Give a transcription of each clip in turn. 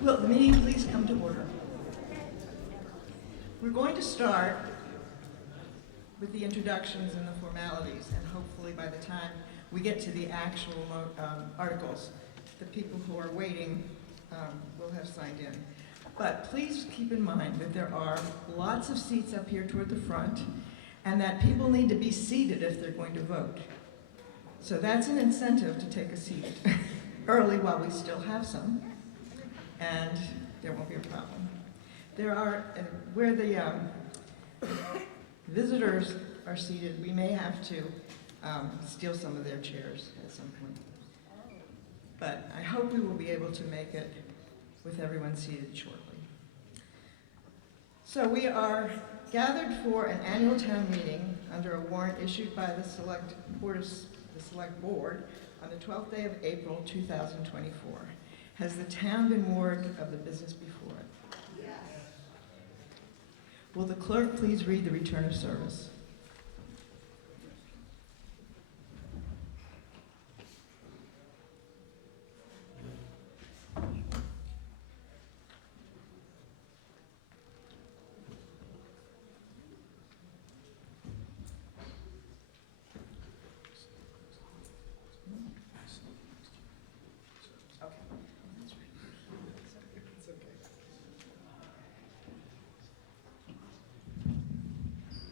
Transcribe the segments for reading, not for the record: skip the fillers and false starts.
Will the meeting please come to order? We're going to start with the introductions and the formalities, and hopefully by the time we get to the actual articles, the people who are waiting will have signed in. But please keep in mind that there are lots of seats up here toward the front, and that people need to be seated if they're going to vote. So that's an incentive to take a seat early while we still have some, and there won't be a problem. There are, where the visitors are seated, we may have to steal some of their chairs at some point. But I hope we will be able to make it with everyone seated shortly. So we are gathered for an annual town meeting under a warrant issued by the Select Board on the 12th day of April 2024. Has the town been warned of the business before it? Yes. Will the clerk please read the return of service?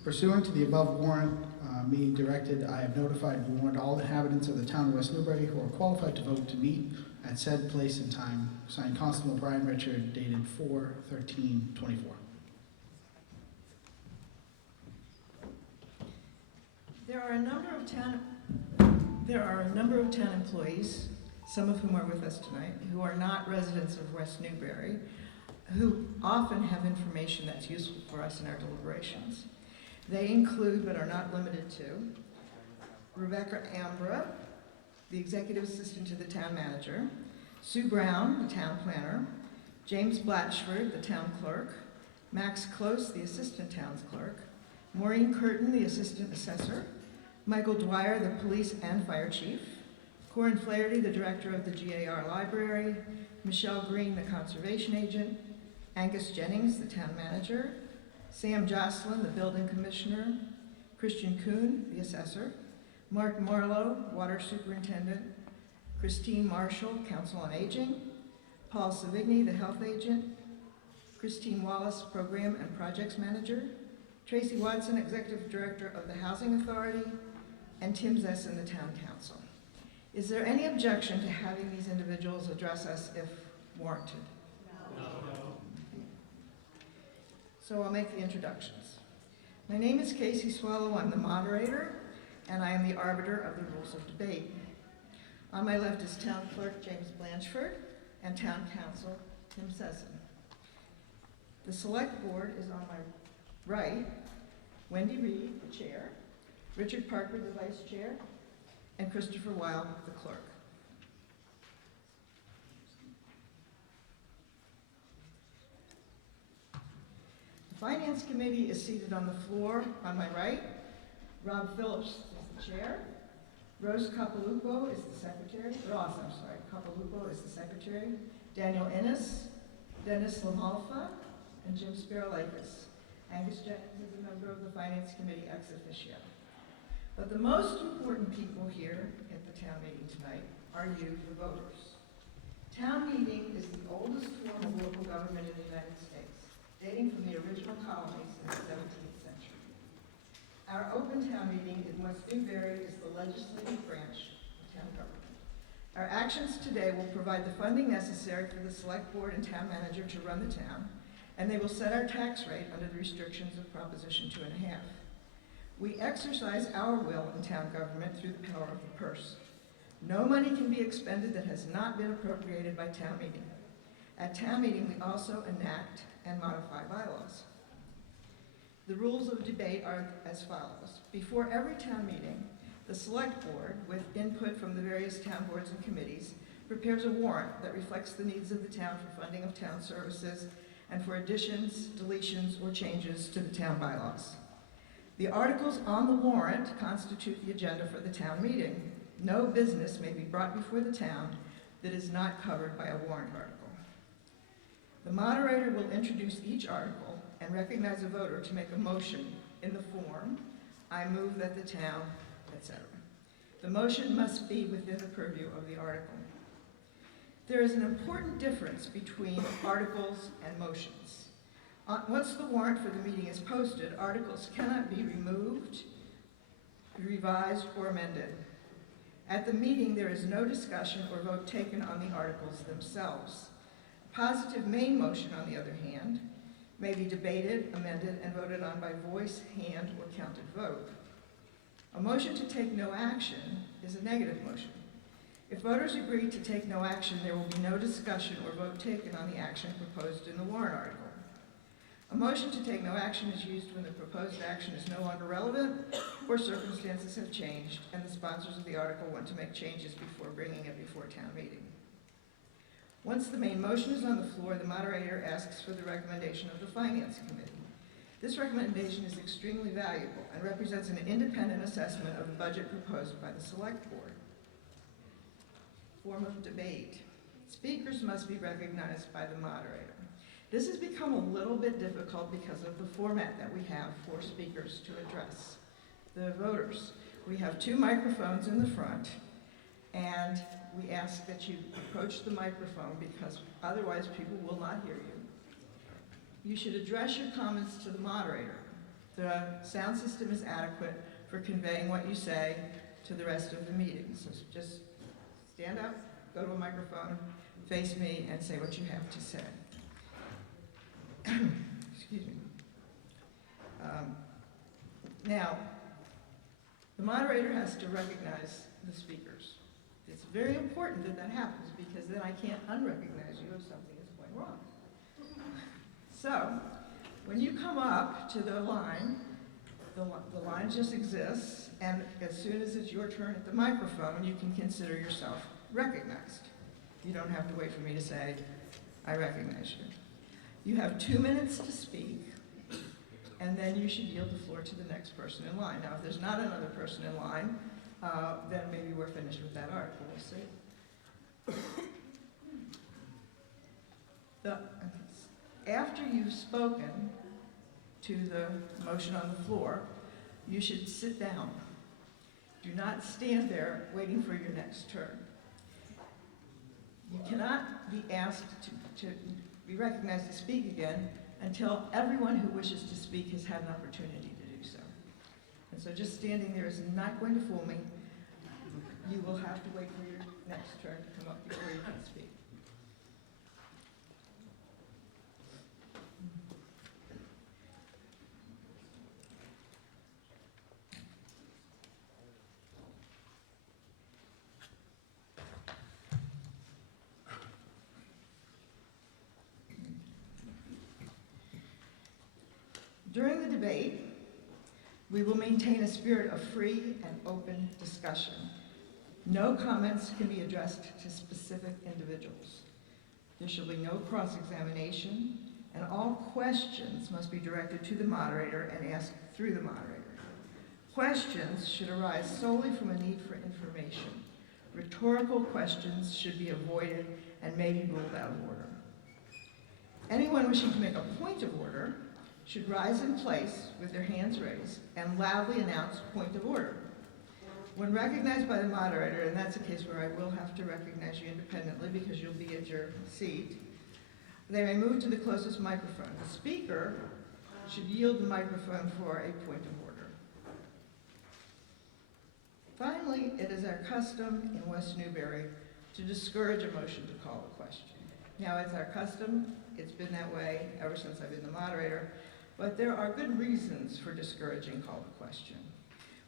Pursuant to the above warrant, meeting directed, I have notified and warned all inhabitants of the town of West Newbury who are qualified to vote to meet at said place and time. Signed, Constable Brian Richard, dated 4/13/24. There are a number of town employees, some of whom are with us tonight, who are not residents of West Newbury, who often have information that's useful for us in our deliberations. They include, but are not limited to, Rebecca Ambra, the executive assistant to the town manager, Sue Brown, the town planner, James Blatchford, the town clerk, Max Close, the assistant town clerk, Maureen Curtin, the assistant assessor, Michael Dwyer, the police and fire chief, Corin Flaherty, the director of the GAR library, Michelle Green, the conservation agent, Angus Jennings, the town manager, Sam Jocelyn, the building commissioner, Christian Kuhn, the assessor, Mark Marlowe, water superintendent, Christine Marshall, council on aging, Paul Savigny, the health agent, Christine Wallace, program and projects manager, Tracy Watson, executive director of the housing authority, and Tim Zessen, the town council. Is there any objection to having these individuals address us if warranted? So I'll make the introductions. My name is Casey Swallow. I'm the moderator, and I am the arbiter of the rules of debate. On my left is Town Clerk James Blanchford and Town Council Tim Zessen. The Select Board is on my right, Wendy Reed, the chair, Richard Parker, the vice chair, and Christopher Weil, the clerk. The Finance Committee is seated on the floor on my right. Rob Phillips is the chair. Rose Capalupo is the secretary. Capalupo is the secretary. Daniel Ennis, Dennis Lamalfa, and Jim Spirolakis. Angus Jennings is a member of the Finance Committee ex officio. But the most important people here at the town meeting tonight are you, the voters. Town meeting is the oldest form of local government in the United States, dating from the original colonies in the 17th century. Our open town meeting in West Newbury is the legislative branch of town government. Our actions today will provide the funding necessary for the select board and town manager to run the town, and they will set our tax rate under the restrictions of Proposition 2.5. We exercise our will in town government through the power of the purse. No money can be expended that has not been appropriated by town meeting. At town meeting, we also enact and modify bylaws. The rules of debate are as follows. Before every town meeting, the select board, with input from the various town boards and committees, prepares a warrant that reflects the needs of the town for funding of town services and for additions, deletions, or changes to the town bylaws. The articles on the warrant constitute the agenda for the town meeting. No business may be brought before the town that is not covered by a warrant article. The moderator will introduce each article and recognize a voter to make a motion in the form, "I move that the town," etc. The motion must be within the purview of the article. There is an important difference between articles and motions. Once the warrant for the meeting is posted, articles cannot be removed, revised, or amended. At the meeting, there is no discussion or vote taken on the articles themselves. A positive main motion, on the other hand, may be debated, amended, and voted on by voice, hand, or counted vote. A motion to take no action is a negative motion. If voters agree to take no action, there will be no discussion or vote taken on the action proposed in the warrant article. A motion to take no action is used when the proposed action is no longer relevant or circumstances have changed and the sponsors of the article want to make changes before bringing it before town meeting. Once the main motion is on the floor, the moderator asks for the recommendation of the Finance Committee. This recommendation is extremely valuable and represents an independent assessment of the budget proposed by the Select Board. Form of debate. Speakers must be recognized by the moderator. This has become a little bit difficult because of the format that we have for speakers to address the voters. We have 2 microphones in the front, and we ask that you approach the microphone because otherwise people will not hear you. You should address your comments to the moderator. The sound system is adequate for conveying what you say to the rest of the meeting. So just stand up, go to a microphone, face me, and say what you have to say. Excuse me. Now, the moderator has to recognize the speakers. It's very important that that happens because then I can't unrecognize you if something is going wrong. So, when you come up to the line, the line just exists, and as soon as it's your turn at the microphone, you can consider yourself recognized. You don't have to wait for me to say, "I recognize you." You have 2 minutes to speak, and then you should yield the floor to the next person in line. Now, if there's not another person in line, then maybe we're finished with that article. We'll see. After you've spoken to the motion on the floor, you should sit down. Do not stand there waiting for your next turn. You cannot be asked to be recognized to speak again until everyone who wishes to speak has had an opportunity to do so. And so just standing there is not going to fool me. You will have to wait for your next turn to come up before you can speak. During the debate, we will maintain a spirit of free and open discussion. No comments can be addressed to specific individuals. There shall be no cross-examination, and all questions must be directed to the moderator and asked through the moderator. Questions should arise solely from a need for information. Rhetorical questions should be avoided and may be ruled out of order. Anyone wishing to make a point of order should rise in place with their hands raised and loudly announce point of order. When recognized by the moderator, and that's a case where I will have to recognize you independently because you'll be at your seat, they may move to the closest microphone. The speaker should yield the microphone for a point of order. Finally, it is our custom in West Newbury to discourage a motion to call a question. Now, it's our custom. It's been that way ever since I've been the moderator. But there are good reasons for discouraging call to question.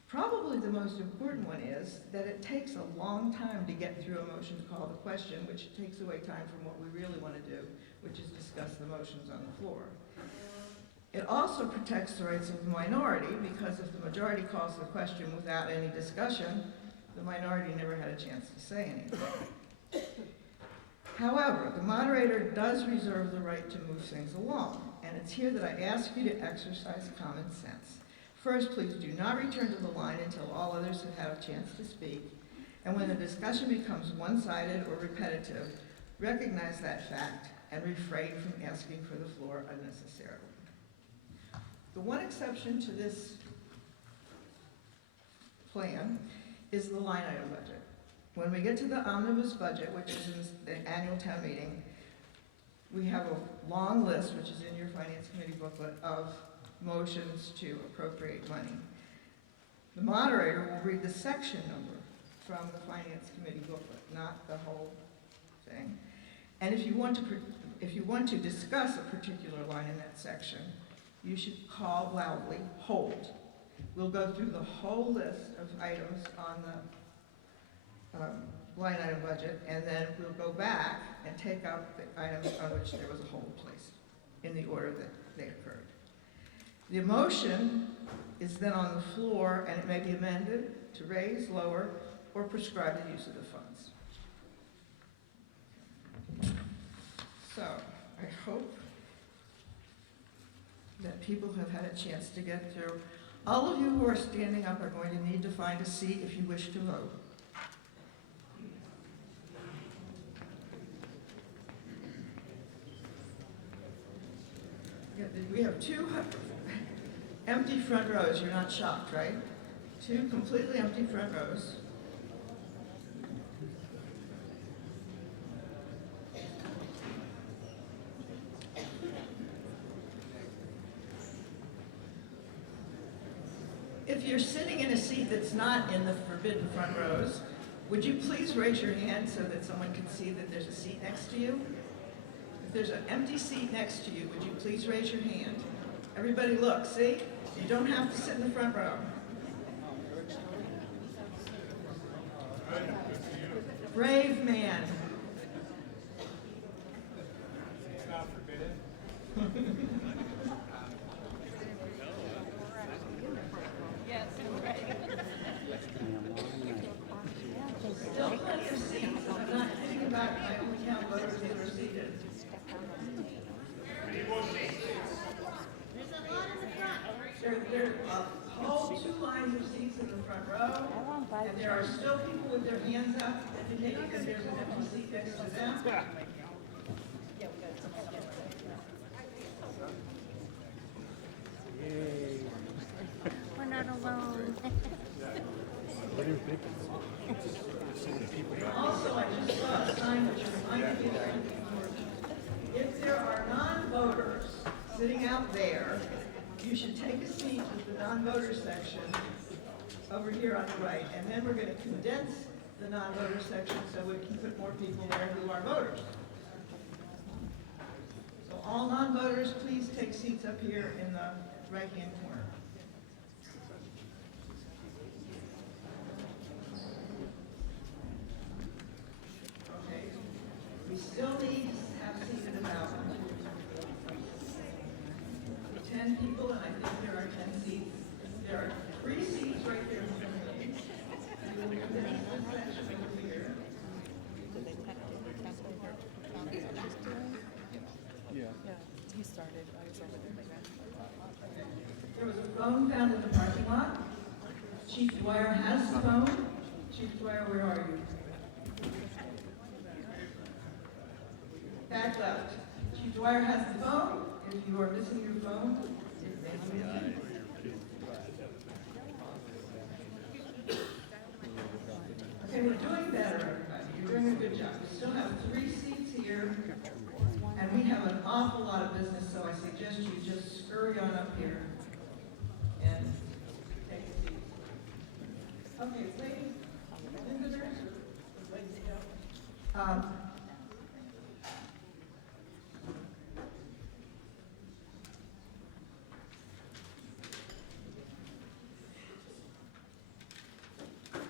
Probably the most important one is that it takes a long time to get through a motion to call the question, which takes away time from what we really want to do, which is discuss the motions on the floor. It also protects the rights of the minority because if the majority calls the question without any discussion, the minority never had a chance to say anything. However, the moderator does reserve the right to move things along, and it's here that I ask you to exercise common sense. First, please do not return to the line until all others have had a chance to speak, and when the discussion becomes one-sided or repetitive, recognize that fact and refrain from asking for the floor unnecessarily. The one exception to this plan is the line item budget. When we get to the omnibus budget, which is in the annual town meeting, we have a long list, which is in your finance committee booklet, of motions to appropriate money. The moderator will read the section number from the finance committee booklet, not the whole thing. And if you want to discuss a particular line in that section, you should call loudly, "Hold." We'll go through the whole list of items on the line item budget, and then we'll go back and take out the items on which there was a hold placed in the order that they occurred. The motion is then on the floor, and it may be amended to raise, lower, or prescribe the use of the funds. So, I hope that people have had a chance to get through. All of you who are standing up are going to need to find a seat if you wish to vote. Yeah, we have two empty front rows. You're not shocked, right? Two completely empty front rows. If you're sitting in a seat that's not in the forbidden front rows, would you please raise your hand so that someone can see that there's a seat next to you? If there's an empty seat next to you, would you please raise your hand? Everybody look, see? You don't have to sit in the front row. Brave man. It's not forbidden. Yes, right. Still plenty of seats. I'm not thinking about, I only count voters that are seated. There are a whole two lines of seats in the front row, and there are still people with their hands up indicating that there's an empty seat next to them. We're not alone. Also, I just saw a sign which reminded me of something important. If there are non-voters sitting out there, you should take a seat with the non-voter section over here on the right, and then we're going to condense the non-voter section so we can put more people there who are voters. So all non-voters, please take seats up here in the right-hand corner. Okay, we still need to have seated about 10 people, and I think there are 10 seats. There are 3 seats right there in front of you. We will condense this section over here. He started, I was over there. There was a phone found in the parking lot. Chief Dwyer has the phone. Chief Dwyer, where are you? Back left. Chief Dwyer has the phone. If you are missing your phone, it may be me. Okay, we're doing better, everybody. You're doing a good job. We still have 3 seats here, and we have an awful lot of business, so I suggest you just scurry on up here and take a seat. Okay, ladies, visitors,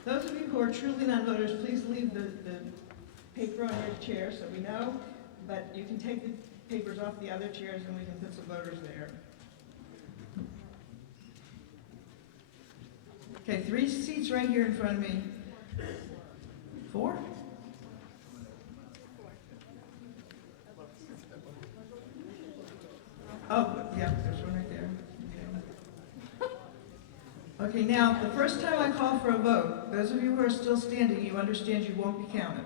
those of you who are truly non-voters, please leave the paper on your chair so we know, but you can take the papers off the other chairs and we can put some voters there. Okay, 3 seats right here in front of me. 4? Oh, yeah, there's one right there. Okay, now, the first time I call for a vote, those of you who are still standing, you understand you won't be counted.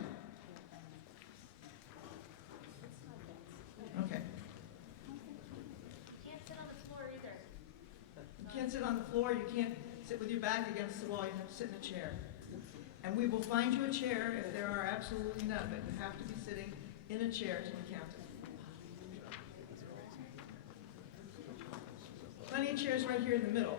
sit on the floor, you can't sit with your back against the wall, you have to sit in a chair. And we will find you a chair if there are absolutely none, but you have to be sitting in a chair to be counted. Plenty of chairs right here in the middle.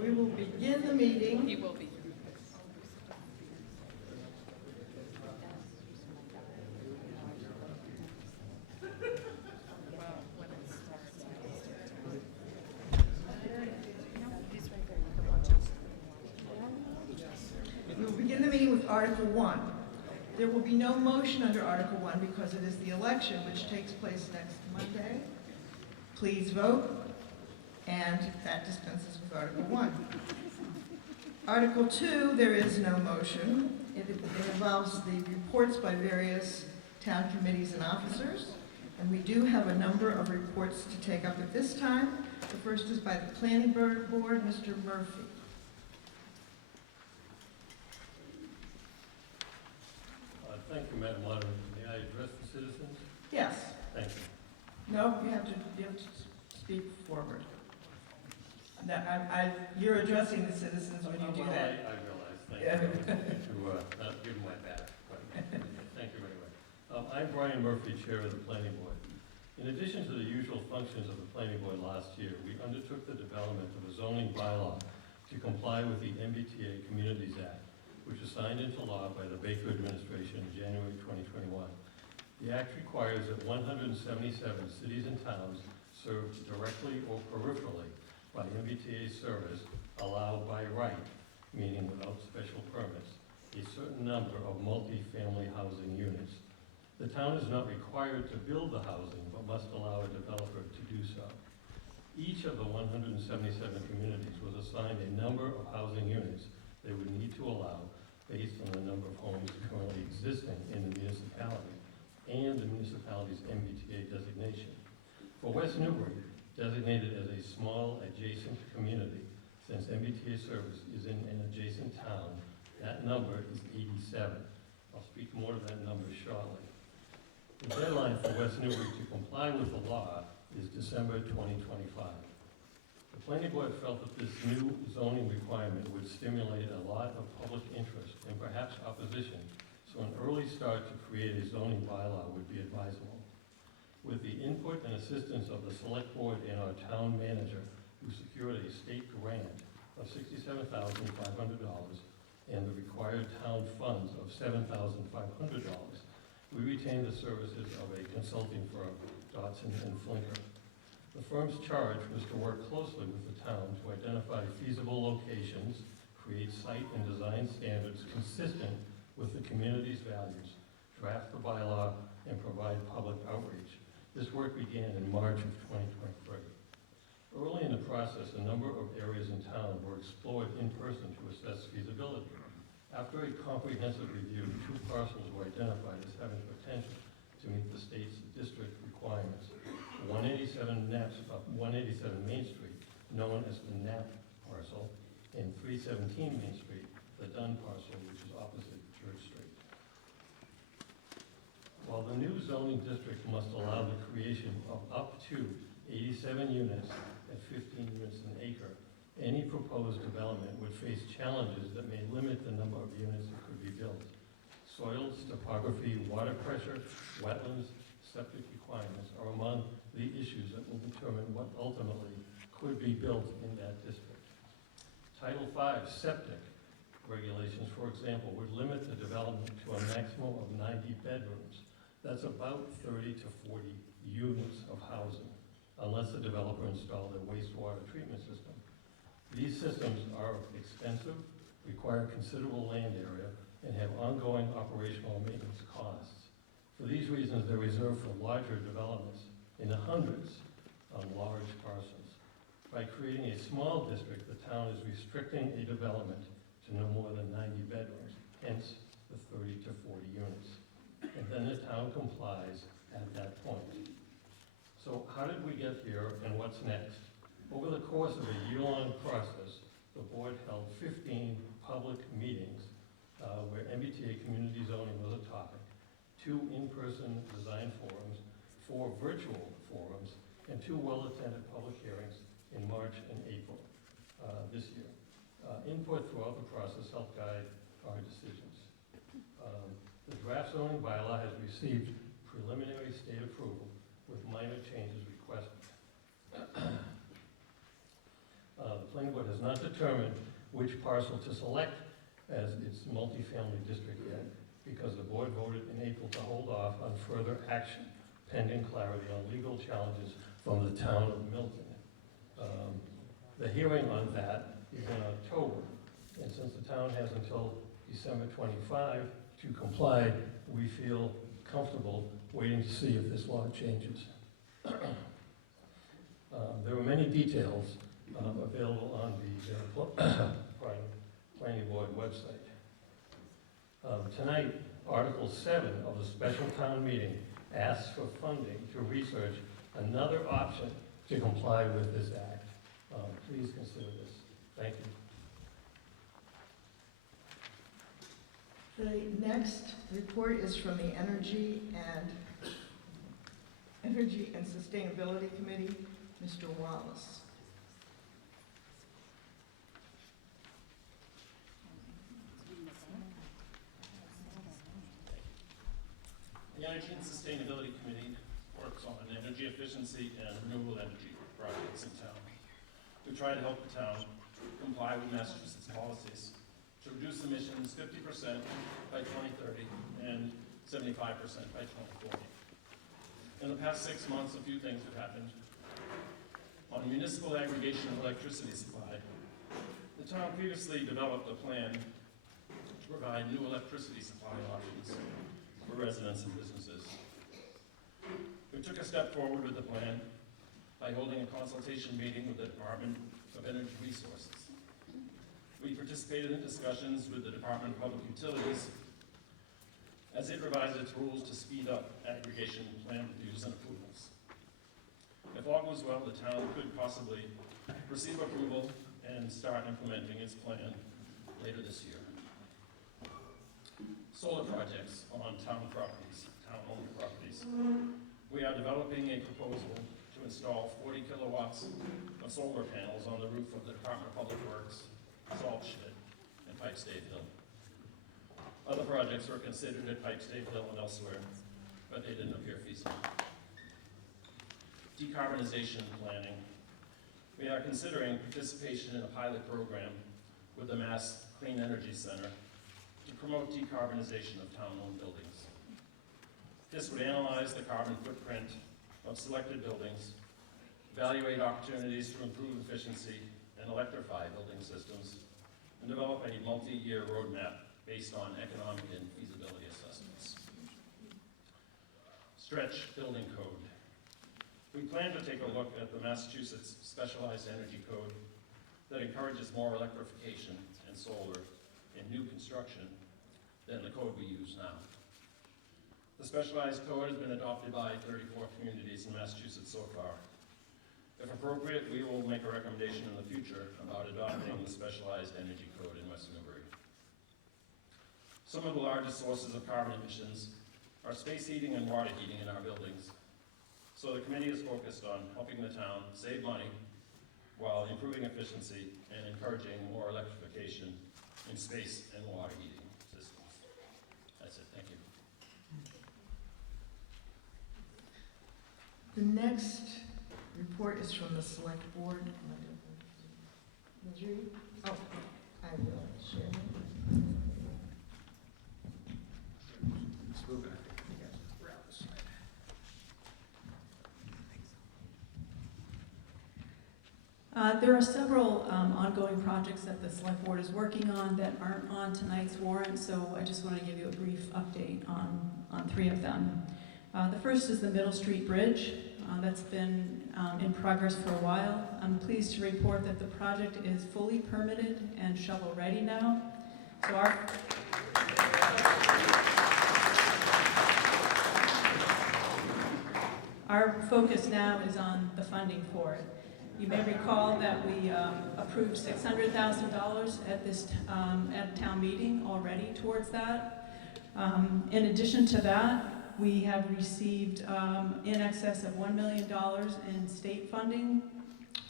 We will begin the meeting. He will be. Well, when it starts. No, he's right there. You can watch it. We will begin the meeting with Article 1. There will be no motion under Article 1 because it is the election which takes place next Monday. Please vote, and that dispenses with Article 1. Article 2, there is no motion. It involves the reports by various town committees and officers, and we do have a number of reports to take up at this time. The first is by the Planning Board, Mr. Murphy. Thank you, Madam Moderator. May I address the citizens? Yes. Thank you. No, you have to speak forward. Now, you're addressing the citizens when you do Well, that. I realize. Thank Yeah. you. To not give my back, but thank you anyway. I'm Brian Murphy, Chair of the Planning Board. In addition to the usual functions of the Planning Board last year, we undertook the development of a zoning bylaw to comply with the MBTA Communities Act, which was signed into law by the Baker administration in January 2021. The act requires that 177 cities and towns served directly or peripherally by MBTA service allowed by right, meaning without special permits, a certain number of multi-family housing units. The town is not required to build the housing, but must allow a developer to do so. Each of the 177 communities was assigned a number of housing units they would need to allow based on the number of homes currently existing in the municipality and the municipality's MBTA designation. For West Newbury, designated as a small adjacent community, since MBTA service is in an adjacent town, that number is 87. I'll speak more to that number shortly. The deadline for West Newbury to comply with the law is December 2025. The Planning Board felt that this new zoning requirement would stimulate a lot of public interest and perhaps opposition, so an early start to create a zoning bylaw would be advisable. With the input and assistance of the Select Board and our town manager, who secured a state grant of $67,500 and the required town funds of $7,500, we retained the services of a consulting firm, Dodson and Flinker. The firm's charge was to work closely with the town to identify feasible locations, create site and design standards consistent with the community's values, draft the bylaw, and provide public outreach. This work began in March of 2023. Early in the process, a number of areas in town were explored in person to assess feasibility. After a comprehensive review, 2 parcels were identified as having potential to meet the state's district requirements. 187 Main Street, known as the Knapp parcel, and 317 Main Street, the Dunn parcel, which is opposite Church Street. While the new zoning district must allow the creation of up to 87 units at 15 units an acre, any proposed development would face challenges that may limit the number of units that could be built. Soils, topography, water pressure, wetlands, septic requirements are among the issues that will determine what ultimately could be built in that district. Title V septic regulations, for example, would limit the development to a maximum of 90 bedrooms. That's about 30 to 40 units of housing, unless the developer installed a wastewater treatment system. These systems are expensive, require considerable land area, and have ongoing operational and maintenance costs. For these reasons, they're reserved for larger developments in the hundreds on large parcels. By creating a small district, the town is restricting a development to no more than 90 bedrooms, hence the 30 to 40 units. And then the town complies at that point. So how did we get here and what's next? Over the course of a year-long process, the board held 15 public meetings where MBTA community zoning was a topic, 2 in-person design forums, 4 virtual forums, and 2 well-attended public hearings in March and April this year. Input throughout the process helped guide our decisions. The draft zoning bylaw has received preliminary state approval with minor changes requested. The planning board has not determined which parcel to select as its multifamily district yet, because the board voted in April to hold off on further action pending clarity on legal challenges from the town of Milton. The hearing on that is in October, and since the town has until December 25 to comply, we feel comfortable waiting to see if this law changes. There are many details available on the planning board website. Tonight, Article 7 of the special town meeting asks for funding to research another option to comply with this act. Please consider this. Thank you. The next report is from the Energy and Sustainability Committee, Mr. Wallace. The Energy and Sustainability Committee works on energy efficiency and renewable energy projects in town. We try to help the town comply with Massachusetts policies to reduce emissions 50% by 2030 and 75% by 2040. In the past 6 months, a few things have happened. On municipal aggregation of electricity supply, the town previously developed a plan to provide new electricity supply options for residents and businesses. We took a step forward with the plan by holding a consultation meeting with the Department of Energy Resources. We participated in discussions with the Department of Public Utilities as it revised its rules to speed up aggregation plan reviews and approvals. If all goes well, the town could possibly receive approval and start implementing its plan later this year. Solar projects on town properties, town-owned properties. We are developing a proposal to install 40 kilowatts of solar panels on the roof of the Department of Public Works salt shed in Pipestave Hill. Other projects were considered at Pipestave Hill and elsewhere, but they didn't appear feasible. Decarbonization planning. We are considering participation in a pilot program with the Mass Clean Energy Center to promote decarbonization of town-owned buildings. This would analyze the carbon footprint of selected buildings, evaluate opportunities to improve efficiency and electrify building systems, and develop a multi-year roadmap based on economic and feasibility assessments. Stretch building code. We plan to take a look at the Massachusetts Specialized Energy Code that encourages more electrification and solar in new construction than the code we use now. The Specialized Code has been adopted by 34 communities in Massachusetts so far. If appropriate, we will make a recommendation in the future about adopting the Specialized Energy Code in West Newbury. Some of the largest sources of carbon emissions are space heating and water heating in our buildings. So the committee is focused on helping the town save money while improving efficiency and encouraging more electrification in space and water heating systems. That's it, thank you. The next report is from the Select Board. Would you? Oh, I will share. Let's move it. Around this side. There are several ongoing projects that the Select Board is working on that aren't on tonight's warrant, so I just want to give you a brief update on 3 of them. The first is the Middle Street Bridge. That's been in progress for a while. I'm pleased to report that the project is fully permitted and shovel-ready now. So Our focus now is on the funding for it. You may recall that we approved $600,000 at this at town meeting already towards that. In addition to that, we have received in excess of $1 million in state funding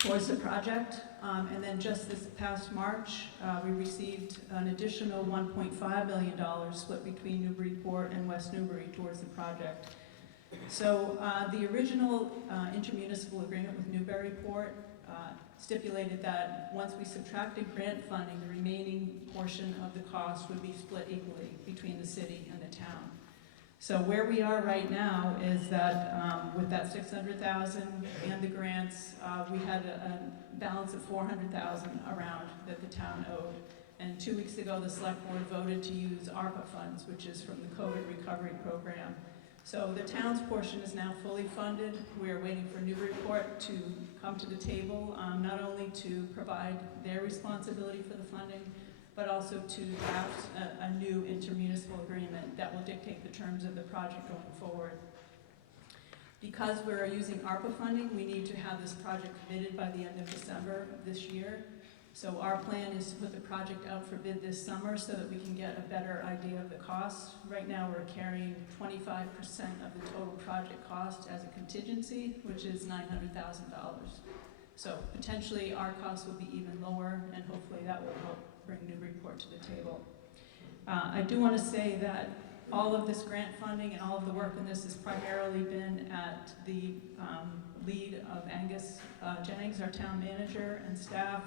towards the project. And then just this past March, we received an additional $1.5 million split between Newburyport and West Newbury towards the project. So the original intermunicipal agreement with Newburyport stipulated that once we subtracted grant funding, the remaining portion of the cost would be split equally between the city and the town. So where we are right now is that with that $600,000 and the grants, we had a balance of $400,000 around that the town owed. And 2 weeks ago, the select board voted to use ARPA funds, which is from the COVID recovery program. So the town's portion is now fully funded. We are waiting for Newburyport to come to the table, not only to provide their responsibility for the funding, but also to draft a new intermunicipal agreement that will dictate the terms of the project going forward. Because we're using ARPA funding, we need to have this project committed by the end of December of this year. So our plan is to put the project out for bid this summer so that we can get a better idea of the cost. Right now, we're carrying 25% of the total project cost as a contingency, which is $900,000. So potentially our costs will be even lower, and hopefully that will help bring Newburyport to the table. I do want to say that all of this grant funding and all of the work on this has primarily been at the lead of Angus Jennings, our town manager, and staff.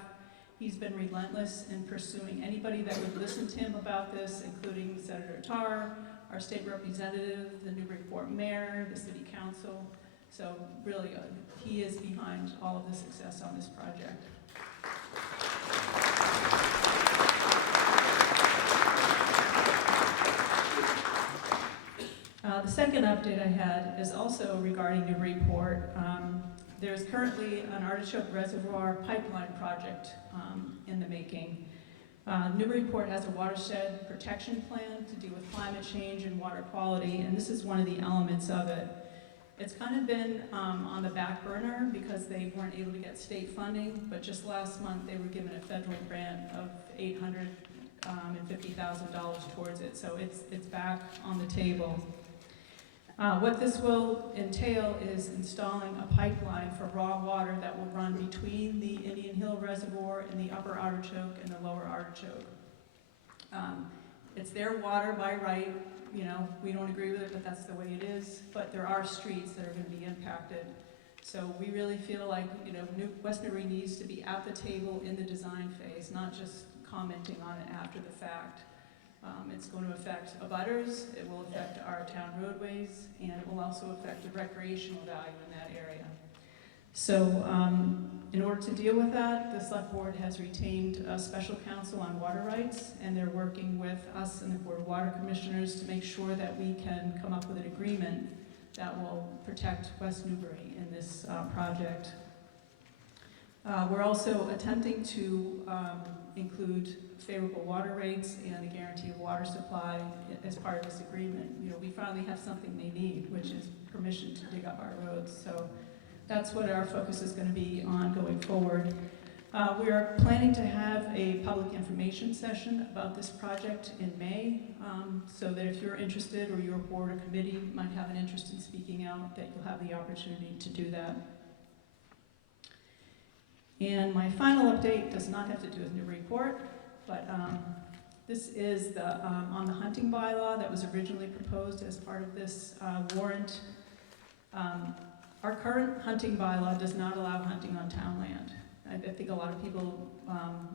He's been relentless in pursuing anybody that would listen to him about this, including Senator Tarr, our state representative, the Newburyport mayor, the city council. So really, he is behind all of the success on this project. The second update I had is also regarding Newburyport. There's currently an Artichoke Reservoir pipeline project in the making. Newburyport has a watershed protection plan to deal with climate change and water quality, and this is one of the elements of it. It's kind of been on the back burner because they weren't able to get state funding, but just last month they were given a federal grant of $850,000 towards it, so it's back on the table. What this will entail is installing a pipeline for raw water that will run between the Indian Hill Reservoir and the Upper Artichoke and the Lower Artichoke. It's their water by right. You know, we don't agree with it, but that's the way it is. But there are streets that are going to be impacted. So we really feel like, you know, West Newbury needs to be at the table in the design phase, not just commenting on it after the fact. It's going to affect abutters, it will affect our town roadways, and it will also affect the recreational value in that area. So in order to deal with that, the select board has retained a special counsel on water rights, and they're working with us and the Board of Water Commissioners to make sure that we can come up with an agreement that will protect West Newbury in this project. We're also attempting to include favorable water rates and a guarantee of water supply as part of this agreement. You know, we finally have something they need, which is permission to dig up our roads. So that's what our focus is going to be on going forward. We are planning to have a public information session about this project in May, so that if you're interested or your board or committee might have an interest in speaking out, that you'll have the opportunity to do that. And my final update does not have to do with Newburyport, but this is the on the hunting bylaw that was originally proposed as part of this warrant. Our current hunting bylaw does not allow hunting on town land. I think a lot of people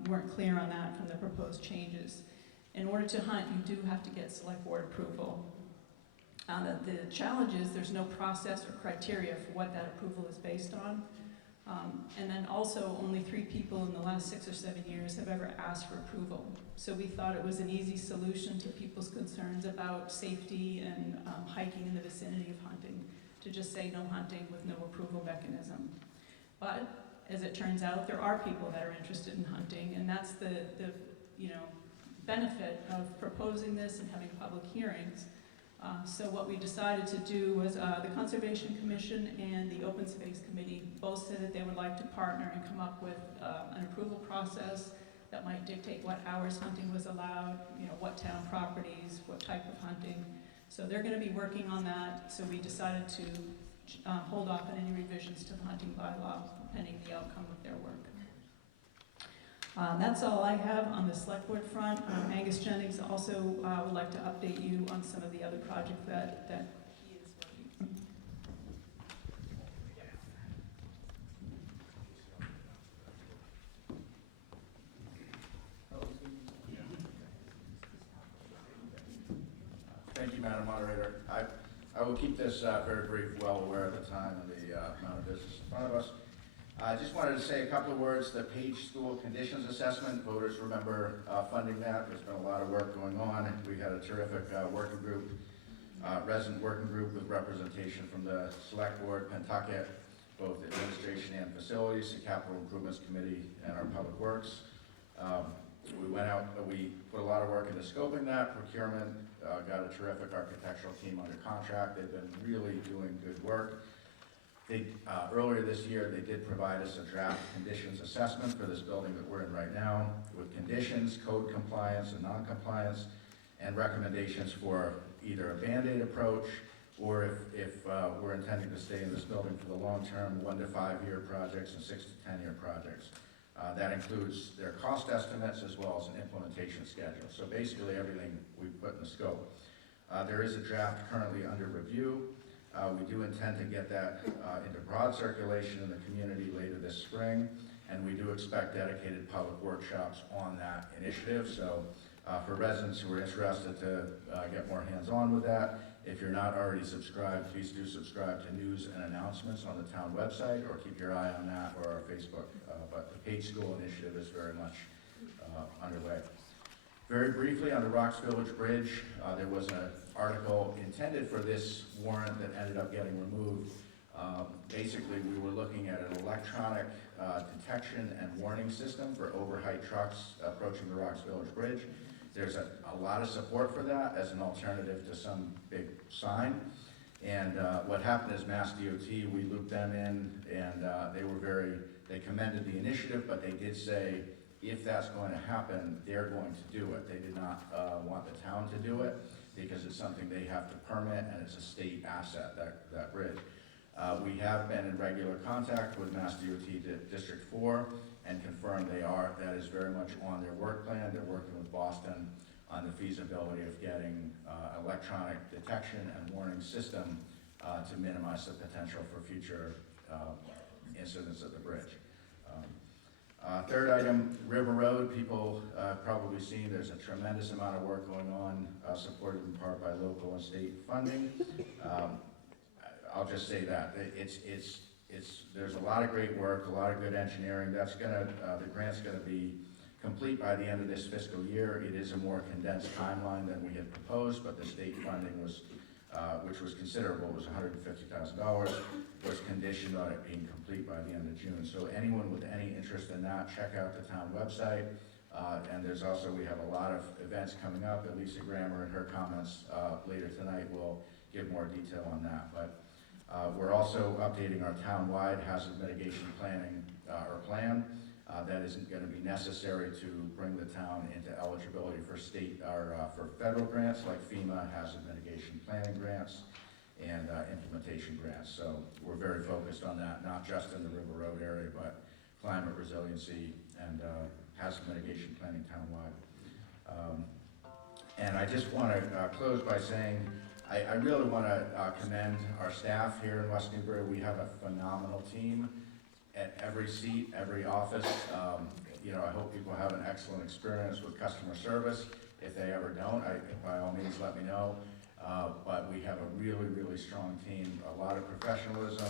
weren't clear on that from the proposed changes. In order to hunt, you do have to get select board approval. The challenge is there's no process or criteria for what that approval is based on. And then also only 3 people in the last 6 or 7 years have ever asked for approval. So we thought it was an easy solution to people's concerns about safety and hiking in the vicinity of hunting, to just say no hunting with no approval mechanism. But as it turns out, there are people that are interested in hunting, and that's the benefit of proposing this and having public hearings. So what we decided to do was the Conservation Commission and the Open Space Committee both said that they would like to partner and come up with an approval process that might dictate what hours hunting was allowed, what town properties, what type of hunting. So they're going to be working on that. So we decided to hold off on any revisions to the hunting bylaw pending the outcome of their work. That's all I have on the select board front. Angus Jennings also would like to update you on some of the other projects that he is working on. Thank you, Madam Moderator. I will keep this very brief, well aware of the time and the amount of business in front of us. I just wanted to say a couple of words. The Page School Conditions Assessment, voters remember funding that. There's been a lot of work going on. We had a terrific working group, resident working group with representation from the Select Board, Pentucket, both administration and facilities, the Capital Improvements Committee, and our Public Works. We went out, we put a lot of work into scoping that, procurement, got a terrific architectural team under contract. They've been really doing good work. Earlier this year, they did provide us a draft conditions assessment for this building that we're in right now, with conditions, code compliance and non-compliance, and recommendations for either a Band-Aid approach, or if we're intending to stay in this building for the long term, 1 to 5 year projects and 6 to 10 year projects. That includes their cost estimates as well as an implementation schedule. So basically everything we put in the scope. There is a draft currently under review. We do intend to get that into broad circulation in the community later this spring, and we do expect dedicated public workshops on that initiative. So for residents who are interested to get more hands-on with that, if you're not already subscribed, please do subscribe to news and announcements on the town website, or keep your eye on that or our Facebook. But the Page School initiative is very much underway. Very briefly, on the Rocks Village Bridge, there was an article intended for this warrant that ended up getting removed. Basically, we were looking at an electronic detection and warning system for overheight trucks approaching the Rocks Village Bridge. There's a lot of support for that as an alternative to some big sign. And what happened is Mass DOT, we looped them in, and they commended the initiative, but they did say, if that's going to happen, they're going to do it. They did not want the town to do it, because it's something they have to permit, and it's a state asset, that bridge. We have been in regular contact with Mass DOT District 4 and confirmed that is very much on their work plan. They're working with Boston on the feasibility of getting electronic detection and warning system to minimize the potential for future incidents at the bridge. Third item, River Road. People probably seen there's a tremendous amount of work going on, supported in part by local and state funding. I'll just say that there's a lot of great work, a lot of good engineering. The grant's gonna be complete by the end of this fiscal year. It is a more condensed timeline than we had proposed, but the state funding was, which was considerable, was $150,000, was conditioned on it being complete by the end of June. So anyone with any interest in that, check out the town website. And there's also, we have a lot of events coming up, and Lisa Grammer in her comments later tonight will give more detail on that. But we're also updating our town-wide hazard mitigation planning, or plan. That isn't going to be necessary to bring the town into eligibility for state or for federal grants like FEMA hazard mitigation planning grants and implementation grants. So we're very focused on that, not just in the River Road area, but climate resiliency and hazard mitigation planning townwide. And I just want to close by saying I really want to commend our staff here in West Newbury. We have a phenomenal team at every seat, every office. I hope people have an excellent experience with customer service. If they ever don't, by all means, let me know. But we have a really, really strong team, a lot of professionalism.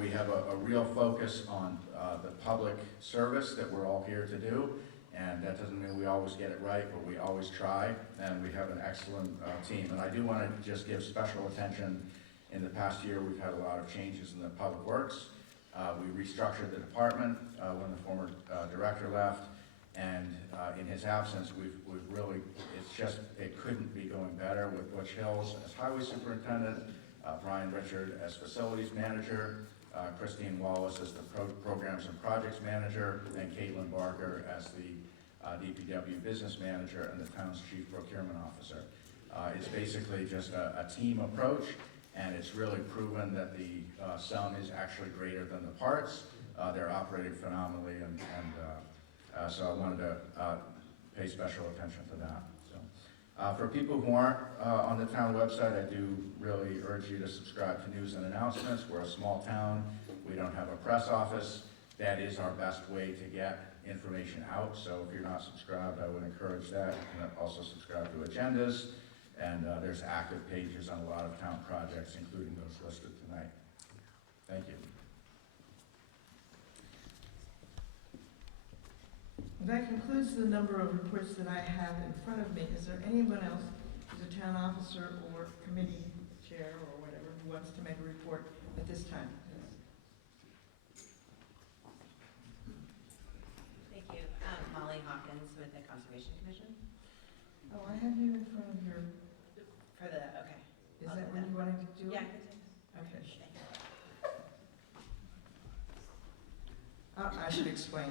We have a real focus on the public service that we're all here to do. And that doesn't mean we always get it right, but we always try, and we have an excellent team. And I do want to just give special attention. In the past year, we've had a lot of changes in the public works. We restructured the department when the former director left, and in his absence, we've really, it couldn't be going better with Butch Hills as highway superintendent, Brian Richard as facilities manager, Christine Wallace as the programs and projects manager, and Caitlin Barker as the DPW business manager and the town's chief procurement officer. It's basically just a team approach, and it's really proven that the sum is actually greater than the parts. They're operating phenomenally, and so I wanted to pay special attention to that. So, for people who aren't on the town website, I do really urge you to subscribe to news and announcements. We're a small town. We don't have a press office. That is our best way to get information out. So if you're not subscribed, I would encourage that. And also subscribe to agendas. And there's active pages on a lot of town projects, including those listed tonight. Thank you. That concludes the number of reports that I have in front of me. Is there anyone else who's a town officer or committee chair or whatever who wants to make a report at this time? Thank you. Molly Hawkins with the Conservation Commission. Oh, I have you in front of your, For the, okay. is that what you wanted to do? Yeah. Okay. Thank you. I should explain.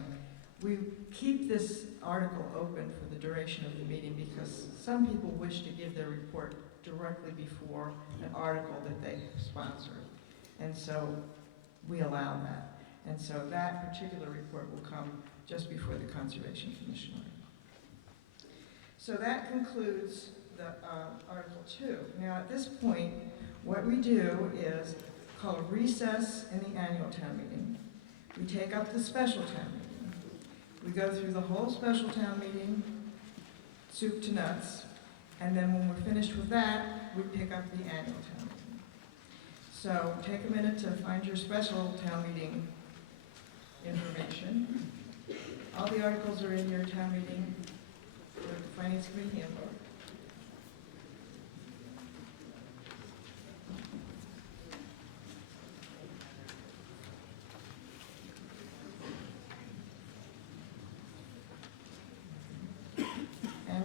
We keep this article open for the duration of the meeting because some people wish to give their report directly before an article that they sponsored. And so we allow that. And so that particular report will come just before the Conservation Commission article. So that concludes the Article 2. Now at this point, what we do is call a recess in the annual town meeting. We take up the special town meeting. We go through the whole special town meeting, soup to nuts, and then when we're finished with that, we pick up the annual town meeting. So take a minute to find your special town meeting information. All the articles are in your town meeting, the Finance Committee handbook.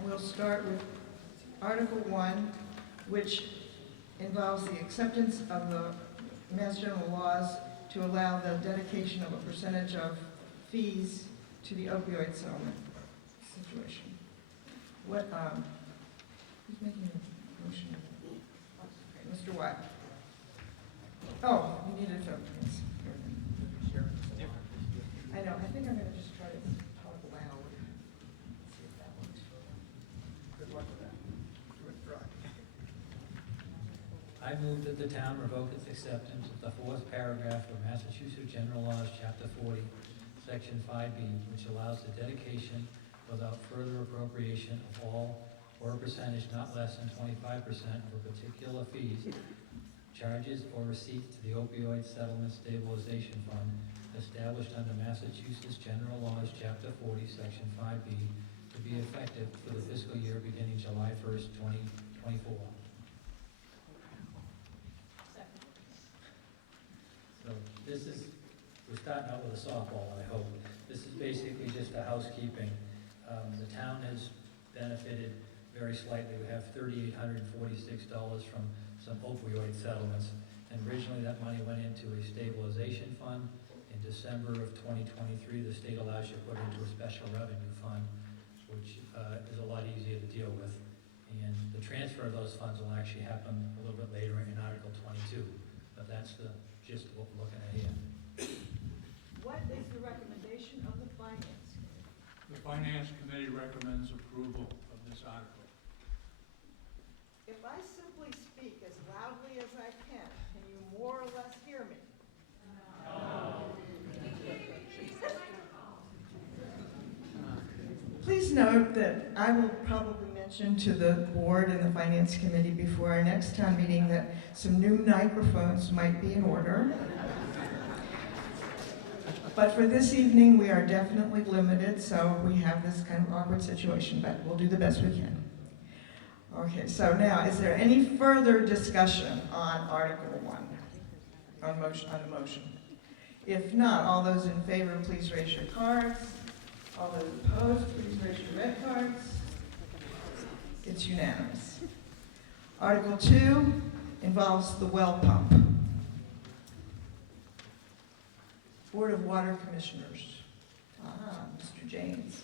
We'll start with Article 1, which involves the acceptance of the Mass General laws to allow the dedication of a percentage of fees to the opioid settlement situation. What, who's making a motion? Okay, Mr. Watt. Oh, you needed to, yes. I know, I think I'm gonna just try to talk loud. See if that works. Good luck with that. I move that the town revoke its acceptance of the fourth paragraph of Massachusetts General Laws, Chapter 40, Section 5B, which allows the dedication without further appropriation of all or a percentage not less than 25% of a particular fees, charges, or receipts to the opioid settlement stabilization fund established under Massachusetts General Laws, Chapter 40, Section 5B, to be effective for the fiscal year beginning July 1st, 2024. So this is, we're starting out with a softball, I hope. This is basically just a housekeeping. The town has benefited very slightly. We have $3,846 from some opioid settlements. And originally that money went into a stabilization fund. In December of 2023, the state allows you to put into a special revenue fund, which is a lot easier to deal with. And the transfer of those funds will actually happen a little bit later in Article 22. But that's the gist of what we're looking at here. What is the recommendation of the Finance Committee? The Finance Committee recommends approval of this article. If I simply speak as loudly as I can you more or less hear me? Please note that I will probably mention to the board and the Finance Committee before our next town meeting that some new microphones might be in order. But for this evening, we are definitely limited, so we have this kind of awkward situation, but we'll do the best we can. Okay, so now, is there any further discussion on Article 1, on the motion? If not, all those in favor, please raise your cards. All those opposed, please raise your red cards. It's unanimous. Article 2 involves the well pump. Board of Water Commissioners. Mr. James.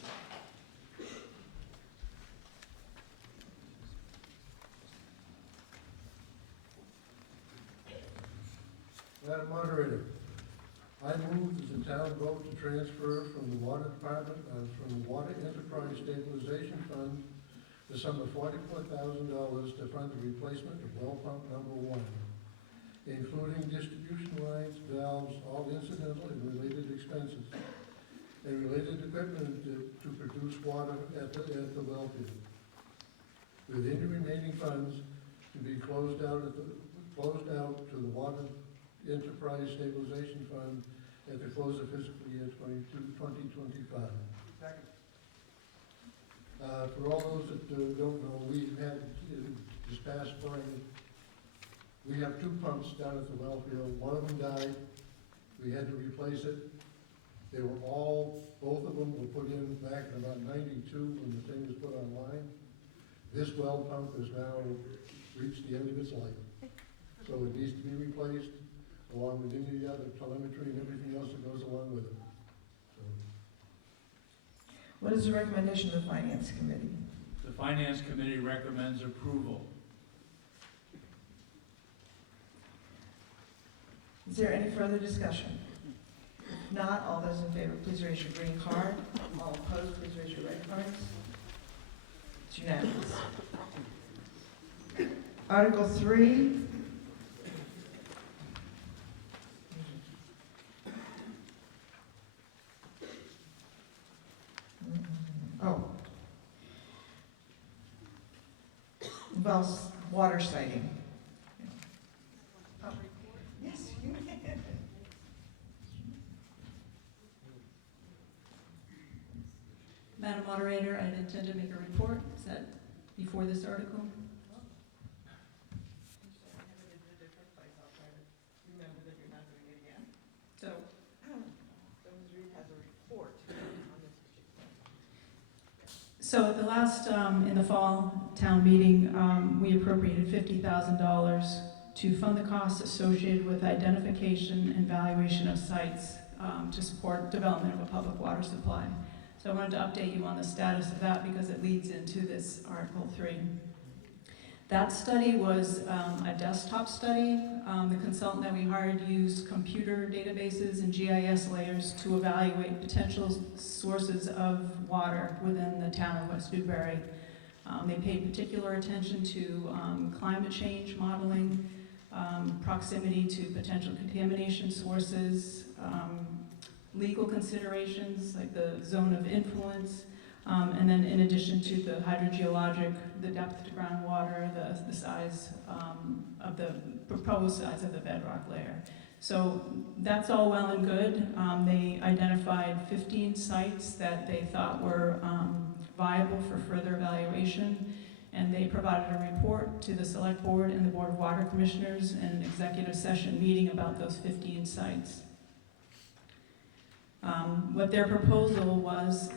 Madam Moderator, I move that the town vote to transfer from the Water Department, from the Water Enterprise Stabilization Fund, the sum of $44,000 to fund the replacement of well pump number 1, including distribution lines, valves, all incidental and related expenses, and related equipment to produce water at the well field. With any remaining funds to be closed out to the Water Enterprise Stabilization Fund at the close of fiscal year 2025. Second. For all those that don't know, we had, this past spring, we have 2 pumps down at the well field. One of them died. We had to replace it. They were both of them were put in back in about 92 when the thing was put online. This well pump has now reached the end of its life. So it needs to be replaced, along with any of the other telemetry and everything else that goes along with it. So, What is the recommendation of the Finance Committee? The Finance Committee recommends approval. Is there any further discussion? If not, all those in favor, please raise your green card. All opposed, please raise your red cards. It's unanimous. Article 3. Involves water siting. Oh, yes, you can. Madam Moderator, I intend to make a report. Is that before this article? Remember that you're not doing it again. So, Reed has a report on this particular. So at the last, in the fall town meeting, we appropriated $50,000 to fund the costs associated with identification and valuation of sites to support development of a public water supply. So I wanted to update you on the status of that because it leads into this Article 3. That study was a desktop study. The consultant that we hired used computer databases and GIS layers to evaluate potential sources of water within the town of West Newbury. They paid particular attention to climate change modeling, proximity to potential contamination sources, legal considerations like the zone of influence, and then in addition to the hydrogeologic, the depth to groundwater, the size of the proposed size of the bedrock layer. So that's all well and good. They identified 15 sites that they thought were viable for further evaluation, and they provided a report to the Select Board and the Board of Water Commissioners in an executive session meeting about those 15 sites. What their proposal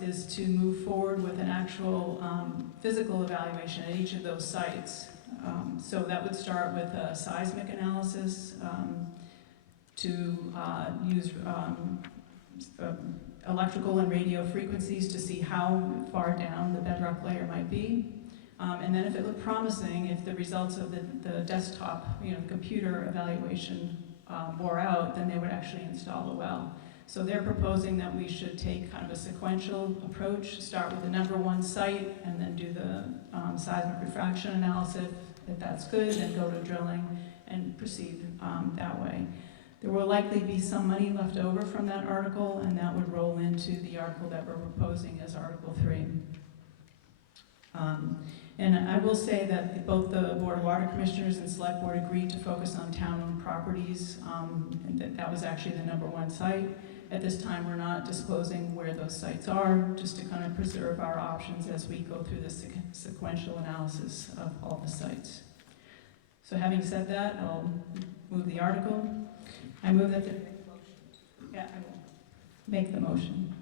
is to move forward with an actual physical evaluation at each of those sites. So that would start with a seismic analysis to use electrical and radio frequencies to see how far down the bedrock layer might be. And then if it looked promising, if the results of the desktop, computer evaluation bore out, then they would actually install a well. So they're proposing that we should take kind of a sequential approach, start with the number 1 site, and then do the seismic refraction analysis. If that's good, then go to drilling and proceed that way. There will likely be some money left over from that article, and that would roll into the article that we're proposing as Article 3. And I will say that both the Board of Water Commissioners and Select Board agreed to focus on town-owned properties, and that was actually the number 1 site. At this time, we're not disclosing where those sites are, just to kind of preserve our options as we go through this sequential analysis of all the sites. So having said that, I'll move the article. I move that the... Yeah, I will make the motion.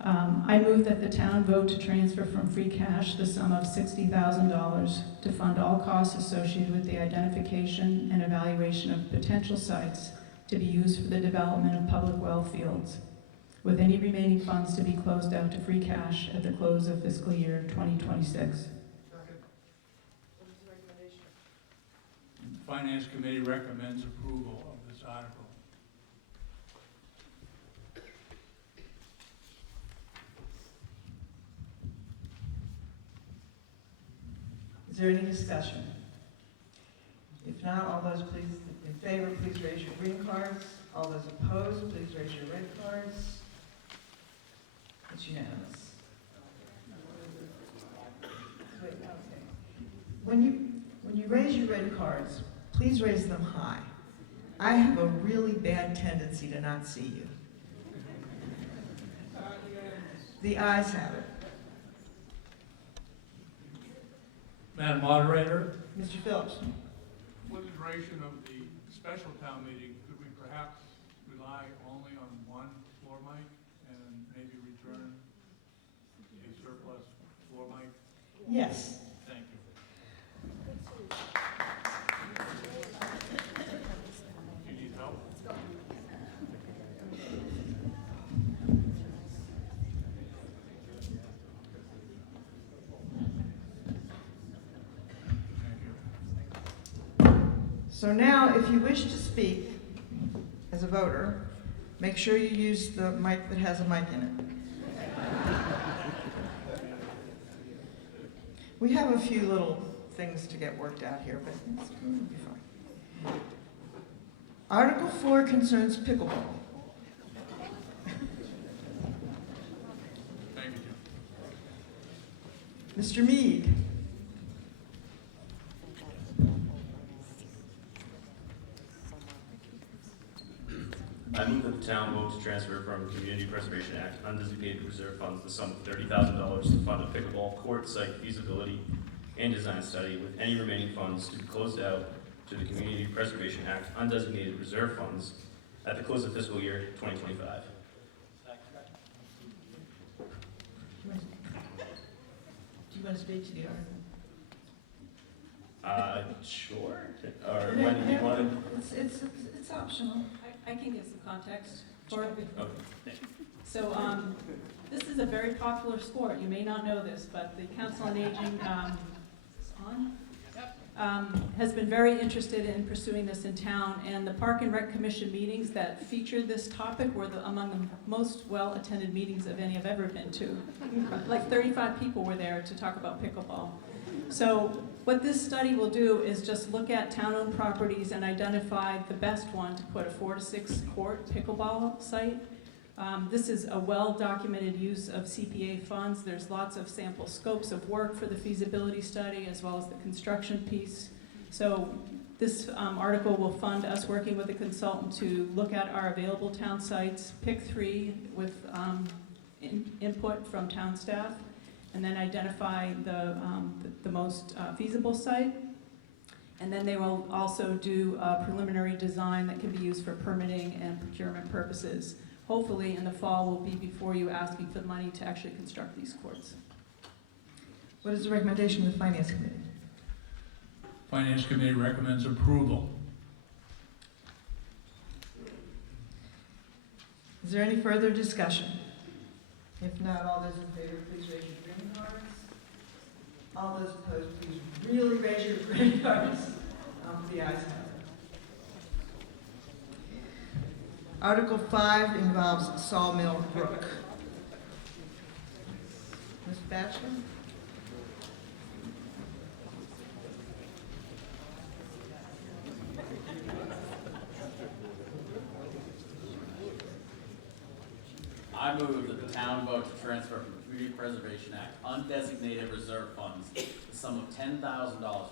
I move that the town vote to transfer from free cash the sum of $60,000 to fund all costs associated with the identification and evaluation of potential sites to be used for the development of public well fields, with any remaining funds to be closed out to free cash at the close of fiscal year 2026. The Finance Committee recommends approval of this article. Is there any discussion? If not, all those please, in favor, please raise your green cards. All those opposed, please raise your red cards. It's unanimous. Wait, okay. When you raise your red cards, please raise them high. I have a really bad tendency to not see you. The ayes have it. Madam Moderator, Mr. Phillips? for the duration of the special town meeting, could we perhaps rely only on one floor mic and maybe return a surplus floor mic? Yes. Thank you. Do you need help? Thank you. So now, if you wish to speak as a voter, make sure you use the mic that has a mic in it. We have a few little things to get worked out here, but it'll be fine. Article 4 concerns pickleball. Thank you, Jim. Mr. Mead? I move that the town vote to transfer from Community Preservation Act undesignated reserve funds the sum of $30,000 to fund a pickleball court site feasibility and design study, with any remaining funds to be closed out to the Community Preservation Act undesignated reserve funds at the close of fiscal year 2025. Do you want to speak to the article? Sure. Or when do you want to? It's optional. I can give some context for it. Okay. So, this is a very popular sport. You may not know this, but the Council on Aging, has been very interested in pursuing this in town, and the Park and Rec Commission meetings that featured this topic were among the most well-attended meetings of any I've ever been to. Like 35 people were there to talk about pickleball. So what this study will do is just look at town-owned properties and identify the best one to put a 4 to 6 court pickleball site. This is a well-documented use of CPA funds. There's lots of sample scopes of work for the feasibility study as well as the construction piece. So this article will fund us working with a consultant to look at our available town sites, pick 3 with input from town staff, and then identify the most feasible site. And then they will also do a preliminary design that can be used for permitting and procurement purposes. Hopefully in the fall we'll be before you asking for the money to actually construct these courts. What is the recommendation of the Finance Committee? Finance Committee recommends approval. Is there any further discussion? If not, all those in favor, please raise your green cards. All those opposed, please really raise your green cards. The ayes have it. Article 5 involves Sawmill Brook. Ms. Batchelor? I move that the town vote to transfer from the Community Preservation Act undesignated reserve funds the sum of $10,000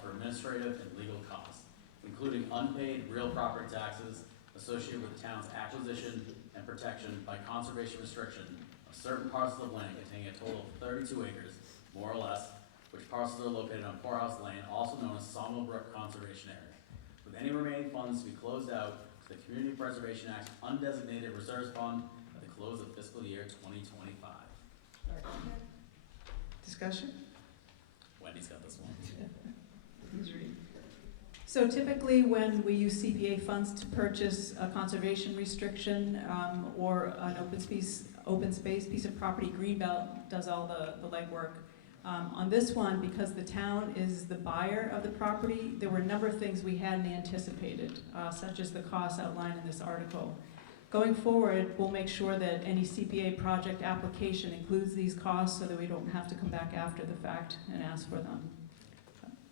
for administrative and legal costs, including unpaid real property taxes associated with the town's acquisition and protection by conservation restriction of certain parcels of land containing a total of 32 acres, more or less, which parcels are located on Poorhouse Lane, also known as Sawmill Brook Conservation Area, with any remaining funds to be closed out to the Community Preservation Act undesignated reserves fund at the close of fiscal year 2025. Discussion? Wendy's got this one. Please read. So typically, when we use CPA funds to purchase a conservation restriction or an open space piece of property, Greenbelt does all the legwork. On this one, because the town is the buyer of the property, there were a number of things we hadn't anticipated, such as the costs outlined in this article. Going forward, we'll make sure that any CPA project application includes these costs so that we don't have to come back after the fact and ask for them.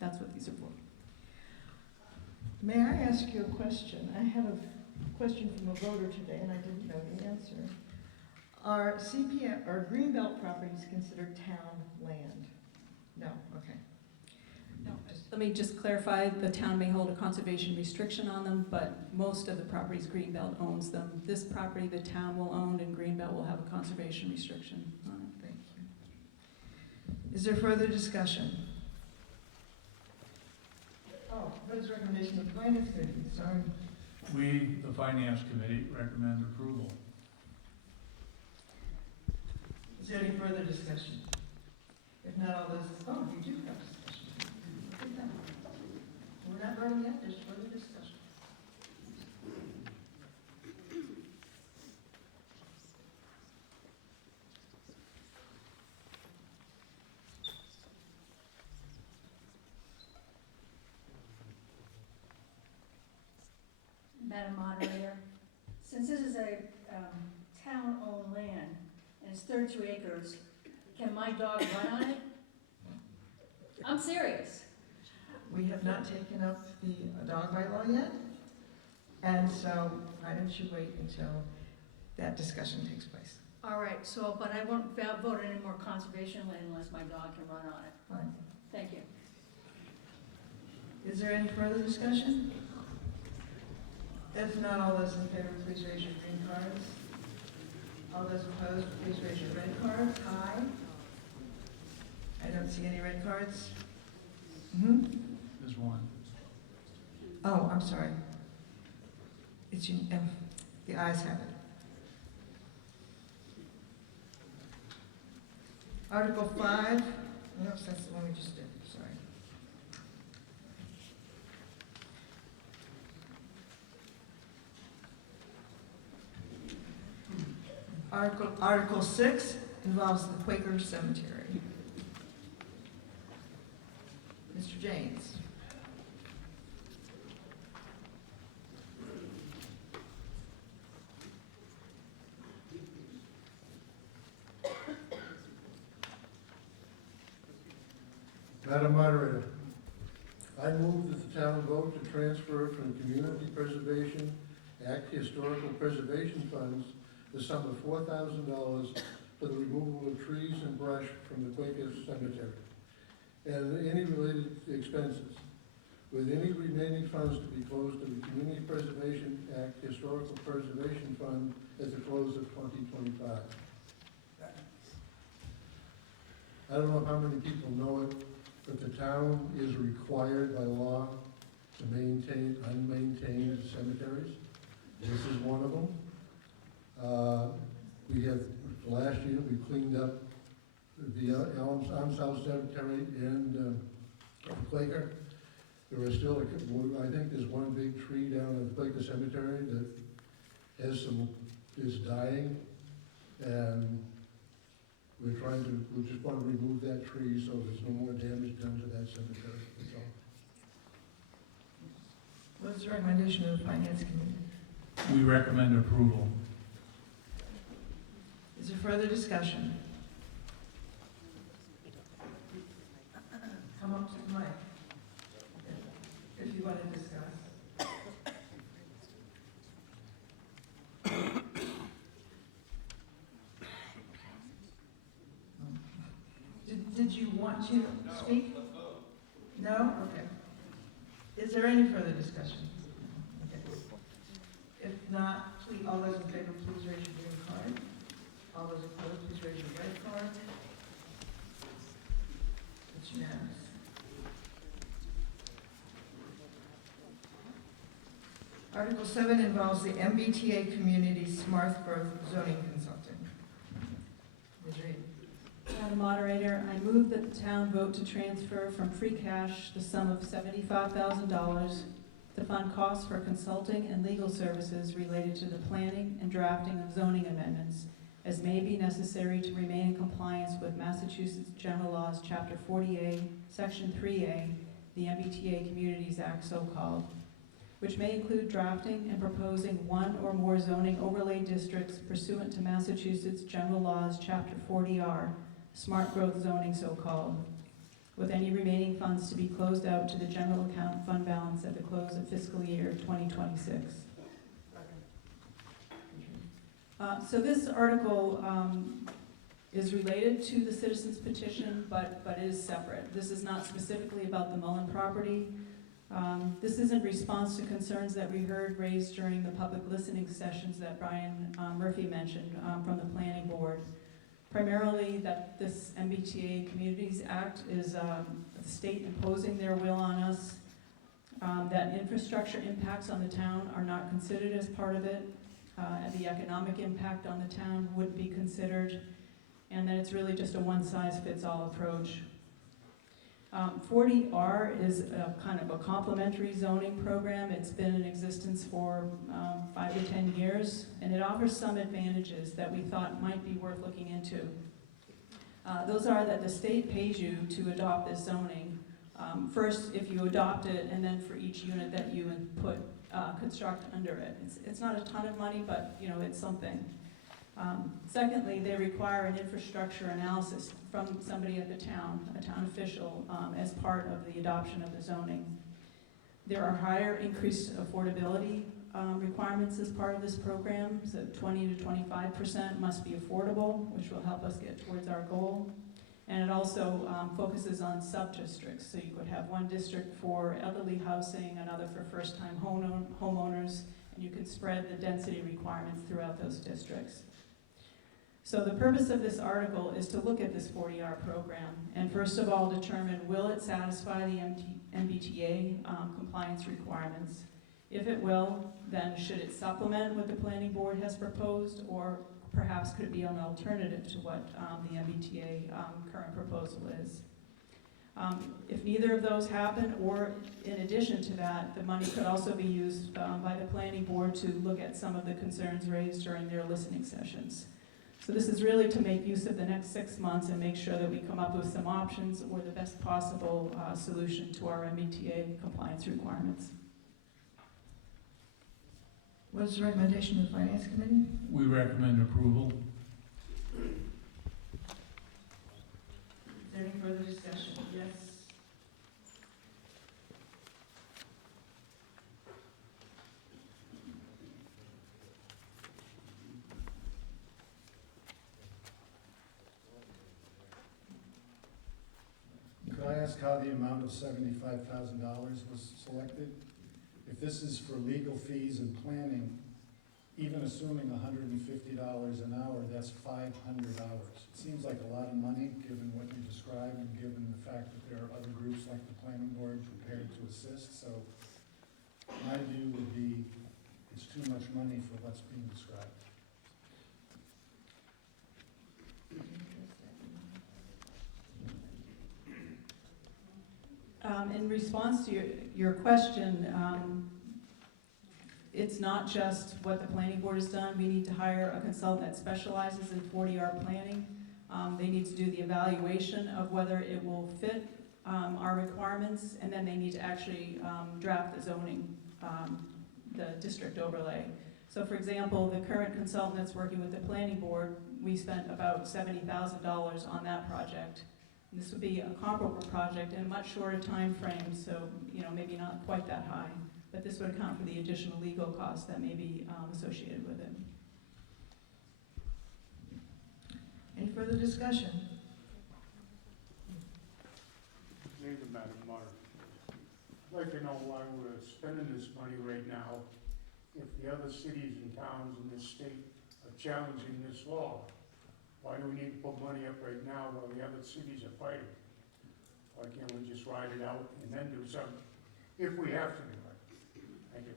That's what these are for. May I ask you a question? I had a question from a voter today, and I didn't know the answer. Are Greenbelt properties considered town land? No, okay. No, let me just clarify, the town may hold a conservation restriction on them, but most of the properties Greenbelt owns them. This property the town will own and Greenbelt will have a conservation restriction on it. Thank you. Is there further discussion? Oh, what is the recommendation of the Finance Committee? Sorry. We, the Finance Committee, recommend approval. Is there any further discussion? If not, all those, oh, you do have discussion. Good enough. We're not voting yet, there's further discussion. Madam Moderator, since this is a town-owned land and it's 32 acres, can my dog run on it? I'm serious. We have not taken up the dog bylaw yet, and so why don't you wait until that discussion takes place? All right, so, but I won't vote any more conservation land unless my dog can run on it. Fine. Thank you. Is there any further discussion? If not, all those in favor, please raise your green cards. All those opposed, please raise your red cards. Aye. I don't see any red cards. There's one. Oh, I'm sorry. It's the ayes have it. Article 5. No, that's the one we just did. Sorry. Article 6 involves the Quaker Cemetery. Mr. James. Madam Moderator, I move that the town vote to transfer from Community Preservation Act Historical Preservation Funds the sum of $4,000 for the removal of trees and brush from the Quaker Cemetery and any related expenses, with any remaining funds to be closed to the Community Preservation Act Historical Preservation Fund at the close of 2025. I don't know how many people know it, but the town is required by law to maintain unmaintained cemeteries. This is one of them. We have, last year, we cleaned up the Almshouse Cemetery and Quaker. There are still, I think there's one big tree down at Quaker Cemetery that is dying, and we just want to remove that tree so there's no more damage done to that cemetery, that's all. What's the recommendation of the Finance Committee? We recommend approval. Is there further discussion? Come up to the mic if you want to discuss. Did you want to speak? No? Okay. Is there any further discussion? Okay. If not, please, all those in favor, please raise your green card. All those opposed, please raise your red card. It's unanimous. Article 7 involves the MBTA Community Smart Growth Zoning Consulting. Ms. Reed. Madam Moderator, I move that the town vote to transfer from free cash the sum of $75,000 to fund costs for consulting and legal services related to the planning and drafting of zoning amendments, as may be necessary to remain in compliance with Massachusetts General Laws, Chapter 40A, Section 3A, the MBTA Communities Act so-called, which may include drafting and proposing one or more zoning overlay districts pursuant to Massachusetts General Laws, Chapter 40R, Smart Growth Zoning so-called, with any remaining funds to be closed out to the general account fund balance at the close of fiscal year 2026. So this article is related to the citizens petition, but is separate. This is not specifically about the Mullen property. This is in response to concerns that we heard raised during the public listening sessions that Brian Murphy mentioned from the planning board. Primarily that this MBTA Communities Act is the state imposing their will on us, that infrastructure impacts on the town are not considered as part of it, and the economic impact on the town would be considered, and that it's really just a one-size-fits-all approach. 40R is a kind of a complementary zoning program. It's been in existence for 5 to 10 years, and it offers some advantages that we thought might be worth looking into. Those are that the state pays you to adopt this zoning. First, if you adopt it, and then for each unit that you construct under it. It's not a ton of money, but it's something. Secondly, they require an infrastructure analysis from somebody at the town, a town official, as part of the adoption of the zoning. There are higher increased affordability requirements as part of this program, so 20 to 25% must be affordable, which will help us get towards our goal. And it also focuses on sub-districts, so you could have one district for elderly housing, another for first-time homeowners, and you could spread the density requirements throughout those districts. So the purpose of this article is to look at this 40R program and first of all determine, will it satisfy the MBTA compliance requirements? If it will, then should it supplement what the planning board has proposed, or perhaps could it be an alternative to what the MBTA current proposal is? If neither of those happen, or in addition to that, the money could also be used by the planning board to look at some of the concerns raised during their listening sessions. So this is really to make use of the next 6 months and make sure that we come up with some options or the best possible solution to our MBTA compliance requirements. What is the recommendation of the Finance Committee? We recommend approval. Is there any further discussion? Yes. Could I ask how the amount of $75,000 was selected? If this is for legal fees and planning, even assuming $150 an hour, that's 500 hours. It seems like a lot of money, given what you described and given the fact that there are other groups like the planning board prepared to assist. So my view would be it's too much money for what's being described. In response to your question, it's not just what the planning board has done. We need to hire a consultant that specializes in 40R planning. They need to do the evaluation of whether it will fit our requirements, and then they need to actually draft the zoning, the district overlay. So for example, the current consultant that's working with the planning board, we spent about $70,000 on that project. This would be a comparable project in a much shorter time frame, so maybe not quite that high, but this would account for the additional legal costs that may be associated with it. Any further discussion? Thank you, Madam Moderator. I'd like to know why we're spending this money right now if the other cities and towns in this state are challenging this law. Why do we need to put money up right now while the other cities are fighting? Why can't we just ride it out and then do something, if we have to do it? Thank you.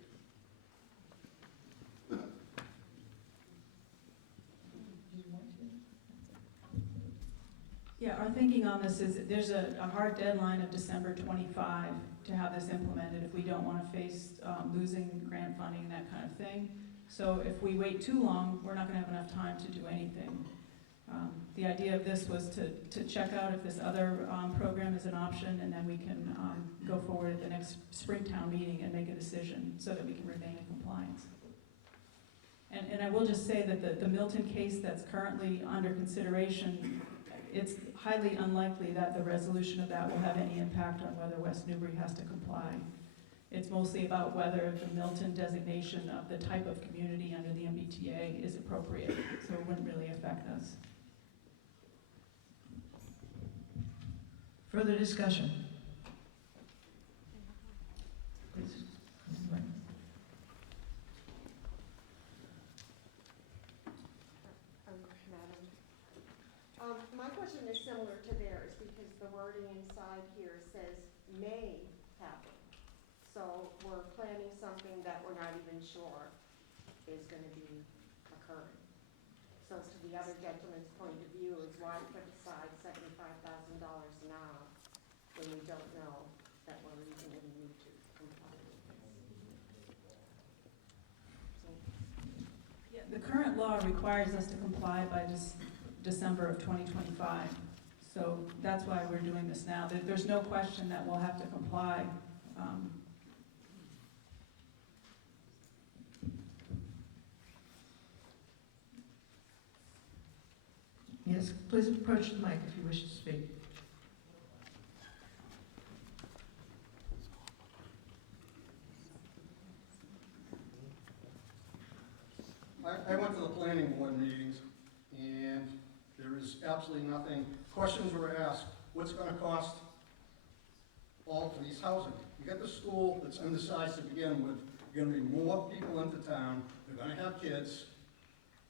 Yeah, our thinking on this is there's a hard deadline of December 25 to have this implemented if we don't want to face losing grant funding and that kind of thing. So if we wait too long, we're not going to have enough time to do anything. The idea of this was to check out if this other program is an option, and then we can go forward at the next Springtown meeting and make a decision so that we can remain in compliance. And I will just say that the Milton case that's currently under consideration, it's highly unlikely that the resolution of that will have any impact on whether West Newbury has to comply. It's mostly about whether the Milton designation of the type of community under the MBTA is appropriate, so it wouldn't really affect us. Further discussion? Please. My question is similar to theirs, because the wording inside here says may happen. So we're planning something that we're not even sure is gonna be occurring. So to the other gentleman's point of view is why put aside $75,000 now when we don't know that we're even gonna need to comply with this? Yeah, the current law requires us to comply by December of 2025. So that's why we're doing this now. There's no question that we'll have to comply. Yes, please approach the mic if you wish to speak. I went to the planning board meetings, and there is absolutely nothing. Questions were asked, what's it gonna cost all for these housing? You got the school that's undersized to begin with, you're gonna be more people into town, they're gonna have kids,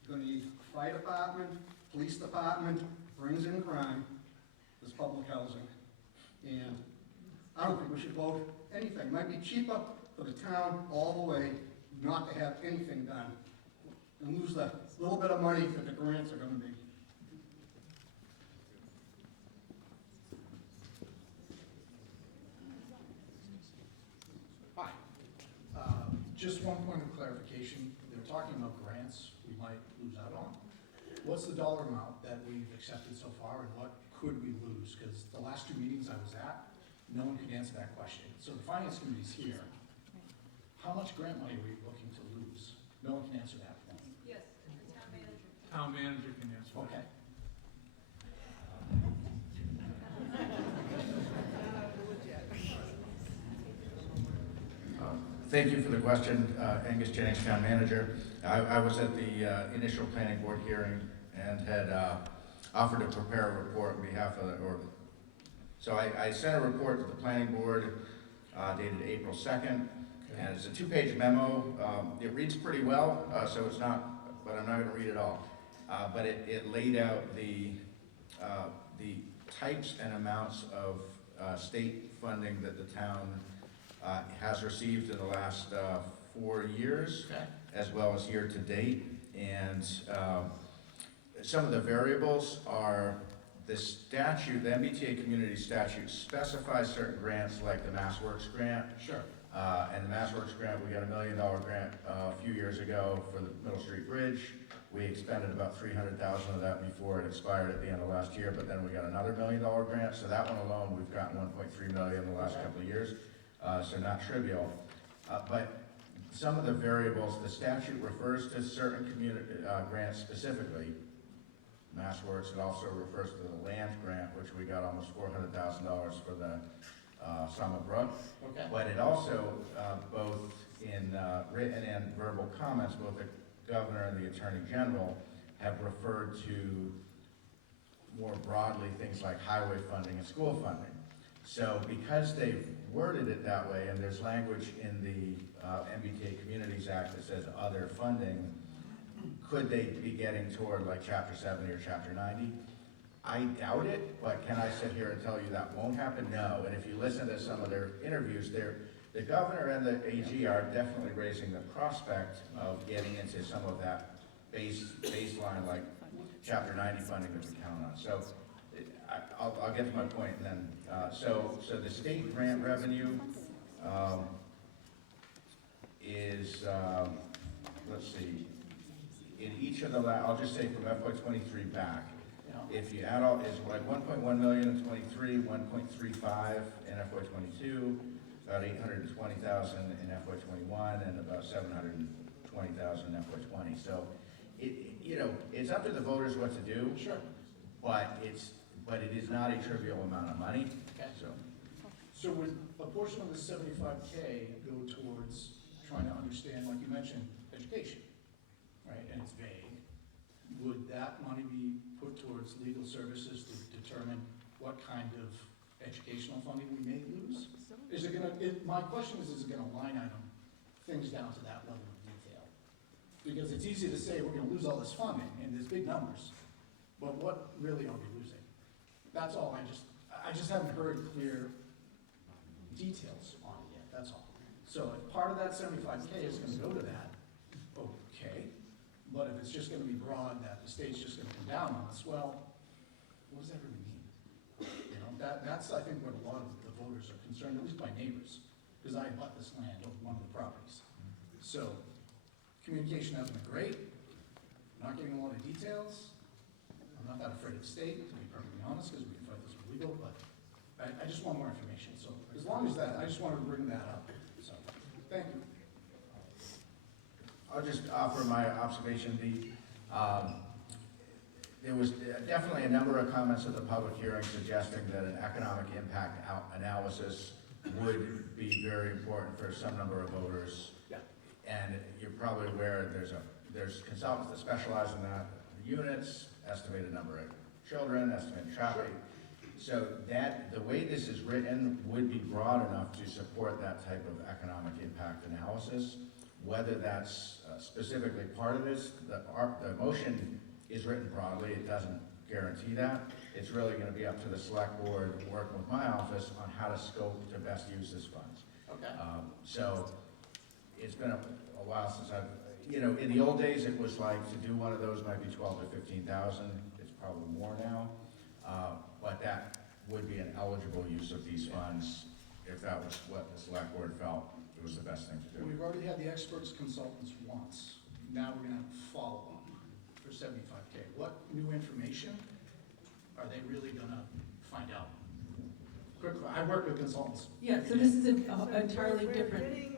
you're gonna need a fire department, police department, brings in crime, there's public housing. And I don't think we should vote anything. It might be cheaper for the town all the way not to have anything done and lose the little bit of money that the grants are gonna be. Hi. Just one point of clarification. They're talking about grants we might lose out on. What's the dollar amount that we've accepted so far, and what could we lose? Because the last two meetings I was at, no one could answer that question. So the finance committee's here. How much grant money are we looking to lose? No one can answer that. Yes, the town manager. Town manager can answer. Okay. Thank you for the question, Angus Jennings, Town Manager. I was at the initial planning board hearing and had offered to prepare a report on behalf of the, so I sent a report to the planning board dated April 2nd, and it's a 2-page memo. It reads pretty well, so it's not, but I'm not gonna read it all. But it laid out the types and amounts of state funding that the town has received in the last 4 years, as well as year to date. And some of the variables are the statute, the MBTA community statute specifies certain grants like the MassWorks grant. Sure. And the MassWorks grant, we got $1 million grant a few years ago for the Middle Street Bridge. We expended about $300,000 of that before it expired at the end of last year, but then we got another $1 million grant. So that one alone, we've gotten $1.3 million in the last couple of years. So not trivial. But some of the variables, the statute refers to certain community grants specifically. MassWorks, it also refers to the land grant, which we got almost $400,000 for the Summit Brook. Okay. But it also, both in written and verbal comments, both the governor and the attorney general have referred to more broadly things like highway funding and school funding. So because they've worded it that way, and there's language in the MBTA Communities Act that says other funding, could they be getting toward like Chapter 70 or Chapter 90? I doubt it, but can I sit here and tell you that won't happen? No. And if you listen to some of their interviews, the governor and the AG are definitely raising the prospect of getting into some of that baseline, like Chapter 90 funding that we count on. So I'll get to my point then. So the state grant revenue is, let's see, in each of the, I'll just say from FY '23 back, if you add all, it's like 1.1 million in '23, 1.35 in FY '22, about 820,000 in FY '21, and about 720,000 in FY '20. So, it's up to the voters what to do. Sure. But it is not a trivial amount of money, so. So would a portion of the 75K go towards trying to understand, like you mentioned, education, right, and it's vague? Would that money be put towards legal services to determine what kind of educational funding we may lose? Is it gonna, my question is it gonna line item things down to that level of detail? Because it's easy to say we're gonna lose all this funding, and there's big numbers, but what really are we losing? That's all, I just haven't heard clear details on it yet, that's all. So if part of that 75K is gonna go to that, okay, but if it's just gonna be broad, that the state's just gonna come down on us, well, what does that really mean? That's, I think, what a lot of the voters are concerned, at least my neighbors, because I bought this land over one of the properties. So, communication hasn't been great, not getting a lot of details. I'm not that afraid of the state, to be perfectly honest, because we can fight this with legal, but I just want more information. So as long as that, I just wanted to bring that up. So, thank you. I'll just offer my observation. There was definitely a number of comments at the public hearing suggesting that an economic impact analysis would be very important for some number of voters. Yeah. And you're probably aware there's consultants that specialize in that, units, estimated number of children, estimated traffic. So the way this is written would be broad enough to support that type of economic impact analysis. Whether that's specifically part of this, the motion is written broadly, it doesn't guarantee that. It's really gonna be up to the select board, working with my office on how to scope to best use this funds. Okay. So it's been a while since in the old days, it was like to do one of those might be 12 to 15,000. It's probably more now. But that would be an eligible use of these funds if that was what the select board felt it was the best thing to do. We've already had the experts consultants once. Now we're gonna have a follow-up for 75K. What new information are they really gonna find out? Quick, I work with consultants. Yeah, so this is entirely different.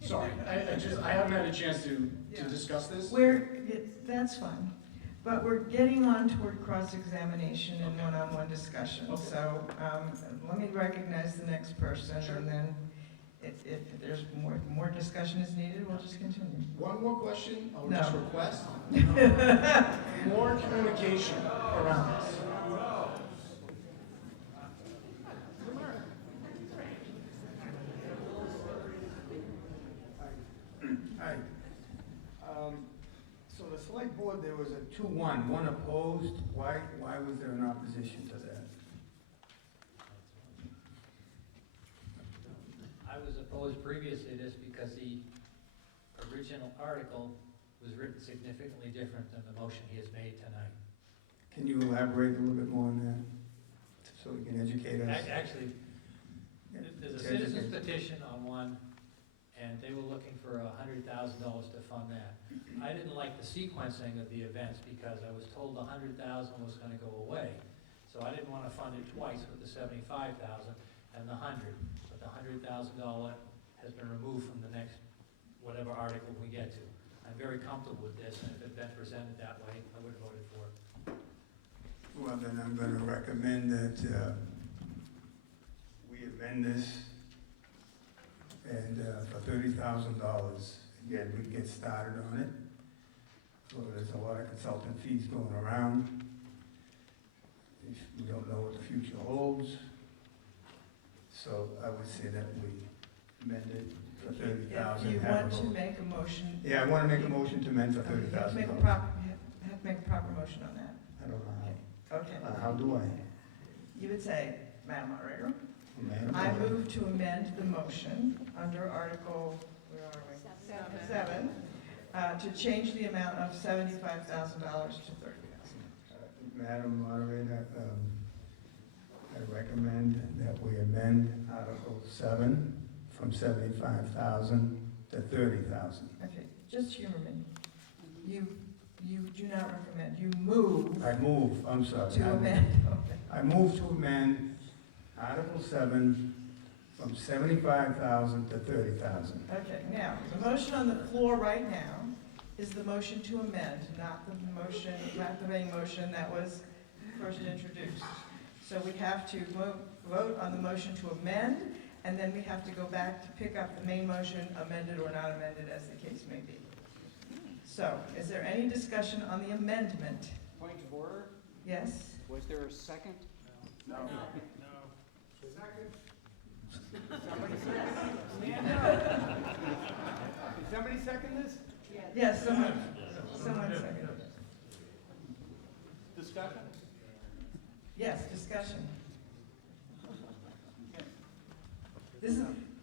Sorry, I haven't had a chance to discuss this. That's fine, but we're getting on toward cross-examination and one-on-one discussion. Okay. So let me recognize the next person, Sure. and then if there's more discussion is needed, we'll just continue. One more question, I'll No. just request. More communication around this. Hi. So the select board, there was a 2-1, one opposed. Why was there an opposition to that? I was opposed previously to this because the original article was written significantly different than the motion he has made tonight. Can you elaborate a little bit more on that, so we can educate us? Actually, there's a citizen's petition on one, and they were looking for $100,000 to fund that. I didn't like the sequencing of the events because I was told the $100,000 was gonna go away. So I didn't wanna fund it twice with the $75,000 and the $100,000. But the $100,000 has been removed from the next, whatever article we get to. I'm very comfortable with this, and if it had been presented that way, I would have voted for it. Well, then I'm gonna recommend that we amend this, and for $30,000, again, we get started on it. So there's a lot of consultant fees going around. We don't know what the future holds. So I would say that we amend it for $30,000. If you want to make a motion. Yeah, I want to make a motion to amend for You have to $30,000. make a proper, you have to make a proper motion on that. I don't know Okay. how do I? You would say, Madam Moderator, Madam I Moderator. move to amend the motion under Article, where are we? 7, to change the amount of $75,000 to $30,000. Madam Moderator, recommend that we amend Article 7 from 75,000 to 30,000. Okay, just humor me. You do not recommend, you move I move, I'm sorry. to amend. Okay. I move to amend Article 7 from 75,000 to 30,000. Okay, now, the motion on the floor right now is the motion to amend, not the main motion that was first introduced. So we have to vote on the motion to amend, and then we have to go back to pick up the main motion, amended or not amended, as the case may be. So, is there any discussion on the amendment? Point of order? Yes? Was there a second? No. Somebody second? Did somebody second this? Yes, someone seconded. Discussion? Yes, discussion.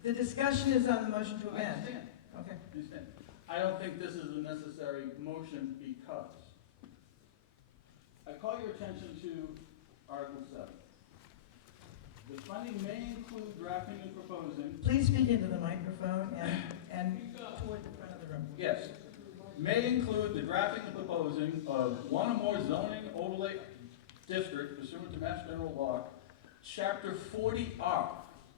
The discussion is on the motion to amend. Okay. Understand. I don't think this is a necessary motion because I call your attention to Article 7. The funding may include drafting and proposing. Please speak into the microphone and toward the front of the room. Yes. May include the drafting and proposing of one or more zoning overlay district pursuant to Mass General Law, Chapter 40R.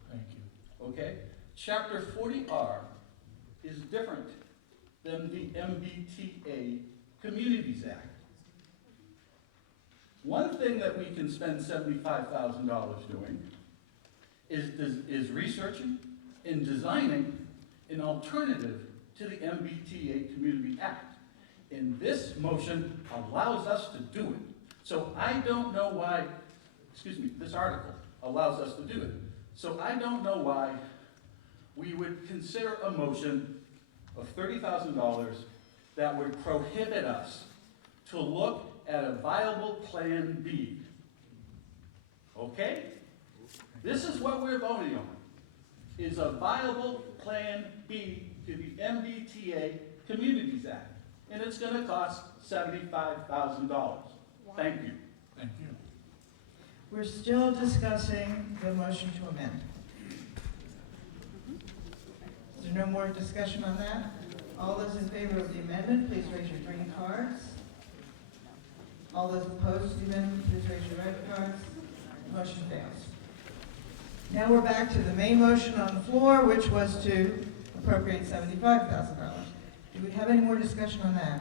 Thank you. Okay? Chapter 40R is different than the MBTA Communities Act. One thing that we can spend $75,000 doing is researching and designing an alternative to the MBTA Community Act. And this motion allows us to do it. So I don't know why, this article allows us to do it. So I don't know why we would consider a motion of $30,000 that would prohibit us to look at a viable Plan B. Okay? This is what we're voting on, is a viable Plan B to the MBTA Communities Act. And it's going to cost $75,000. Thank you. Thank you. We're still discussing the motion to amend. Is there no more discussion on that? All those in favor of the amendment, please raise your green cards. All those opposed to the amendment, please raise your red cards. Motion fails. Now we're back to the main motion on the floor, which was to appropriate $75,000. Do we have any more discussion on that?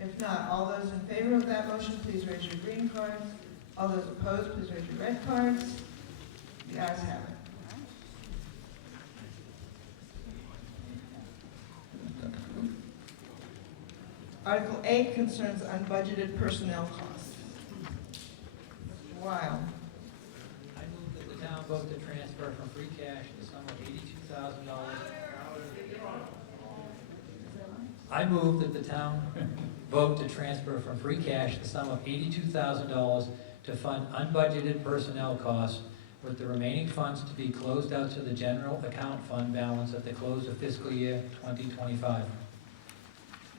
If not, all those in favor of that motion, please raise your green cards. All those opposed, please raise your red cards. The ayes have it. Article 8 concerns unbudgeted personnel costs. Mr. Weil. I move that the town vote to transfer from free cash the sum of $82,000. I move that the town vote to transfer from free cash the sum of $82,000 to fund unbudgeted personnel costs, with the remaining funds to be closed out to the general account fund balance at the close of fiscal year 2025.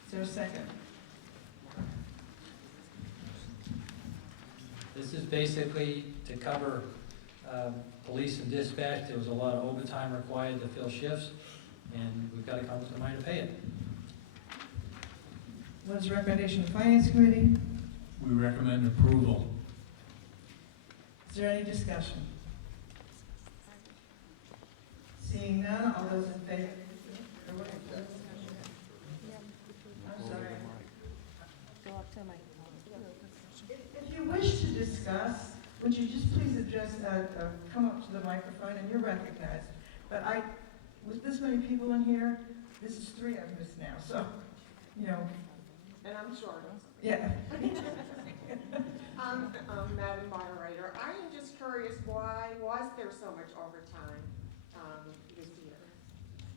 Is there a second? This is basically to cover police and dispatch. There was a lot of overtime required to fill shifts, and we've got to come up with the money to pay it. What is the recommendation of the Finance Committee? We recommend approval. Is there any discussion? Seeing none, all those in favor? I'm sorry. Go up to my. If you wish to discuss, would you just please come up to the microphone, and you're recognized. But with this many people in here, this is 3 I've missed now, so, you know. And I'm short. Yeah. Madam Moderator, I am just curious, why was there so much overtime this year?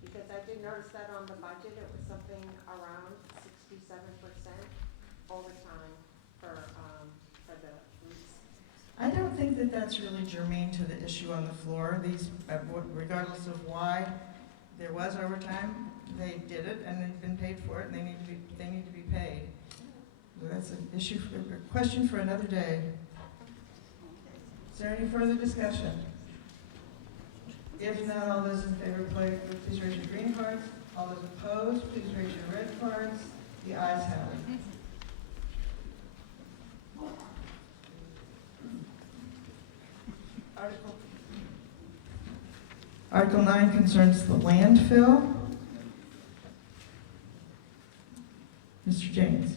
Because I did notice that on the budget, it was something around 67% overtime for the police. I don't think that that's really germane to the issue on the floor. These, regardless of why there was overtime, they did it and they've been paid for it, and they need to be paid. So that's an issue, a question for another day. Is there any further discussion? If not, all those in favor, please raise your green cards. All those opposed, please raise your red cards. The ayes have it. Article 9 concerns the landfill. Mr. James.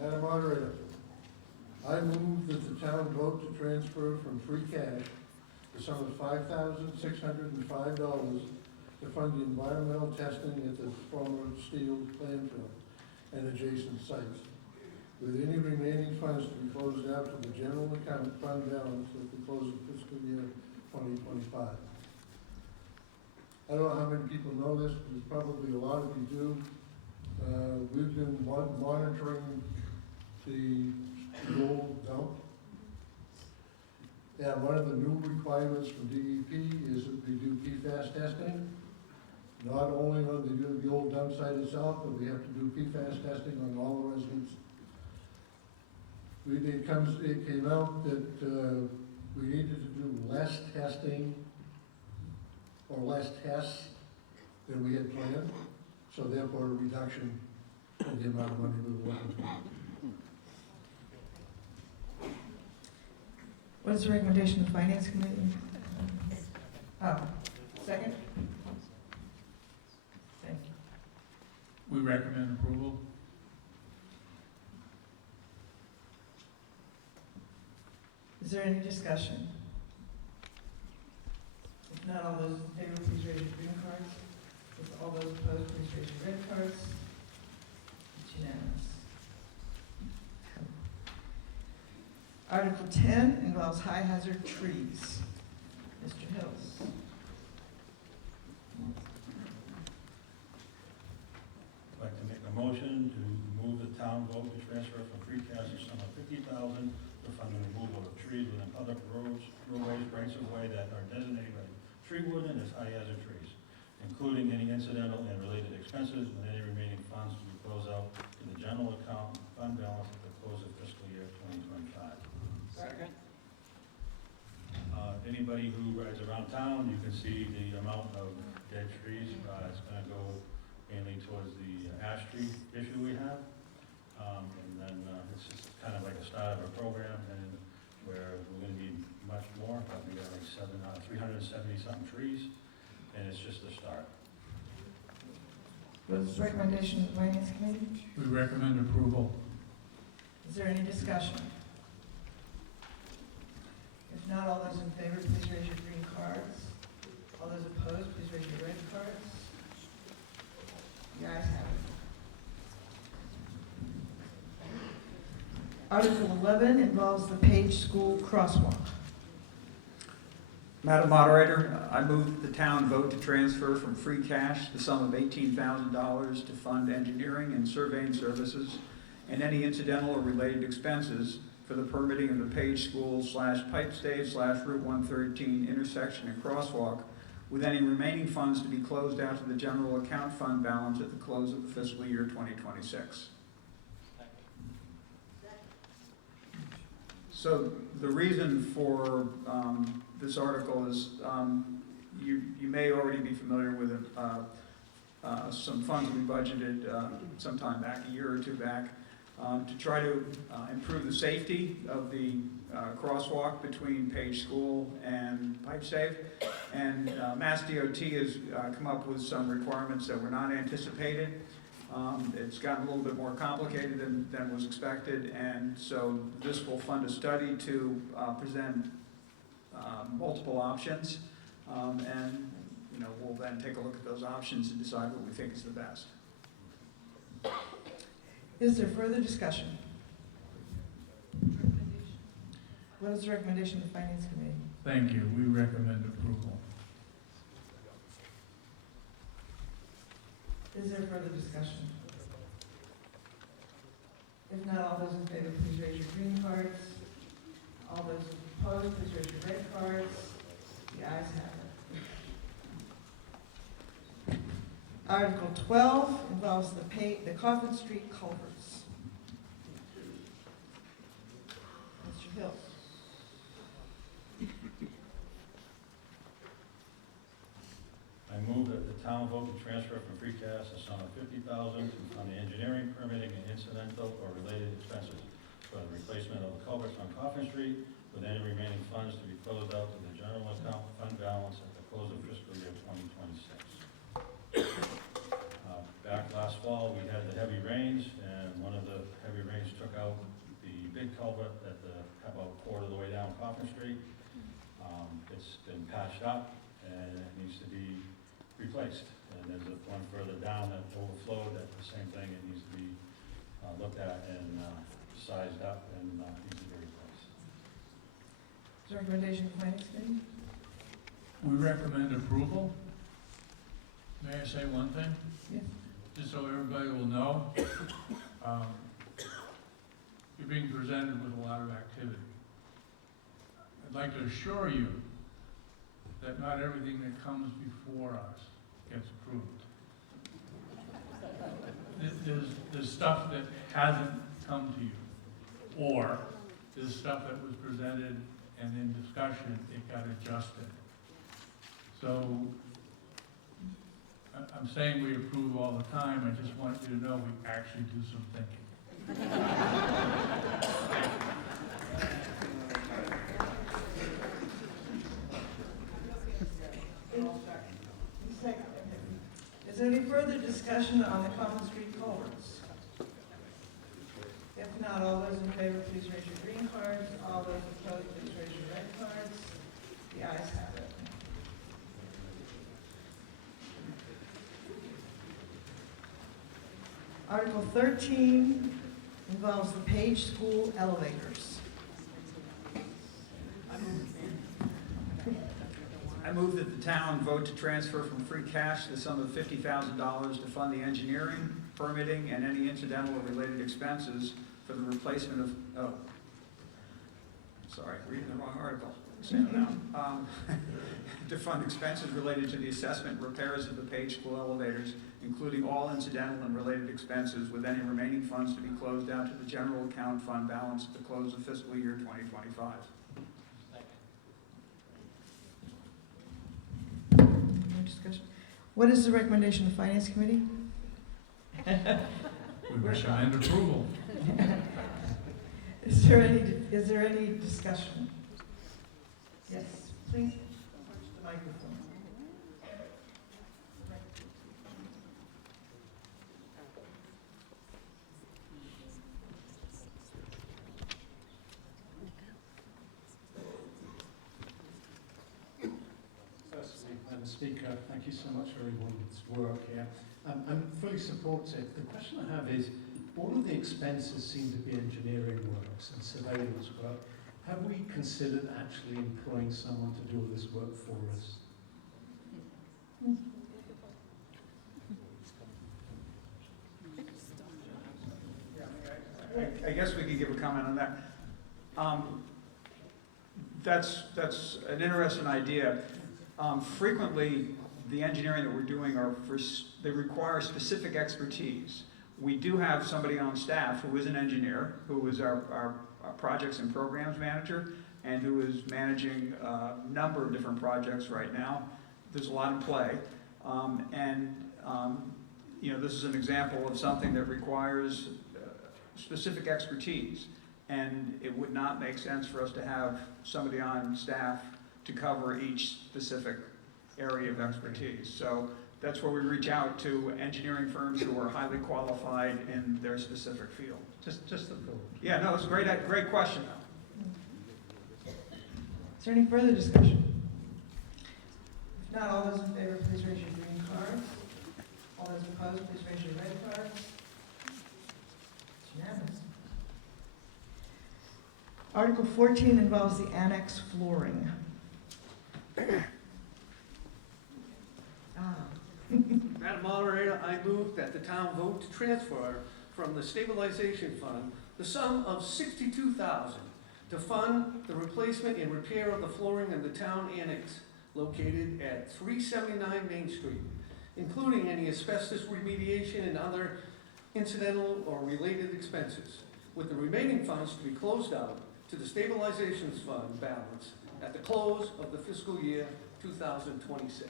Madam Moderator, I move that the town vote to transfer from free cash the sum of $5,605 to fund the environmental testing at the former steel landfill and adjacent sites, with any remaining funds to be closed out to the general account fund balance at the close of fiscal year 2025. I don't know how many people know this, but probably a lot of you do. We've been monitoring the old dump. And one of the new requirements from DEP is that they do PFAS testing. Not only when they do the old dump site itself, but we have to do PFAS testing on all the residents. It came out that we needed to do less testing or less tests than we had planned, so therefore a reduction in the amount of money we were looking for. What is the recommendation of the Finance Committee? Oh, second? Thank you. We recommend approval. Is there any discussion? If not, all those in favor, please raise your green cards. If all those opposed, please raise your red cards. It's unanimous. Article 10 involves high hazard trees. Mr. Hills. I'd like to make a motion to move the town vote to transfer from free cash a sum of $50,000 to fund the removal of trees within public roads, roadways, rights of way that are designated by tree warden as high hazard trees, including any incidental and related expenses, with any remaining funds to be closed out to the general account fund balance at the close of fiscal year 2025. Second. Anybody who rides around town, you can see the amount of dead trees. It's going to go mainly towards the ash tree issue we have. And then it's just kind of like a start of a program, and where we're going to need much more, but we got like 370-something trees, and it's just a start. What is the recommendation of the Finance Committee? We recommend approval. Is there any discussion? If not, all those in favor, please raise your green cards. All those opposed, please raise your red cards. The ayes have it. Article 11 involves the Page School crosswalk. Madam Moderator, I move that the town vote to transfer from free cash the sum of $18,000 to fund engineering and surveying services and any incidental or related expenses for the permitting of the Page School /Pipe Stage /Route 113 intersection and crosswalk, with any remaining funds to be closed out to the general account fund balance at the close of the fiscal year 2026. So the reason for this article is you may already be familiar with some funds we budgeted sometime back, a year or two back, to try to improve the safety of the crosswalk between Page School and Pipe Save. And Mass DOT has come up with some requirements that were not anticipated. It's gotten a little bit more complicated than was expected, and so this will fund a study to present multiple options, and we'll then take a look at those options and decide what we think is the best. Is there further discussion? What is the recommendation of the Finance Committee? Thank you. We recommend approval. Is there further discussion? If not, all those in favor, please raise your green cards. All those opposed, please raise your red cards. The ayes have it. Article 12 involves the Coffin Street culverts. Mr. Hill. I move that the town vote to transfer from free cash a sum of $50,000 to fund the engineering, permitting, and incidental or related expenses for the replacement of the culverts on Coffin Street, with any remaining funds to be closed out to the general account fund balance at the close of fiscal year 2026. Back last fall, we had the heavy rains, and one of the heavy rains took out the big culvert at about a quarter of the way down Coffin Street. It's been patched up, and it needs to be replaced. And there's one further down that overflowed, that the same thing, it needs to be looked at and sized up and needs to be replaced. Is there a recommendation from Finance Committee? We recommend approval. May I say one thing? Yes. Just so everybody will know, you're being presented with a lot of activity. I'd like to assure you that not everything that comes before us gets approved. There's stuff that hasn't come to you, or there's stuff that was presented and in discussion, it got adjusted. So, I'm saying we approve all the time, I just want you to know we actually do some thinking. Is there any further discussion on the Common Street culverts? If not, all those in favor, please raise your green cards. All those opposed, please raise your red cards. The ayes have it. Article 13 involves the Page School elevators. I move that the town vote to transfer from free cash the sum of $50,000 to fund the engineering, permitting, and any incidental or related expenses for the replacement of, sorry, reading the wrong article. Stand down. To fund expenses related to the assessment and repairs of the Page School elevators, including all incidental and related expenses, with any remaining funds to be closed out to the general account fund balance at the close of fiscal year 2025. No discussion. What is the recommendation of the Finance Committee? We recommend approval. Is there any discussion? Yes, please approach the microphone. Firstly, Madam Speaker, thank you so much for everyone's work here. I'm fully supportive. The question I have is, all of the expenses seem to be engineering works and surveillance work. Have we considered actually employing someone to do all this work for us? I guess we could give a comment on that. That's an interesting idea. Frequently, the engineering that we're doing they require specific expertise. We do have somebody on staff who is an engineer, who is our projects and programs manager, and who is managing a number of different projects right now. There's a lot in play. This is an example of something that requires specific expertise, and it would not make sense for us to have somebody on staff to cover each specific area of expertise. So that's where we reach out to engineering firms who are highly qualified in their specific field. Just the thought. Yeah, no, it's a great question. Is there any further discussion? If not, all those in favor, please raise your green cards. All those opposed, please raise your red cards. It's unanimous. Article 14 involves the annex flooring. Madam Moderator, I move that the town vote to transfer from the stabilization fund the sum of $62,000 to fund the replacement and repair of the flooring in the town annex located at 379 Main Street including any asbestos remediation and other incidental or related expenses, with the remaining funds to be closed out to the stabilization fund balance at the close of the fiscal year 2026.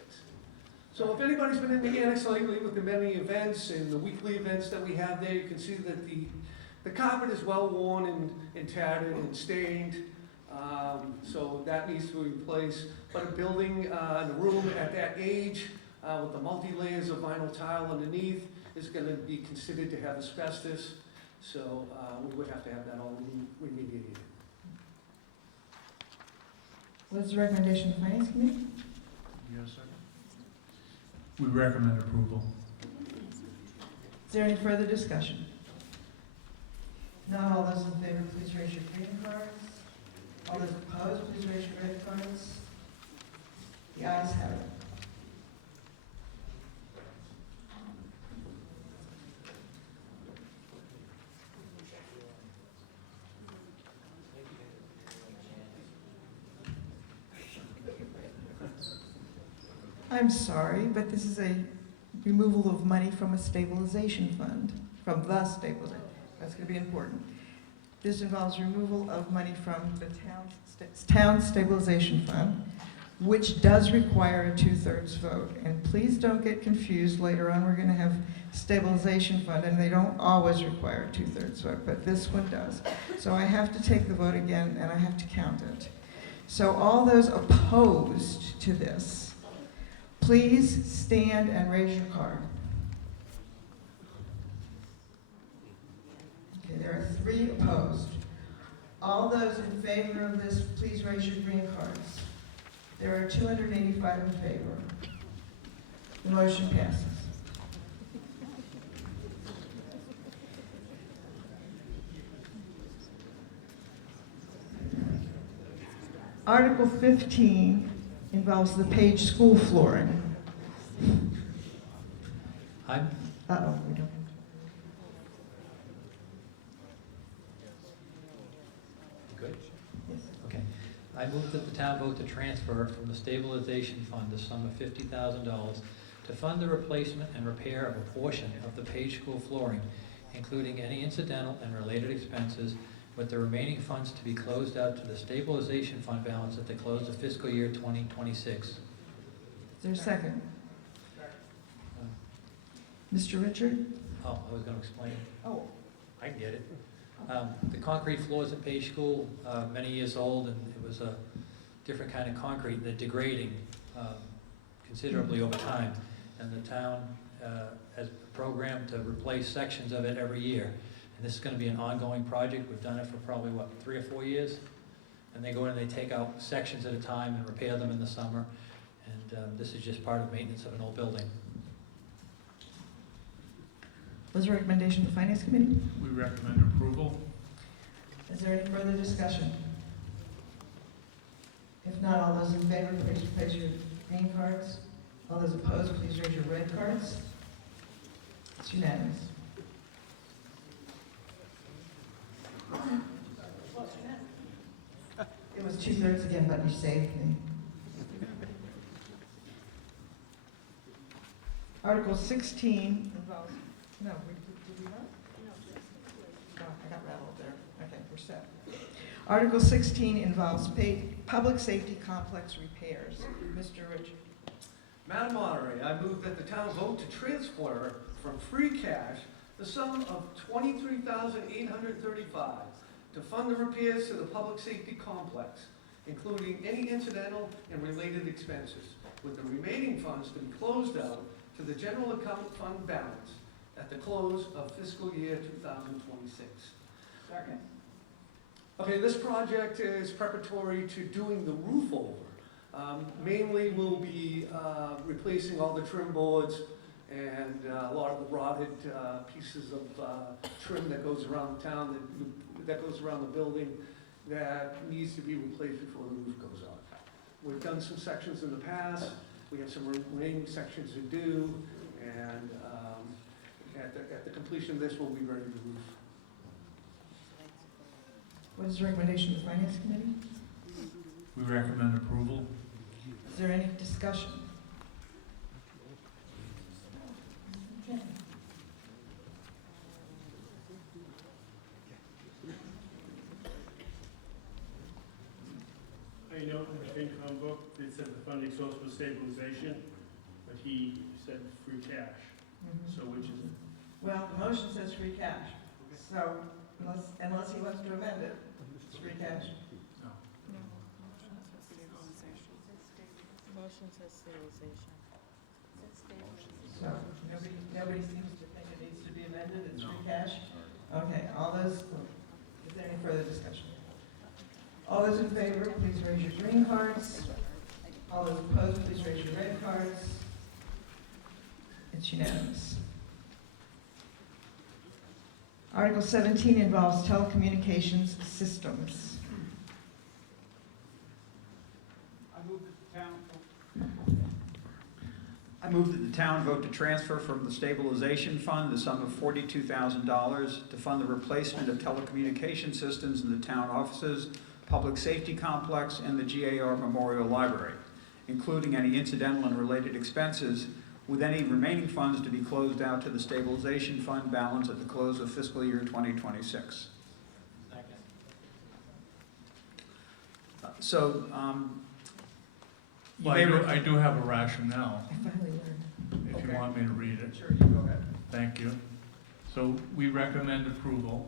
So if anybody's been in the annex lately with the many events and the weekly events that we have there, you can see that the carpet is well worn and tattered and stained. So that needs to be replaced. But a building, a room at that age with the multi-layers of vinyl tile underneath is going to be considered to have asbestos. So we would have to have that all remediated. What is the recommendation of the Finance Committee? Yes, sir. We recommend approval. Is there any further discussion? Not all those in favor, please raise your green cards. All those opposed, please raise your red cards. The ayes have it. I'm sorry, but this is a removal of money from a stabilization fund, from the stabilization. That's going to be important. This involves removal of money from the town stabilization fund, which does require a 2/3 vote. And please don't get confused. Later on, we're going to have stabilization fund, and they don't always require a 2/3 vote, but this one does. So I have to take the vote again, and I have to count it. So all those opposed to this, please stand and raise your card. Okay, there are 3 opposed. All those in favor of this, please raise your green cards. There are 285 in favor. The motion passes. Article 15 involves the Page School flooring. Uh-oh, we don't. Good? Yes. Okay. I move that the town vote to transfer from the stabilization fund the sum of $50,000 to fund the replacement and repair of a portion of the Page School flooring, including any incidental and related expenses, with the remaining funds to be closed out to the stabilization fund balance at the close of fiscal year 2026. Is there a second? Mr. Richard? Oh, I was going to explain it. Oh. I get it. The concrete floors at Page School, many years old, and it was a different kind of concrete. They're degrading considerably over time, and the town has a program to replace sections of it every year. And this is going to be an ongoing project. We've done it for probably, 3 or 4 years? And they go in and they take out sections at a time and repair them in the summer. And this is just part of maintenance of an old building. What's the recommendation of the Finance Committee? We recommend approval. Is there any further discussion? If not, all those in favor, please raise your green cards. All those opposed, please raise your red cards. It's unanimous. It was 2/3 again, but you saved me. Article 16 involves, no, did we not? No, I got rattled there. Okay, we're set. Article 16 involves public safety complex repairs. Mr. Richard. Madam Moderator, I move that the town vote to transfer from free cash the sum of $23,835 to fund the repairs to the public safety complex, including any incidental and related expenses, with the remaining funds to be closed out to the general account fund balance at the close of fiscal year 2026. Second. Okay, this project is preparatory to doing the roof over. Mainly we'll be replacing all the trim boards and a lot of the rotted pieces of trim that goes around town, that goes around the building, that needs to be replaced before the roof goes on. We've done some sections in the past, we have some remaining sections to do, and at the completion of this, we'll be ready to roof. What is the recommendation of the Finance Committee? We recommend approval. Is there any discussion? a note in the FinCom book that said the funding source was stabilization, but he said free cash. So which is it? Well, the motion says free cash, so unless he wants to amend it, it's free cash. Motion says stabilization. So nobody seems to think it needs to be amended, it's free cash? Okay, is there any further discussion? All those in favor, please raise your green cards. All those opposed, please raise your red cards. It's unanimous. Article 17 involves telecommunications systems. I move that the town vote to transfer from the stabilization fund the sum of $42,000 to fund the replacement of telecommunication systems in the town offices, public safety complex, and the GAR Memorial Library, including any incidental and related expenses, with any remaining funds to be closed out to the stabilization fund balance at the close of fiscal year 2026. Well, I do have a rationale, I finally learned. if you want me to read it. Sure, you go ahead. Thank you. So we recommend approval,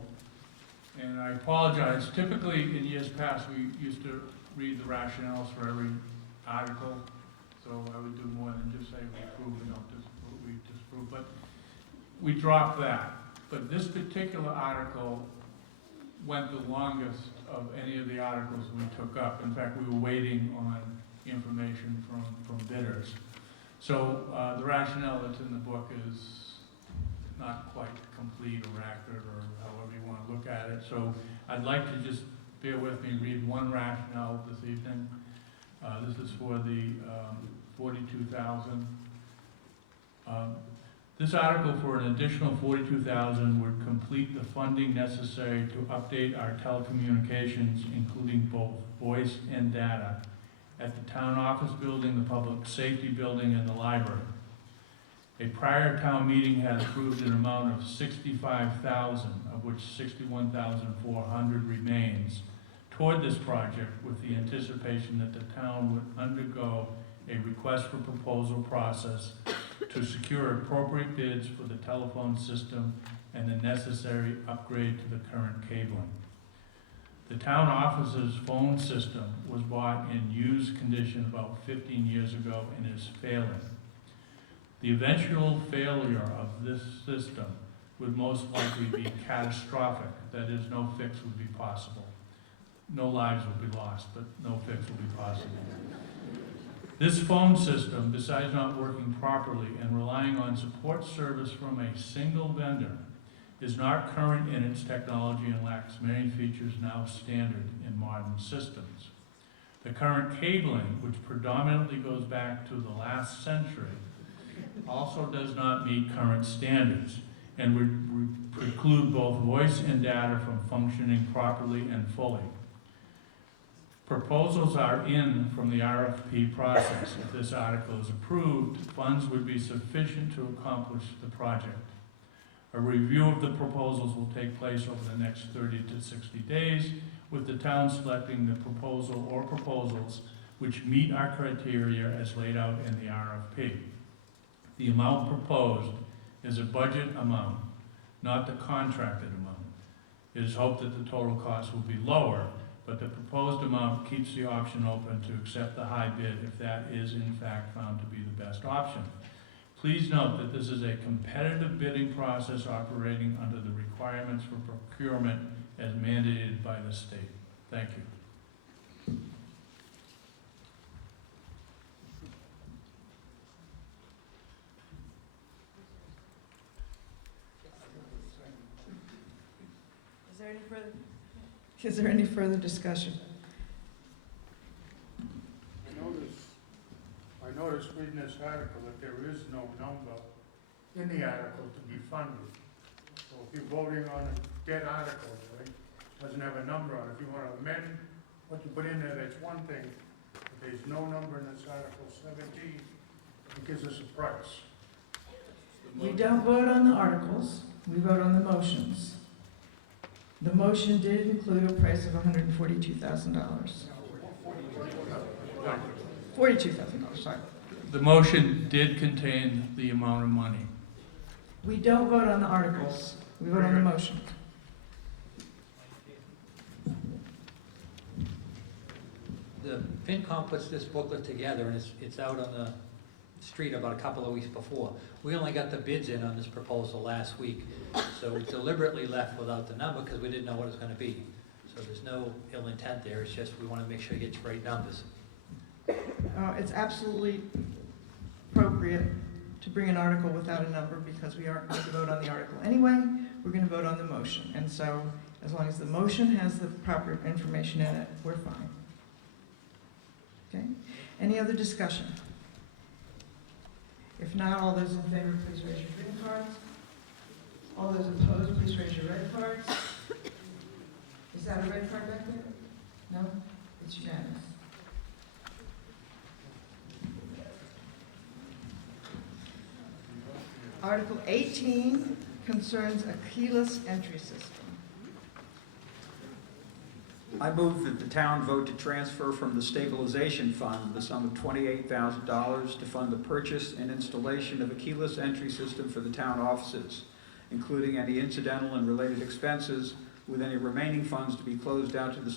and I apologize. Typically, in years past, we used to read the rationales for every article, so I would do more than just say we approve, we disapprove, but we dropped that. But this particular article went the longest of any of the articles we took up. In fact, we were waiting on information from bidders. So the rationale that's in the book is not quite complete or accurate, or however you want to look at it. So I'd like to just bear with me, read one rationale this evening. This is for the $42,000. This article for an additional $42,000 would complete the funding necessary to update our telecommunications, including both voice and data, at the town office building, the public safety building, and the library. A prior town meeting had approved an amount of $65,000, of which $61,400 remains, toward this project, with the anticipation that the town would undergo a request for proposal process to secure appropriate bids for the telephone system and the necessary upgrade to the current cabling. The town office's phone system was bought in used condition about 15 years ago and is failing. The eventual failure of this system would most likely be catastrophic, that is, no fix would be possible. No lives will be lost, but no fix will be possible. This phone system, besides not working properly and relying on support service from a single vendor, is not current in its technology and lacks many features now standard in modern systems. The current cabling, which predominantly goes back to the last century, also does not meet current standards and would preclude both voice and data from functioning properly and fully. Proposals are in from the RFP process. If this article is approved, funds would be sufficient to accomplish the project. A review of the proposals will take place over the next 30 to 60 days, with the town selecting the proposal or proposals which meet our criteria as laid out in the RFP. The amount proposed is a budget amount, not the contracted amount. It is hoped that the total cost will be lower, but the proposed amount keeps the option open to accept the high bid if that is in fact found to be the best option. Please note that this is a competitive bidding process operating under the requirements for procurement as mandated by the state. Thank you. Is there any further discussion? I noticed reading this article that there is no number in the article to be funded. So if you're voting on a dead article, right, doesn't have a number on it. If you want to amend what you put in there, that's one thing. But there's no number in this Article 17. It gives us a price. We don't vote on the articles, we vote on the motions. The motion did include a price of $142,000. $42,000, sorry. The motion did contain the amount of money. We don't vote on the articles, we vote on the motion. The FinCom puts this booklet together, and it's out on the street about a couple of weeks before. We only got the bids in on this proposal last week, so we deliberately left without the number because we didn't know what it was gonna be. So there's no ill intent there, it's just we wanna make sure you get the right numbers. It's absolutely appropriate to bring an article without a number because we aren't going to vote on the article anyway. We're going to vote on the motion. And so as long as the motion has the proper information in it, we're fine. Okay? Any other discussion? If not, all those in favor, please raise your green cards. All those opposed, please raise your red cards. Is that a red card back there? No? It's unanimous. Article 18 concerns a keyless entry system. I move that the town vote to transfer from the stabilization fund the sum of $28,000 to fund the purchase and installation of a keyless entry system for the town offices, including any incidental and related expenses, with any remaining funds to be closed out to the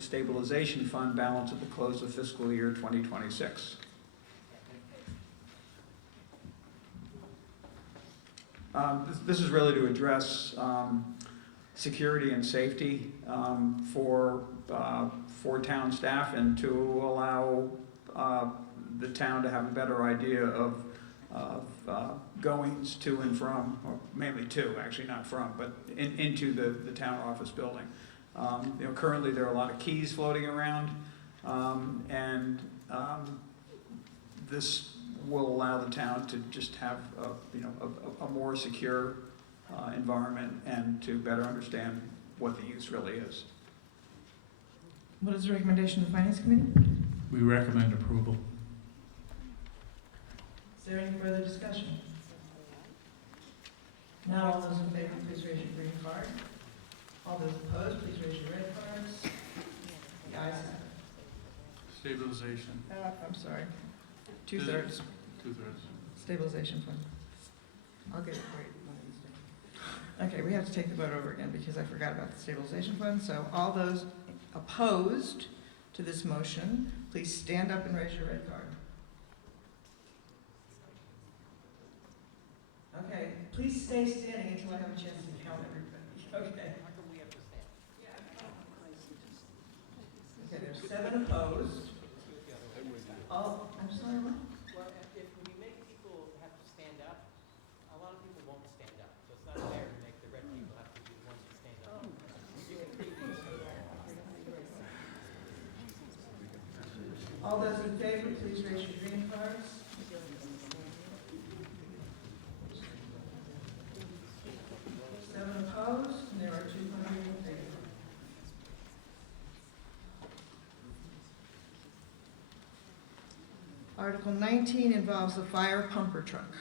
stabilization fund balance at the close of fiscal year 2026. This is really to address security and safety for town staff and to allow the town to have a better idea of goings to and from, or mainly to, actually not from, but into the town office building. Currently there are a lot of keys floating around, and this will allow the town to just have a more secure environment and to better understand what the use really is. What is the recommendation of the Finance Committee? We recommend approval. Is there any further discussion? Not all those in favor, please raise your green card. All those opposed, please raise your red cards. The ayes have it. Stabilization. I'm sorry. Two-thirds. Two-thirds. Stabilization fund. I'll get it right one of these days. Okay, we have to take the vote over again because I forgot about the stabilization fund. So all those opposed to this motion, please stand up and raise your red card. Okay, please stay standing until I have a chance to count everybody. Okay. Okay, there's 7 opposed. Oh, I'm sorry, what? Well, if we make people have to stand up, a lot of people won't stand up. So it's not fair to make the red people have to be the ones that stand up. You can preview. All those in favor, please raise your green cards. Opposed, and there are 200 in favor. Article 19 involves the fire pumper truck.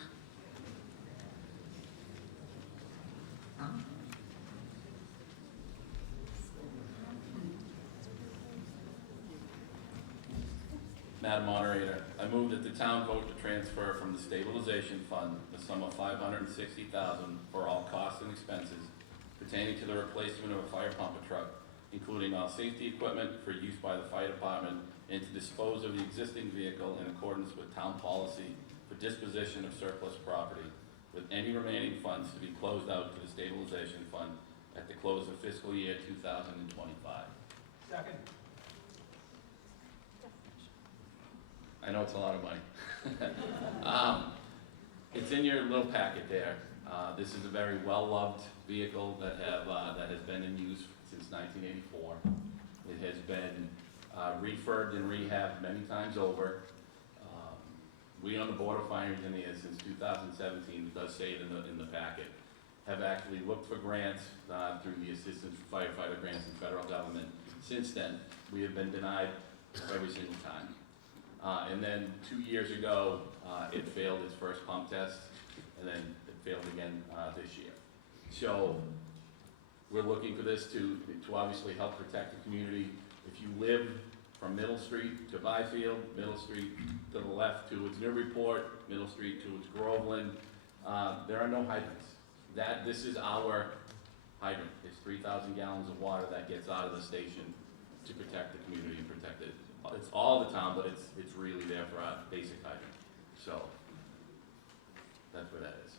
Madam Moderator, I move that the town vote to transfer from the stabilization fund the sum of $560,000 for all costs and expenses pertaining to the replacement of a fire pumper truck, including all safety equipment for use by the fire department, and to dispose of the existing vehicle in accordance with town policy for disposition of surplus property, with any remaining funds to be closed out to the stabilization fund at the close of fiscal year 2025. Second. I know it's a lot of money. It's in your little packet there. This is a very well-loved vehicle that has been in use since 1984. It has been refurbed and rehabbed many times over. We on the Board of Fire Engineers since 2017, it does say it in the packet, have actually looked for grants through the Assistant Firefighter Grants and federal government. Since then, we have been denied every single time. And then 2 years ago, it failed its first pump test, and then it failed again this year. So we're looking for this to obviously help protect the community. If you live from Middle Street to Byfield, Middle Street to the left towards Newburyport, Middle Street towards Groveland. There are no hydrants. This is our hydrant. It's 3,000 gallons of water that gets out of the station to protect the community and protect it. It's all the town, but it's really there for our basic hydrant. So, that's where that is.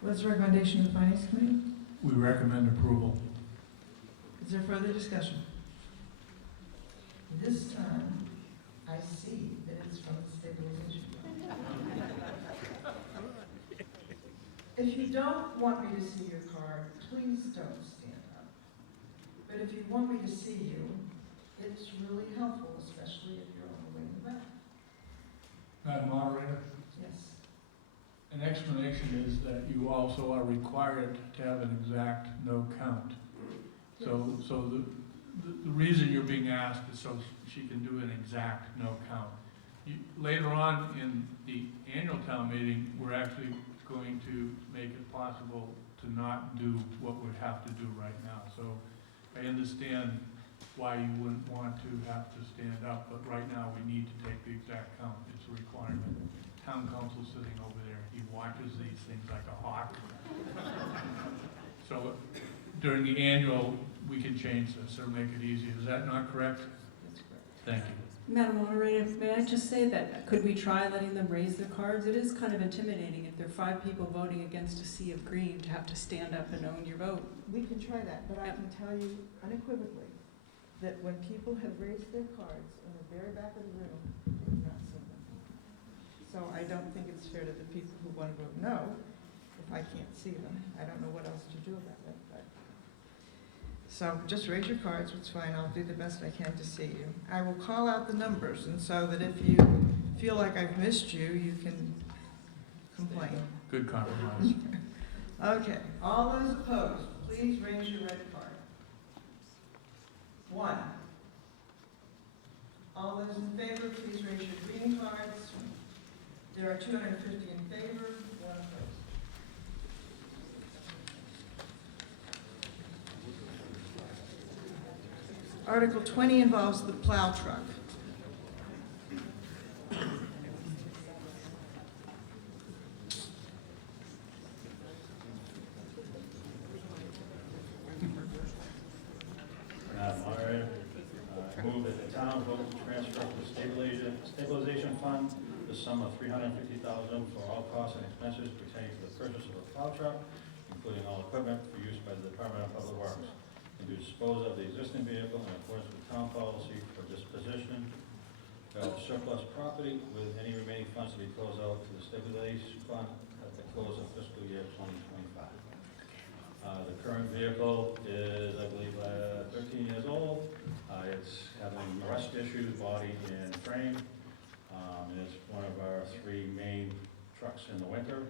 What's the recommendation of the Finance Committee? We recommend approval. Is there further discussion? This time, I see that it's from the stabilization fund. If you don't want me to see your card, please don't stand up. But if you want me to see you, it's really helpful, especially if you're on the way in the back. Madam Moderator, Yes. an explanation is that you also are required to have an exact no count. So the reason you're being asked is so she can do an exact no count. Later on in the annual town meeting, we're actually going to make it possible to not do what we have to do right now. So I understand why you wouldn't want to have to stand up, but right now we need to take the exact count. It's a requirement. Town council sitting over there, he watches these things like a hawk. So during the annual, we can change this or make it easier. Is that not correct? That's correct. Thank you. Madam Moderator, may I just say that, could we try letting them raise their cards? It is kind of intimidating if there are 5 people voting against a sea of green to have to stand up and own your vote. We can try that, but I can tell you unequivocally that when people have raised their cards in the very back of the room, they have not seen them. So I don't think it's fair to the people who want to vote no if I can't see them. I don't know what else to do about it, but. So just raise your cards, it's fine, I'll do the best I can to see you. I will call out the numbers, and so that if you feel like I've missed you, you can complain. Good compromise. Okay, all those opposed, please raise your red card. 1. All those in favor, please raise your green cards. There are 250 in favor, 1 opposed. Article 20 involves the plow truck. Madam Moderator, I move that the town vote to transfer from the stabilization fund the sum of $350,000 for all costs and expenses pertaining to the purchase of a plow truck, including all equipment for use by the Department of Public Works, and to dispose of the existing vehicle in accordance with town policy for disposition of surplus property, with any remaining funds to be closed out to the stabilization fund at the close of fiscal year 2025. The current vehicle is, I believe, 13 years old. It's having rust issues, body and frame. And it's one of our 3 main trucks in the winter,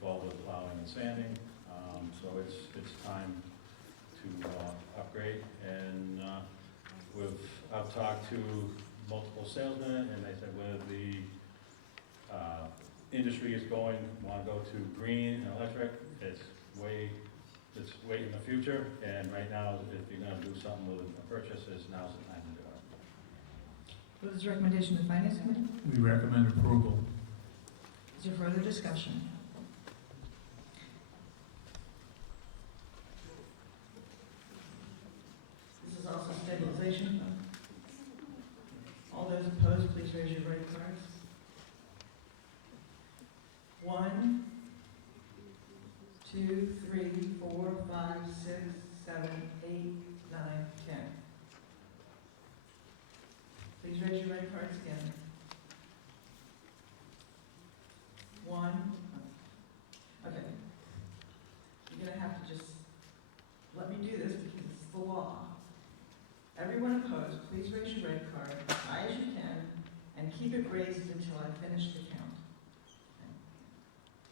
involved with plowing and sanding. So it's time to upgrade. And I've talked to multiple salesmen, and they said where the industry is going, want to go to green and electric. It's way in the future, and right now, if you're going to do something with a purchase, now's the time to do it. What is the recommendation of the Finance Committee? We recommend approval. Is there further discussion? This is also stabilization fund. All those opposed, please raise your right cards. 1, 2, 3, 4, 5, 6, 7, 8, 9, 10. Please raise your right cards again. 1. Okay. You're going to have to just let me do this because it's the law. Everyone opposed, please raise your red card as high as you can and keep it raised until I finish the count. Okay.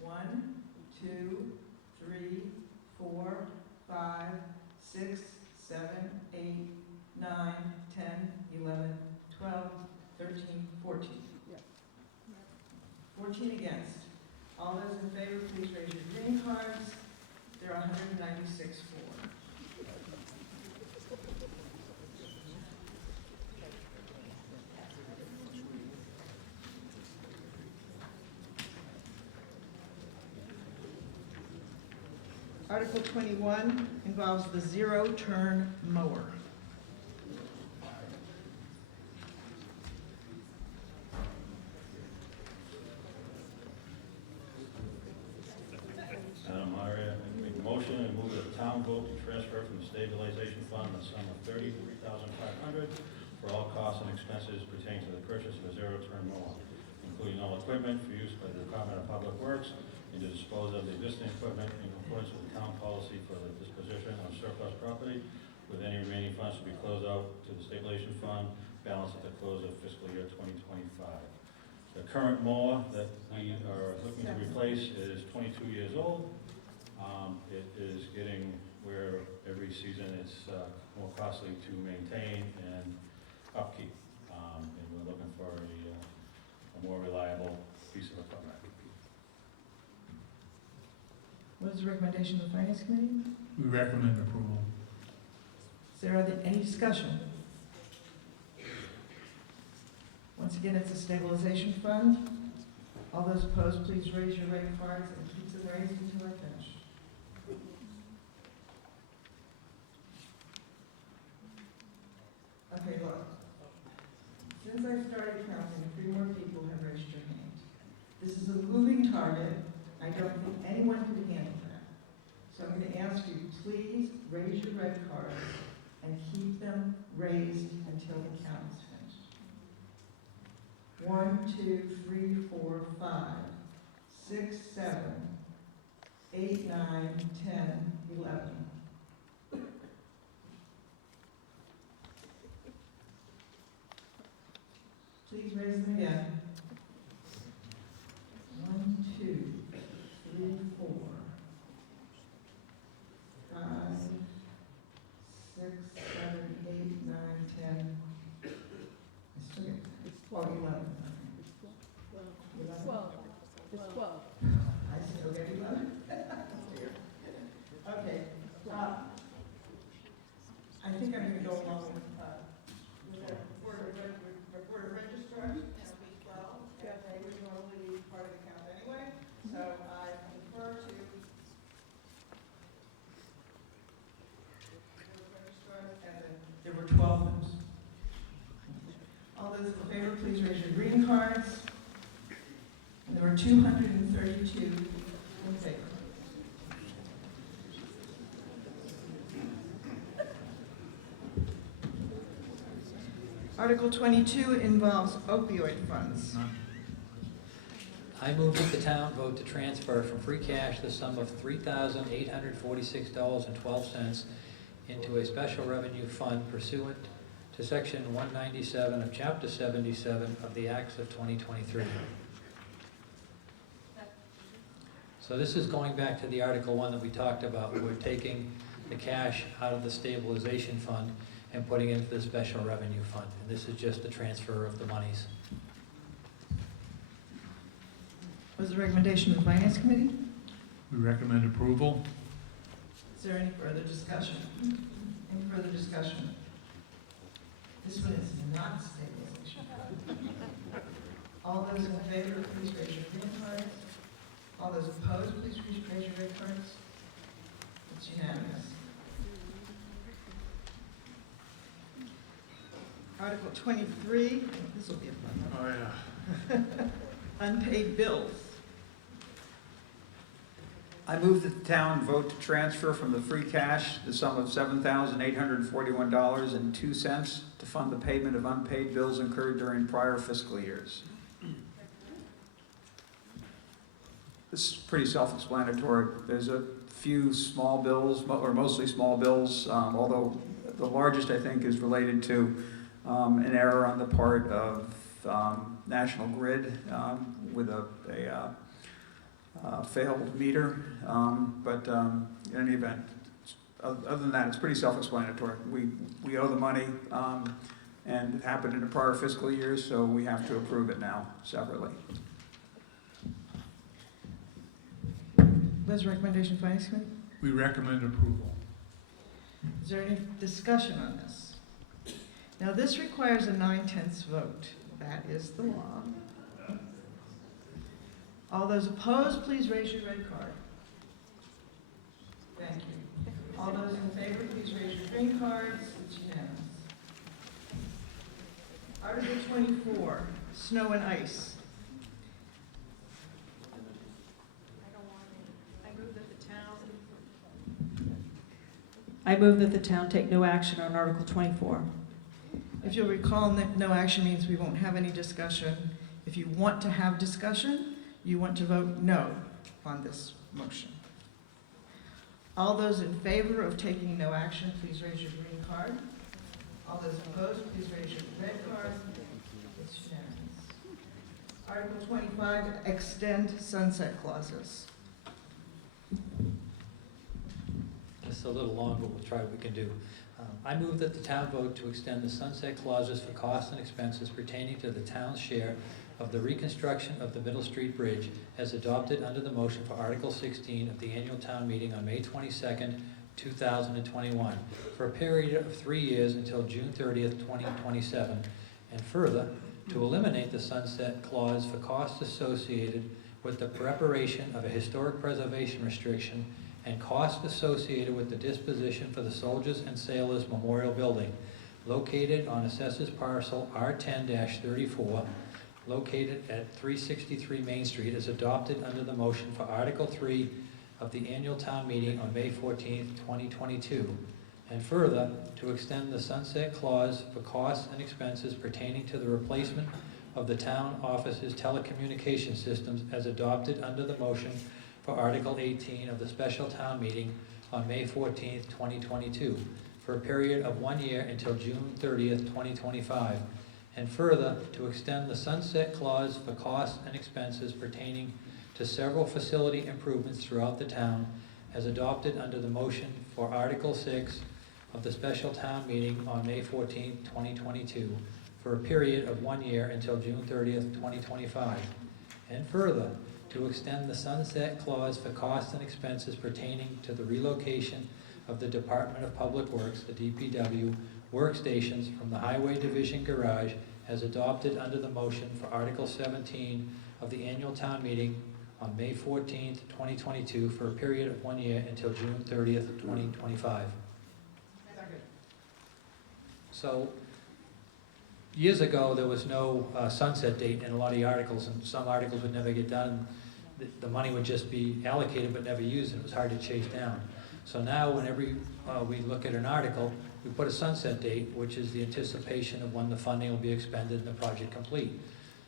1, 2, 3, 4, 5, 6, 7, 8, 9, 10, 11, 12, 13, 14. 14 against. All those in favor, please raise your green cards. There are 196 for. Article 21 involves the zero-turn mower. Madam Moderator, I make a motion and move that the town vote to transfer from the stabilization fund the sum of $33,500 for all costs and expenses pertaining to the purchase of a zero-turn mower, including all equipment for use by the Department of Public Works, and to dispose of the existing equipment in accordance with the town policy for the disposition of surplus property, with any remaining funds to be closed out to the stabilization fund, balance at the close of fiscal year 2025. The current mower that we are looking to replace is 22 years old. It is getting where every season it's more costly to maintain and upkeep. And we're looking for a more reliable piece of equipment. What is the recommendation of the Finance Committee? We recommend approval. Is there any discussion? Once again, it's a stabilization fund. All those opposed, please raise your right cards and keep them raised until I finish. Okay, look. Since I started counting, 3 more people have raised your hand. This is a moving target. I don't think anyone can handle that. So I'm going to ask you, please raise your red cards and keep them raised until the count is finished. 1, 2, 3, 4, 5, 6, 7, 8, 9, 10, 11. Please raise them again. 1, 2, 3, 4, 5, 6, 7, 8, 9, 10. I still get 12, 11. 12. It's 12. I still get 11. Okay. I think I'm going to go along with the Board of Registrar. It'll be 12. They would normally be part of the count anyway. So I prefer to and then there were 12 members. All those in favor, please raise your green cards. And there were 232 in favor. Article 22 involves opioid funds. I move that the town vote to transfer from free cash the sum of $3,846.12 into a special revenue fund pursuant to Section 197 of Chapter 77 of the Acts of 2023. So this is going back to the Article 1 that we talked about. We're taking the cash out of the stabilization fund and putting it into the special revenue fund. And this is just the transfer of the monies. What is the recommendation of the Finance Committee? We recommend approval. Is there any further discussion? Any further discussion? This one is not stabilization fund. All those in favor, please raise your green cards. All those opposed, please raise your red cards. It's unanimous. Article 23, this will be a fun one. Oh, yeah. Unpaid bills. I move that the town vote to transfer from the free cash the sum of $7,841.02 to fund the payment of unpaid bills incurred during prior fiscal years. This is pretty self-explanatory. There's a few small bills, or mostly small bills, although the largest, I think, is related to an error on the part of National Grid with a failed meter. But in any event, other than that, it's pretty self-explanatory. We owe the money, and it happened in the prior fiscal years, so we have to approve it now separately. What is the recommendation of Finance Committee? We recommend approval. Is there any discussion on this? Now, this requires a 9/10 vote. That is the law. All those opposed, please raise your red card. Thank green cards, it's unanimous. Article 24, snow and ice. I move that the town take no action on Article 24. If you'll recall, no action means we won't have any discussion. If you want to have discussion, you want to vote no on this motion. All those in favor of taking no action, please raise your green card. All those opposed, please raise your red card. It's unanimous. Article 25, extend sunset clauses. Just a little long, but we'll try what we can do. I move that the town vote to extend the sunset clauses for costs and expenses pertaining to the town's share of the reconstruction of the Middle Street Bridge as adopted under the motion for Article 16 of the annual town meeting on May 22nd, 2021, for a period of 3 years until June 30th, 2027, and further, to eliminate the sunset clause for costs associated with the preparation of a historic preservation restriction and costs associated with the disposition for the Soldiers and Sailors Memorial Building located on Assessors Parcel R10-34, located at 363 Main Street, as adopted under the motion for Article 3 of the annual town meeting on May 14th, 2022, and further, to extend the sunset clause for costs and expenses pertaining to the replacement of the town office's telecommunication systems as adopted under the motion for Article 18 of the special town meeting on May 14th, 2022, for a period of 1 year until June 30th, 2025, and further, to extend the sunset clause for costs and expenses pertaining to several facility improvements throughout the town as adopted under the motion for Article 6 of the special town meeting on May 14th, 2022, for a period of 1 year until June 30th, 2025, and further, to extend the sunset clause for costs and expenses pertaining to the relocation of the Department of Public Works, the DPW, workstations from the Highway Division garage as adopted under the motion for Article 17 of the annual town meeting on May 14th, 2022, for a period of 1 year until June 30th, 2025. So, years ago, there was no sunset date in a lot of the articles, and some articles would never get done. The money would just be allocated but never used, and it was hard to chase down. So now, whenever we look at an article, we put a sunset date, which is the anticipation of when the funding will be expended and the project complete.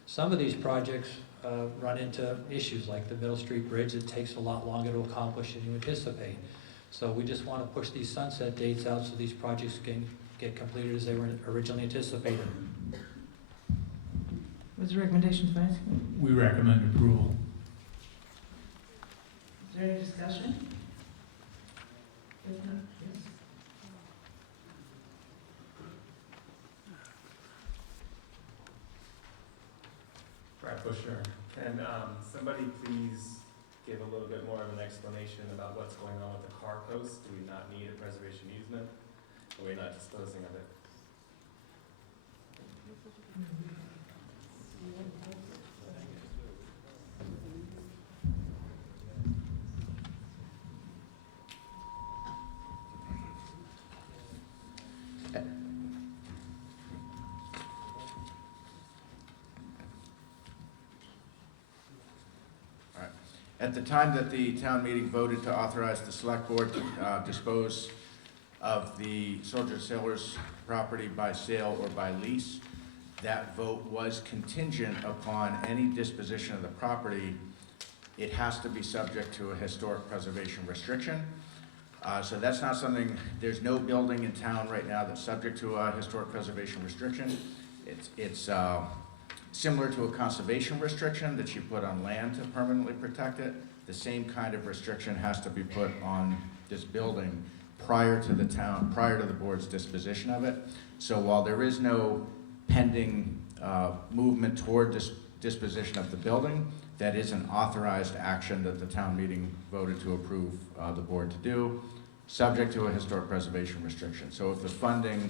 Some of these projects run into issues like the Middle Street Bridge. It takes a lot longer to accomplish than you anticipate. So we just want to push these sunset dates out so these projects can get completed as they were originally anticipated. What's the recommendation, Finance Committee? We recommend approval. Is there any discussion? If not, yes. Brad Busher, can somebody please give a little bit more of an explanation about what's going on with the car post? Do we not need a preservation easement? Are we not disposing of it? At the time that the town meeting voted to authorize the select board to dispose of the Soldier Sailors property by sale or by lease, that vote was contingent upon any disposition of the property. It has to be subject to a historic preservation restriction. So that's not something, there's no building in town right now that's subject to a historic preservation restriction. It's similar to a conservation restriction that you put on land to permanently protect it. The same kind of restriction has to be put on this building prior to the board's disposition of it. So while there is no pending movement toward disposition of the building, that is an authorized action that the town meeting voted to approve the board to do, subject to a historic preservation restriction. So if the funding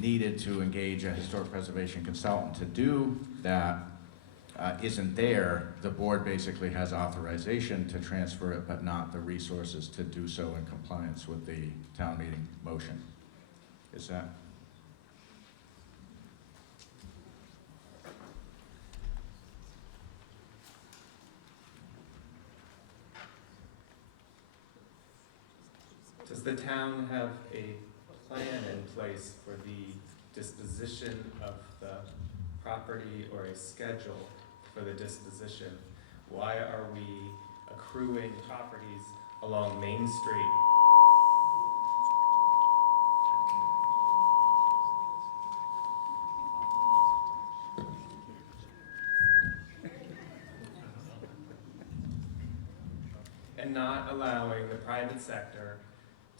needed to engage a historic preservation consultant to do that isn't there, the board basically has authorization to transfer it, but not the resources to do so in compliance with the town meeting motion. is that? Does the town have a plan in place for the disposition of the property or a schedule for the disposition? Why are we accruing properties along Main Street? And not allowing the private sector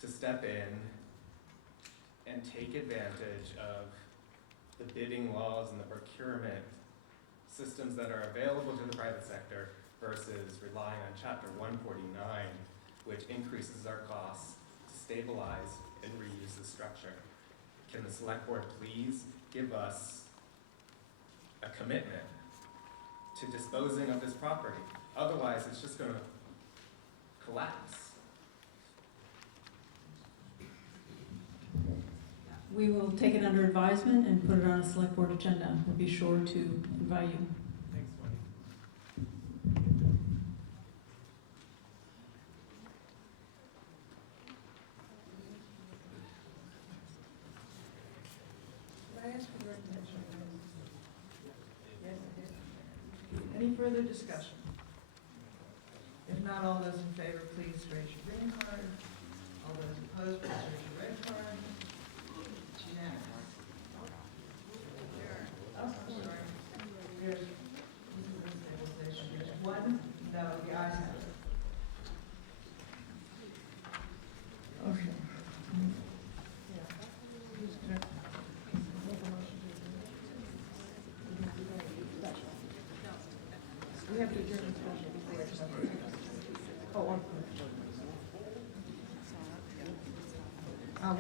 to step in and take advantage of the bidding laws and the procurement systems that are available to the private sector versus relying on Chapter 149, which increases our costs to stabilize and reuse the structure. Can the select board please give us a commitment to disposing of this property? Otherwise, it's just gonna collapse. We will take it under advisement and put it on a select board agenda. We'll be sure to invite you. Thanks, Wendy. Can I ask for recognition? Yes, I did. Any further discussion? If not, all those in favor, please raise your green card. All those opposed, please raise your red card. It's unanimous. Oh, I'm sorry. There's, this is the stabilization. There's one, no, the ayes have it. Okay. Yeah. Who's gonna make a motion to adjourn? We have to adjourn the special before it's over. Oh, one.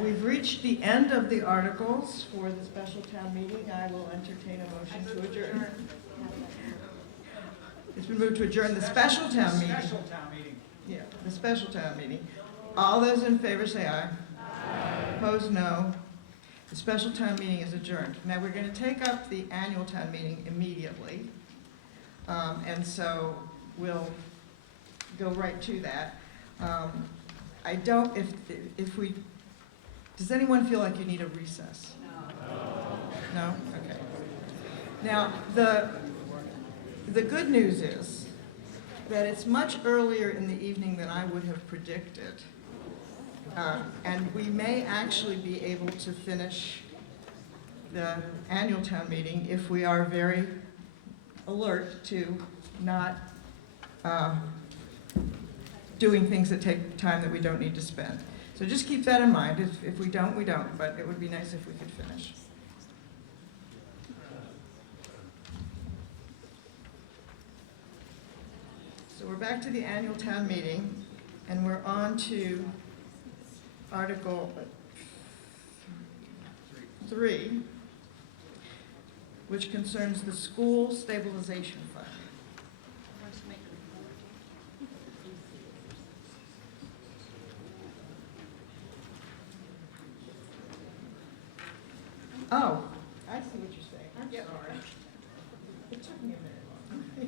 We've reached the end of the articles for the special town meeting. I will entertain a motion to adjourn. It's been moved to adjourn the special town meeting. Special town meeting. Yeah, the special town meeting. All those in favor say aye. Opposed, no. The special town meeting is adjourned. Now, we're going to take up the annual town meeting immediately. And so we'll go right to that. I don't, if we, does anyone feel like you need a recess? No. No? Okay. Now, the good news is that it's much earlier in the evening than I would have predicted. And we may actually be able to finish the annual town meeting if we are very alert to not doing things that take time that we don't need to spend. So just keep that in mind. If we don't, we don't, but it would be nice if we could finish. So we're back to the annual town meeting, and we're on to Article 3, which concerns the school stabilization fund. Oh, I see what you're saying. I'm sorry. It took me a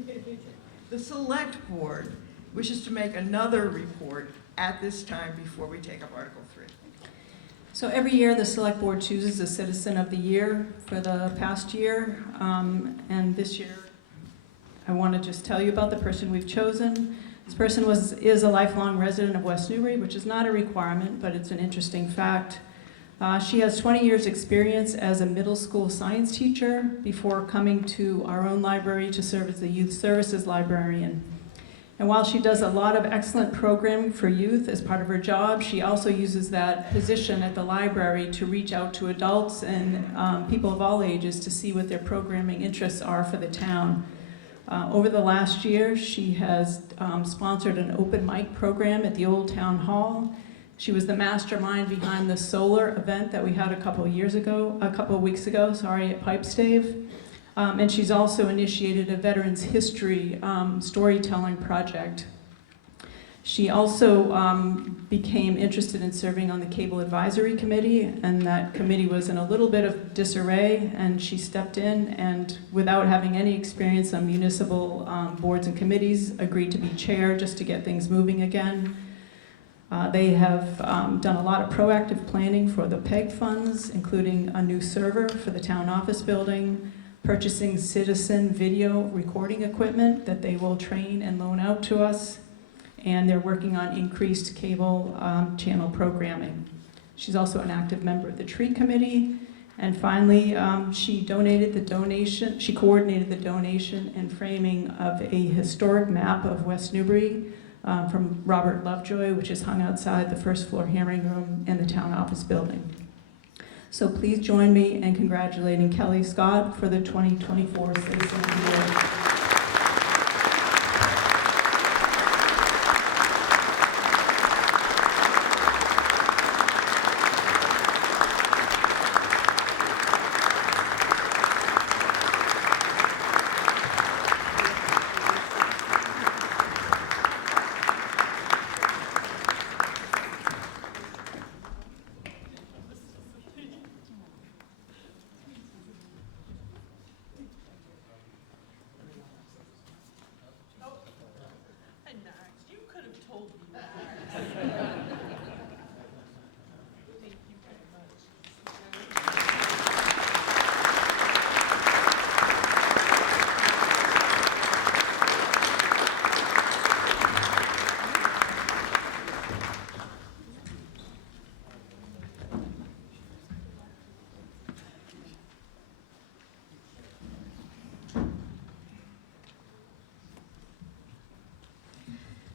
minute. The select board wishes to make another report at this time before we take up Article 3. So every year, the select board chooses a citizen of the year for the past year. And this year, I want to just tell you about the person we've chosen. This person is a lifelong resident of West Newbury, which is not a requirement, but it's an interesting fact. She has 20 years experience as a middle school science teacher before coming to our own library to serve as the youth services librarian. And while she does a lot of excellent programming for youth as part of her job, she also uses that position at the library to reach out to adults and people of all ages to see what their programming interests are for the town. Over the last year, she has sponsored an open mic program at the Old Town Hall. She was the mastermind behind the solar event that we had a couple of weeks ago, at Pipestave. And she's also initiated a Veterans History storytelling project. She also became interested in serving on the Cable Advisory Committee, and that committee was in a little bit of disarray, and she stepped in and, without having any experience on municipal boards and committees, agreed to be chair just to get things moving again. They have done a lot of proactive planning for the PEG funds, including a new server for the town office building, purchasing citizen video recording equipment that they will train and loan out to us, and they're working on increased cable channel programming. She's also an active member of the tree committee. And finally, she coordinated the donation and framing of a historic map of West Newbury from Robert Lovejoy, which is hung outside the first floor hearing room in the town office building. So please join me in congratulating Kelly Scott for the 2024 Citizen Award.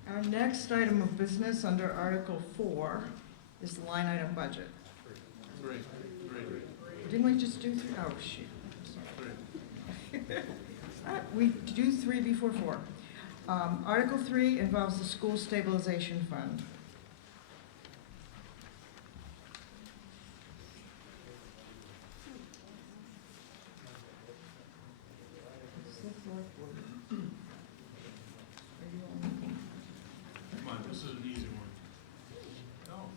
Our next item of business under Article 4 is the line item budget. Great. Didn't we just do 3? Oh, shoot. We do 3 before 4. Article 3 involves the school stabilization fund. Come on, this is an easy one. No.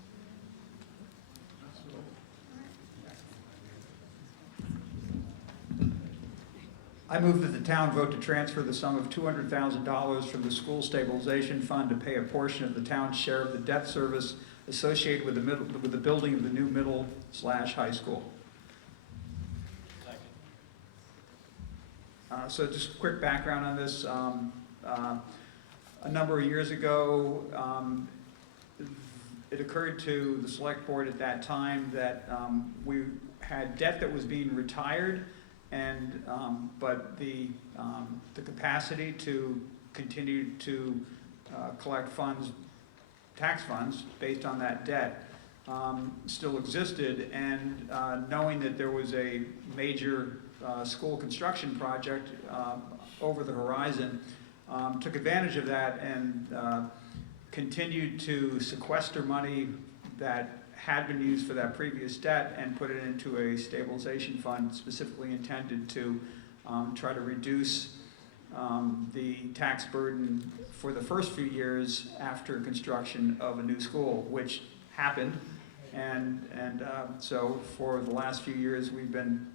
That's all. I move that the town vote to transfer the sum of $200,000 from the school stabilization fund to pay a portion of the town's share of the debt service associated with the building of the new middle/high school. So just quick background on this. A number of years ago, it occurred to the select board at that time that we had debt that was being retired, and but the capacity to continue to collect funds, tax funds, based on that debt still existed. And knowing that there was a major school construction project over the horizon, took advantage of that and continued to sequester money that had been used for that previous debt and put it into a stabilization fund specifically intended to try to reduce the tax burden for the first few years after construction of a new school, which happened. And so for the last few years, we've been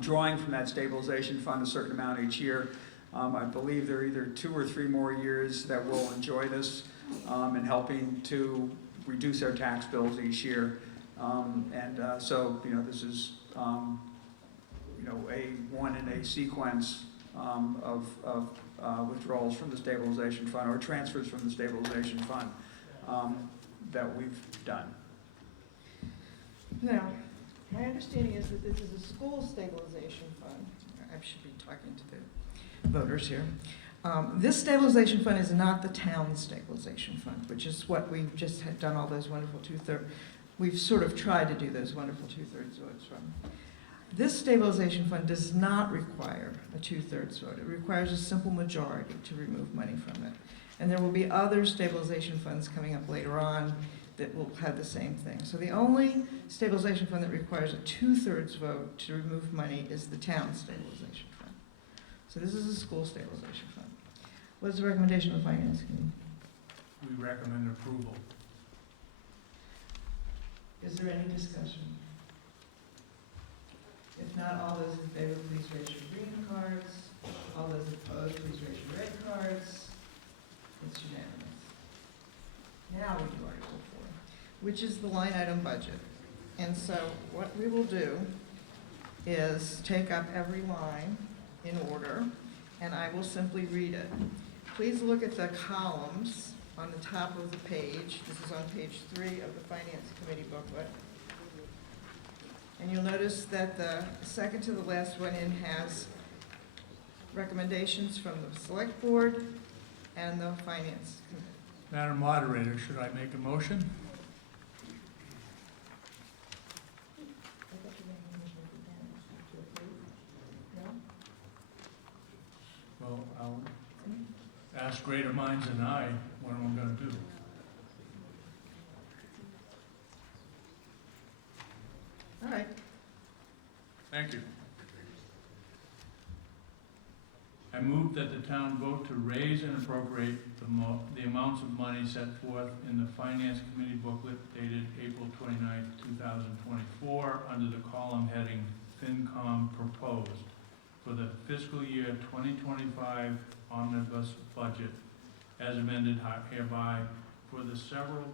drawing from that stabilization fund a certain amount each year. I believe there are either 2 or 3 more years that we'll enjoy this in helping to reduce our tax bills each year. So, this is, a one in a sequence of withdrawals from the stabilization fund or transfers from the stabilization fund that we've done. Now, my understanding is that this is a school stabilization fund. I should be talking to the voters here. This stabilization fund is not the town stabilization fund, which is what we've just had done all those wonderful we've sort of tried to do those wonderful 2/3 votes from. This stabilization fund does not require a 2/3 vote. It requires a simple majority to remove money from it. And there will be other stabilization funds coming up later on that will have the same thing. So the only stabilization fund that requires a 2/3 vote to remove money is the town stabilization fund. So this is a school stabilization fund. What is the recommendation of the Finance Committee? we recommend approval. Is there any discussion? If not, all those in favor, please raise your green cards. All those opposed, please raise your red cards. It's unanimous. Now we do Article 4, which is the line item budget. And so what we will do is take up every line in order, and I will simply read it. Please look at the columns on the top of the page. This is on page 3 of the Finance Committee booklet. And you'll notice that the second to the last one in has recommendations from the Select Board and the Finance Committee. Madam Moderator, should I make a motion? Well, I'll ask greater minds than I what I'm going to do. All right. Thank you. I move that the town vote to raise and appropriate the amounts of money set forth in the Finance Committee booklet dated April 29th, 2024, under the column heading FinCom Proposed for the fiscal year 2025 omnibus budget, as amended hereby, for the several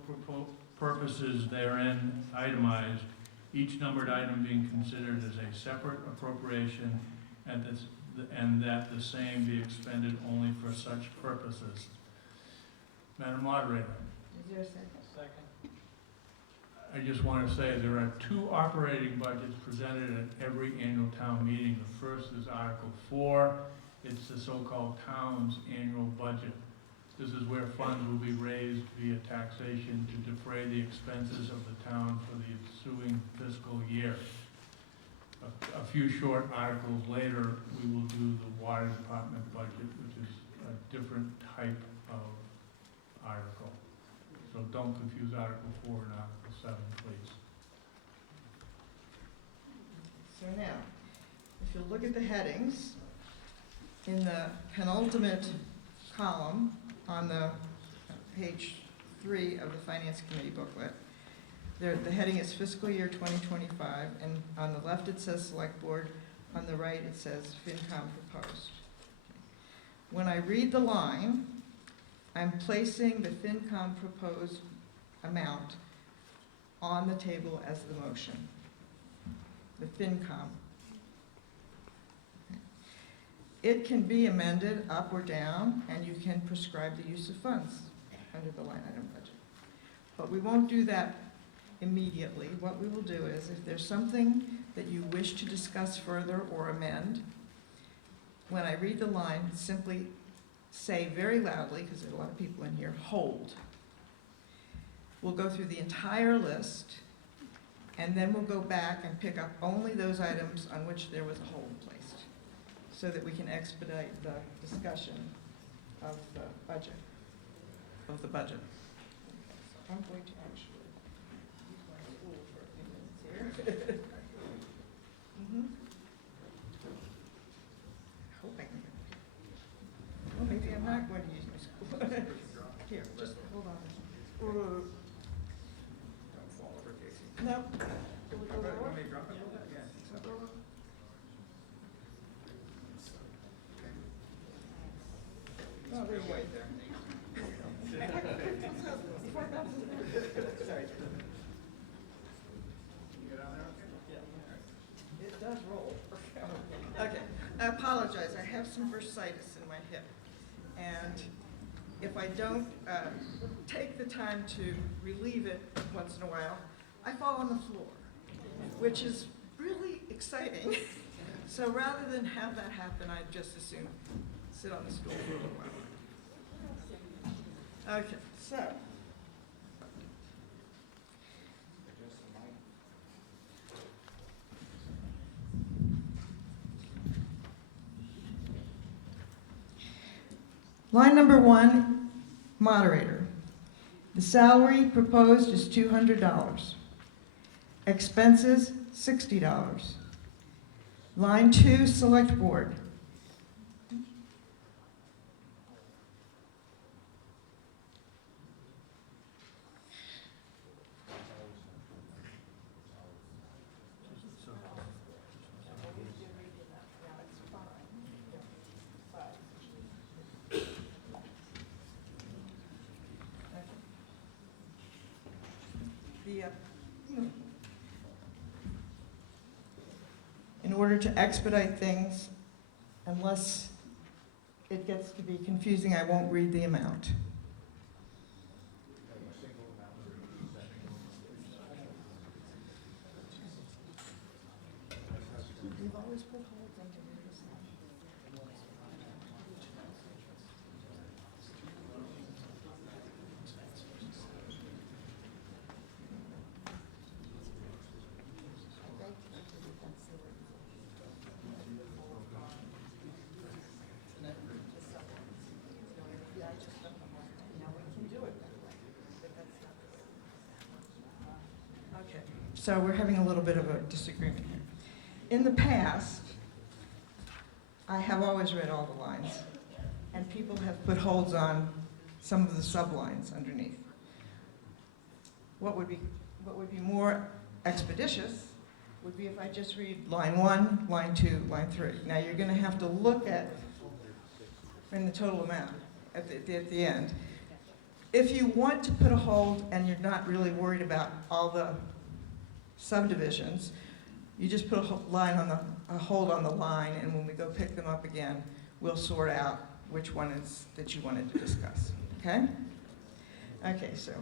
purposes therein itemized, each numbered item being considered as a separate appropriation, and that the same be expended only for such purposes. Madam Moderator, Is there a second? I just want to say there are 2 operating budgets presented at every annual town meeting. The first is Article 4. It's the so-called town's annual budget. This is where funds will be raised via taxation to defray the expenses of the town for the ensuing fiscal year. A few short articles later, we will do the water department budget, which is a different type of article. So don't confuse Article 4 and Article 7, please. So now, if you look at the headings, in the penultimate column on the page 3 of the Finance Committee booklet, the heading is fiscal year 2025, and on the left it says Select Board, on the right it says FinCom Proposed. When I read the line, I'm placing the FinCom proposed amount on the table as the motion. The FinCom. It can be amended up or down, and you can prescribe the use of funds under the line item budget. But we won't do that immediately. What we will do is, if there's something that you wish to discuss further or amend, when I read the line, simply say very loudly, because there are a lot of people in here, hold. We'll go through the entire list, and then we'll go back and pick up only those items on which there was a hold placed, so that we can expedite the discussion of the budget. Okay, so I'm going to actually use my school for a few minutes here. Hoping. Well, maybe I'm not going to use my school. Here, just hold on. Don't fall over, Casey. No. Want me to drop it a little bit? Yeah. Oh, there's white there. Sorry. It does roll. Okay, I apologize, I have some bursitis in my hip. And if I don't take the time to relieve it once in a while, I fall on the floor, which is really exciting. So rather than have that happen, I'd just as soon sit on the stool for a little while. Okay, so. Line number 1, moderator. The salary proposed is $200. Expenses, $60. Line 2, select board. In order to expedite things, unless it gets to be confusing, I won't read the amount. We've always put holds under this. Okay, so we're having a little bit of a disagreement here. In the past, I have always read all the lines, and people have put holds on some of the sublines underneath. What would be more expeditious would be if I just read line 1, line 2, line 3. Now you're going to have to look at in the total amount at the end. If you want to put a hold and you're not really worried about all the subdivisions, you just put a hold on the line, and when we go pick them up again, we'll sort out which one is that you wanted to discuss. Okay? Okay, so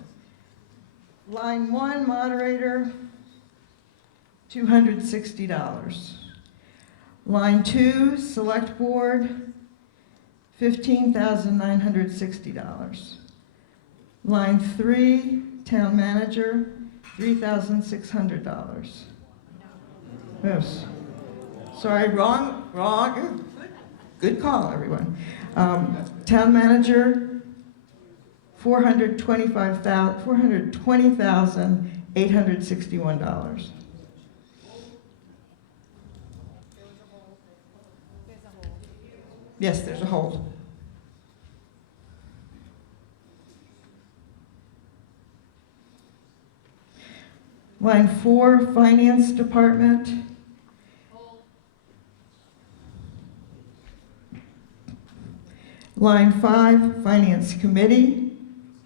line 1, moderator, $260. Line 2, select board, $15,960. Line 3, town manager, $3,600. Yes. Sorry, wrong. Good call, everyone. Town manager, $420,861. Yes, there's a hold. Line 4, finance department. Line 5, finance committee,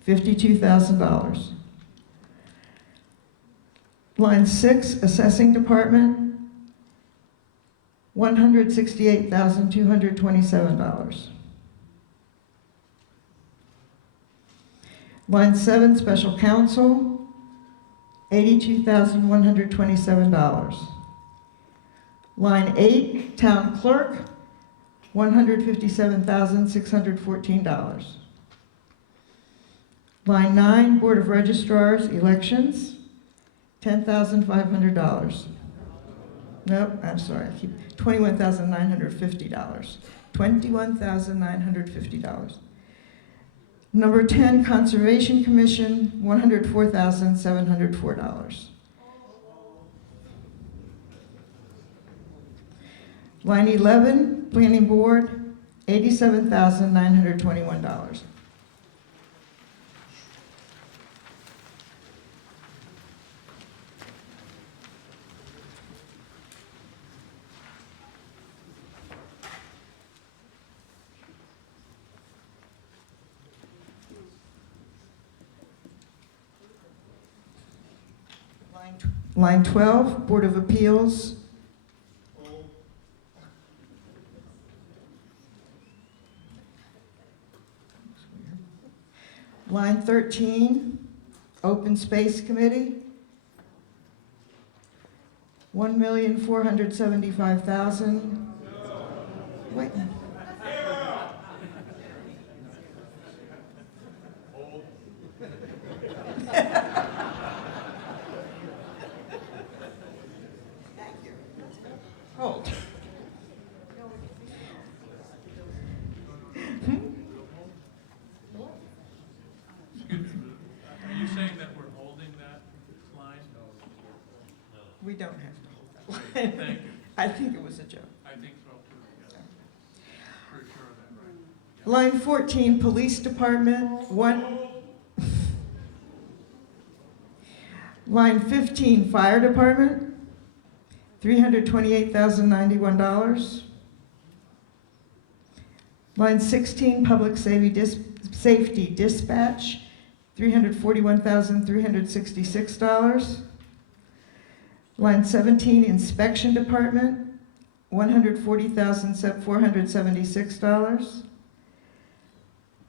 $52,000. Line 6, assessing department, $168,227. Line 7, special counsel, $82,127. Line 8, town clerk, $157,614. Line 9, Board of Registrars, elections, $10,500. Nope, I'm sorry, $21,950. $21,950. Number 10, Conservation Commission, $104,704. Line 11, Planning Board, $87,921. Line 12, Board of Appeals. Line 13, Open Space Committee, $1,475,000. Wait. Hold. Excuse me, are you saying that we're holding that line? We don't have to hold that line. Thank you. I think it was a joke. I think so too, yeah. Pretty sure of that, right? Line 14, Police Department, Line 15, Fire Department, $328,091. Line 16, Public Safety Dispatch, $341,366. Line 17, Inspection Department, $140,476.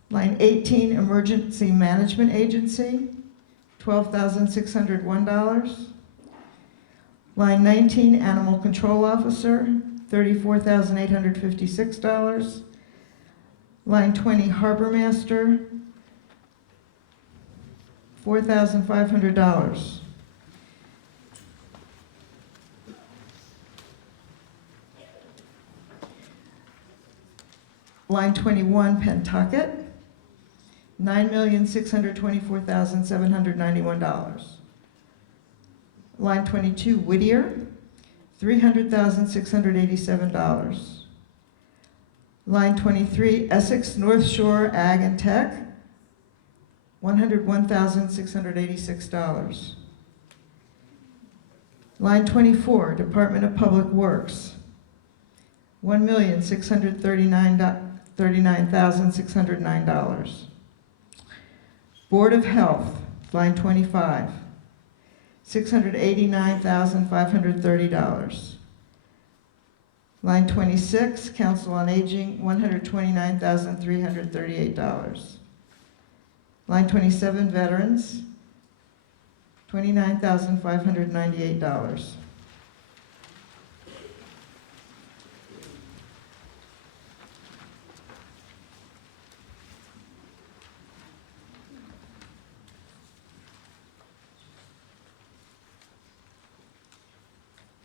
Line 18, Emergency Management Agency, $12,601. Line 19, Animal Control Officer, $34,856. Line 20, Harbor Master, $4,500. Line 21, Pentucket, $9,624,791. Line 22, Whittier, $300,687. Line 23, Essex North Shore Ag and Tech, $101,686. Line 24, Department of Public Works, $1,639,609. Board of Health, line 25, $689,530. Line 26, Council on Aging, $129,338. Line 27, Veterans, $29,598.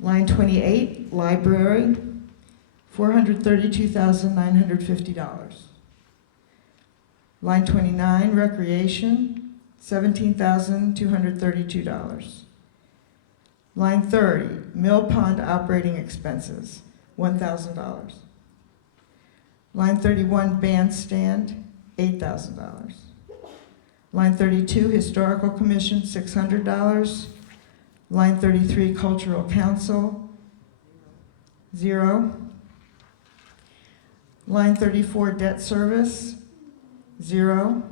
Line 28, Library, $432,950. Line 29, Recreation, $17,232. Line 30, Mill Pond Operating Expenses, $1,000. Line 31, Bandstand, $8,000. Line 32, Historical Commission, $600. Line 33, Cultural Council, $0. Line 34, Debt Service, $0.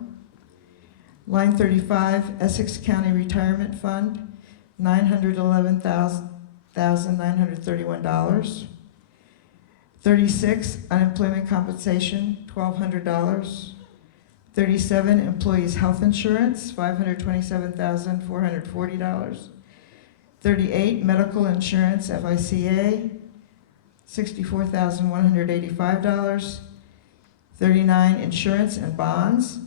Line 35, Essex County Retirement Fund, $911,931. 36, Unemployment Compensation, $1,200. 37, Employees' Health Insurance, $527,440. 38, Medical Insurance, FICA, $64,185. 39, Insurance and Bonds,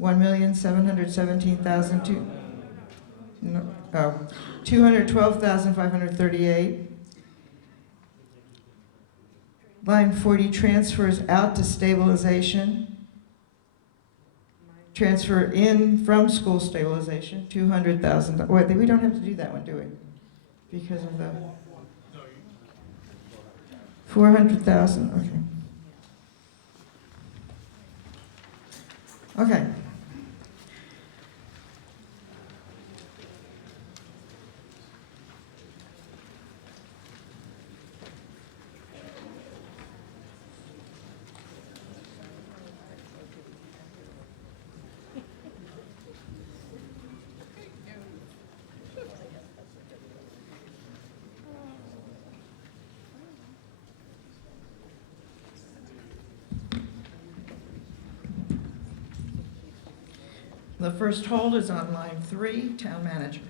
$212,538. Line 40, Transfers out to stabilization. Transfer in from school stabilization, $200,000. Wait, we don't have to do that one, do we? Because of the 400,000. Okay. Okay. The first hold is on line 3, Town Manager.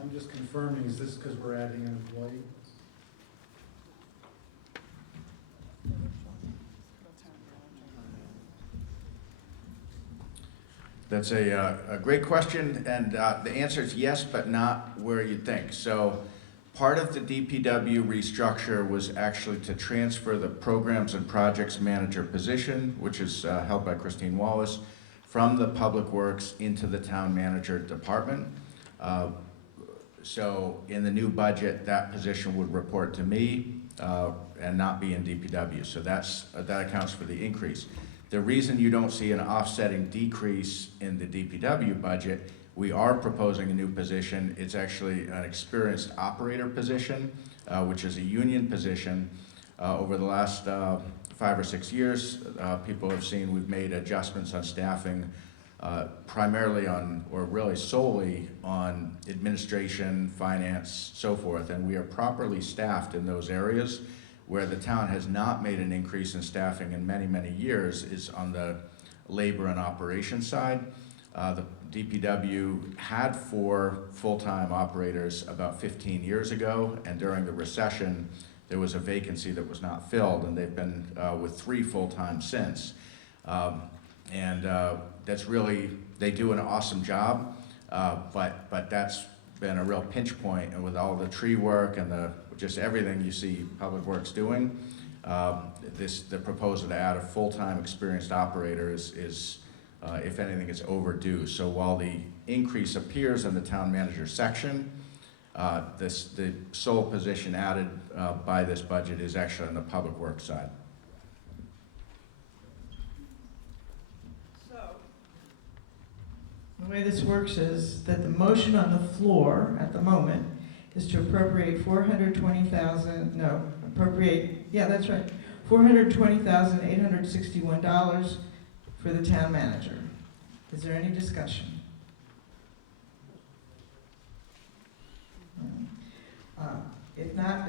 I'm just confirming, is this because we're adding an employee? That's a great question, and the answer is yes, but not where you'd think. So part of the DPW restructure was actually to transfer the Programs and Projects Manager position, which is held by Christine Wallace, from the Public Works into the Town Manager department. So in the new budget, that position would report to me and not be in DPW. So that accounts for the increase. The reason you don't see an offsetting decrease in the DPW budget, we are proposing a new position. It's actually an experienced operator position, which is a union position. Over the last 5 or 6 years, people have seen we've made adjustments on staffing, primarily on, or really solely on administration, finance, so forth, and we are properly staffed in those areas. Where the town has not made an increase in staffing in many, many years is on the labor and operations side. The DPW had 4 full-time operators about 15 years ago, and during the recession, there was a vacancy that was not filled, and they've been with 3 full-time since. That's really, they do an awesome job, but that's been a real pinch point, and with all the tree work and just everything you see Public Works doing, the proposal to add a full-time experienced operator is if anything, it's overdue. So while the increase appears in the town manager section, the sole position added by this budget is actually on the Public Works side. The way this works is that the motion on the floor at the moment is to appropriate $420,861 for the town manager. Is there any discussion? If not,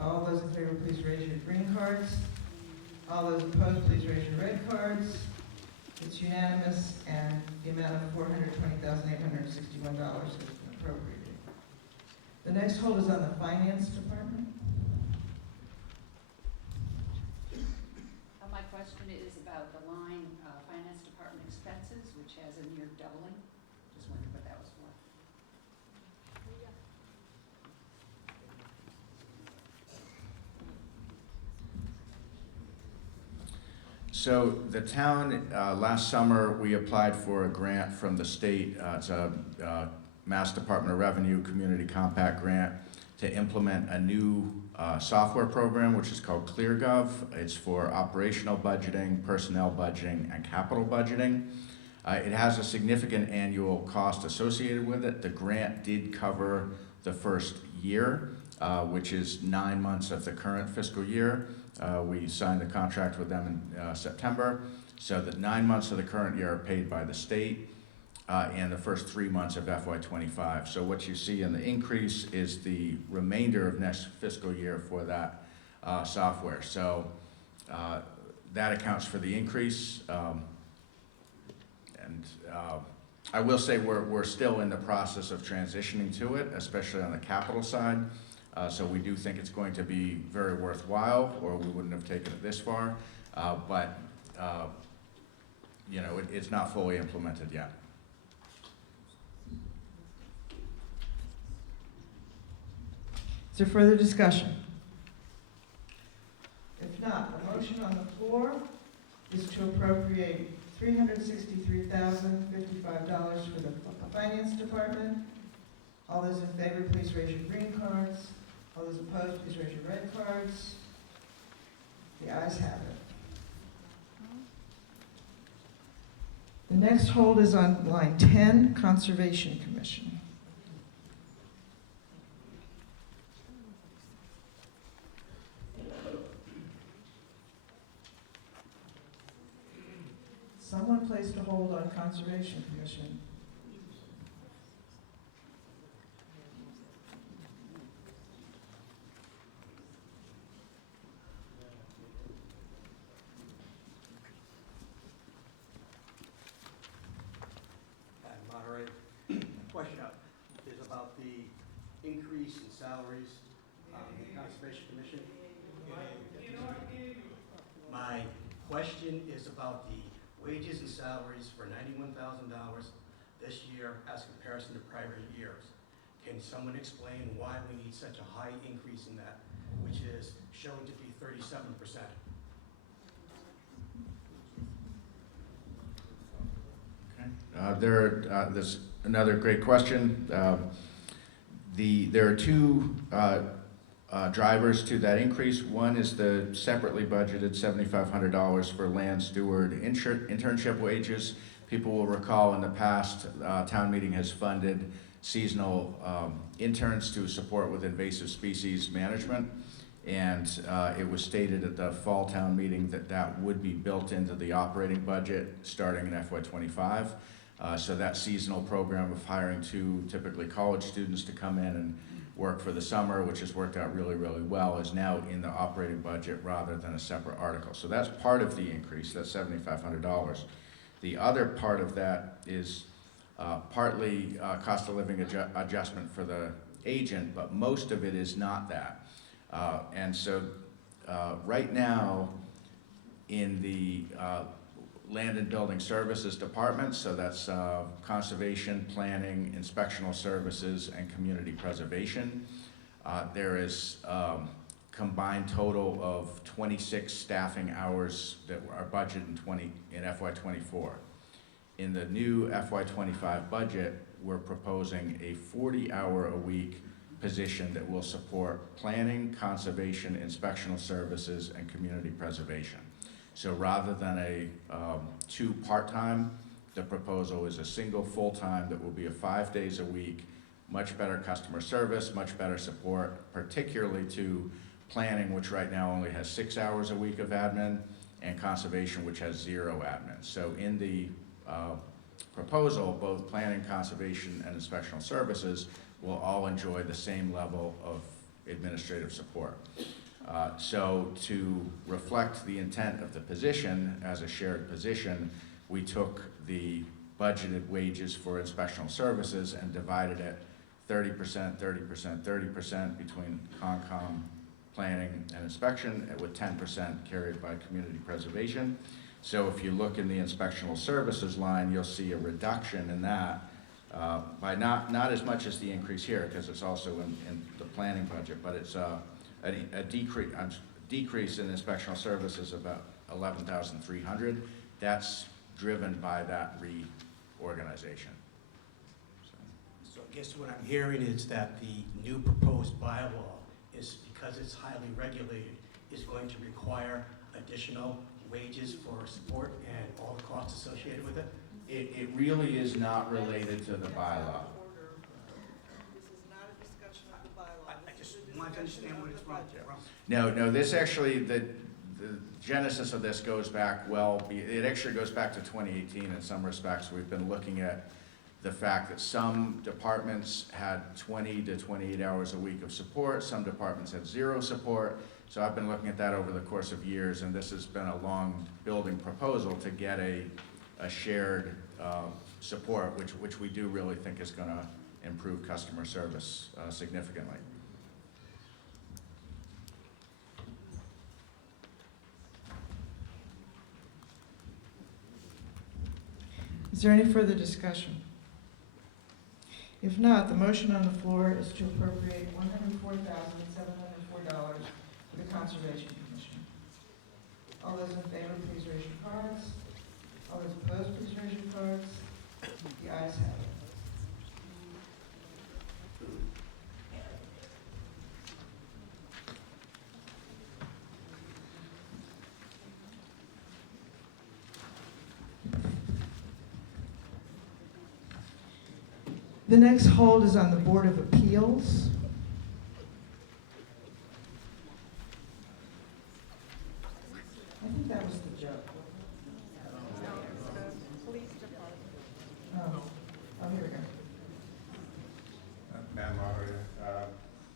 all those in favor, please raise your green cards. All those opposed, please raise your red cards. It's unanimous, and the amount of $420,861 has been appropriated. The next hold is on the Finance Department. My question is about the line Finance Department expenses, which has a near doubling. Just wondered what that was for. So the town, last summer, we applied for a grant from the state. It's a Mass Department of Revenue Community Compact grant to implement a new software program, which is called ClearGov. It's for operational budgeting, personnel budgeting, and capital budgeting. It has a significant annual cost associated with it. The grant did cover the first year, which is 9 months of the current fiscal year. We signed the contract with them in September, so that 9 months of the current year are paid by the state, and the first 3 months of FY25. So what you see in the increase is the remainder of next fiscal year for that software. So that accounts for the increase. I will say we're still in the process of transitioning to it, especially on the capital side. So we do think it's going to be very worthwhile, or we wouldn't have taken it this far. But it's not fully implemented yet. Is there further discussion? If not, the motion on the floor is to appropriate $363,055 for the Finance Department. All those in favor, please raise your green cards. All those opposed, please raise your red cards. The ayes have it. The next hold is on line 10, Conservation Commission. Someone placed a hold on Conservation Commission. Moderator, question is about the increase in salaries on the Conservation Commission. My question is about the wages and salaries for $91,000 this year as comparison to prior years. Can someone explain why we need such a high increase in that, which is shown to be 37%? There's another great question. There are two drivers to that increase. One is the separately budgeted $7,500 for land steward internship wages. People will recall in the past, town meeting has funded seasonal interns to support with invasive species management. And it was stated at the fall town meeting that that would be built into the operating budget starting in FY25. So that seasonal program of hiring 2 typically college students to come in and work for the summer, which has worked out really, really well, is now in the operating budget rather than a separate article. So that's part of the increase, that's $7,500. The other part of that is partly cost of living adjustment for the agent, but most of it is not that. And so right now in the Land and Building Services Department, so that's conservation, planning, inspectional services, and community preservation. There is combined total of 26 staffing hours that are budgeted in FY24. In the new FY25 budget, we're proposing a 40-hour-a-week position that will support planning, conservation, inspectional services, and community preservation. So rather than a 2 part-time, the proposal is a single full-time that will be 5 days a week, much better customer service, much better support, particularly to planning, which right now only has 6 hours a week of admin, and conservation, which has 0 admin. So in the proposal, both planning, conservation, and inspectional services will all enjoy the same level of administrative support. So to reflect the intent of the position as a shared position, we took the budgeted wages for inspectional services and divided it 30%, 30%, 30% between Concom, planning, and inspection, with 10% carried by community preservation. So if you look in the inspectional services line, you'll see a reduction in that by not as much as the increase here, because it's also in the planning budget, but it's a decrease in inspectional services about $11,300. That's driven by that reorganization. So I guess what I'm hearing is that the new proposed bylaw is, because it's highly regulated, is going to require additional wages for support and all the costs associated with it? It really is not related to the bylaw. I just want to understand what it's from. No, this actually, the genesis of this goes back, it actually goes back to 2018 in some respects. We've been looking at the fact that some departments had 20 to 28 hours a week of support, some departments had 0 support. So I've been looking at that over the course of years, and this has been a long building proposal to get a shared support, which we do really think is going to improve customer service significantly. Is there any further discussion? If not, the motion on the floor is to appropriate $104,704 for the Conservation Commission. All those in favor, please raise your cards. All those opposed, please raise your cards. The ayes have it. The next hold is on the Board of Appeals. I think that was the joke. Oh, here we go. Madam Moderator,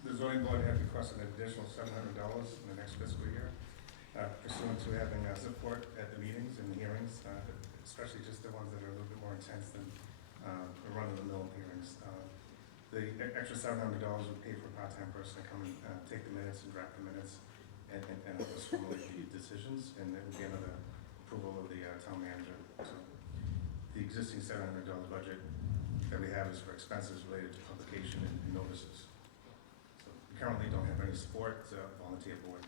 the zoning board has requested an additional $700 in the next fiscal year pursuant to having support at the meetings and the hearings, especially just the ones that are a little bit more intense than the run-of-the-mill hearings. The extra $700 would pay for a part-time person to come and take the minutes and draft the minutes and help us formulate the decisions, and it would be under the approval of the town manager. So the existing $700 budget that we have is for expenses related to publication and notices. So we currently don't have any support, volunteer board.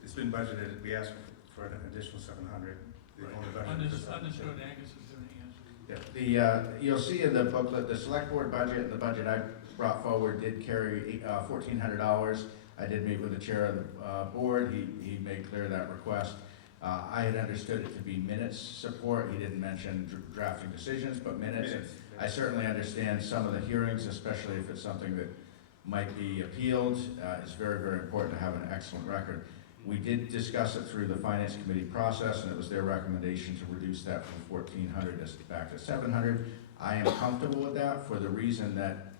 It's been budgeted, we asked for an additional $700. The only budget is Understood, Angus is going to answer. Yeah, you'll see in the booklet, the select board budget and the budget I brought forward did carry $1,400. I did meet with the chair of the board. He made clear that request. I had understood it to be minutes support. He didn't mention drafting decisions, but minutes. I certainly understand some of the hearings, especially if it's something that might be appealed. It's very, very important to have an excellent record. We did discuss it through the Finance Committee process, and it was their recommendation to reduce that from 1,400 back to 700. I am comfortable with that for the reason that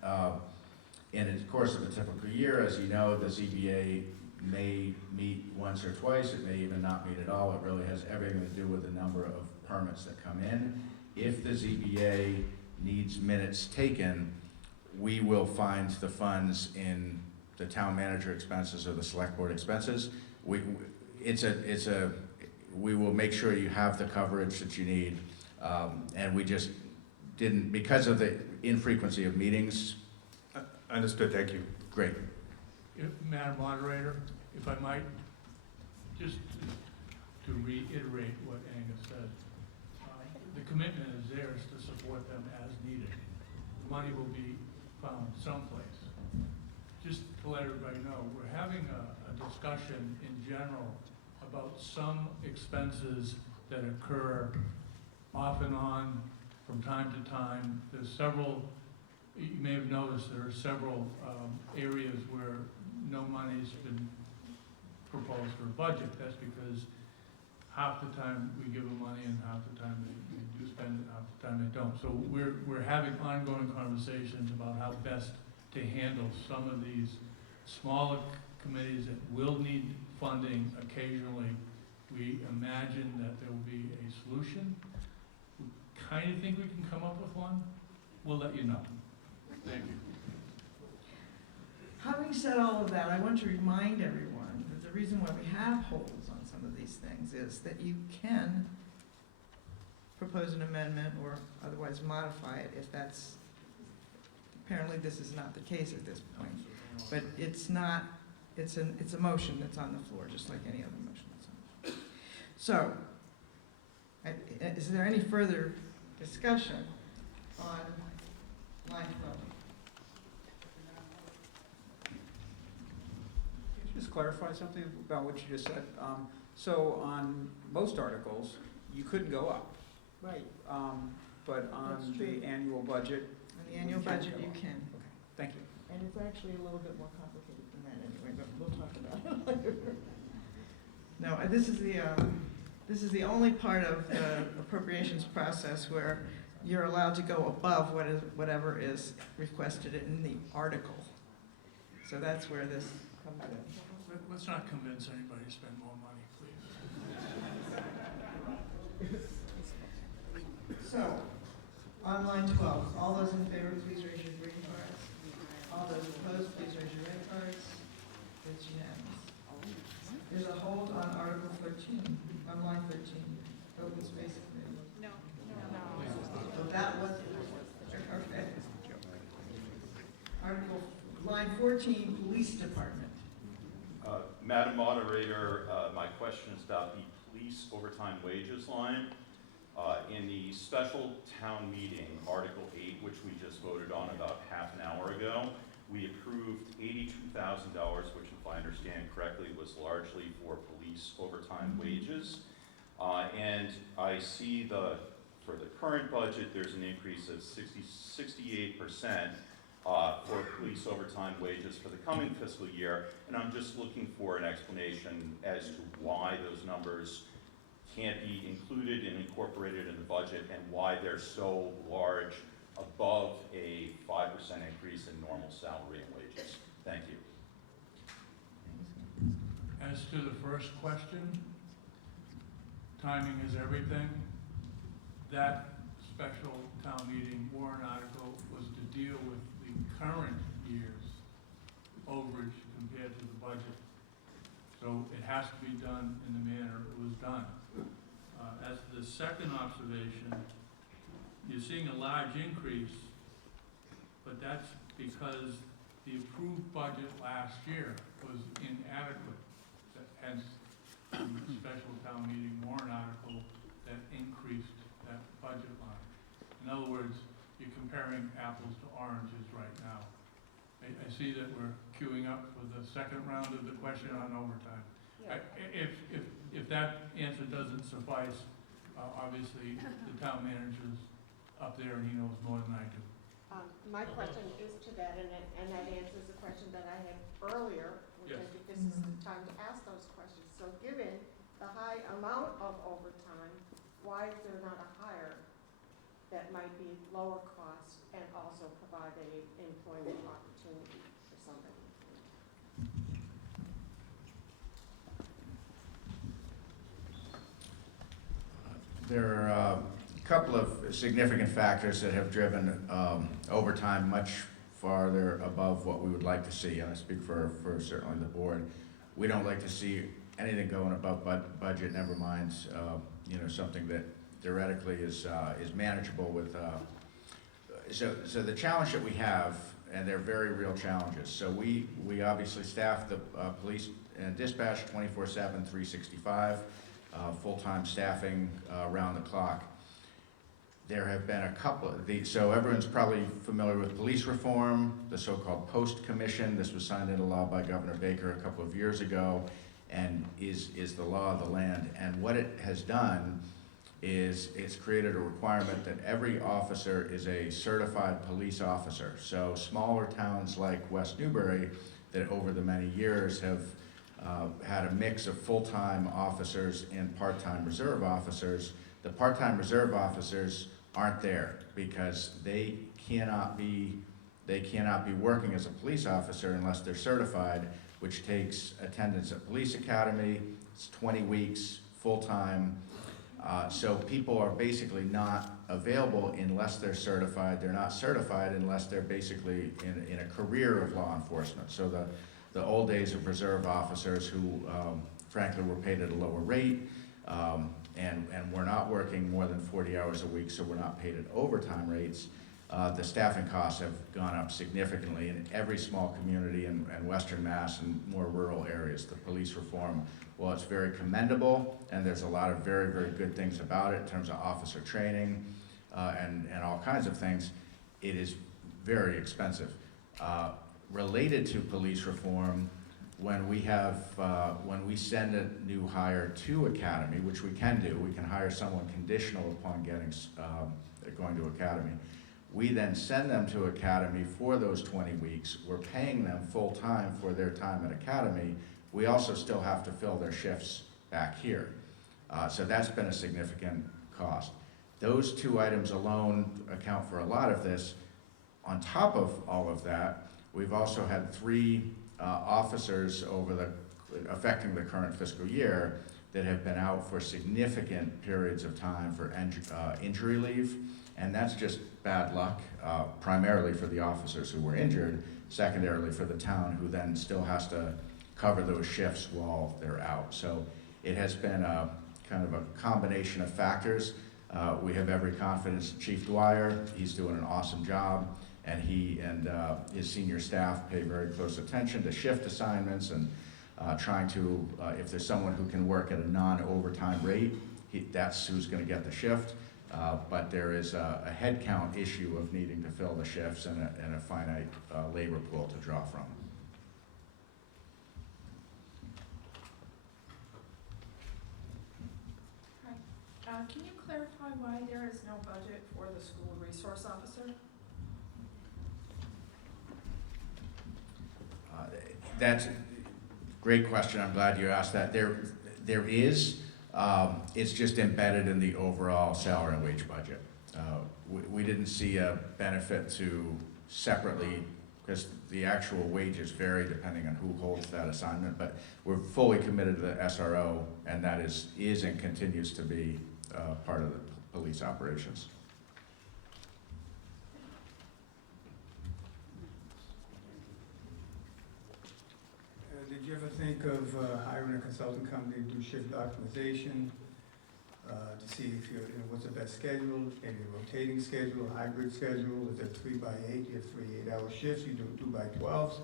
in the course of a typical year, as you know, the ZBA may meet once or twice. It may even not meet at all. It really has everything to do with the number of permits that come in. If the ZBA needs minutes taken, we will find the funds in the town manager expenses or the select board expenses. We will make sure you have the coverage that you need, and we just didn't, because of the infrequency of meetings. Understood, thank you. Great. Madam Moderator, if I might, just to reiterate what Angus said, the commitment is theirs to support them as needed. The money will be found someplace. Just to let everybody know, we're having a discussion in general about some expenses that occur off and on from time to time. There's several, you may have noticed, there are several areas where no money's been proposed for a budget. That's because half the time we give them money and half the time they do spend it, half the time they don't. So we're having ongoing conversations about how best to handle some of these smaller committees that will need funding occasionally. We imagine that there will be a solution. We kind of think we can come up with one. We'll let you know. Thank you. Having said all of that, I want to remind everyone that the reason why we have holds on some of these things is that you can propose an amendment or otherwise modify it if that's, apparently this is not the case at this point. But it's not, it's a motion that's on the floor, just like any other motion that's on the floor. So, is there any further discussion on line 12? Could you just clarify something about what you just said? So on most articles, you couldn't go up, Right. but on That's true. the annual budget, On the annual you can't budget, go you up. can. Okay, thank you. And it's actually a little bit more complicated than that anyway, but we'll talk about it later. No, this is the only part of the appropriations process where you're allowed to go above whatever is requested in the article. So that's where this comes in. Let's not convince anybody to spend more money, please. So, on line 12, all those in favor, please raise your green cards. All those opposed, please raise your red cards. It's unanimous. There's a hold on Article 13, on line 13, Open Space Committee. No. So that was, okay. Article, line 14, Police Department. Madam Moderator, my question is about the police overtime wages line. In the special town meeting, Article 8, which we just voted on about half an hour ago, we approved $82,000, which if I understand correctly was largely for police overtime wages. And I see for the current budget, there's an increase of 68% for police overtime wages for the coming fiscal year. And I'm just looking for an explanation as to why those numbers can't be included and incorporated in the budget and why they're so large above a 5% increase in normal salary and wages. Thank you. As to the first question, timing is everything. That special town meeting warrant article was to deal with the current year's overage compared to the budget. So it has to be done in the manner it was done. As to the second observation, you're seeing a large increase, but that's because the approved budget last year was inadequate. Hence, the special town meeting warrant article that increased that budget line. In other words, you're comparing apples to oranges right now. I see that we're queuing up for the second round of the question on overtime. If that answer doesn't suffice, obviously, the town manager's up there and he knows more than I do. My question is to that, and that answers the question that I had earlier, which I Yes. think this is the time to ask those questions. So given the high amount of overtime, why is there not a hire that might be lower cost and also provide a employment opportunity for somebody? There are a couple of significant factors that have driven overtime much farther above what we would like to see. I speak for certainly the board. We don't like to see anything going above budget, never mind, something that theoretically is manageable with, so the challenge that we have, and they're very real challenges. So we obviously staff the police and dispatch 24/7, 365, full-time staffing around the clock. There have been a couple of these, so everyone's probably familiar with police reform, the so-called Post Commission. This was signed into law by Governor Baker a couple of years ago and is the law of the land. And what it has done is it's created a requirement that every officer is a certified police officer. So smaller towns like West Newbury that over the many years have had a mix of full-time officers and part-time reserve officers. The part-time reserve officers aren't there because they cannot be working as a police officer unless they're certified, which takes attendance at police academy. It's 20 weeks, full-time. So people are basically not available unless they're certified. They're not certified unless they're basically in a career of law enforcement. So the old days of reserve officers who frankly were paid at a lower rate, and we're not working more than 40 hours a week, so we're not paid at overtime rates. The staffing costs have gone up significantly in every small community in Western Mass and more rural areas. The police reform, well, it's very commendable, and there's a lot of very, very good things about it in terms of officer training and all kinds of things. It is very expensive. Related to police reform, when we send a new hire to academy, which we can do, we can hire someone conditional upon going to academy. We then send them to academy for those 20 weeks. We're paying them full time for their time at academy. We also still have to fill their shifts back here. So that's been a significant cost. Those two items alone account for a lot of this. On top of all of that, we've also had 3 officers affecting the current fiscal year that have been out for significant periods of time for injury leave, and that's just bad luck, primarily for the officers who were injured, secondarily for the town who then still has to cover those shifts while they're out. So it has been a kind of a combination of factors. We have every confidence in Chief Dwyer. He's doing an awesome job. And he and his senior staff pay very close attention to shift assignments and trying to, if there's someone who can work at a non-overtime rate, that's who's going to get the shift. But there is a headcount issue of needing to fill the shifts and a finite labor pool to draw from. Hi. Can you clarify why there is no budget for the school resource officer? That's a great question. I'm glad you asked that. There is, it's just embedded in the overall salary and wage budget. We didn't see a benefit to separately, because the actual wages vary depending on who holds that assignment, but we're fully committed to the SRO, and that is and continues to be part of the police operations. Did you ever think of hiring a consulting company to do shift optimization, to see if what's the best schedule, maybe a rotating schedule, a hybrid schedule? Is it 3x8? You have 3 8-hour shifts, you do 2x12s.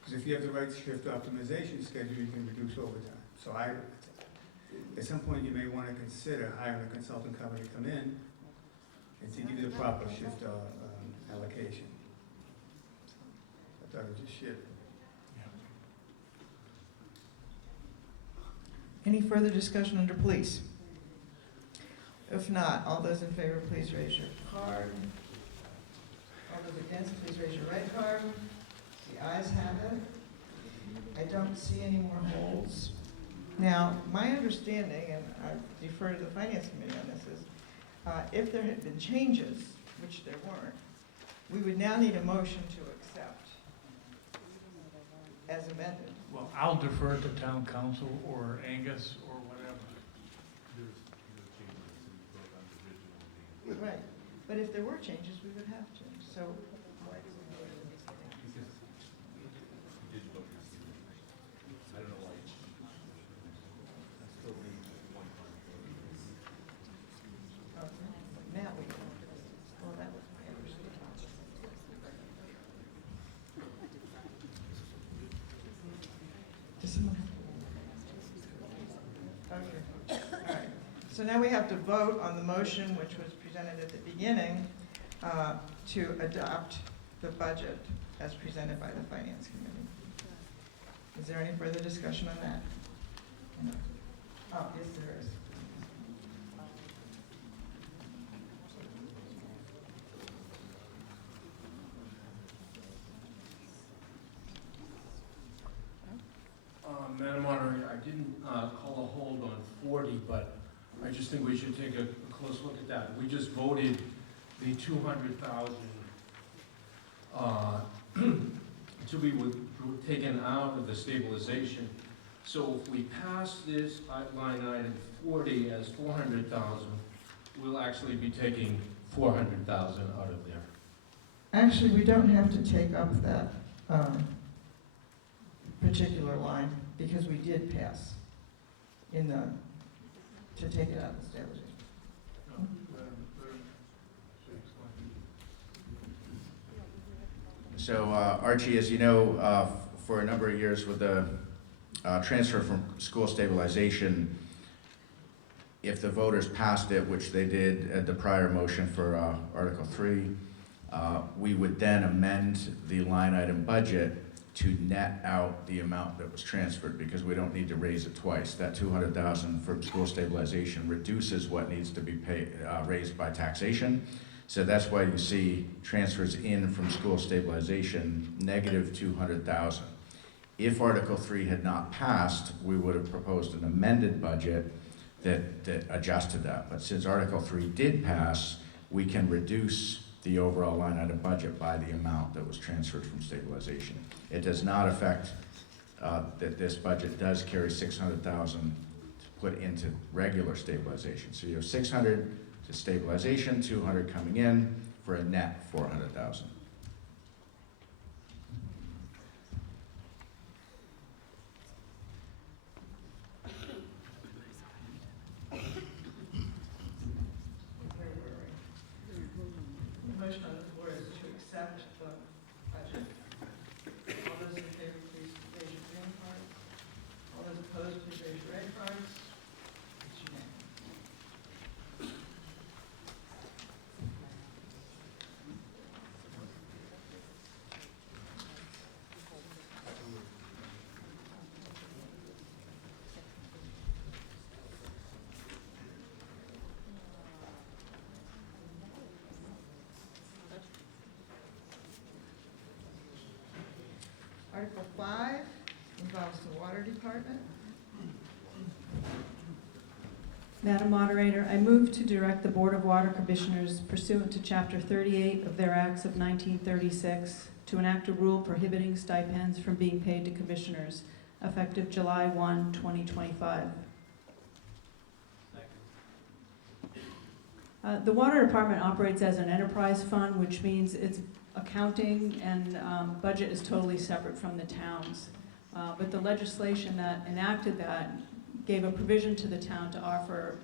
Because if you have the right shift optimization schedule, you can reduce overtime. So at some point you may want to consider hiring a consulting company to come in and to give you the proper shift allocation. started to shift. Any further discussion under police? If not, all those in favor, please raise your card. All those against, please raise your right card. The ayes have it. I don't see any more holds. Now, my understanding, and I defer to the Finance Committee on this, is if there had been changes, which there weren't, we would now need a motion to accept as amended. Well, I'll defer to town council or Angus or whatever. Right, but if there were changes, we would have to, so. why do we do it in the beginning? Okay, now we can, well, that was my understanding. Does someone have to? Okay, all right. So now we have to vote on the motion which was presented at the beginning to adopt the budget as presented by the Finance Committee. Is there any further discussion on that? No. Oh, yes, there is. Madam Moderator, I didn't call a hold on 40, but I just think we should take a close look at that. We just voted the 200,000 to be taken out of the stabilization. So if we pass this line item 40 as 400,000, we'll actually be taking 400,000 out of there. Actually, we don't have to take up that particular line because we did pass in the, to take it out of the stabilization. So Archie, as you know, for a number of years with the transfer from school stabilization, if the voters passed it, which they did at the prior motion for Article 3, we would then amend the line item budget to net out the amount that was transferred, because we don't need to raise it twice. That 200,000 from school stabilization reduces what needs to be paid, raised by taxation. So that's why you see transfers in from school stabilization, negative 200,000. If Article 3 had not passed, we would have proposed an amended budget that adjusted that. But since Article 3 did pass, we can reduce the overall line item budget by the amount that was transferred from stabilization. It does not affect that this budget does carry 600,000 to put into regular stabilization. So you have 600 to stabilization, 200 coming in for a net 400,000. The motion on the floor is to accept the budget. All those in favor, please raise your green cards. All those opposed, please raise your red cards. It's unanimous. Article 5 involves the Water Department. Madam Moderator, I move to direct the Board of Water Commissioners pursuant to Chapter 38 of their Acts of 1936 to enact a rule prohibiting stipends from being paid to commissioners effective July 1, 2025. The Water Department operates as an enterprise fund, which means its accounting and budget is totally separate from the town's. But the legislation that enacted that gave a provision to the town to offer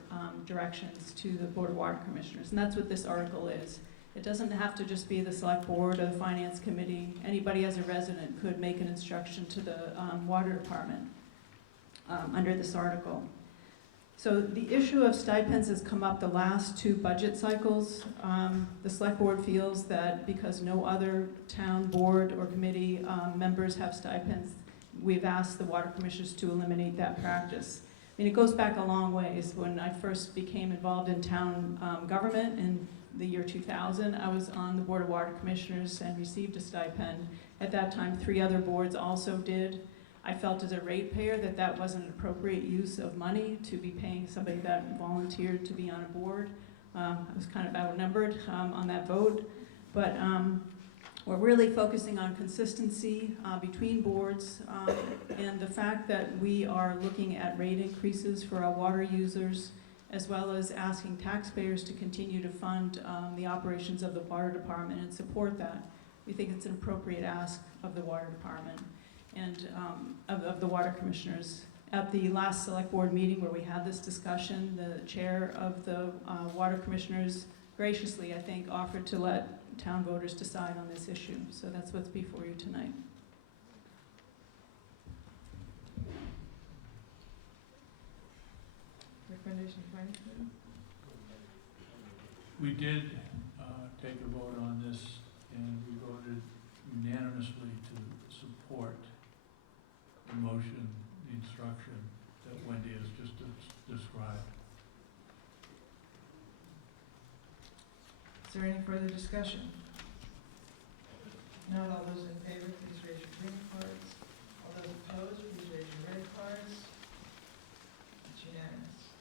directions to the Board of Water Commissioners, and that's what this article is. It doesn't have to just be the Select Board or the Finance Committee. Anybody as a resident could make an instruction to the Water Department under this article. So the issue of stipends has come up the last 2 budget cycles. The select board feels that because no other town board or committee members have stipends, we've asked the water commissioners to eliminate that practice. I mean, it goes back a long ways. When I first became involved in town government in the year 2000, I was on the Board of Water Commissioners and received a stipend. At that time, 3 other boards also did. I felt as a ratepayer that that wasn't an appropriate use of money to be paying somebody that volunteered to be on a board. I was kind of outnumbered on that vote, but we're really focusing on consistency between boards and the fact that we are looking at rate increases for our water users, as well as asking taxpayers to continue to fund the operations of the water department and support that. We think it's an appropriate ask of the water department and of the water commissioners. At the last select board meeting where we had this discussion, the chair of the water commissioners graciously, I think, offered to let town voters decide on this issue. So that's what's before you tonight. Recommendation of Finance Committee? We did take a vote on this, and we voted unanimously to support the motion, the instruction that Wendy has just described. Is there any further discussion? Not all those in favor, please raise your green cards. All those opposed, please raise your red cards. It's unanimous.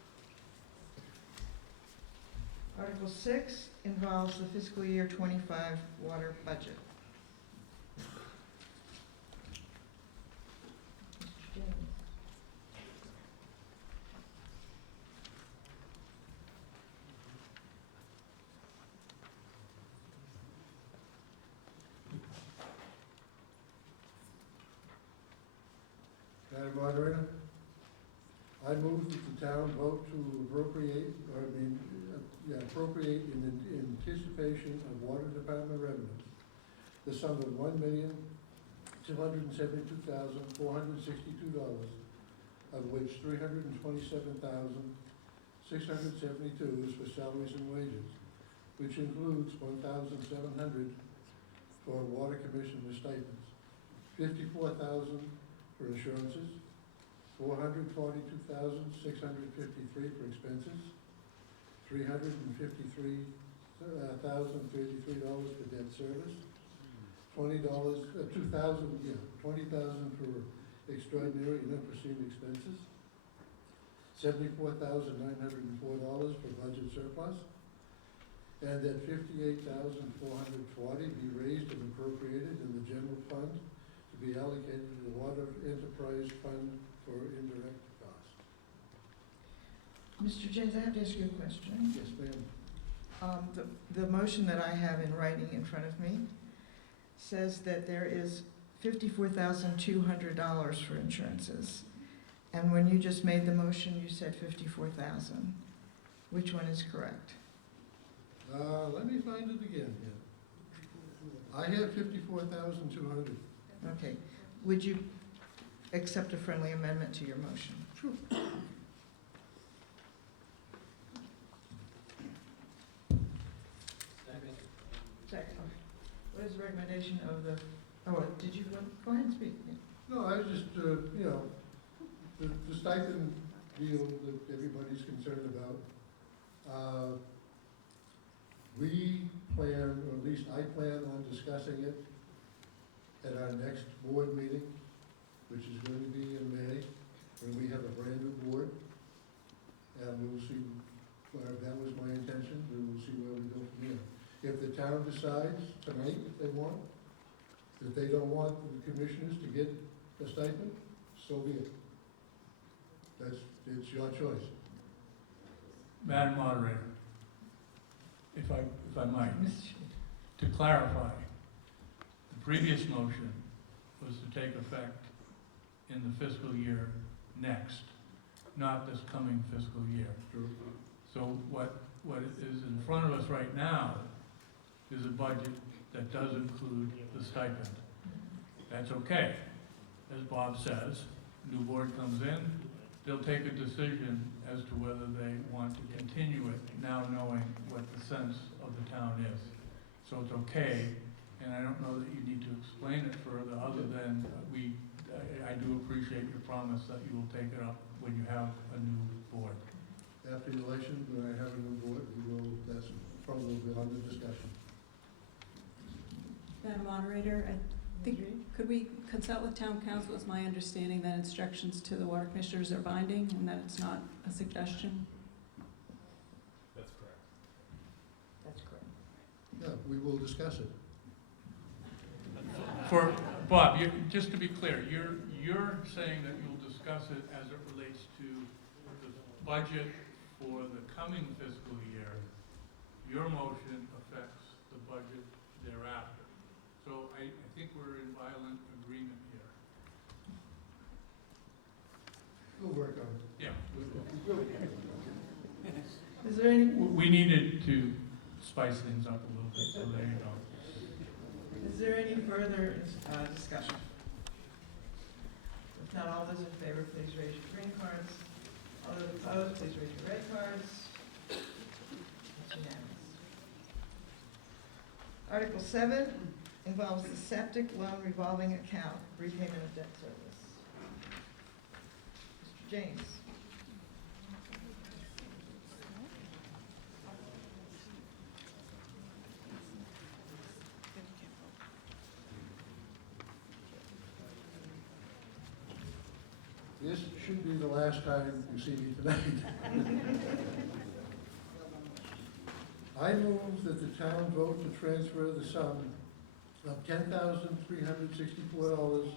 Article 6 involves the fiscal year 25 water budget. Mr. Jennings. Madam Moderator, I move that the town vote to appropriate in anticipation of water department revenues, the sum of $1,272,462, of which $327,672 is for salaries and wages, which includes $1,700 for water commissioner stipends, $54,000 for insurances, $442,653 for expenses, $353,033 for debt service, $20,000 for extraordinary and unforeseen expenses, $74,904 for budget surplus, and that $58,440 be raised and appropriated in the general fund to be allocated to the Water Enterprise Fund for indirect costs. Mr. James, I have to ask you a question. Yes, ma'am. The motion that I have in writing in front of me says that there is $54,200 for insurances. And when you just made the motion, you said $54,000. Which one is correct? Let me find it again here. I have $54,200. Okay. Would you accept a friendly amendment to your motion? Sure. Second. What is the recommendation of the, did you, go ahead and speak. Yeah. No, I was just, the stipend deal that everybody's concerned about, we plan, or at least I plan on discussing it at our next board meeting, which is going to be in May, when we have a brand new board. And we'll see, that was my intention, we will see where we go from there. If the town decides tonight, if they want, that they don't want the commissioners to get a stipend, so be it. It's your choice. Madam Moderator, if I might, to clarify, the previous motion was to take effect in the fiscal year next, not this coming fiscal year. So what is in front of us right now is a budget that does include the stipend. That's okay. As Bob says, new board comes in, they'll take a decision as to whether they want to continue it, now knowing what the sense of the town is. So it's okay, and I don't know that you need to explain it further, other than I do appreciate your promise that you will take it up when you have a new board. After the election, when I have a new board, that's probably will be under discussion. Madam Moderator, I think, could we consult with town council? It's my understanding that instructions to the water commissioners are binding and that it's not a suggestion. That's correct. That's correct. Yeah, we will discuss it. For, Bob, just to be clear, you're saying that you'll discuss it as it relates to the budget for the coming fiscal year. Your motion affects the budget thereafter. So I think we're in violent agreement here. We'll work on it. Yeah. Is there any, We needed to spice things up a little bit, so there you go. is there any further discussion? If not, all those in favor, please raise your green cards. All those opposed, please raise your red cards. It's unanimous. Article 7 involves the septic loan revolving account, repayment of debt service. Mr. James. This should be the last time you see me tonight. I move that the town vote to transfer the sum of $10,364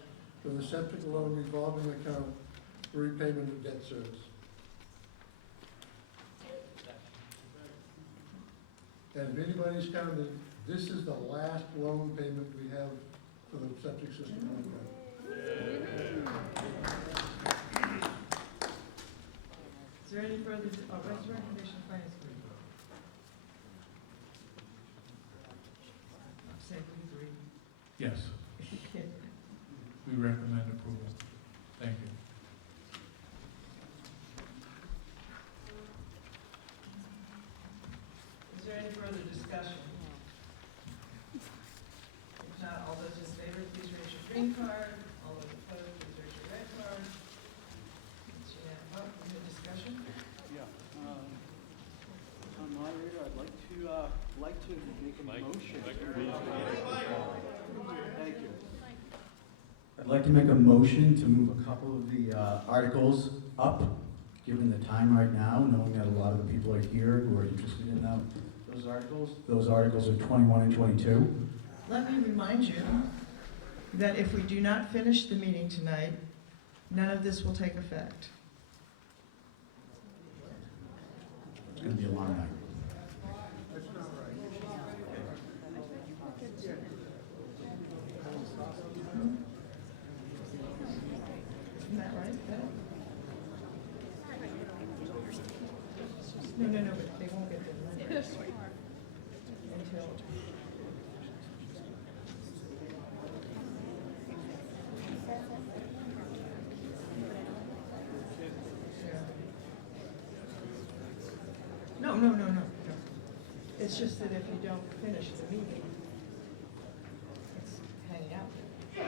from the septic loan revolving account for repayment of debt service. And if anybody's counting, this is the last loan payment we have for the septic system contract. Is there any further, what's the recommendation of Finance Committee? I'm saying we agree. Yes, we recommend approval. Thank you. Is there any further discussion? If not, all those in favor, please raise your green card. All those opposed, please raise your red card. It's unanimous. Oh, is there discussion? Yeah. Town moderator, I'd like to make a motion. Thank you. I'd like to make a motion to move a couple of the articles up, given the time right now, knowing that a lot of the people are here who are interested in those articles. Those articles are 21 and 22. Let me remind you that if we do not finish the meeting tonight, none of this will take effect. It's going to be a long night. Isn't that right? No, but they won't get the numbers until. No. It's just that if you don't finish the meeting, it's hanging out there.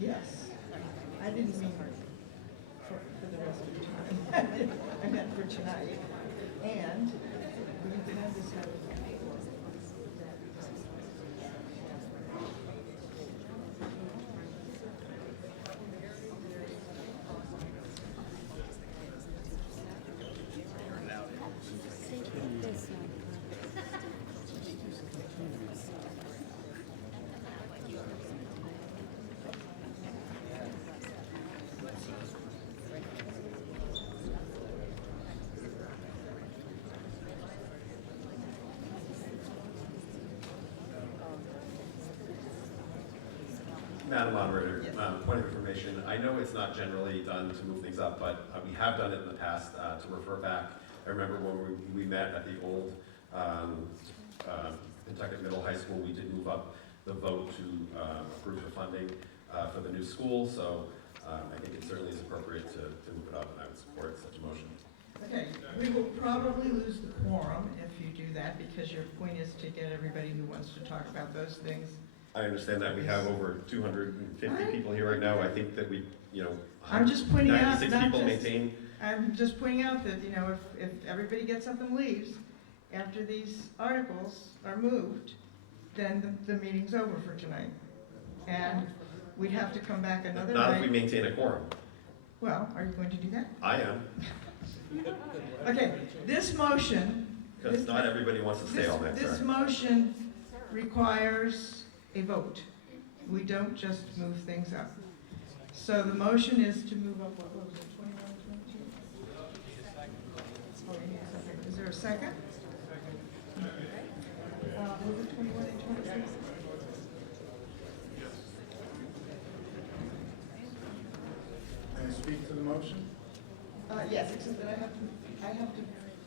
Yes. I didn't mean for the rest of the time. I meant for tonight. And we can have this happen. Madam Moderator, point of information, I know it's not generally done to move things up, but we have done it in the past to refer back. I remember when we met at the old Pentucket Middle High School, we did move up the vote to approve the funding for the new school. So I think it certainly is appropriate to move it up, and I would support such a motion. Okay, we will probably lose the quorum if you do that, because your point is to get everybody who wants to talk about those things. I understand that we have over 250 people here right now. I think that we, I'm just pointing out, 96 not people just- maintain. I'm just pointing out that, if everybody gets up and leaves after these articles are moved, then the meeting's over for tonight. And we'd have to come back another night. Not if we maintain a quorum. Well, are you going to do that? I am, Okay, this motion. because not everybody wants to stay all night, This sorry. motion requires a vote. We don't just move things up. So the motion is to move up, what was it, 21, 22? Oh, yeah, okay. Is there a second? Was it 21 and 26? May I speak to the motion? Yes, except that I have to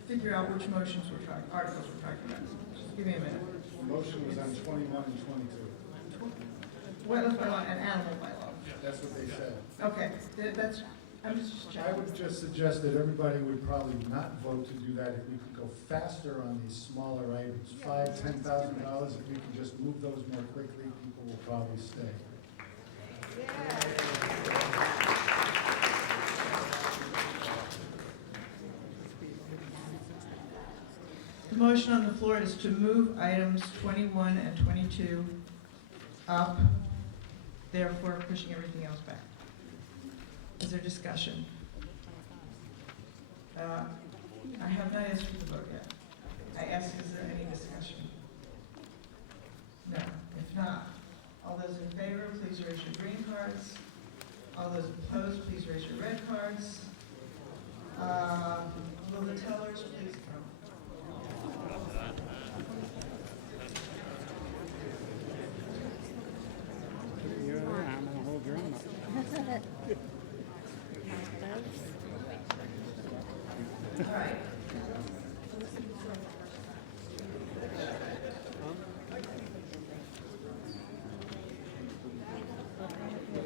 figure out which motions we're talking, articles we're talking about. Just give me a minute. The motion was on 21 and 22. Wetlands bylaw and animal bylaw. That's what they said. Okay, that's, I'm just I checking. would just suggest that everybody would probably not vote to do that if we could go faster on these smaller items. $5,000, $10,000, if we could just move those more quickly, people will probably stay. The motion on the floor is to move items 21 and 22 up, therefore pushing everything else back. Is there discussion? I have not asked for the vote yet. I asked, is there any discussion? No. If not, all those in favor, please raise your green cards. All those opposed, please raise your red cards. Will the tellers please come? All right.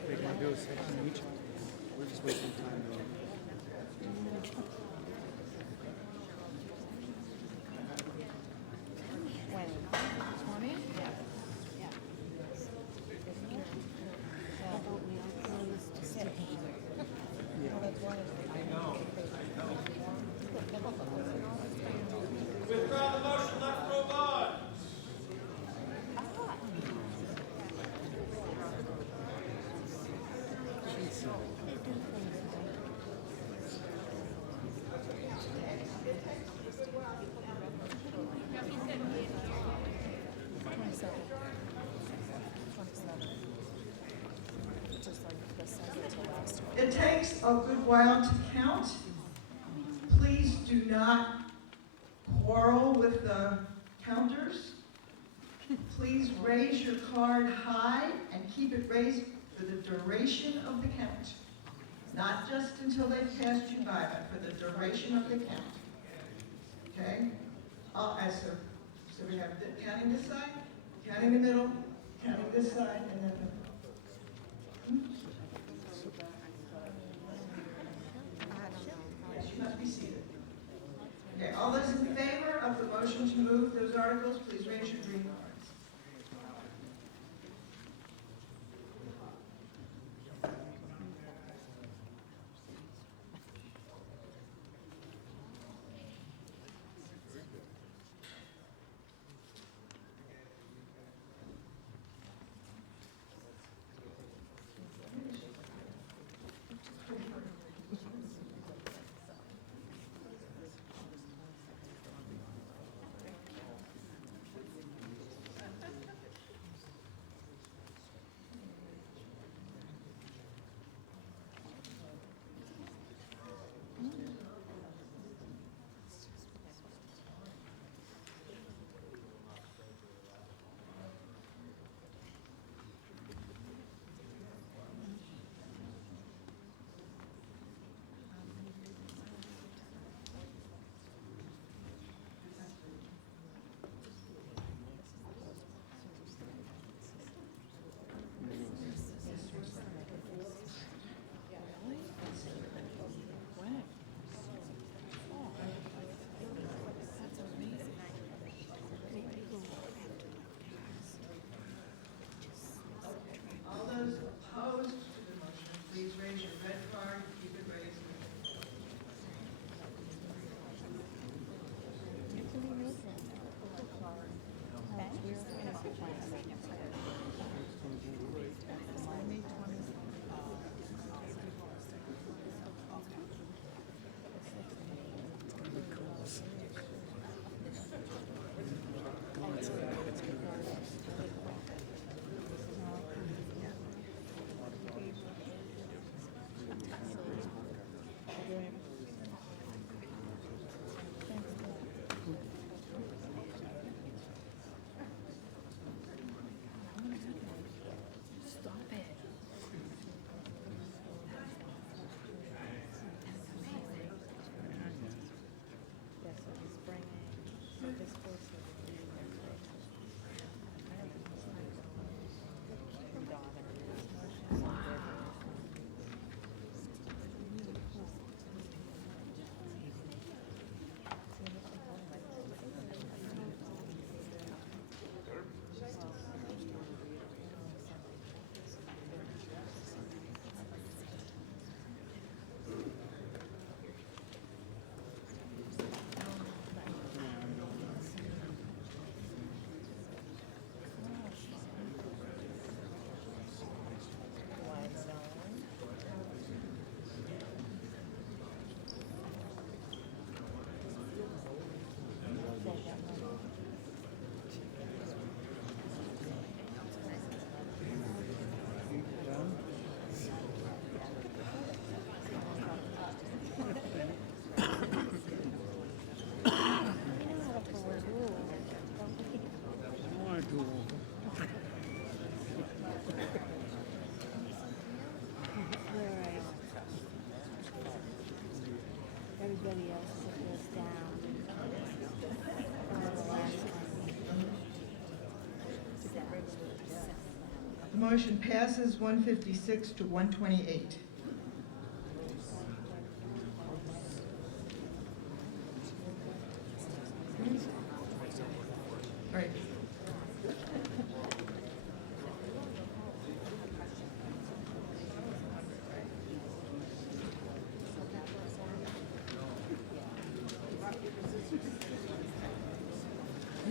They're gonna do a section each. We're just wasting time. Withdraw the motion, let's move on. It takes a good while to count. Please do not quarrel with the counters. Please raise your card high and keep it raised for the duration of the count. Not just until they've passed you by, but for the duration of the count. Okay? So we have counting this side, counting the middle, counting this side, and then yes, you must be seated. Okay, all those in favor of the motion to move those articles, please raise your green cards. The motion passes 156 to 128. All right.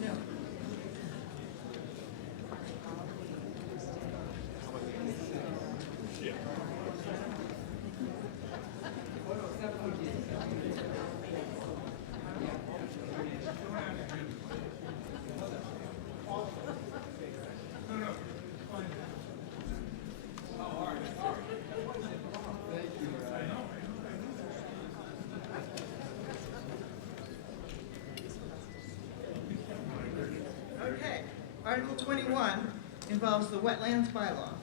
No. Okay, Article 21 involves the wetlands bylaw.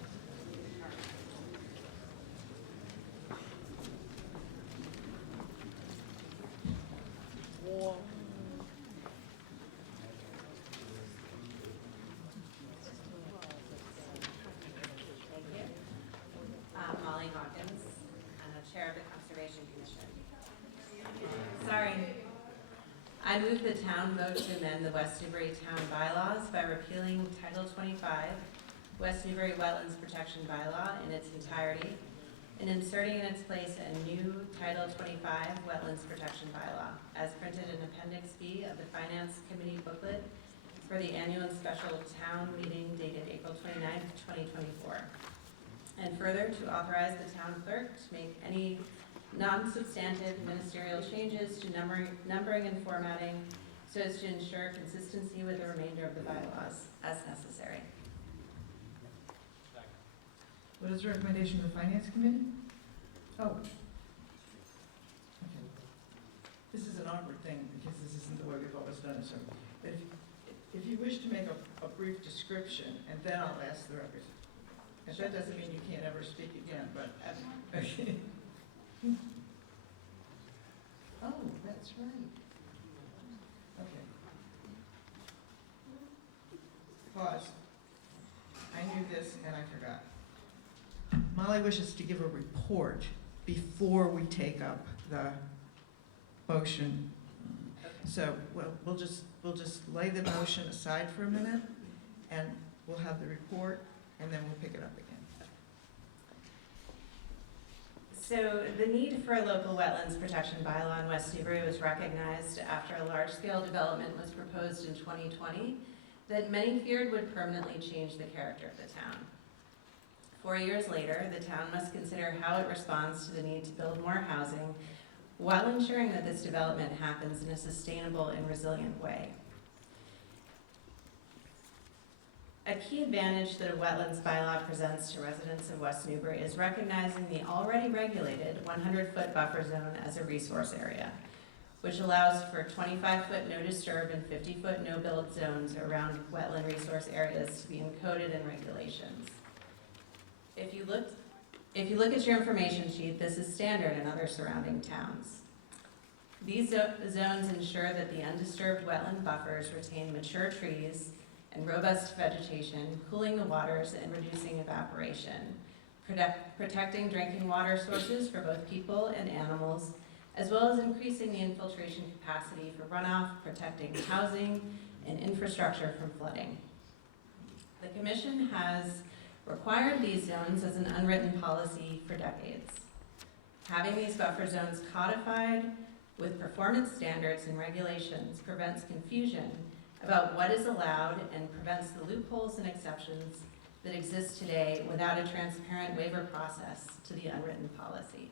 Molly Hawkins, I'm the Chair of the Conservation Commission. Sorry. I move the town vote to amend the West Newbury Town bylaws by repealing Title 25, West Newbury Wetlands Protection Bylaw in its entirety, and inserting in its place a new Title 25 Wetlands Protection Bylaw, as printed in Appendix B of the Finance Committee booklet for the annual and special town meeting dated April 29th, 2024. And further, to authorize the town clerk to make any non-substantive ministerial changes to numbering and formatting so as to ensure consistency with the remainder of the bylaws as necessary. What is the recommendation of the Finance Committee? Oh. Okay. This is an awkward thing because this isn't the way we've always done it, so if you wish to make a brief description, and then I'll ask the representative. And that doesn't mean you can't ever speak again, but, okay. Oh, that's right. Okay. Pause. I knew this and I forgot. Molly wishes to give a report before we take up the motion. So we'll just lay the motion aside for a minute, and we'll have the report, and then we'll pick it up again. So the need for a local wetlands protection bylaw in West Newbury was recognized after a large-scale development was proposed in 2020 that many feared would permanently change the character of the town. 4 years later, the town must consider how it responds to the need to build more housing while ensuring that this development happens in a sustainable and resilient way. A key advantage that a wetlands bylaw presents to residents of West Newbury is recognizing the already regulated 100-foot buffer zone as a resource area, which allows for 25-foot no disturb and 50-foot no build zones around wetland resource areas to be encoded in regulations. If you look at your information sheet, this is standard in other surrounding towns. These zones ensure that the undisturbed wetland buffers retain mature trees and robust vegetation, cooling the waters and reducing evaporation, protecting drinking water sources for both people and animals, as well as increasing the infiltration capacity for runoff, protecting housing and infrastructure from flooding. The Commission has required these zones as an unwritten policy for decades. Having these buffer zones codified with performance standards and regulations prevents confusion about what is allowed and prevents the loopholes and exceptions that exist today without a transparent waiver process to the unwritten policy.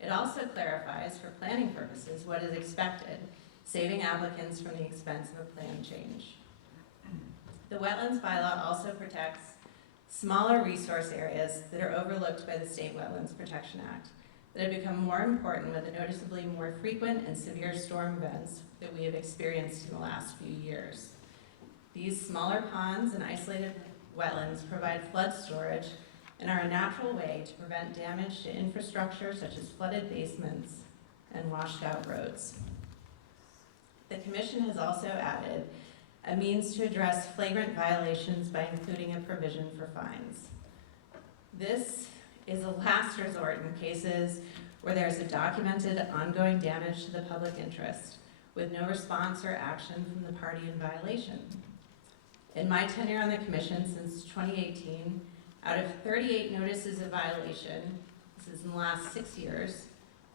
It also clarifies for planning purposes what is expected, saving applicants from the expense of a plan change. The Wetlands Bylaw also protects smaller resource areas that are overlooked by the State Wetlands Protection Act that have become more important with the noticeably more frequent and severe storm events that we have experienced in the last few years. These smaller ponds and isolated wetlands provide flood storage and are a natural way to prevent damage to infrastructure such as flooded basements and washed out roads. The commission has also added a means to address flagrant violations by including a provision for fines. This is a last resort in cases where there's a documented ongoing damage to the public interest with no response or action from the party in violation. In my tenure on the commission since 2018, out of 38 notices of violation, this is in the last 6 years,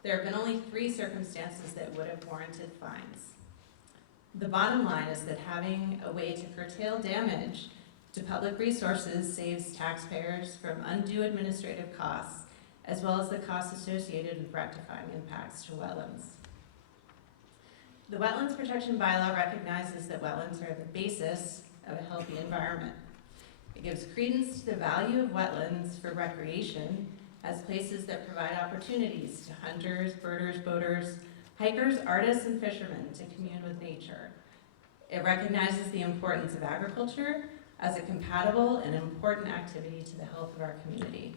there have been only 3 circumstances that would have warranted fines. The bottom line is that having a way to curtail damage to public resources saves taxpayers from undue administrative costs, as well as the costs associated with rectifying impacts to wetlands. The Wetlands Protection Bylaw recognizes that wetlands are the basis of a healthy environment. It gives credence to the value of wetlands for recreation as places that provide opportunities to hunters, birders, boaters, hikers, artists, and fishermen to commune with nature. It recognizes the importance of agriculture as a compatible and important activity to the health of our community.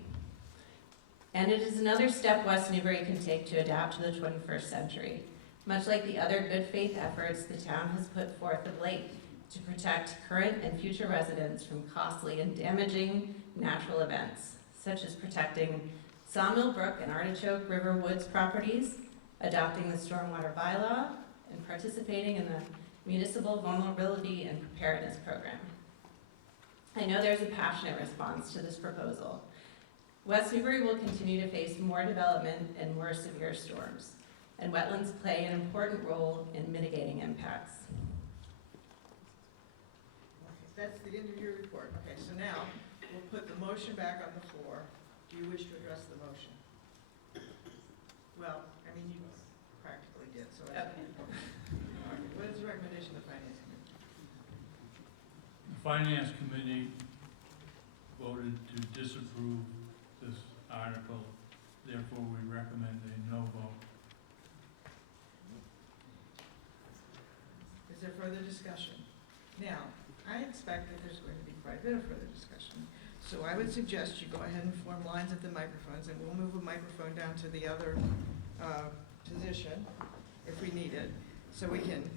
And it is another step West Newbury can take to adapt to the 21st century, much like the other good faith efforts the town has put forth of late to protect current and future residents from costly and damaging natural events, such as protecting Sawmill Brook and Artichoke River Woods properties, adopting the Stormwater Bylaw, and participating in the Municipal Vulnerability and Preparedness Program. I know there's a passionate response to this proposal. West Newbury will continue to face more development and more severe storms, and wetlands play an important role in mitigating impacts. That's the end of your report. Okay, so now we'll put the motion back on the floor. Do you wish to address the motion? Well, I mean, you practically did, so. Okay. All right, what is the recommendation of the Finance Committee? The Finance Committee voted to disapprove this article, therefore we recommend a no vote. Is there further discussion? Now, I expect that there's going to be quite a bit of further discussion. So I would suggest you go ahead and form lines at the microphones, and we'll move a microphone down to the other position if we need it, so we can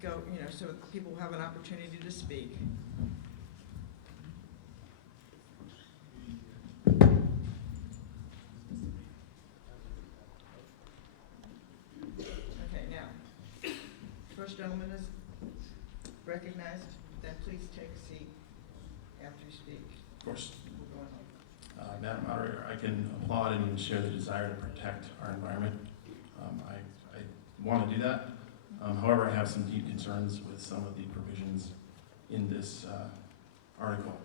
go, so people have an opportunity to speak. Okay, now, first gentleman is recognized, then please take a seat after you speak. Of course. We'll go on. Madam Moderator, I can applaud and share the desire to protect our environment. I want to do that. However, I have some deep concerns with some of the provisions in this article.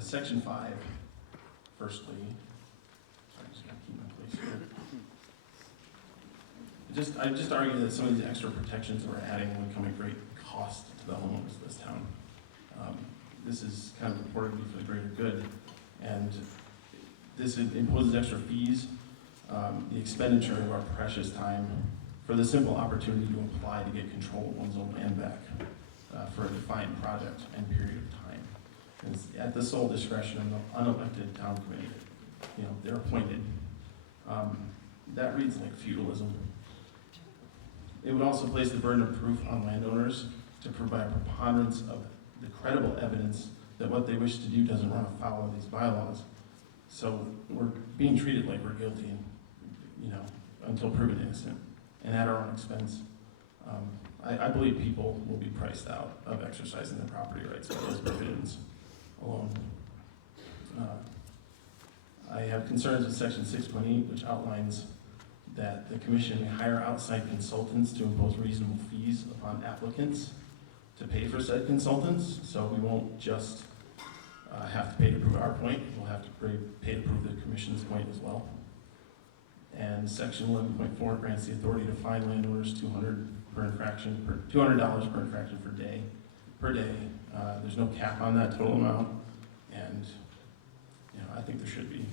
Section 5, firstly, I'm just going to keep my place here. I just argue that some of these extra protections we're adding will come at great cost to the homeowners of this town. This is kind of reported to be for the greater good, and this imposes extra fees, the expenditure of our precious time for the simple opportunity to apply to get control of one's own land back for a defined project and period of time. And it's at the sole discretion of the unelected town committee. They're appointed. That reads like feudalism. It would also place the burden of proof on landowners to provide preponderance of the credible evidence that what they wish to do doesn't run afoul of these bylaws. So we're being treated like we're guilty, until proven innocent, and at our own expense. I believe people will be priced out of exercising their property rights by those provisions alone. I have concerns with section 6.8, which outlines that the commission may hire outside consultants to impose reasonable fees upon applicants to pay for said consultants, so we won't just have to pay to prove our point, we'll have to pay to prove the commission's point as well. And section 11.4 grants the authority to fine landowners $200 per infraction per day. There's no cap on that total amount, and I think there should be.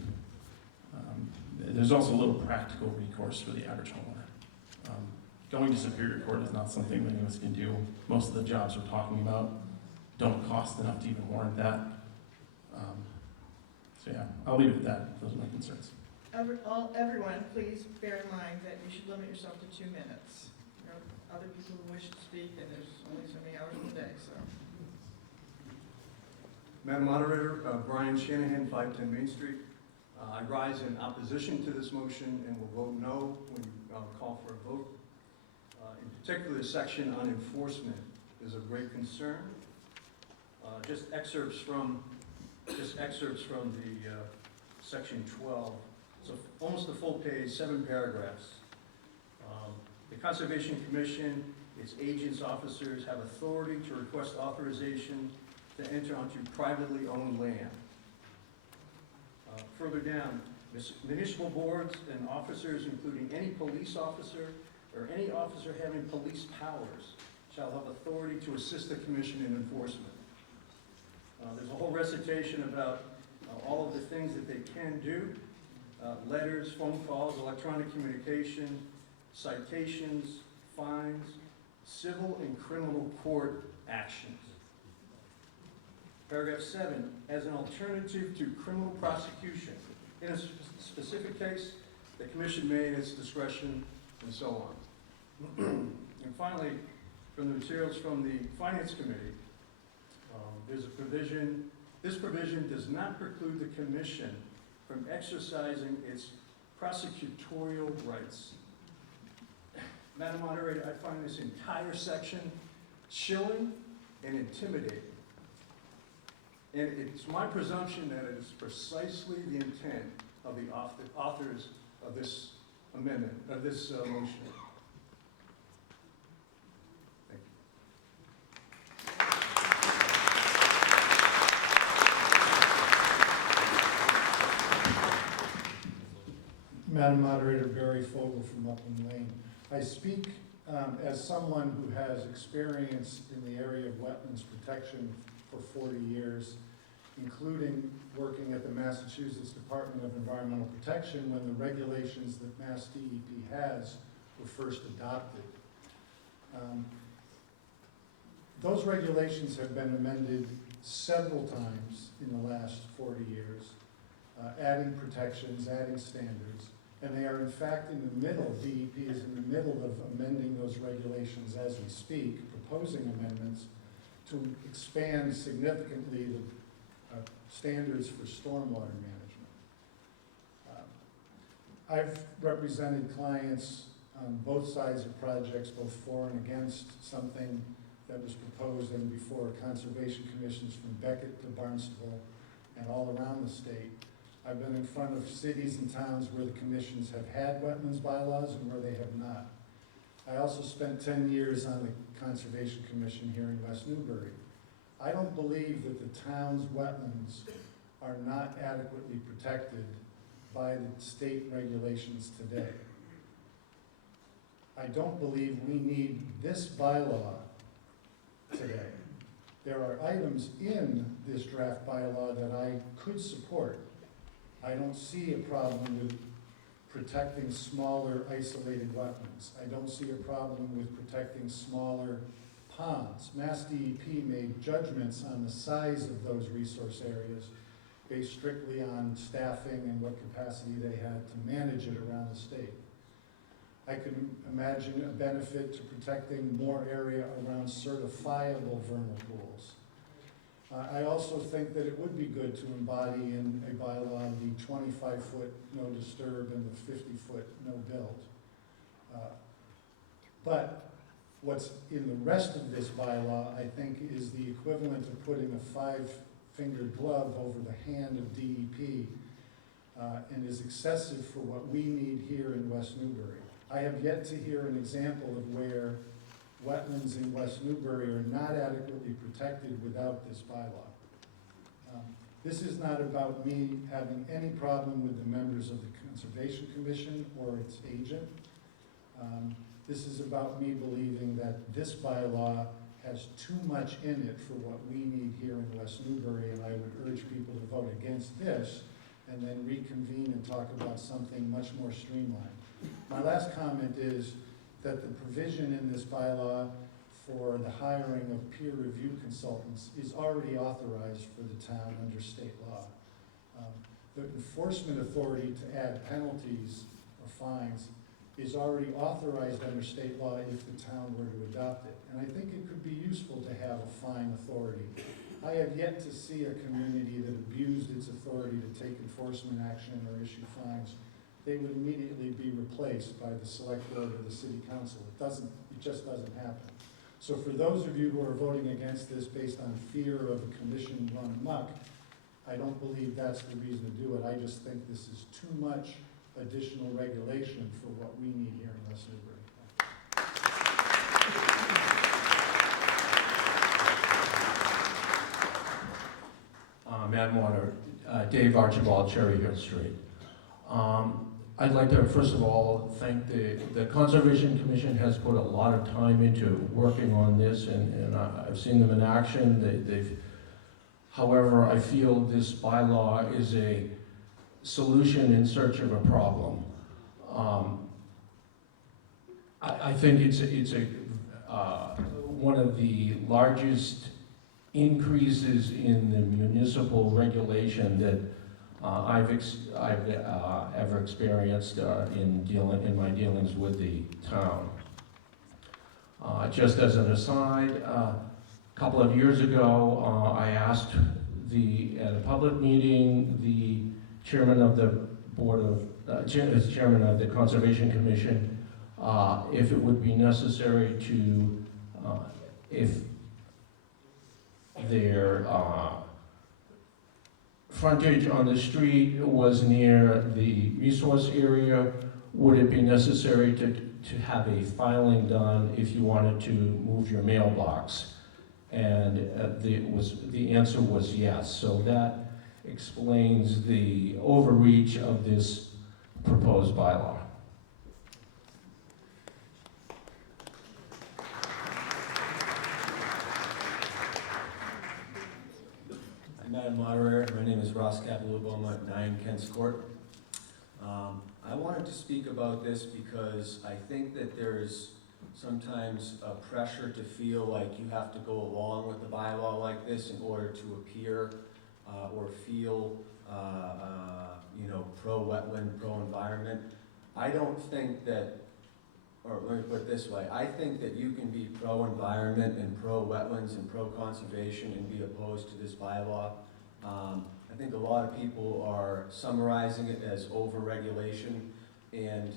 There's also a little practical recourse for the average homeowner. Going to Superior Court is not something many of us can do. Most of the jobs we're talking about don't cost enough to even warrant that. So yeah, I'll leave it at that. Those are my concerns. Everyone, please bear in mind that you should limit yourself to 2 minutes. There are other people who wish to speak, and there's only so many hours in the day, so. Madam Moderator, Brian Shanahan, 510 Main Street. I rise in opposition to this motion and will vote no when you call for a vote. In particular, the section on enforcement is of great concern. Just excerpts from the section 12. So almost a full page, 7 paragraphs. The Conservation Commission, its agents, officers have authority to request authorization to enter onto privately owned land. Further down, municipal boards and officers, including any police officer or any officer having police powers, shall have authority to assist the commission in enforcement. There's a whole recitation about all of the things that they can do, letters, phone calls, electronic communication, citations, fines, civil and criminal court actions. Paragraph 7, as an alternative to criminal prosecution, in a specific case, the commission may at its discretion, and so on. And finally, from the materials from the Finance Committee, there's a provision. This provision does not preclude the commission from exercising its prosecutorial rights. Madam Moderator, I find this entire section chilling and intimidating. And it's my presumption that it is precisely the intent of the authors of this amendment, of this motion. Thank you. Madam Moderator, Barry Fogel from Upland Lane. I speak as someone who has experience in the area of wetlands protection for 40 years, including working at the Massachusetts Department of Environmental Protection when the regulations that Mass DEP has were first adopted. Those regulations have been amended several times in the last 40 years, adding protections, adding standards, and they are in fact in the middle, DEP is in the middle of amending those regulations as we speak, proposing amendments to expand significantly the standards for stormwater management. I've represented clients on both sides of projects, both for and against something that was proposed and before conservation commissions from Beckett to Barnstable and all around the state. I've been in front of cities and towns where the commissions have had wetlands bylaws and where they have not. I also spent 10 years on the Conservation Commission here in West Newbury. I don't believe that the town's wetlands are not adequately protected by the state regulations today. I don't believe we need this bylaw today. There are items in this draft bylaw that I could support. I don't see a problem with protecting smaller isolated wetlands. I don't see a problem with protecting smaller ponds. Mass DEP made judgments on the size of those resource areas based strictly on staffing and what capacity they had to manage it around the state. I can imagine a benefit to protecting more area around certifiable vernal pools. I also think that it would be good to embody in a bylaw the 25-foot no disturb and the 50-foot no build. But what's in the rest of this bylaw, I think, is the equivalent of putting a 5-finger glove over the hand of DEP and is excessive for what we need here in West Newbury. I have yet to hear an example of where wetlands in West Newbury are not adequately protected without this bylaw. This is not about me having any problem with the members of the Conservation Commission or its agent. This is about me believing that this bylaw has too much in it for what we need here in West Newbury, and I would urge people to vote against this and then reconvene and talk about something much more streamlined. My last comment is that the provision in this bylaw for the hiring of peer review consultants is already authorized for the town under state law. the enforcement authority to add penalties or fines is already authorized under state law if the town were to adopt it. And I think it could be useful to have a fine authority. I have yet to see a community that abused its authority to take enforcement action or issue fines. They would immediately be replaced by the select board or the city council. It just doesn't happen. So for those of you who are voting against this based on fear of a commission run amok, I don't believe that's the reason to do it. I just think this is too much additional regulation for what we need here in West Newbury. Madam Auditor, Dave Archibald, Cherry Hill Street. I'd like to, first of all, thank the Conservation Commission has put a lot of time into working on this, and I've seen them in action. However, I feel this bylaw is a solution in search of a problem. I think it's one of the largest increases in the municipal regulation that I've ever experienced in my dealings with the town. Just as an aside, a couple of years ago, I asked at a public meeting, the chairman of the board of, chairman of the Conservation Commission, if it would be necessary to, if their frontage on the street was near the resource area, would it be necessary to have a filing done if you wanted to move your mailbox? And the answer was yes. So that explains the overreach of this proposed bylaw. Madam Moderator, my name is Ross Capiloubo. I'm at 9 Kent's Court. I wanted to speak about this because I think that there's sometimes a pressure to feel like you have to go along with the bylaw like this in order to appear or feel, pro-wetland, pro-environment. I don't think that, or let me put it this way, I think that you can be pro-environment and pro-wetlands and pro-conservation and be opposed to this bylaw. I think a lot of people are summarizing it as over-regulation, and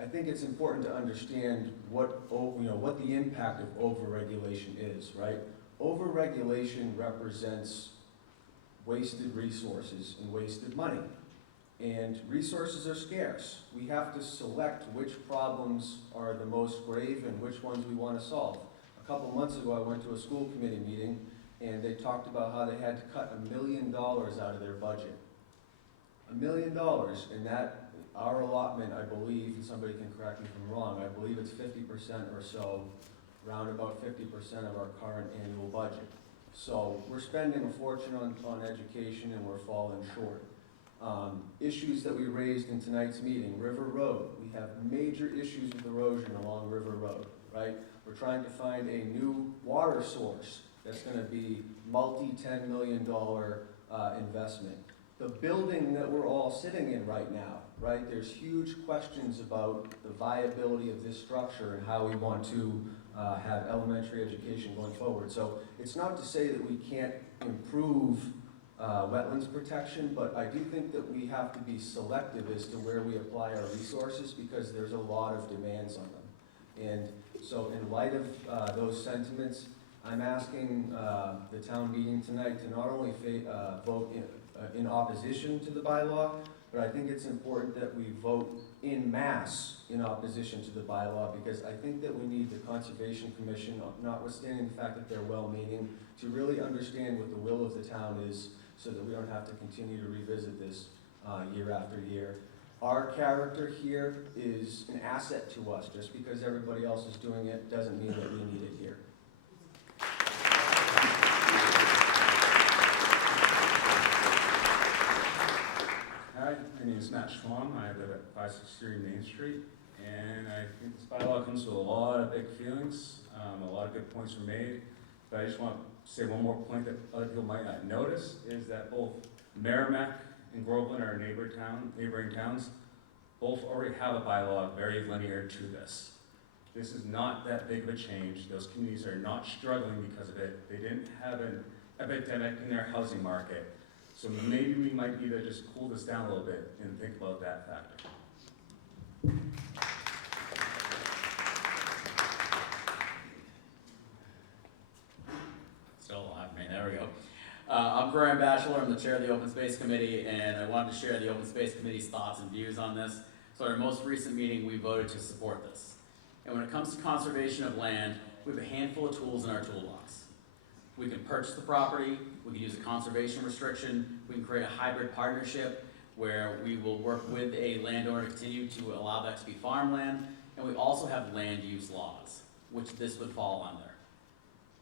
I think it's important to understand what the impact of over-regulation is, right? Over-regulation represents wasted resources and wasted money. And resources are scarce. We have to select which problems are the most grave and which ones we want to solve. A couple months ago, I went to a school committee meeting, and they talked about how they had to cut $1 million out of their budget. $1 million, and that, our allotment, I believe, and somebody can correct me if I'm wrong, I believe it's 50% or so, around about 50% of our current annual budget. So we're spending a fortune on education, and we're falling short. Issues that we raised in tonight's meeting, River Road. We have major issues with erosion along River Road, right? We're trying to find a new water source that's going to be multi-$10 million investment. The building that we're all sitting in right now, right? There's huge questions about the viability of this structure and how we want to have elementary education going forward. So it's not to say that we can't improve wetlands protection, but I do think that we have to be selective as to where we apply our resources because there's a lot of demands on them. And so in light of those sentiments, I'm asking the town meeting tonight to not only vote in opposition to the bylaw, but I think it's important that we vote in mass in opposition to the bylaw because I think that we need the Conservation Commission, notwithstanding the fact that they're well-meaning, to really understand what the will of the town is so that we don't have to continue to revisit this year after year. Our character here is an asset to us. Just because everybody else is doing it doesn't mean that we need it here. Hi, my name is Matt Schwam. I live at 563 Main Street, and I think this bylaw comes with a lot of big feelings. A lot of good points were made, but I just want to say one more point that other people might not notice is that both Merrimack and Groveland, our neighboring towns, both already have a bylaw very linear to this. This is not that big of a change. Those communities are not struggling because of it. They didn't have an epidemic in their housing market. So maybe we might need to just cool this down a little bit and think about that factor. Still alive, man, there we go. I'm Brian Batchelor, I'm the chair of the Open Space Committee, and I wanted to share the Open Space Committee's thoughts and views on this. So at our most recent meeting, we voted to support this. And when it comes to conservation of land, we have a handful of tools in our toolbox. We can purchase the property, we can use a conservation restriction, we can create a hybrid partnership where we will work with a landowner to continue to allow that to be farmland, and we also have land use laws, which this would fall under.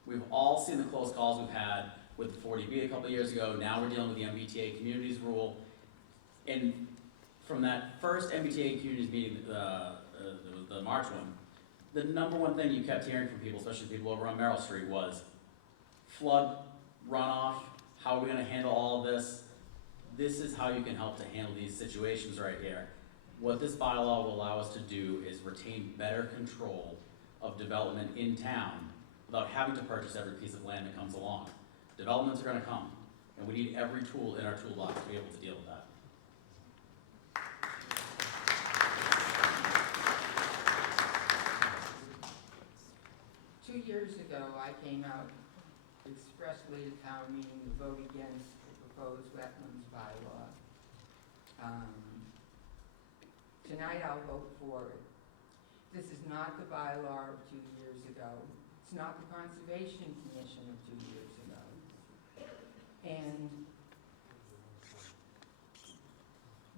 We've all seen the close calls we've had with the 40B a couple of years ago. Now we're dealing with the MBTA communities rule. And from that first MBTA communities meeting, the March one, the number one thing you kept hearing from people, especially people over on Merrill Street, was flood, runoff, how are we gonna handle all of this? This is how you can help to handle these situations right here. What this bylaw will allow us to do is retain better control of development in town without having to purchase every piece of land that comes along. Developments are gonna come, and we need every tool in our toolbox to be able to deal with that. 2 years ago, I came out expressly to town meeting to vote against the proposed wetlands bylaw. Tonight I'll vote for it. This is not the bylaw of 2 years ago. It's not the Conservation Commission of 2 years ago. And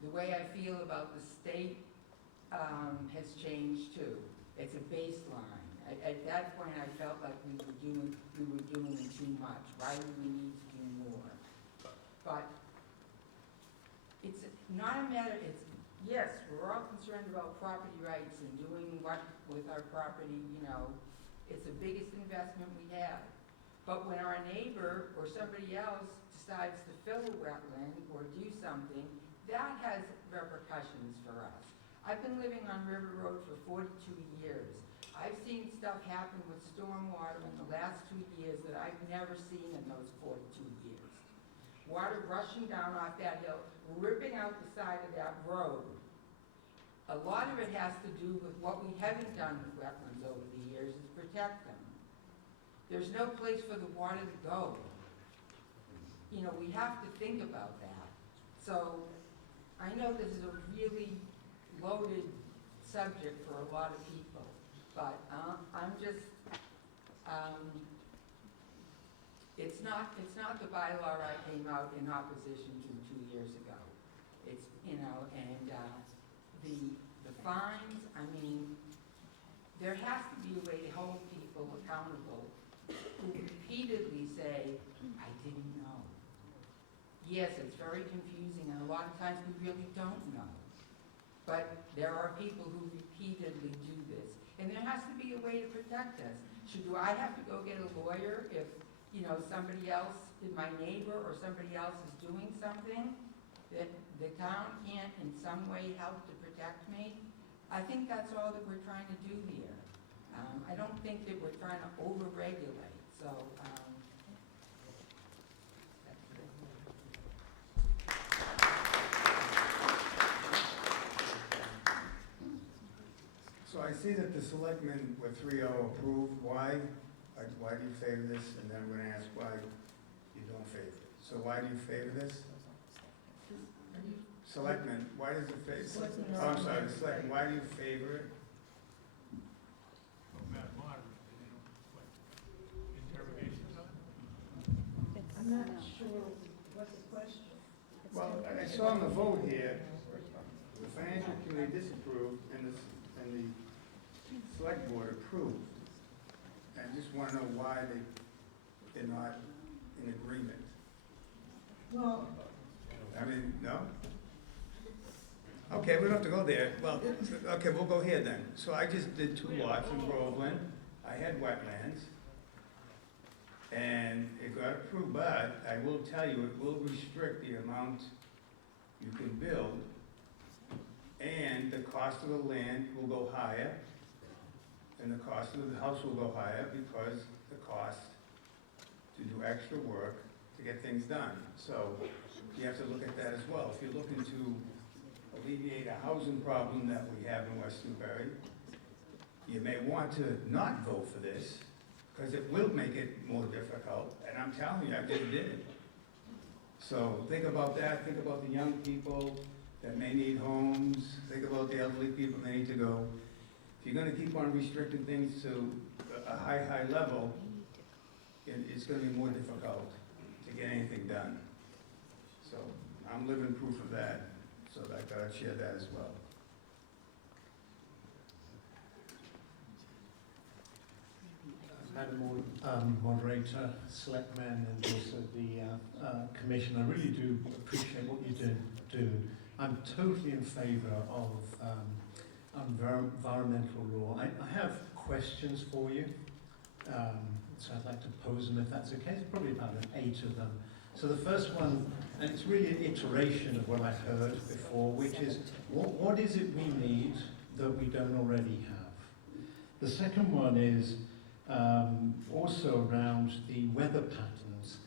the way I feel about the state has changed too. It's a baseline. At that point, I felt like we were doing too much. Why do we need to do more? But it's not a matter, yes, we're all concerned about property rights and doing what with our property, it's the biggest investment we have. But when our neighbor or somebody else decides to fill a wetland or do something, that has repercussions for us. I've been living on River Road for 42 years. I've seen stuff happen with stormwater in the last 2 years that I've never seen in those 42 years. Water rushing down off that hill, ripping out the side of that road. A lot of it has to do with what we haven't done with wetlands over the years, is protect them. There's no place for the water to go. We have to think about that. So I know this is a really loaded subject for a lot of people. But I'm just, it's not the bylaw I came out in opposition to 2 years ago. It's, and the fines, there has to be a way to hold people accountable who repeatedly say, I didn't know. Yes, it's very confusing, and a lot of times we really don't know. But there are people who repeatedly do this. And there has to be a way to protect us. Do I have to go get a lawyer if, somebody else, my neighbor or somebody else is doing something that the town can't in some way help to protect me? I think that's all that we're trying to do here. I don't think that we're trying to over-regulate. So, So I see that the selectmen were 3-0 approved. Why? Why do you favor this? And then I'm going to ask why you don't favor it. So why do you favor this? Selectmen, why does it favor? Oh, I'm sorry, the selectmen, why do you favor it? Madam Moderator, interrogations of it? I'm not sure what the question. Well, I saw in the vote here, the financial committee disapproved and the select board approved. I just want to know why they're not in agreement. Well, No? Okay, we don't have to go there. Well, okay, we'll go here then. So I just did 2 lots in Groveland. I had wetlands. And it got approved, but I will tell you, it will restrict the amount you can build, and the cost of the land will go higher, and the cost of the house will go higher because the cost to do extra work to get things done. So you have to look at that as well. If you're looking to alleviate a housing problem that we have in West Newbury, you may want to not vote for this, because it will make it more difficult, and I'm telling you, I just did it. So think about that, think about the young people that may need homes, think about the elderly people that need to go. If you're gonna keep on restricting things to a high level, it's gonna be more difficult to get anything done. So I'm living proof of that, so I thought I'd share that as well. Madam Moderator, Selectmen, and also the Commission, I really do appreciate what you do. I'm totally in favour of environmental law. I have questions for you, so I'd like to pose them if that's okay. There's probably about 8 of them. So the first one, and it's really an iteration of what I heard before, which is, what is it we need that we don't already have? The second one is, also around the weather patterns.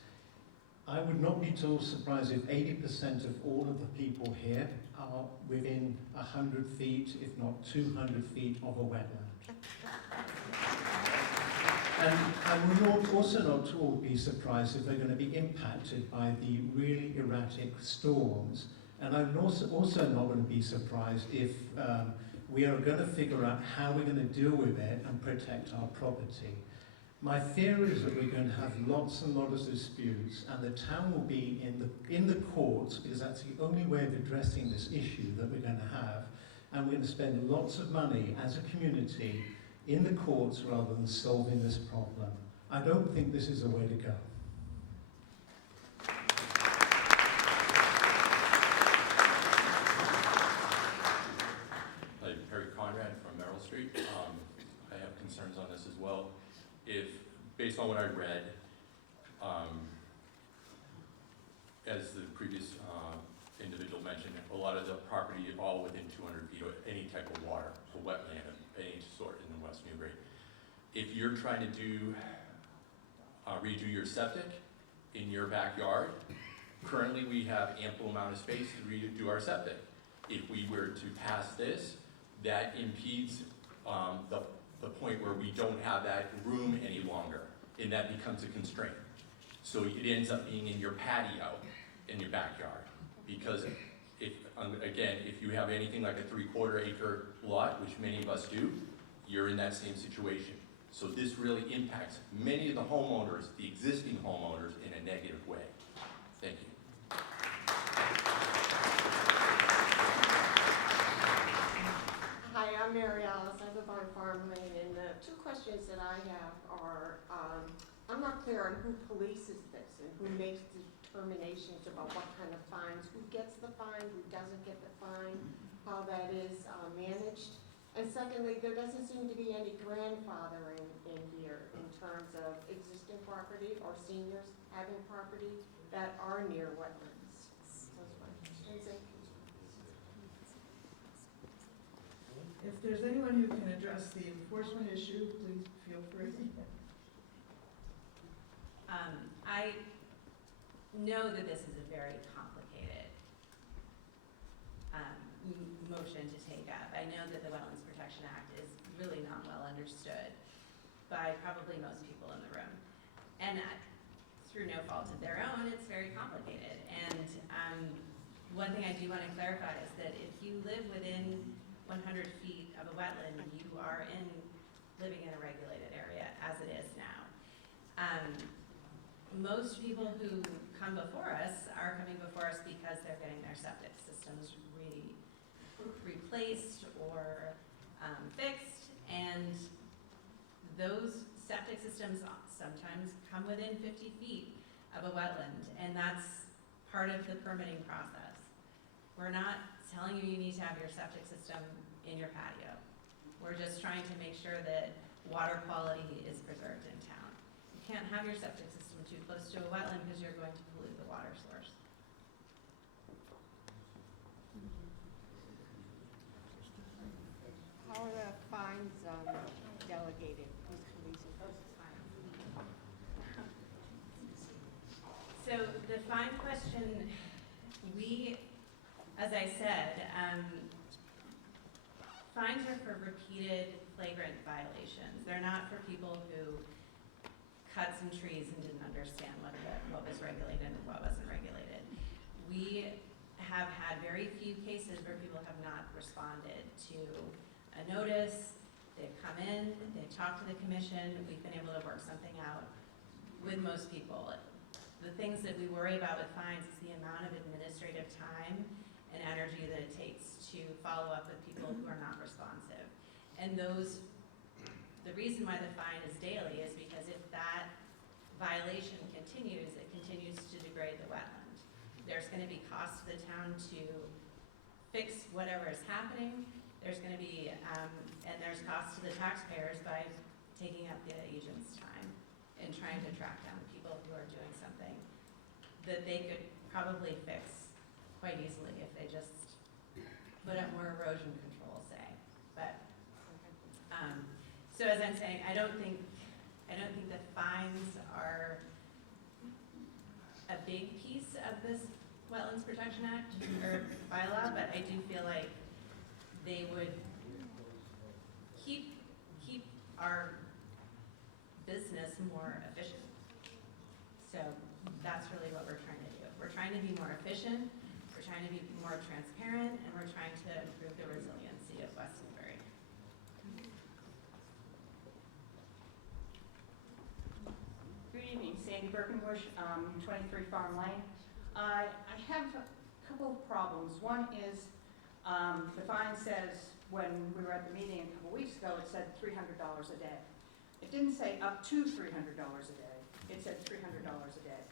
I would not be at all surprised if 80% of all of the people here are within 100 feet, if not 200 feet of a wetland. And I would also not at all be surprised if they're going to be impacted by the really erratic storms. And I'm also not going to be surprised if we are going to figure out how we're going to deal with it and protect our property. My fear is that we're going to have lots and lots of disputes, and the town will be in the courts, because that's the only way of addressing this issue that we're going to have, and we're going to spend lots of money as a community in the courts rather than solving this problem. I don't think this is the way to go. Harry Conrad from Merrill Street. I have concerns on this as well. If, based on what I read, as the previous individual mentioned, a lot of the property is all within 200 feet of any type of water, so wetland of any sort in West Newbury. If you're trying to do redo your septic in your backyard, currently we have ample amount of space to redo our septic. If we were to pass this, that impedes the point where we don't have that room any longer, and that becomes a constraint. So it ends up being in your patio in your backyard, because if you have anything like a 3/4 acre lot, which many of us do, you're in that same situation. So this really impacts many of the homeowners, the existing homeowners, in a negative way. Thank you. Hi, I'm Mary Alice. I live on Farm Lane, and the 2 questions that I have are, I'm not clear on who polices this and who makes the determinations about what kind of fines, who gets the fine, who doesn't get the fine, how that is managed. And secondly, there doesn't seem to be any grandfathering in here in terms of existing property or seniors having property that are near wetlands. Those are my questions. If there's anyone who can address the enforcement issue, please feel free. I know that this is a very complicated motion to take up. I know that the Wetlands Protection Act is really not well understood by probably most people in the room. And through no fault of their own, it's very complicated. And one thing I do want to clarify is that if you live within 100 feet of a wetland, you are living in a regulated area, as it is now. Most people who come before us are coming before us because they're getting their septic systems replaced or fixed, and those septic systems sometimes come within 50 feet of a wetland, and that's part of the permitting process. We're not telling you need to have your septic system in your patio. We're just trying to make sure that water quality is preserved in town. You can't have your septic system too close to a wetland because you're going to pollute the water source. How are the fines delegated? Who's policing those fines? So the fine question, as I said, fines are for repeated flagrant violations. They're not for people who cut some trees and didn't understand what was regulated and what wasn't regulated. We have had very few cases where people have not responded to a notice. They've come in, they've talked to the commission, we've been able to work something out with most people. The things that we worry about with fines is the amount of administrative time and energy that it takes to follow up with people who are not responsive. And the reason why the fine is daily is because if that violation continues, it continues to degrade the wetland. There's going to be costs to the town to fix whatever is happening. There's going to be, and there's costs to the taxpayers by taking up the agent's time and trying to track down the people who are doing something that they could probably fix quite easily if they just put up more erosion control, say. But, so as I'm saying, I don't think the fines are a big piece of this Wetlands Protection Act or bylaw, but I do feel like they would keep our business more efficient. So that's really what we're trying to do. We're trying to be more efficient, we're trying to be more transparent, and we're trying to improve the resiliency of West Newbury. Good evening, Sandy Birkenbush, 23 Farm Lane. I have a couple of problems. One is the fine says, when we were at the meeting a couple weeks ago, it said $300 a day. It didn't say up to $300 a day. It said $300 a day.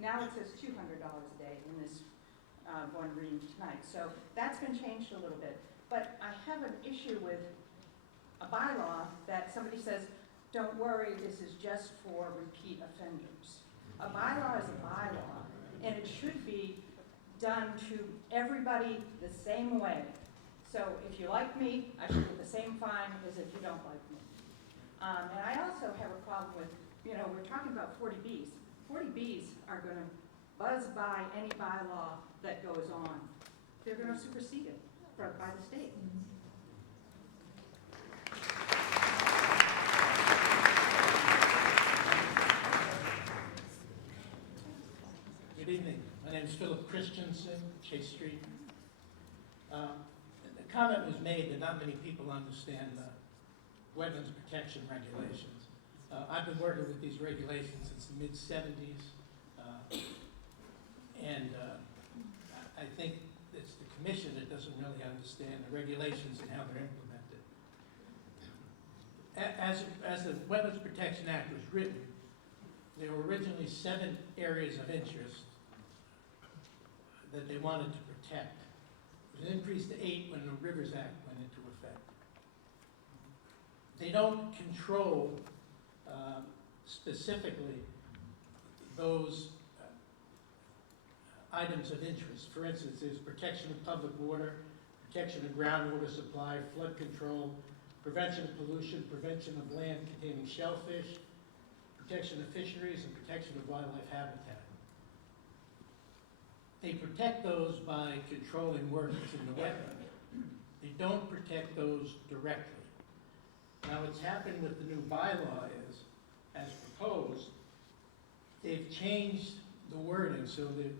Now it says $200 a day in this one reading tonight. So that's been changed a little bit. But I have an issue with a bylaw that somebody says, don't worry, this is just for repeat offenders. A bylaw is a bylaw, and it should be done to everybody the same way. So if you like me, I should get the same fine as if you don't like me. And I also have a problem with, we're talking about 40Bs. 40Bs are going to buzz by any bylaw that goes on. They're going to supersede it by the state. Good evening. My name is Philip Christensen, Chase Street. The comment was made that not many people understand the wetlands protection regulations. I've been working with these regulations since the mid-70s, and I think it's the commission that doesn't really understand the regulations and how they're implemented. As the Wetlands Protection Act was written, there were originally 7 areas of interest that they wanted to protect. It was increased to 8 when the Rivers Act went into effect. They don't control specifically those items of interest. For instance, there's protection of public water, protection of groundwater supply, flood control, prevention of pollution, prevention of land containing shellfish, protection of fisheries, and protection of wildlife habitat. They protect those by controlling work that's in the wetland. They don't protect those directly. Now, what's happened with the new bylaw is, as proposed, they've changed the wording so that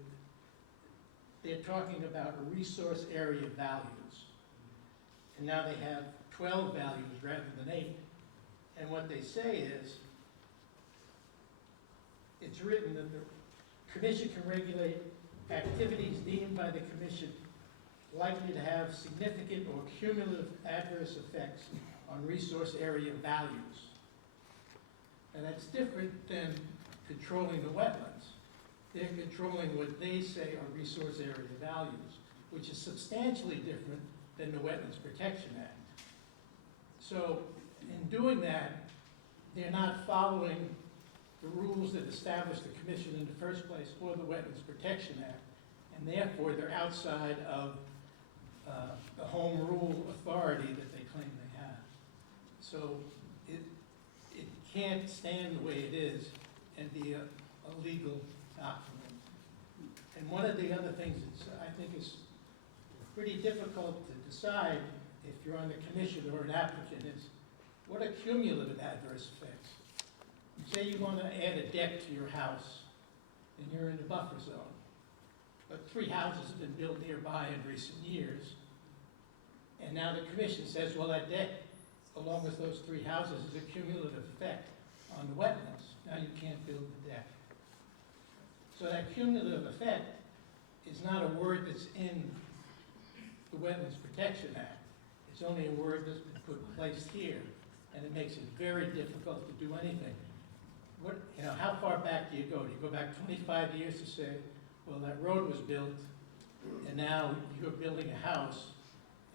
they're talking about a resource area values. And now they have 12 values rather than 8. And what they say is, it's written that the commission can regulate activities deemed by the commission likely to have significant or cumulative adverse effects on resource area values. And that's different than controlling the wetlands. They're controlling what they say are resource area values, which is substantially different than the Wetlands Protection Act. So in doing that, they're not following the rules that established the commission in the first place for the Wetlands Protection Act, and therefore they're outside of the home rule authority that they claim they have. So it can't stand the way it is and be a legal document. And one of the other things that I think is pretty difficult to decide if you're on the commission or an applicant is, what are cumulative adverse effects? Say you want to add a deck to your house, and you're in the buffer zone, but 3 houses have been built nearby in recent years, and now the commission says, well, that deck, along with those 3 houses, is a cumulative effect on the wetlands. Now you can't build the deck. So that cumulative effect is not a word that's in the Wetlands Protection Act. It's only a word that's been placed here, and it makes it very difficult to do anything. How far back do you go? Do you go back 25 years to say, well, that road was built, and now you're building a house,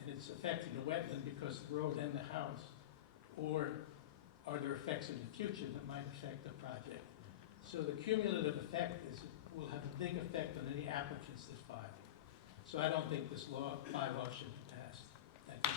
and it's affecting the wetland because the road and the house? Or are there effects in the future that might affect the project? So the cumulative effect will have a big effect on any applicants that file. So I don't think this bylaw should be passed. Thank you.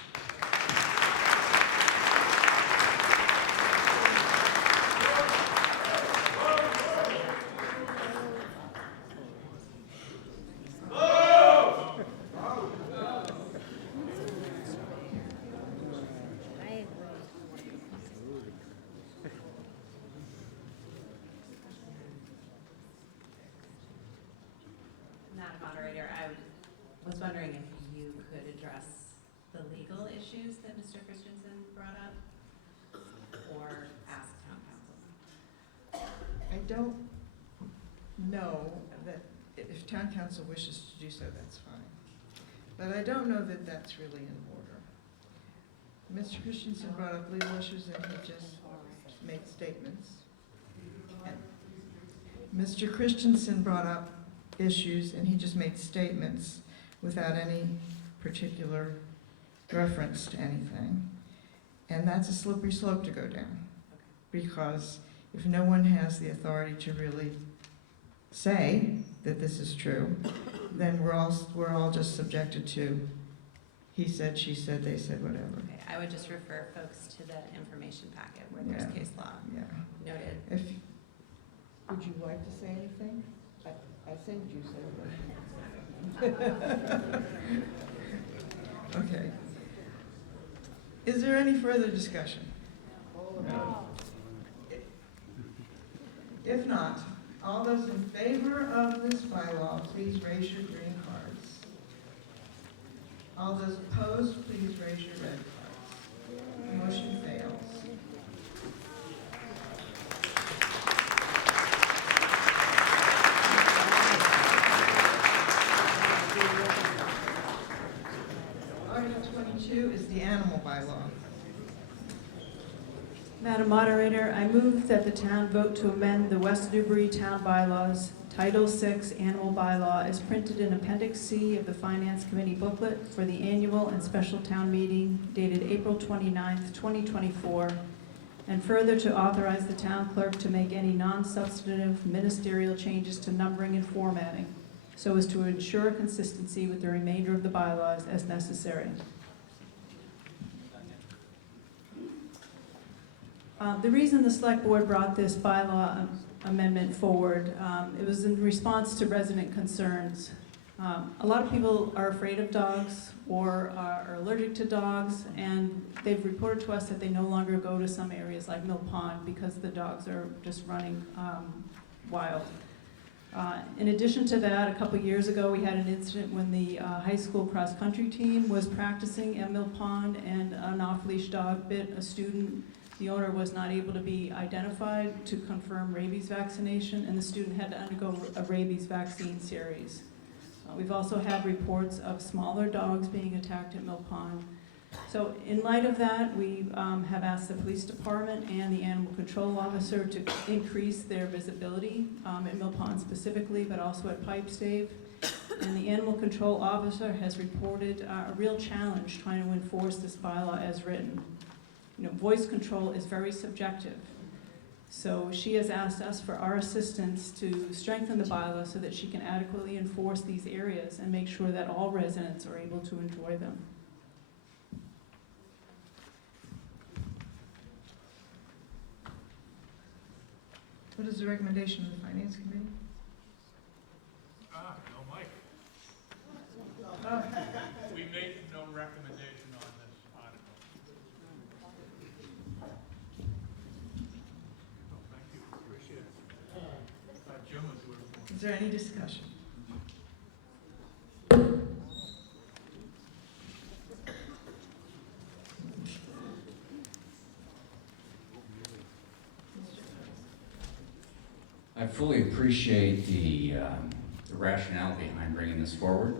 Madam Moderator, I was wondering if you could address the legal issues that Mr. Christensen brought up, or ask town council. I don't know that, if town council wishes to do so, that's fine. But I don't know that that's really in order. Mr. Christensen brought up legal issues and he just made statements. And Mr. Christensen brought up issues and he just made statements without any particular reference to anything. And that's a slippery slope to go down. Because if no one has the authority to really say that this is true, then we're all just subjected to he said, she said, they said, whatever. Okay, I would just refer folks to the information packet where there's Yeah. case law noted. Would you like to say anything? I think you said. Okay. Is there any further discussion? No. If not, all those in favor of this bylaw, please raise your green cards. All those opposed, please raise your red cards. Motion fails. Article 22 is the animal bylaw. Madam Moderator, I move that the town vote to amend the West Newbury Town Bylaws, Title VI Animal Bylaw, as printed in Appendix C of the Finance Committee booklet for the annual and special town meeting dated April 29th, 2024, and further to authorize the town clerk to make any non-substantive ministerial changes to numbering and formatting, so as to ensure consistency with the remainder of the bylaws as necessary. The reason the Select Board brought this bylaw amendment forward, it was in response to resident concerns. A lot of people are afraid of dogs or are allergic to dogs, and they've reported to us that they no longer go to some areas like Mill Pond because the dogs are just running wild. In addition to that, a couple years ago, we had an incident when the high school cross-country team was practicing at Mill Pond, and an off-leash dog bit a student. The owner was not able to be identified to confirm rabies vaccination, and the student had to undergo a rabies vaccine series. We've also had reports of smaller dogs being attacked at Mill Pond. So in light of that, we have asked the police department and the animal control officer to increase their visibility at Mill Pond specifically, but also at Pipestave. And the animal control officer has reported a real challenge trying to enforce this bylaw as written. Voice control is very subjective. So she has asked us for our assistance to strengthen the bylaw so that she can adequately enforce these areas and make sure that all residents are able to enjoy them. What is the recommendation of the Finance Committee? No, Mike. Oh. We made no recommendation on this article. Oh, thank you, appreciate it. Jim was doing. Is there any discussion? I fully appreciate the rationale behind bringing this forward,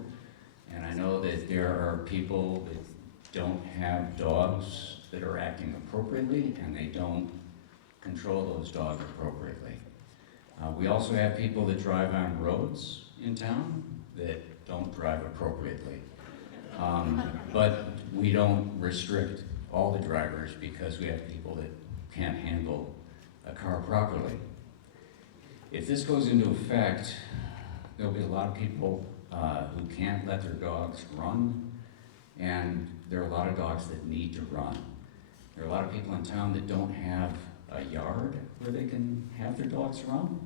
and I know that there are people that don't have dogs that are acting appropriately, and they don't control those dogs appropriately. We also have people that drive on roads in town that don't drive appropriately. But we don't restrict all the drivers because we have people that can't handle a car properly. If this goes into effect, there'll be a lot of people who can't let their dogs run, and there are a lot of dogs that need to run. There are a lot of people in town that don't have a yard where they can have their dogs run.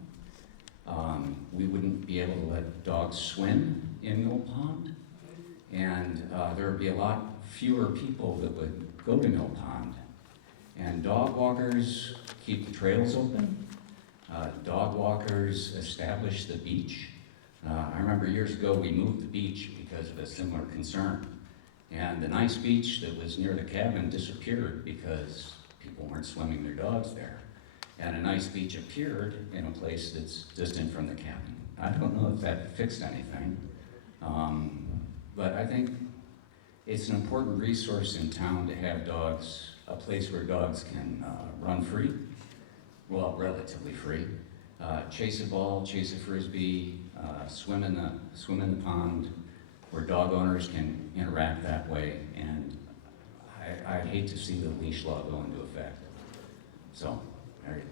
We wouldn't be able to let dogs swim in Mill Pond, and there would be a lot fewer people that would go to Mill Pond. And dog walkers keep the trails open. Dog walkers establish the beach. I remember years ago we moved the beach because of a similar concern. And the nice beach that was near the cabin disappeared because people weren't swimming their dogs there. And a nice beach appeared in a place that's distant from the cabin. I don't know if that fixed anything, but I think it's an important resource in town to have dogs, a place where dogs can run free, well, relatively free, chase a ball, chase a frisbee, swim in the pond, where dog owners can interact that way. And I hate to see the leash law go into effect. So, there you go.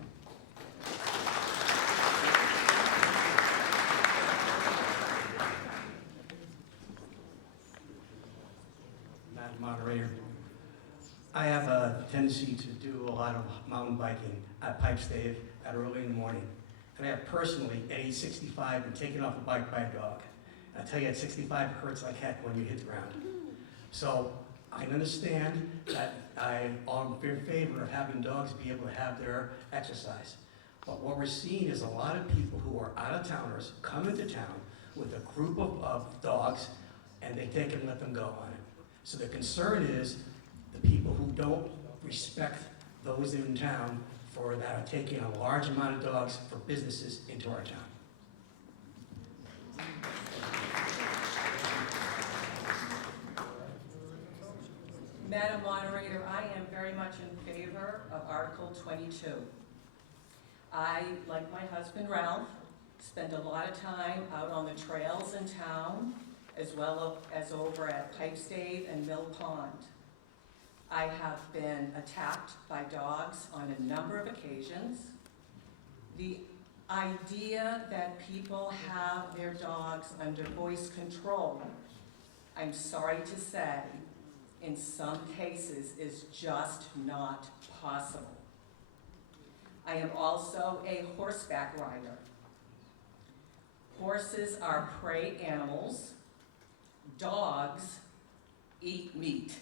Madam Moderator, I have a tendency to do a lot of mountain biking at Pipestave at early in the morning. And I have personally, at age 65, been taken off a bike by a dog. And I tell you, at 65, it hurts like heck when you hit the ground. So I understand that I'm in favor of having dogs be able to have their exercise. But what we're seeing is a lot of people who are out-of-towners come into town with a group of dogs, and they take and let them go on it. So the concern is the people who don't respect those in town for that are taking a large amount of dogs for businesses into our town. Madam Moderator, I am very much in favor of Article 22. I, like my husband Ralph, spend a lot of time out on the trails in town, as well as over at Pipestave and Mill Pond. I have been attacked by dogs on a number of occasions. The idea that people have their dogs under voice control, I'm sorry to say, in some cases is just not possible. I am also a horseback rider. Horses are prey animals. Dogs eat meat.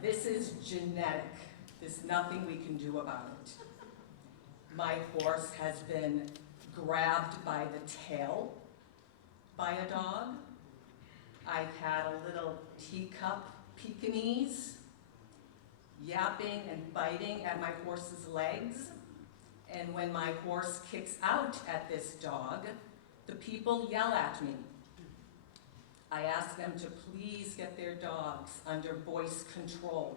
This is genetic. There's nothing we can do about it. My horse has been grabbed by the tail by a dog. I've had a little teacup Pekingese yapping and biting at my horse's legs. And when my horse kicks out at this dog, the people yell at me. I ask them to please get their dogs under voice control.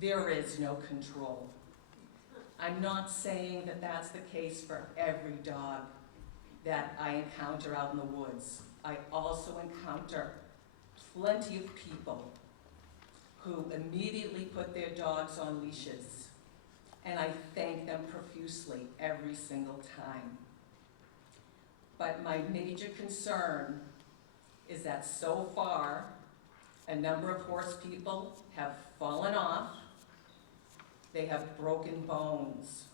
There is no control. I'm not saying that that's the case for every dog that I encounter out in the woods. I also encounter plenty of people who immediately put their dogs on leashes and I thank them profusely every single time. But my major concern is that so far, a number of horse people have fallen off. They have broken bones.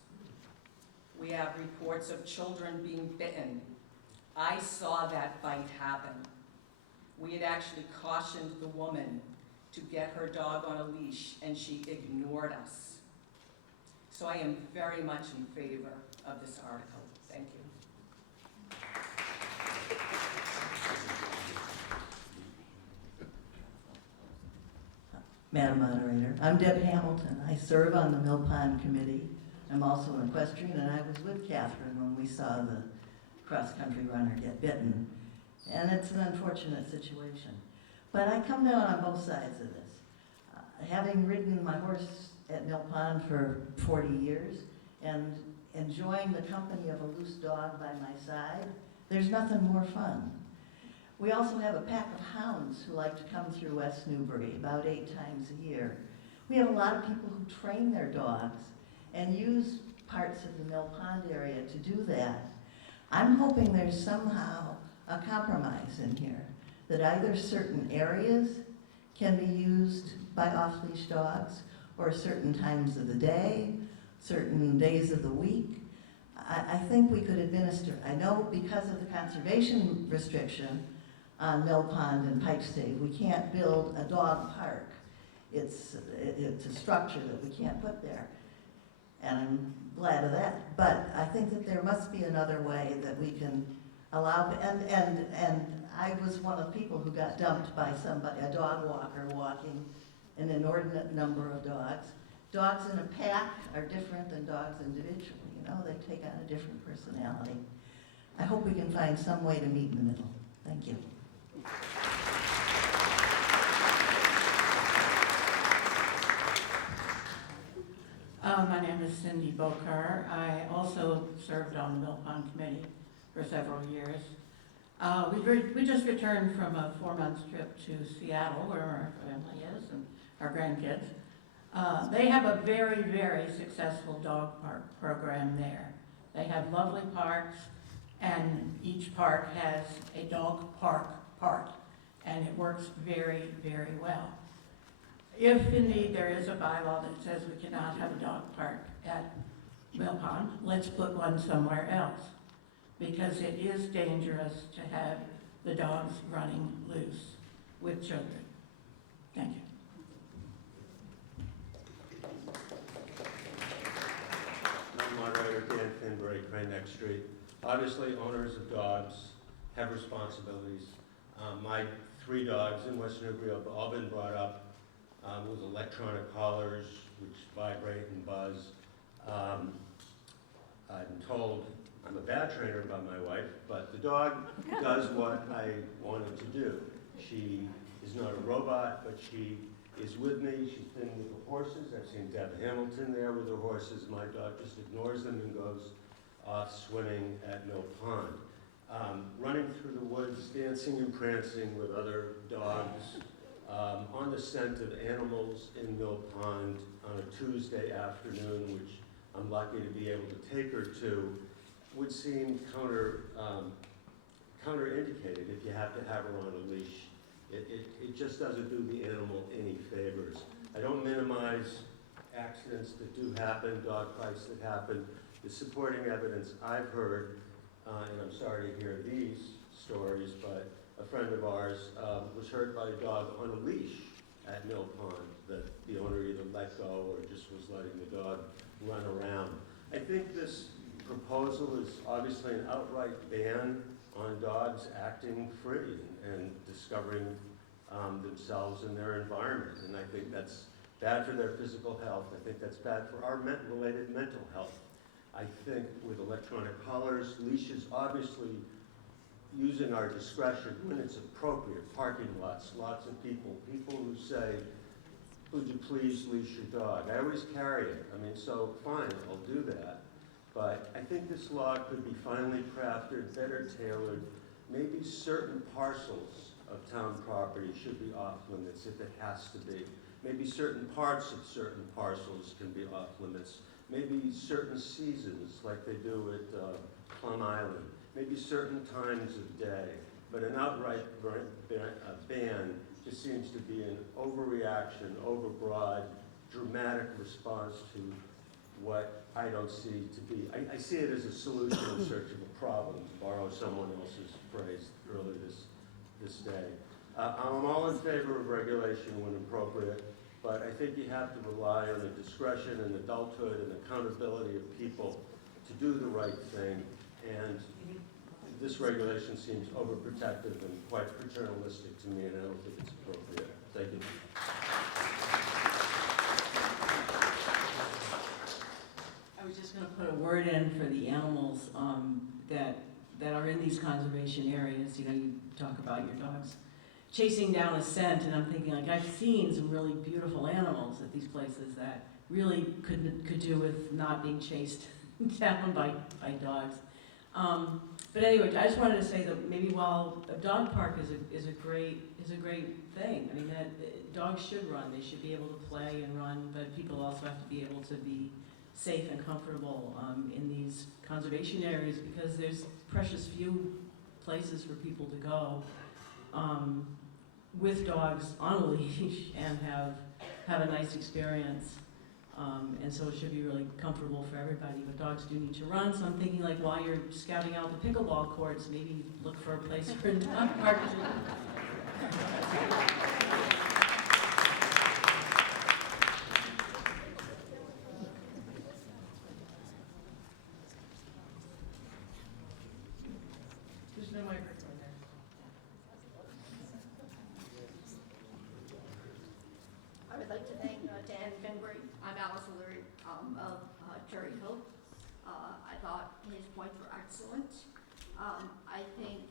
We have reports of children being bitten. I saw that bite happen. We had actually cautioned the woman to get her dog on a leash, and she ignored us. So I am very much in favor of this article. Thank you. Madam Moderator, I'm Deb Hamilton. I serve on the Mill Pond Committee. I'm also an equestrian, and I was with Catherine when we saw the cross-country runner get bitten. And it's an unfortunate situation. But I come down on both sides of this. Having ridden my horse at Mill Pond for 40 years and enjoying the company of a loose dog by my side, there's nothing more fun. We also have a pack of hounds who like to come through West Newbury about 8 times a year. We have a lot of people who train their dogs and use parts of the Mill Pond area to do that. I'm hoping there's somehow a compromise in here, that either certain areas can be used by off-leash dogs, or certain times of the day, certain days of the week. I think we could administer. I know because of the conservation restriction on Mill Pond and Pipestave, we can't build a dog park. It's a structure that we can't put there. And I'm glad of that. But I think that there must be another way that we can allow, and I was one of the people who got dumped by somebody, a dog walker walking an inordinate number of dogs. Dogs in a pack are different than dogs individually, you know, they take on a different personality. I hope we can find some way to meet in the middle. Thank you. My name is Cindy Bokar. I also served on the Mill Pond Committee for several years. We just returned from a 4-month trip to Seattle, where our family is and our grandkids. They have a very, very successful dog park program there. They have lovely parks, and each park has a dog park part, and it works very, very well. If indeed there is a bylaw that says we cannot have a dog park at Mill Pond, let's put one somewhere else, because it is dangerous to have the dogs running loose with children. Thank you. I'm moderator Dan Finbury, Crane Neck Street. Obviously, owners of dogs have responsibilities. My 3 dogs in West Newbury have all been brought up with electronic collars which vibrate and buzz. I'm told I'm a bad trainer by my wife, but the dog does what I want it to do. She is not a robot, but she is with me. She's been with the horses. I've seen Deb Hamilton there with her horses. My dog just ignores them and goes off swimming at Mill Pond. Running through the woods, dancing and prancing with other dogs, on the scent of animals in Mill Pond on a Tuesday afternoon, which I'm lucky to be able to take her to, would seem counterindicated if you have to have her on a leash. It just doesn't do the animal any favors. I don't minimize accidents that do happen, dog fights that happen. The supporting evidence I've heard, and I'm sorry to hear these stories, but a friend of ours was hurt by a dog on a leash at Mill Pond that the owner either let go or just was letting the dog run around. I think this proposal is obviously an outright ban on dogs acting free and discovering themselves in their environment. And I think that's bad for their physical health. I think that's bad for our related mental health. I think with electronic collars, leashes, obviously using our discretion when it's appropriate, parking lots, lots of people who say, would you please leash your dog? I always carry it. I mean, so fine, I'll do that. But I think this law could be finely crafted, better tailored. Maybe certain parcels of town property should be off limits if it has to be. Maybe certain parts of certain parcels can be off limits. maybe certain seasons, like they do at Plum Island, maybe certain times of day, but an outright ban just seems to be an overreaction, overbroad, dramatic response to what I don't see to be. I see it as a solution in search of a problem, to borrow someone else's phrase earlier this day. I'm all in favor of regulation when appropriate, but I think you have to rely on the discretion and adulthood and accountability of people to do the right thing, and this regulation seems overprotective and quite paternalistic to me, and I don't think it's appropriate. Thank you. I was just going to put a word in for the animals that are in these conservation areas. You know, you talk about your dogs chasing down a scent, and I'm thinking, like, I've seen some really beautiful animals at these places that really could do with not being chased down by dogs. But anyway, I just wanted to say that maybe while a dog park is a great thing, I mean, that dogs should run, they should be able to play and run, but people also have to be able to be safe and comfortable in these conservation areas, because there's precious few places for people to go with dogs on a leash and have a nice experience. And so it should be really comfortable for everybody, but dogs do need to run. So I'm thinking, like, while you're scouting out the pickleball courts, maybe look for a place for a dog park. There's no microphone there. I would like to thank Dan Finbury. I'm Alice O'Leary of Cherry Hill. I thought his points were excellent. I think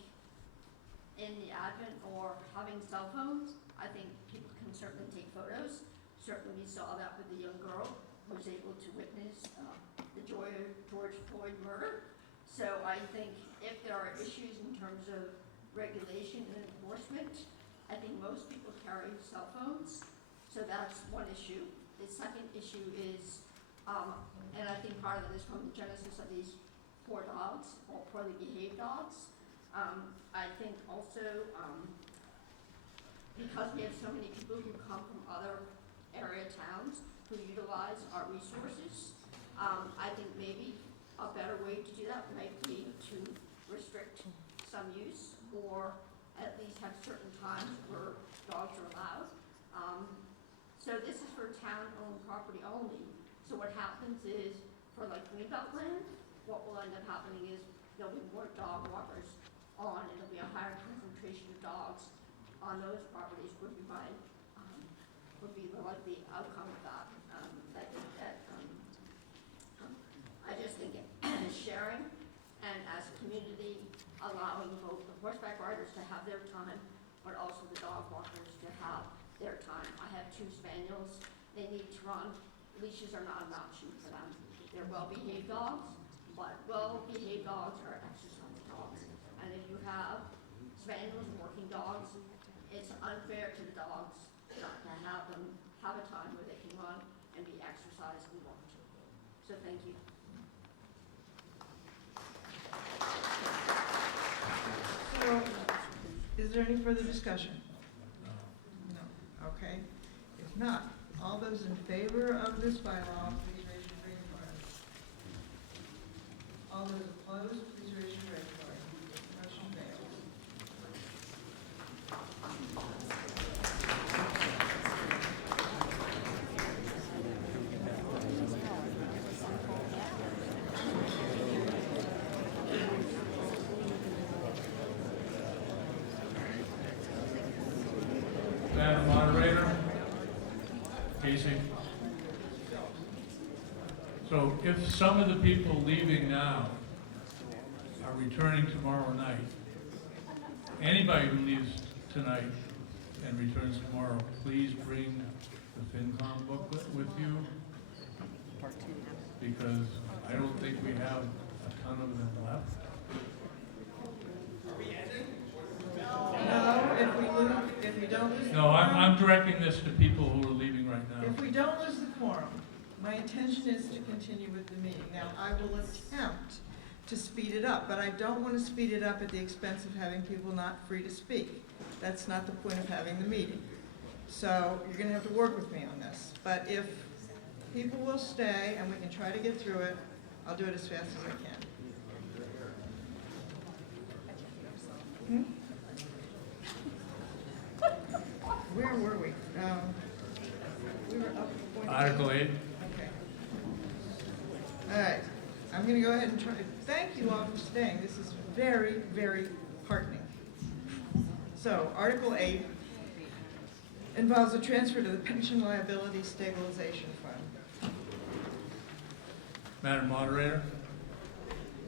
in the advent or having cell phones, I think people can certainly take photos. Certainly we saw that with the young girl who was able to witness the George Floyd murder. So I think if there are issues in terms of regulation and enforcement, I think most people carry cell phones. So that's one issue. The second issue is, and I think part of it is from the genesis of these poor dogs, or poorly behaved dogs. I think also, because we have so many people who come from other area towns who utilize our resources, I think maybe a better way to do that might be to restrict some use, or at least have certain times where dogs are allowed. So this is for town-owned property only. So what happens is, for like greenbelt land, what will end up happening is there'll be more dog walkers on, and there'll be a higher concentration of dogs on those properties. Would be my would be the likely outcome of that. I just think sharing, and as a community, allowing both the horseback riders to have their time, but also the dog walkers to have their time. I have 2 spaniels. They need to run. Leashes are not an option for them. They're well-behaved dogs, but well-behaved dogs are exercise dogs. And if you have spaniels and working dogs, it's unfair to the dogs not to have them have a time where they can run and be exercised and walked. So thank you. So, is there any further discussion? No. Okay. If not, all those in favor of this bylaw, please raise your green card. All those opposed, please raise your red card. Motion fails. Madam Moderator, Casey. So if some of the people leaving now are returning tomorrow night, anybody who leaves tonight and returns tomorrow, please bring the FinCom booklet with you, because I don't think we have a ton of them left. No, if we don't lose the No, quorum, I'm directing this to people who are leaving right now. if we don't lose the quorum, my My intention is to continue with the meeting. Now, I will attempt to speed it up, but I don't want to speed it up at the expense of having people not free to speak. That's not the point of having the meeting. So you're going to have to work with me on this. But if people will stay and we can try to get through it, I'll do it as fast as I can. Where were we? We were up at point. Article 8. Okay. All right. I'm going to go ahead and try. Thank you all for staying. This is very, very heartening. So, Article 8 involves a transfer to the Pension Liability Stabilization Fund. Madam Moderator,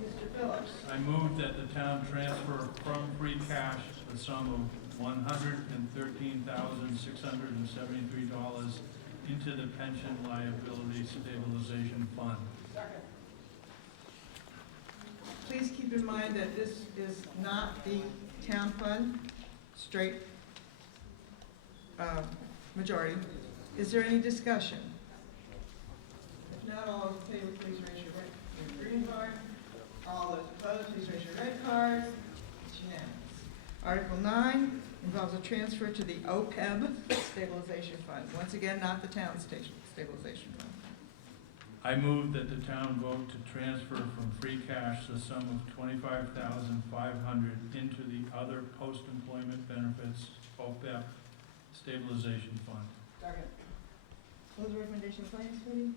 Mr. Phillips. I move that the town transfer from free cash the sum of $113,673 into the Pension Liability Stabilization Fund. Please keep in mind that this is not the town fund, straight majority. Is there any discussion? If not, all those in favor, please raise your green card. All those opposed, please raise your red card. It's unanimous. Article 9 involves a transfer to the OPEB Stabilization Fund. Once again, not the town stabilization fund. I move that the town vote to transfer from free cash the sum of $25,500 into the other post-employment benefits OPEB stabilization fund. Second. What was the recommendation of the Finance Committee?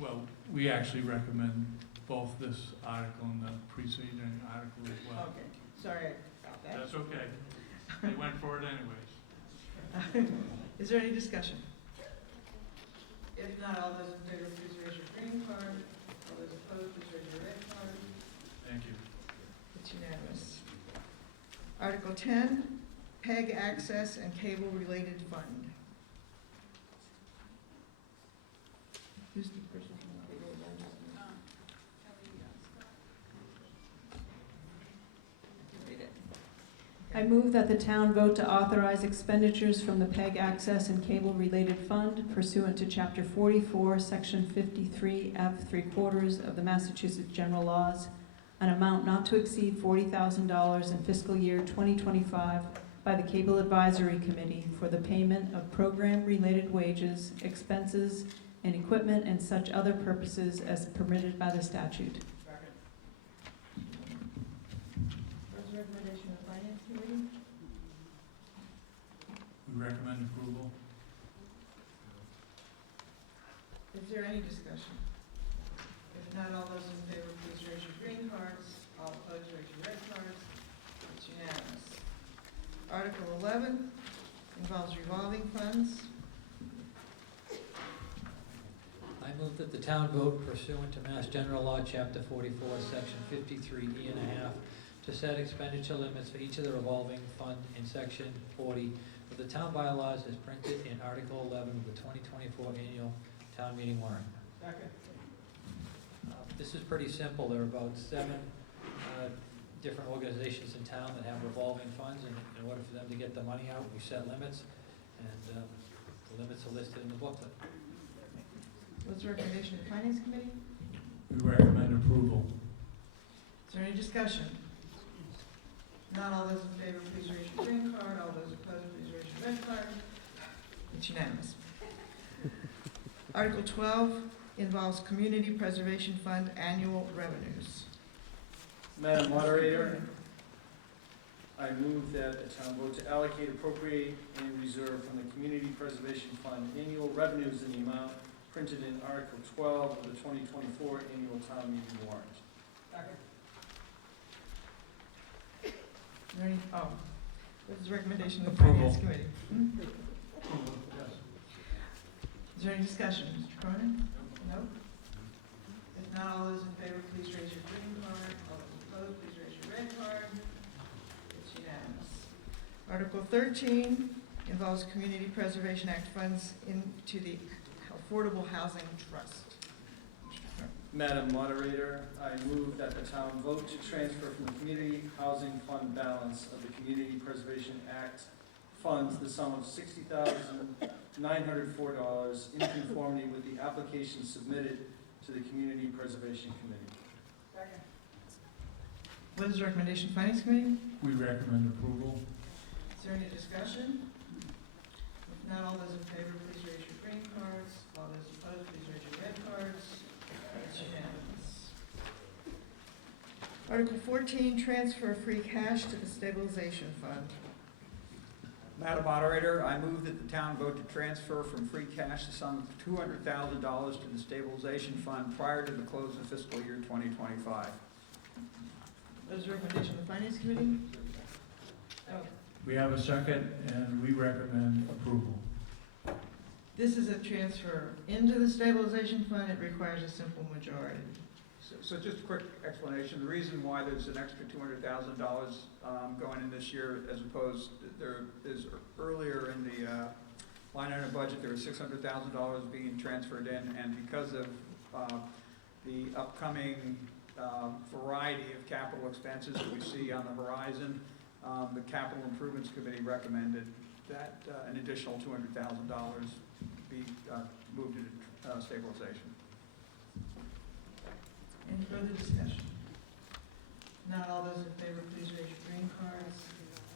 Well, we actually recommend both this article and the preceding article as well. Okay, sorry about that. That's okay. They went for it anyways. Is there any discussion? If not, all those in favor, please raise your green card. All those opposed, please raise your red card. Thank you. It's unanimous. Article 10, PEG Access and Cable Related Fund. Who's the person from the cable related? Read it. I move that the town vote to authorize expenditures from the PEG Access and Cable Related Fund pursuant to Chapter 44, Section 53F3/4 of the Massachusetts General Laws, an amount not to exceed $40,000 in fiscal year 2025 by the Cable Advisory Committee for the payment of program-related wages, expenses, and equipment and such other purposes as permitted by the statute. What's the recommendation of the Finance Committee? We recommend approval. Is there any discussion? If not, all those in favor, please raise your green cards. All opposed, raise your red cards. It's unanimous. Article 11 involves revolving funds. I move that the town vote pursuant to Mass General Law, Chapter 44, Section 53E and a half, to set expenditure limits for each of the revolving fund in Section 40 of the town bylaws as printed in Article 11 of the 2024 annual town meeting warrant. Second. This is pretty simple. There are about 7 different organizations in town that have revolving funds, and in order for them to get the money out, we set limits, and the limits are listed in the booklet. What's the recommendation of the Finance Committee? We recommend approval. Is there any discussion? Not all those in favor, please raise your green card. All those opposed, please raise your red card. It's unanimous. Article 12 involves Community Preservation Fund annual revenues. Madam Moderator, I move that the town vote to allocate, appropriate, and reserve from the Community Preservation Fund annual revenues in the amount printed in Article 12 of the 2024 annual town meeting warrant. Is there any, this is the recommendation of the Approval. Finance Committee. Yes. Is there any discussion, Mr. Cronin? No? If not, all those in favor, please raise your green card. All those opposed, please raise your red card. It's unanimous. Article 13 involves Community Preservation Act funds into the Affordable Housing Trust. Madam Moderator, I move that the town vote to transfer from the Community Housing Fund balance of the Community Preservation Act funds the sum of $60,000 $904 in conformity with the application submitted to the Community Preservation Committee. What is the recommendation of Finance Committee? We recommend approval. Is there any discussion? If not, all those in favor, please raise your green cards. All those opposed, please raise your red cards. It's unanimous. Article 14, transfer free cash to the stabilization fund. Madam Moderator, I move that the town vote to transfer from free cash the sum of $200,000 to the stabilization fund prior to the close of fiscal year 2025. What is the recommendation of the Finance Committee? Oh, We have a second, and we recommend approval. this is a transfer into the stabilization fund. It requires a simple majority. So just a quick explanation. The reason why there's an extra $200,000 going in this year as opposed, there is earlier in the line item budget, there was $600,000 being transferred in, and because of the upcoming variety of capital expenses that we see on the horizon, the Capital Improvements Committee recommended that an additional $200,000 be moved to stabilization. Any further discussion? Not all those in favor, please raise your green cards.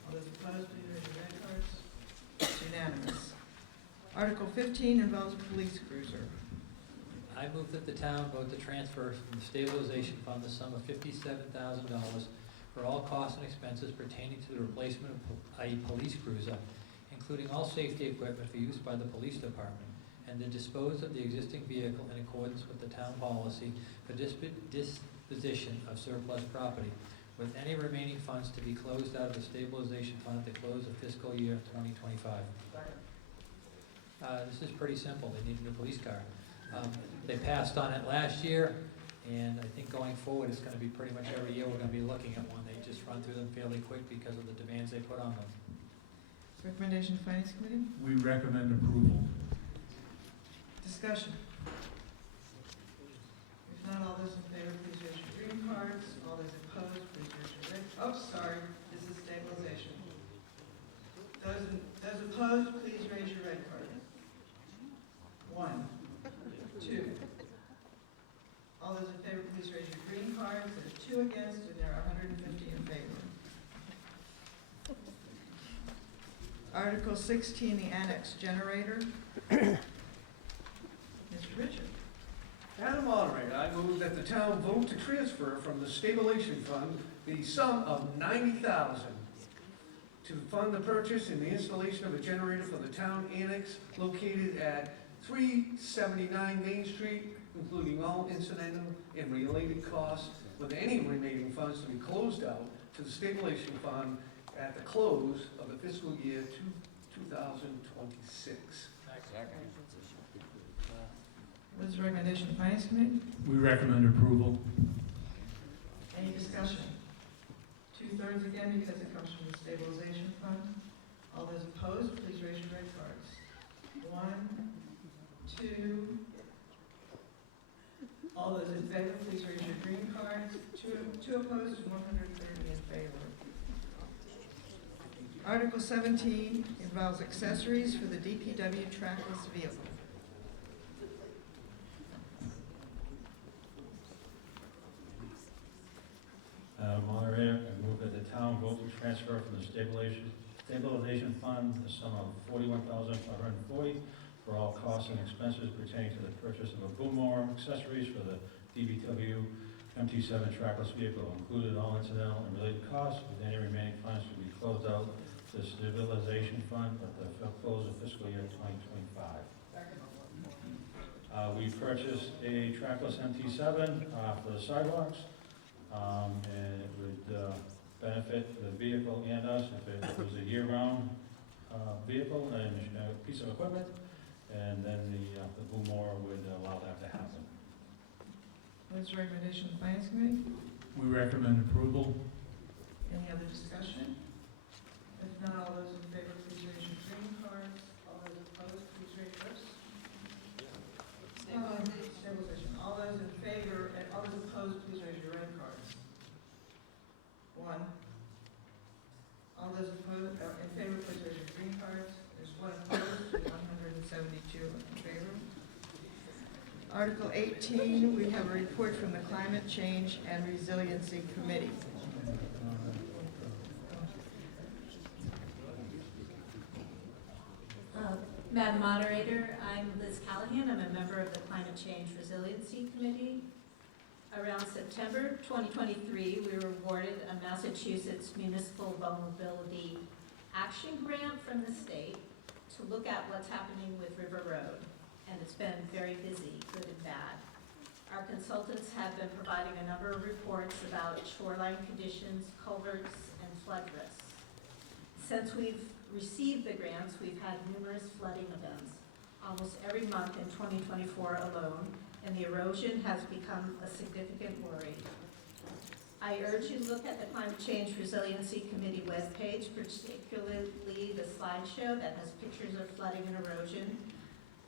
All those opposed, please raise your red cards. It's unanimous. Article 15 involves police cruiser. I move that the town vote to transfer from the stabilization fund the sum of $57,000 for all costs and expenses pertaining to the replacement of a police cruiser, including all safety equipment for use by the police department, and to dispose of the existing vehicle in accordance with the town policy for disposition of surplus property, with any remaining funds to be closed out of the stabilization fund at the close of fiscal year 2025. This is pretty simple. They need a new police car. They passed on it last year, and I think going forward, it's going to be pretty much every year we're going to be looking at one. They just run through them fairly quick because of the demands they put on them. Recommendation of Finance Committee? We recommend approval. Discussion. If not, all those in favor, please raise your green cards. All those opposed, please raise your red. Oh, sorry, this is stabilization. Those opposed, please raise your red card. 1, 2. All those in favor, please raise your green cards. There's 2 against, and there are 150 in favor. Article 16, the annex generator. Mr. Richard. Madam Moderator, I move that the town vote to transfer from the stabilization fund the sum of $90,000 to fund the purchase and the installation of a generator for the town annex located at 379 Main Street, including all incidental and related costs, with any remaining funds to be closed out to the stabilization fund at the close of the fiscal year 2026. What is the recommendation of Finance Committee? We recommend approval. Any discussion? 2/3 again because it comes from the stabilization fund. All those opposed, please raise your red cards. 1, 2. All those in favor, please raise your green cards. 2 opposed and 130 in favor. Article 17 involves accessories for the DPW trackless vehicle. Moderator, I move that the town vote to transfer from the stabilization fund the sum of $41,540 for all costs and expenses pertaining to the purchase of a boom mower, accessories for the DBW MT7 trackless vehicle, included all incidental and related costs, with any remaining funds to be closed out to the stabilization fund at the close of fiscal year 2025. We purchased a trackless MT7 for the sidewalks, and it would benefit the vehicle and us if it was a year-round vehicle and a piece of equipment, and then the boom mower would allow that to happen. What is the recommendation of the Finance Committee? We recommend approval. Any other discussion? If not, all those in favor, please raise your green cards. All those opposed, please raise yours. Stabilization. All those in favor and all those opposed, please raise your red cards. 1. All those opposed, in favor, please raise your green cards. There's 1 opposed and 170 Article 18, we have a report from the Climate Change and Resiliency Committee. Madam Moderator, I'm Liz Callahan. I'm a member of the Climate Change Resiliency Committee. Around September 2023, we were awarded a Massachusetts Municipal Vulnerability Action Grant from the state to look at what's happening with River Road. And it's been very busy, good and bad. Our consultants have been providing a number of reports about shoreline conditions, culverts, and flood risks. Since we've received the grants, we've had numerous flooding events, almost every month in 2024 alone, and the erosion has become a significant worry. I urge you to look at the Climate Change Resiliency Committee webpage, particularly the slideshow that has pictures of flooding and erosion,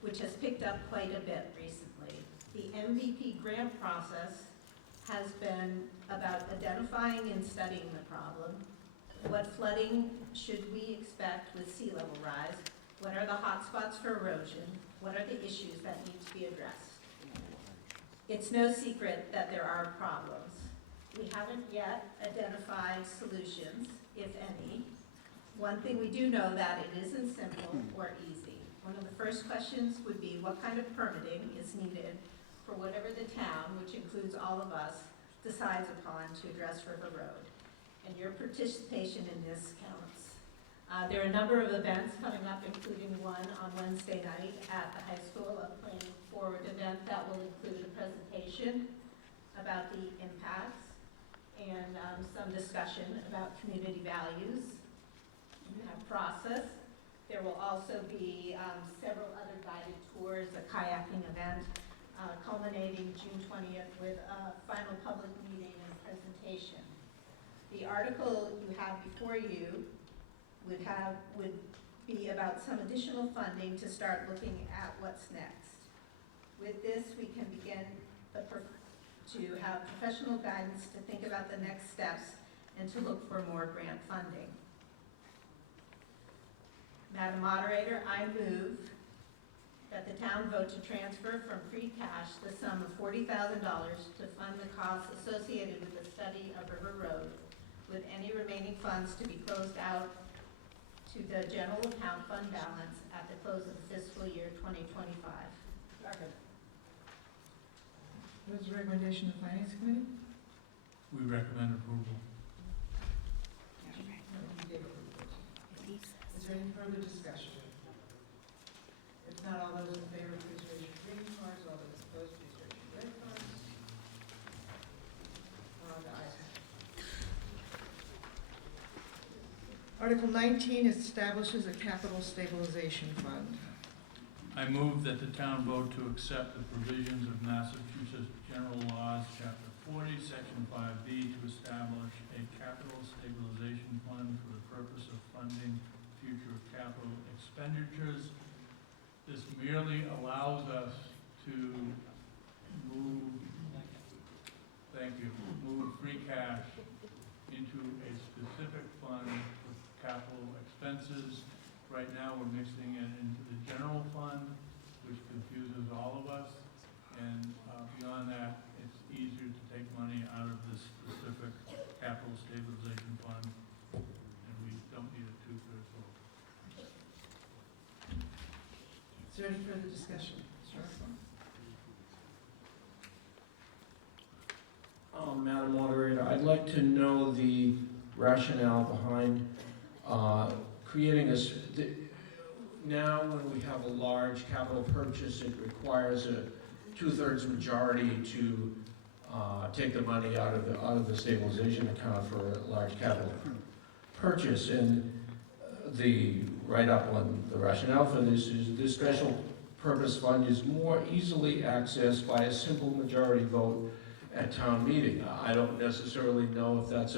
which has picked up quite a bit recently. The MVP grant process has been about identifying and studying the problem. What flooding should we expect with sea level rise? What are the hot spots for erosion? What are the issues that need to be addressed? It's no secret that there are problems. We haven't yet identified solutions, if any. One thing we do know that it isn't simple or easy. One of the first questions would be what kind of permitting is needed for whatever the town, which includes all of us, decides upon to address River Road. And your participation in this counts. There are a number of events coming up, including one on Wednesday night at the high school, a Planning Forward event that will include a presentation about the impacts and some discussion about community values and that process. There will also be several other guided tours, a kayaking event, culminating June 20th with a final public meeting and presentation. The article you have before you would be about some additional funding to start looking at what's next. With this, we can begin to have professional guidance to think about the next steps and to look for more grant funding. Madam Moderator, I move that the town vote to transfer from free cash the sum of $40,000 to fund the costs associated with the study of River Road, with any remaining funds to be closed out to the general account fund balance at the close of the fiscal year 2025. Second. What is the recommendation of the Finance Committee? We recommend approval. Is there any further discussion? If not, all those in favor, please raise your green cards. All those opposed, please raise your red cards. The ayes have it. Article 19 establishes a capital stabilization fund. I move that the town vote to accept the provisions of Massachusetts General Laws, Chapter 40, Section 5B, to establish a capital stabilization fund for the purpose of funding future capital expenditures. This merely allows us to move free cash into a specific fund for capital expenses. Right now, we're mixing it into the general fund, which confuses all of us. And beyond that, it's easier to take money out of this specific capital stabilization fund, and we don't need a 2/3 vote. Is there any further discussion? Mr. Armstrong? Madam Moderator, I'd like to know the rationale behind creating this. Now, when we have a large capital purchase, it requires a 2/3 majority to take the money out of the stabilization account for a large capital purchase. And the write-up on the rationale for this is this special purpose fund is more easily accessed by a simple majority vote at town meeting. I don't necessarily know if that's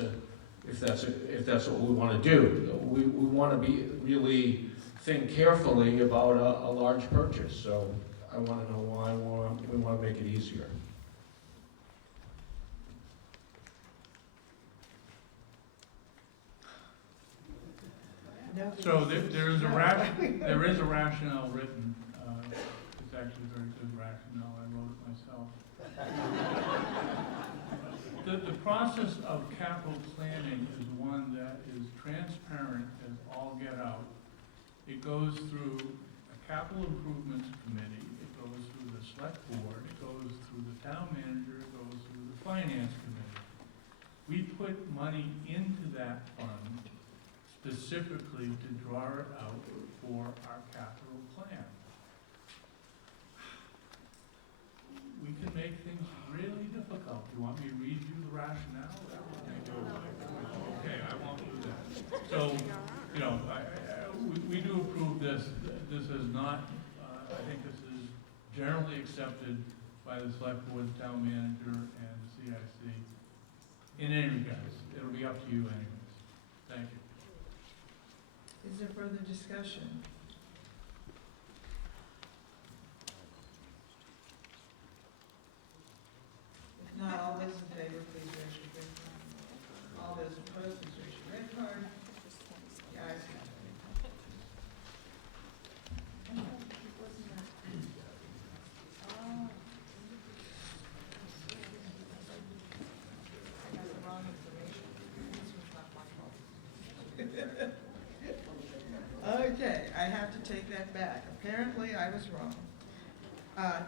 what we want to do. We want to really think carefully about a large purchase. So I want to know why we want to make it easier. No. So there is a rationale written. actually very good rationale, I wrote it myself. The process of capital planning is one that is transparent as all get out. It goes through a capital improvements committee, it goes through the select board, it goes through the town manager, it goes through the finance committee. We put money into that fund specifically to draw it out for our capital plan. We can make things really difficult. You want me to read you the rationale? Okay, I won't do that. So, you know, we do approve this. This is not, I think this is generally accepted by the select board, the town manager, and the CIC. In any case, it'll be up to you anyways. Thank you. Is there further discussion? If not, all those in favor, please raise your green card. All those opposed, please raise your red card. The ayes have it. I got the wrong information. This was not my fault. Okay, I have to take that back. Apparently, I was wrong.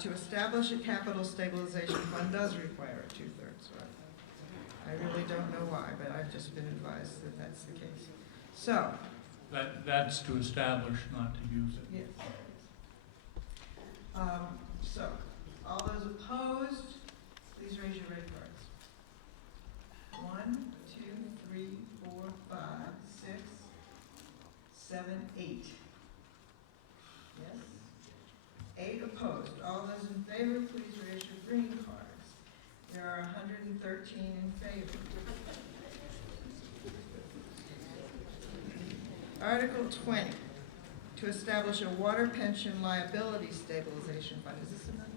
To establish a capital stabilization fund does require a two-thirds vote. I really don't know why, but I've just been advised that that's the case. So, That's to establish, not to use it. yes. So, all those opposed, please raise your red cards. 1, 2, 3, 4, 5, 6, 7, 8. Yes? 8 opposed. All those in favor, please raise your green cards. There are 113 in favor. Article 20, to establish a water pension liability stabilization fund. Is this another?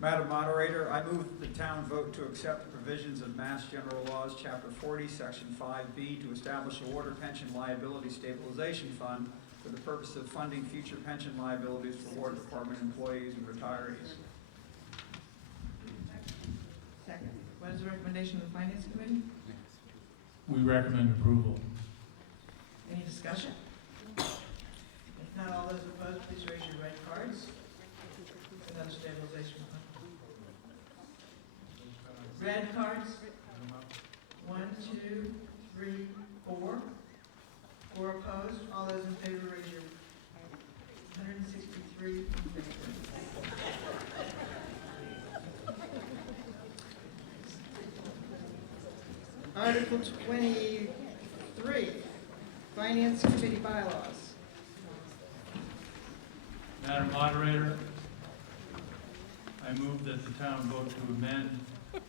Madam Moderator, I move that the town vote to accept the provisions of Mass General Laws, Chapter 40, Section 5B, to establish a water pension liability stabilization fund for the purpose of funding future pension liabilities for water department employees and retirees. Second. What is the recommendation of the Finance Committee? We recommend approval. Any discussion? If not, all those opposed, please raise your red cards. Another stabilization fund. Red cards. 1, 2, 3, 4. 4 opposed. All those in favor, raise your 163 in favor. Article 23, Finance Committee bylaws. Madam Moderator, I move that the town vote to amend the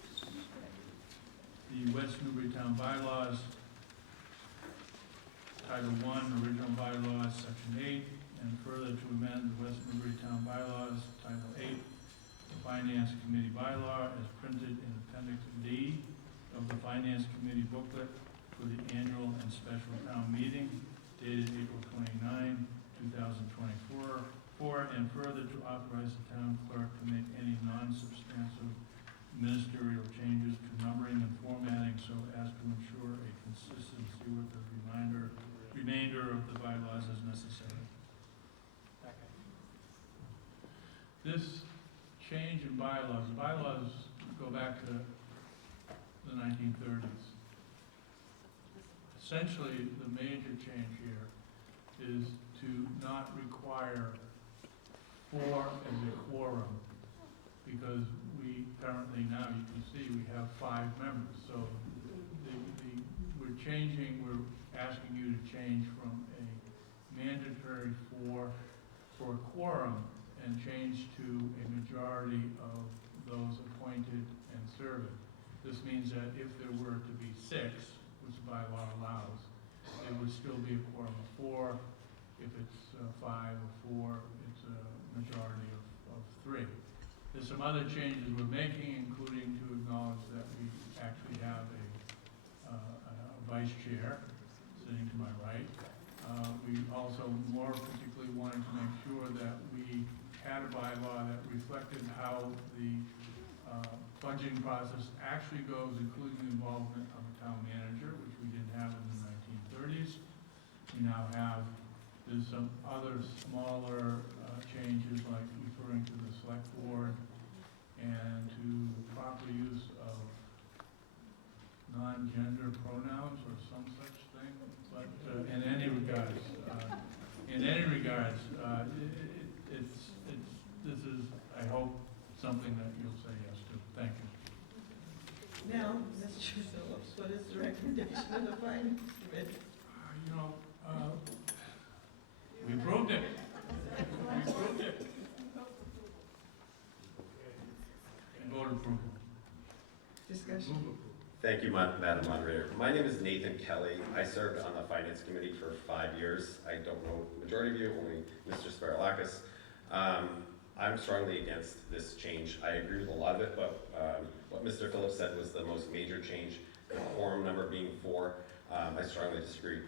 West Newbury Town bylaws, Title I, Original Bylaws, Section 8, and further to amend the West Newbury Town bylaws, Title 8, the Finance Committee bylaw as printed in Appendix D of the Finance Committee booklet for the annual and special town meeting dated April 29, 2024, and further to authorize the town clerk to make any non-substantive ministerial changes to numbering and formatting so as to ensure a consistency with the remainder of the bylaws as necessary. This change in bylaws, the bylaws go back to the 1930s. Essentially, the major change here is to not require 4 as a quorum, because we currently now, you can see, we have 5 members. So we're asking you to change from a mandatory 4 for a quorum and change to a majority of those appointed and serving. This means that if there were to be 6, which the bylaw allows, it would still be a quorum of 4. If it's 5 or 4, it's a majority of 3. There's some other changes we're making, including to acknowledge that we actually have a vice chair, sitting to my right. We also more particularly wanted to make sure that we had a bylaw that reflected how the budgeting process actually goes, including the involvement of a town manager, which we didn't have in the 1930s. We now have, there's some other smaller changes like referring to the select board and to proper use of non-gender pronouns or some such thing. But in any regards, this is, I hope, something that you'll say yes to. Thank you. Now, Mr. Phillips, what is the recommendation of the finance committee? We approved it. We approved it. And vote approval. Discussion. Thank you, Madam Moderator. My name is Nathan Kelly. I served on the Finance Committee for 5 years. I don't know the majority of you, only Mr. Sparalakis. I'm strongly against this change. I agree with a lot of it, but what Mr. Phillips said was the most major change, the quorum number being 4. I strongly disagree.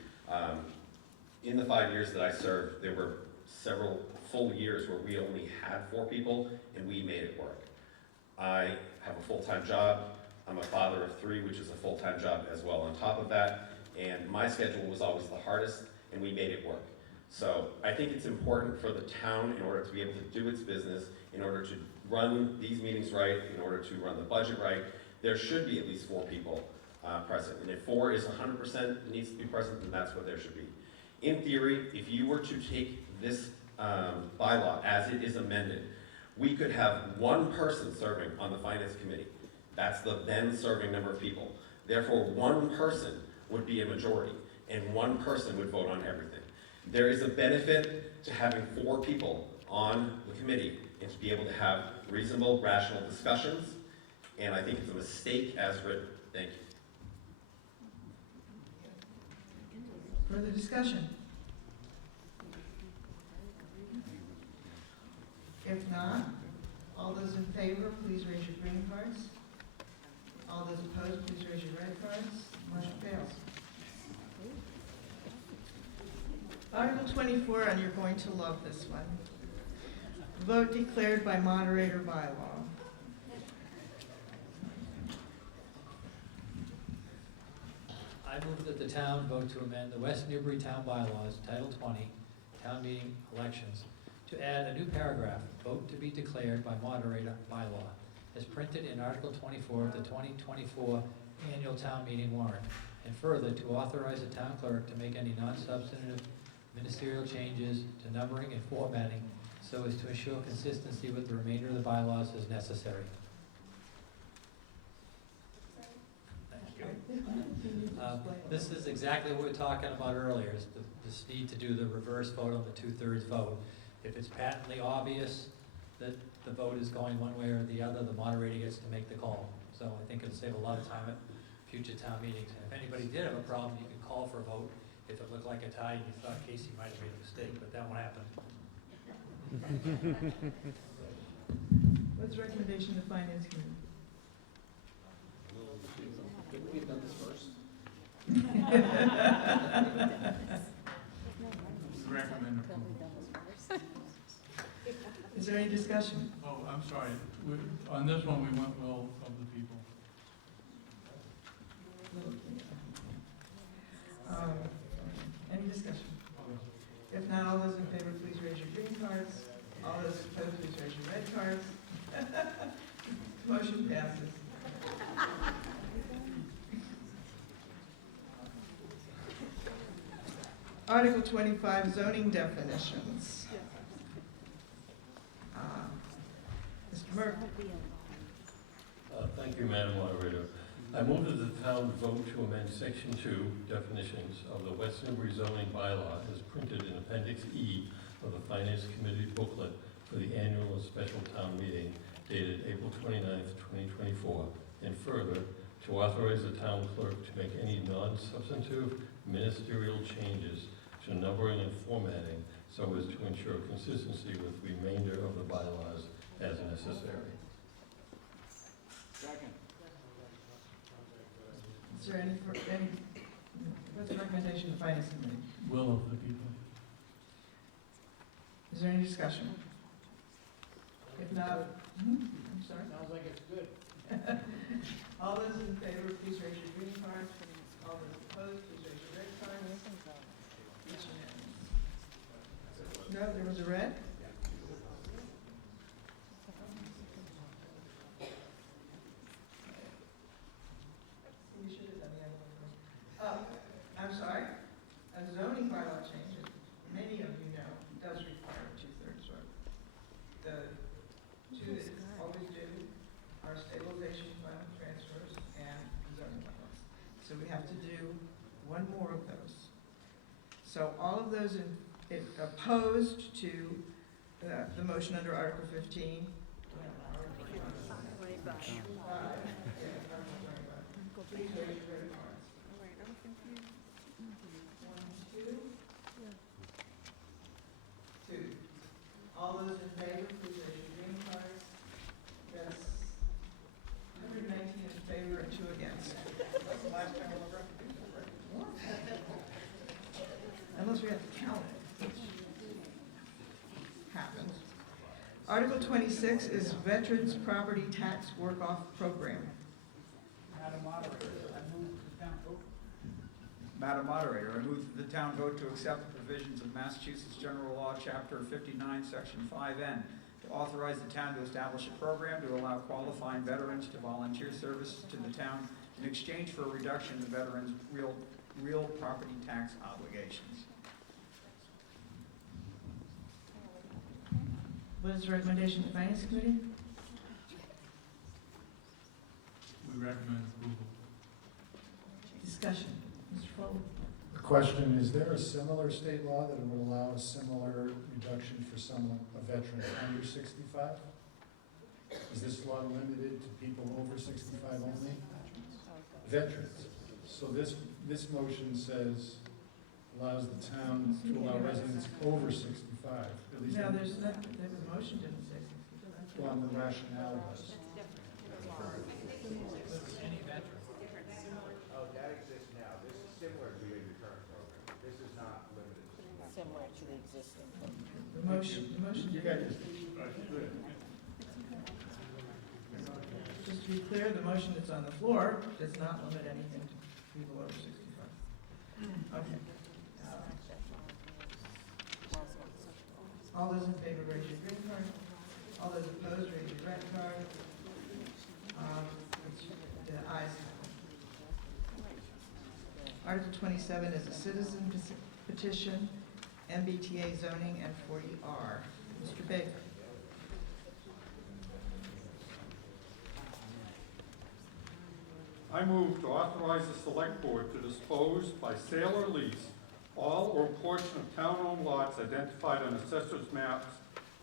In the 5 years that I served, there were several full years where we only had 4 people, and we made it work. I have a full-time job. I'm a father of 3, which is a full-time job as well on top of that, and my schedule was always the hardest, and we made it work. So I think it's important for the town, in order to be able to do its business, in order to run these meetings right, in order to run the budget right, there should be at least 4 people present. And if 4 is 100% needs to be present, then that's what there should be. In theory, if you were to take this bylaw as it is amended, we could have 1 person serving on the Finance Committee. That's the then serving number of people. Therefore, 1 person would be a majority, and 1 person would vote on everything. There is a benefit to having 4 people on the committee and to be able to have reasonable, rational discussions, and I think it's a mistake as written. Thank you. Further discussion? If not, all those in favor, please raise your green cards. All those opposed, please raise your red cards. Motion fails. Article 24, and you're going to love this one. Vote declared by moderator bylaw. I move that the town vote to amend the West Newbury Town Bylaws, Title 20, Town Meeting Elections, to add a new paragraph, vote to be declared by moderator bylaw, as printed in Article 24 of the 2024 Annual Town Meeting warrant, and further to authorize the town clerk to make any non-substantive ministerial changes to numbering and formatting so as to ensure consistency with the remainder of the bylaws as necessary. This is exactly what we were talking about earlier, is this need to do the reverse vote on the 2/3 vote. If it's patently obvious that the vote is going one way or the other, the moderator gets to make the call. So I think it'll save a lot of time at future town meetings. And if anybody did have a problem, you can call for a vote if it looked like a tie and you thought Casey might have made a mistake, but that won't happen. What's the recommendation of the Finance Committee? Couldn't we have done this first? Recommend approval. Is there any discussion? Oh, I'm sorry. On this one, we went will of the people. Any discussion? If not, all those in favor, please raise your green cards. All those opposed, please raise your red cards. Motion passes. Article 25, zoning definitions. Mr. Merkel. Thank you, Madam Moderator. I move that the town vote to amend Section 2 definitions of the West Newbury zoning bylaw as printed in Appendix E of the Finance Committee booklet for the annual and special town meeting dated April 29th, 2024, and further, to authorize the town clerk to make any non-substantive ministerial changes to numbering and formatting so as to ensure consistency with the remainder of the bylaws as necessary. Second. Is there any What's the recommendation of the Finance Committee? Will of the people. Is there any discussion? If not, I'm sorry? Sounds like it's good. All those in favor, please raise your green card. All those opposed, please raise your red card. It's unanimous. No, there was a red? We should have done the other one first. I'm sorry. A zoning bylaw change, as many of you know, does require a two-thirds vote. The two that always do are stabilization fund transfers and zoning bylaws. So we have to do one more of those. So all of those opposed to the motion under Article 15. Please raise your red cards. One, two. All those in favor, please raise your green cards. Yes. 119 in favor and 2 against. That's the last time we'll ever have to do that, right? Unless we have to count it, which happens. Article 26 is Veterans Property Tax Work-Off Program. Madam Moderator, Madam Moderator, I move that the town vote to accept the provisions of Massachusetts General Law, Chapter 59, Section 5N, to authorize the town to establish a program to allow qualifying veterans to volunteer service to the town in exchange for a reduction in the veterans' real property tax obligations. What is the recommendation of the Finance Committee? We recommend approval. Discussion. Mr. Foley. The question, is there a similar state law that would allow a similar reduction for someone, a veteran under 65? Is this law limited to people over 65 only? Veterans. So this motion says, allows the town to allow residents over 65, at least. No, there's not, the motion didn't say 65. Well, the rationale was. Any veteran. Oh, that exists now. This is similar to your current program. This is not limited to. Similar to the existing. The motion. You got this. Just to be clear, the motion that's on the floor does not limit anything to people over 65. Okay. All those in favor, raise your green card. All those opposed, raise your red card. The ayes have it. Article 27 is a citizen petition, MBTA zoning and 40R. Mr. Baker. I move to authorize the select board to dispose by sale or lease all or portion of town-owned lots identified on assessor's maps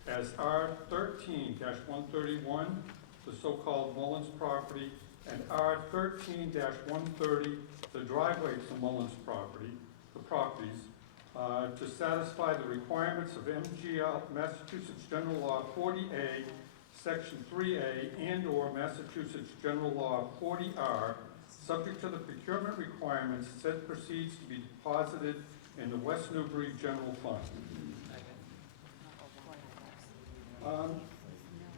as R13-131, the so-called Mullins property, and R13-130, the driveway to Mullins property, the properties, to satisfy the requirements of MGL, Massachusetts General Law 40A, Section 3A, and/or Massachusetts General Law 40R, subject to the procurement requirements, said proceeds to be deposited in the West Newbury General Fund.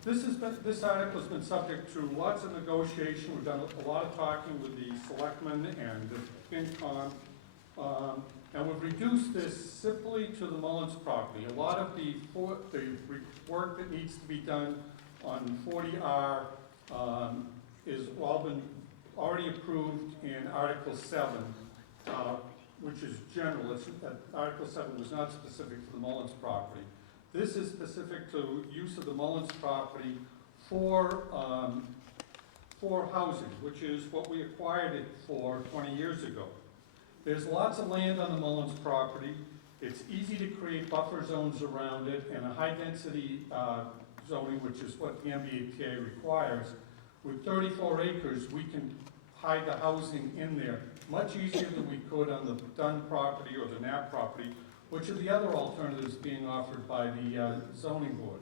This article has been subject to lots of negotiation. We've done a lot of talking with the selectmen and the FinCom, and we've reduced this simply to the Mullins property. A lot of the work that needs to be done on 40R is all been already approved in Article 7, which is general. Article 7 was not specific to the Mullins property. This is specific to use of the Mullins property for housing, which is what we acquired it for 20 years ago. There's lots of land on the Mullins property. It's easy to create buffer zones around it and a high-density zoning, which is what the MBTA requires. With 34 acres, we can hide the housing in there much easier than we could on the Dunn property or the Knapp property, which are the other alternatives being offered by the zoning board.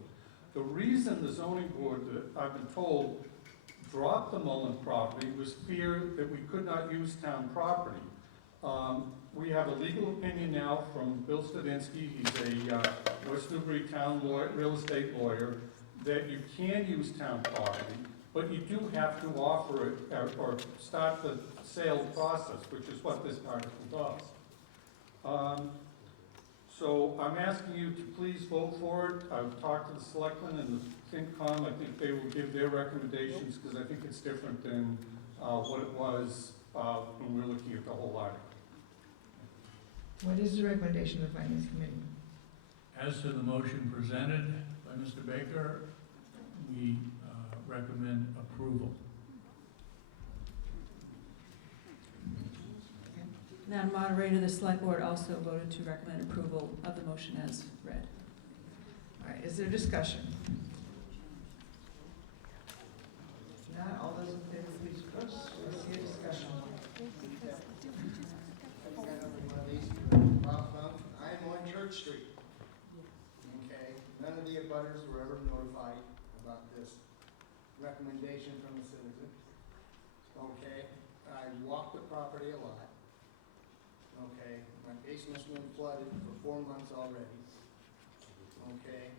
The reason the zoning board, I've been told, dropped the Mullins property was fear that we could not use town property. We have a legal opinion now from Bill Studinsky, he's a West Newbury town lawyer, real estate lawyer, that you can use town property, but you do have to offer it or start the sale process, which is what this article does. So I'm asking you to please vote for it. I've talked to the selectmen and the FinCom. I think they will give their recommendations because I think it's different than what it was when we were looking at the whole article. What is the recommendation of the Finance Committee? As to the motion presented by Mr. Baker, we recommend approval. Madam Moderator, the Select Board also voted to recommend approval of the motion as read. All right, is there discussion? If not, all those in favor, please vote. Let's see a discussion. I'm on Church Street. Okay, none of the abutters were ever notified about this recommendation from the citizen. Okay, I walked the property a lot. Okay, my basement's been flooded for 4 months already. Okay,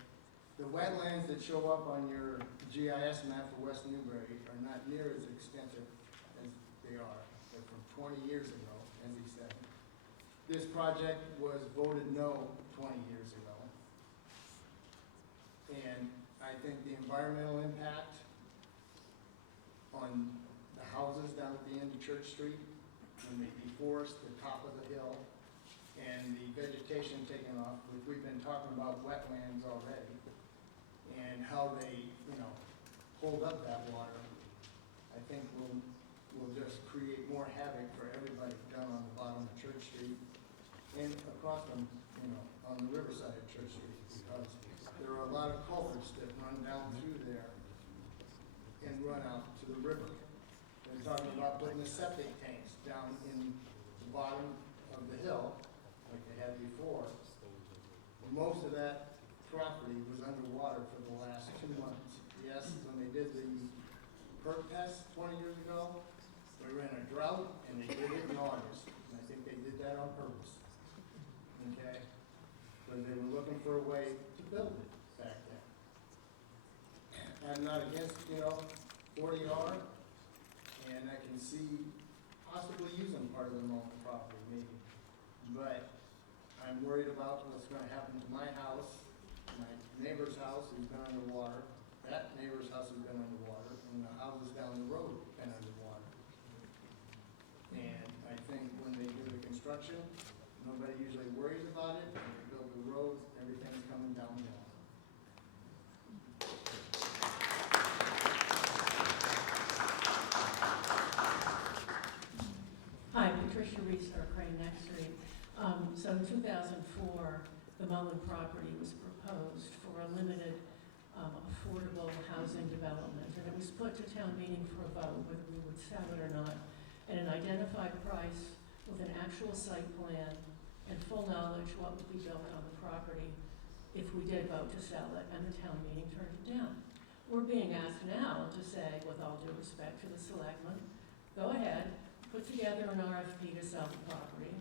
the wetlands that show up on your GIS map for West Newbury are not near as extensive as they are. They're from 20 years ago, as he said. This project was voted no 20 years ago. And I think the environmental impact on the houses down at the end of Church Street, when they deforest the top of the hill, and the vegetation taken off, which we've been talking about wetlands already, and how they, hold up that water, I think will just create more havoc for everybody down on the bottom of Church Street and across from, on the riverside of Church Street, because there are a lot of culverts that run down through there and run out to the river. They're talking about putting the septic tanks down in the bottom of the hill, like they had before. Most of that property was underwater for the last 2 months. Yes, when they did the perk test 20 years ago, we were in a drought, and they did it in August. And I think they did that on purpose. Okay? Because they were looking for a way to build it back then. I'm not against, 40R, and I can see possibly using part of the Moulton property, maybe. But I'm worried about what's gonna happen to my house, my neighbor's house who's been underwater, that neighbor's house has been underwater, and the houses down the road have been underwater. And I think when they do the construction, nobody usually worries about it. When they build the roads, everything's coming downhill. Hi, Patricia Reese, Crane Next Street. So in 2004, the Mullen property was proposed for a limited affordable housing development, and it was put to town meeting for a vote whether we would sell it or not, at an identified price with an actual site plan and full knowledge what would be built on the property if we did vote to sell it, and the town meeting turned it down. We're being asked now to say, with all due respect to the selectmen, go ahead, put together an RFP to sell the property,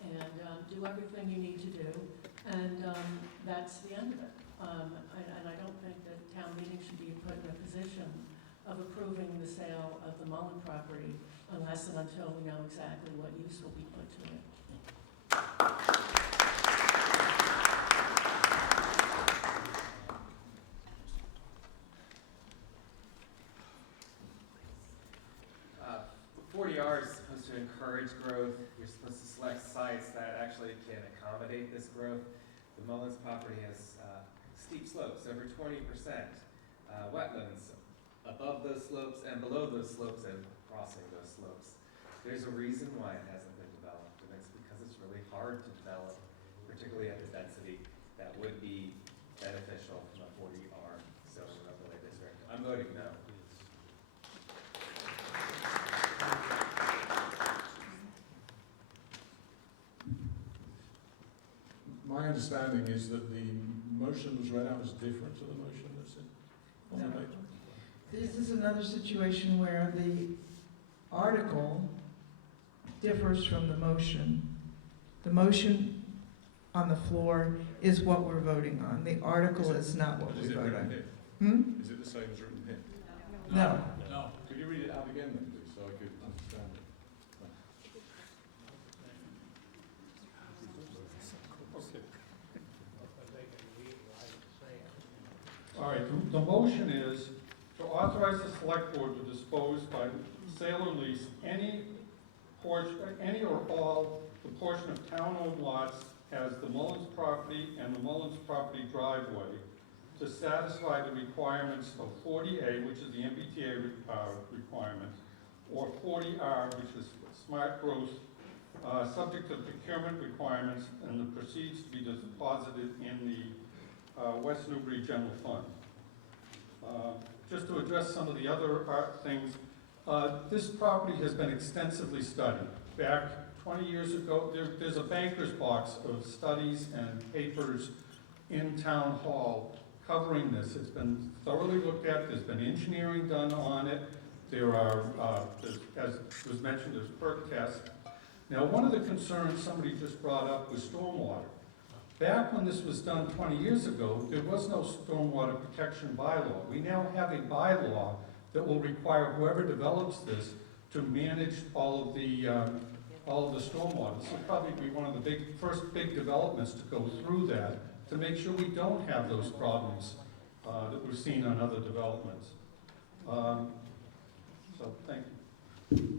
and do everything you need to do, and that's the end of it. And I don't think that town meeting should be put in a position of approving the sale of the Mullen property unless and until we know exactly what use will be put to it. $40 is supposed to encourage growth. You're supposed to select sites that actually can accommodate this growth. The Mullins property has steep slopes, over 20%, wetlands above those slopes and below those slopes and crossing those slopes. There's a reason why it hasn't been developed, and it's because it's really hard to develop, particularly at the density that would be beneficial from a 40R zoning overlay district. I'm voting no. My understanding is that the motion was read out as different to the motion that's on the No. page. This is another situation where the article differs from the motion, The motion on the floor is what we're voting on. The article is not what we vote on. Hmm? Is it the same as written here? No. No. Could you read it out again then, please, so I could understand it? All right, the motion is to authorize the select board to dispose by sale or lease any portion, any or all the portion of town-owned lots as the Mullins property and the Mullins property driveway to satisfy the requirements of 40A, which is the MBTA requirement, or 40R, which is smart growth, subject to procurement requirements, and the proceeds to be deposited in the West Newbury General Fund. Just to address some of the other things, this property has been extensively studied. Back 20 years ago, there's a banker's box of studies and papers in Town Hall covering this. It's been thoroughly looked at. There's been engineering done on it. There are, as was mentioned, there's perk tests. Now, one of the concerns somebody just brought up was stormwater. Back when this was done 20 years ago, there was no stormwater protection bylaw. We now have a bylaw that will require whoever develops this to manage all of the stormwater. This will probably be one of the first big developments to go through that to make sure we don't have those problems that we've seen on other developments. So, thank you.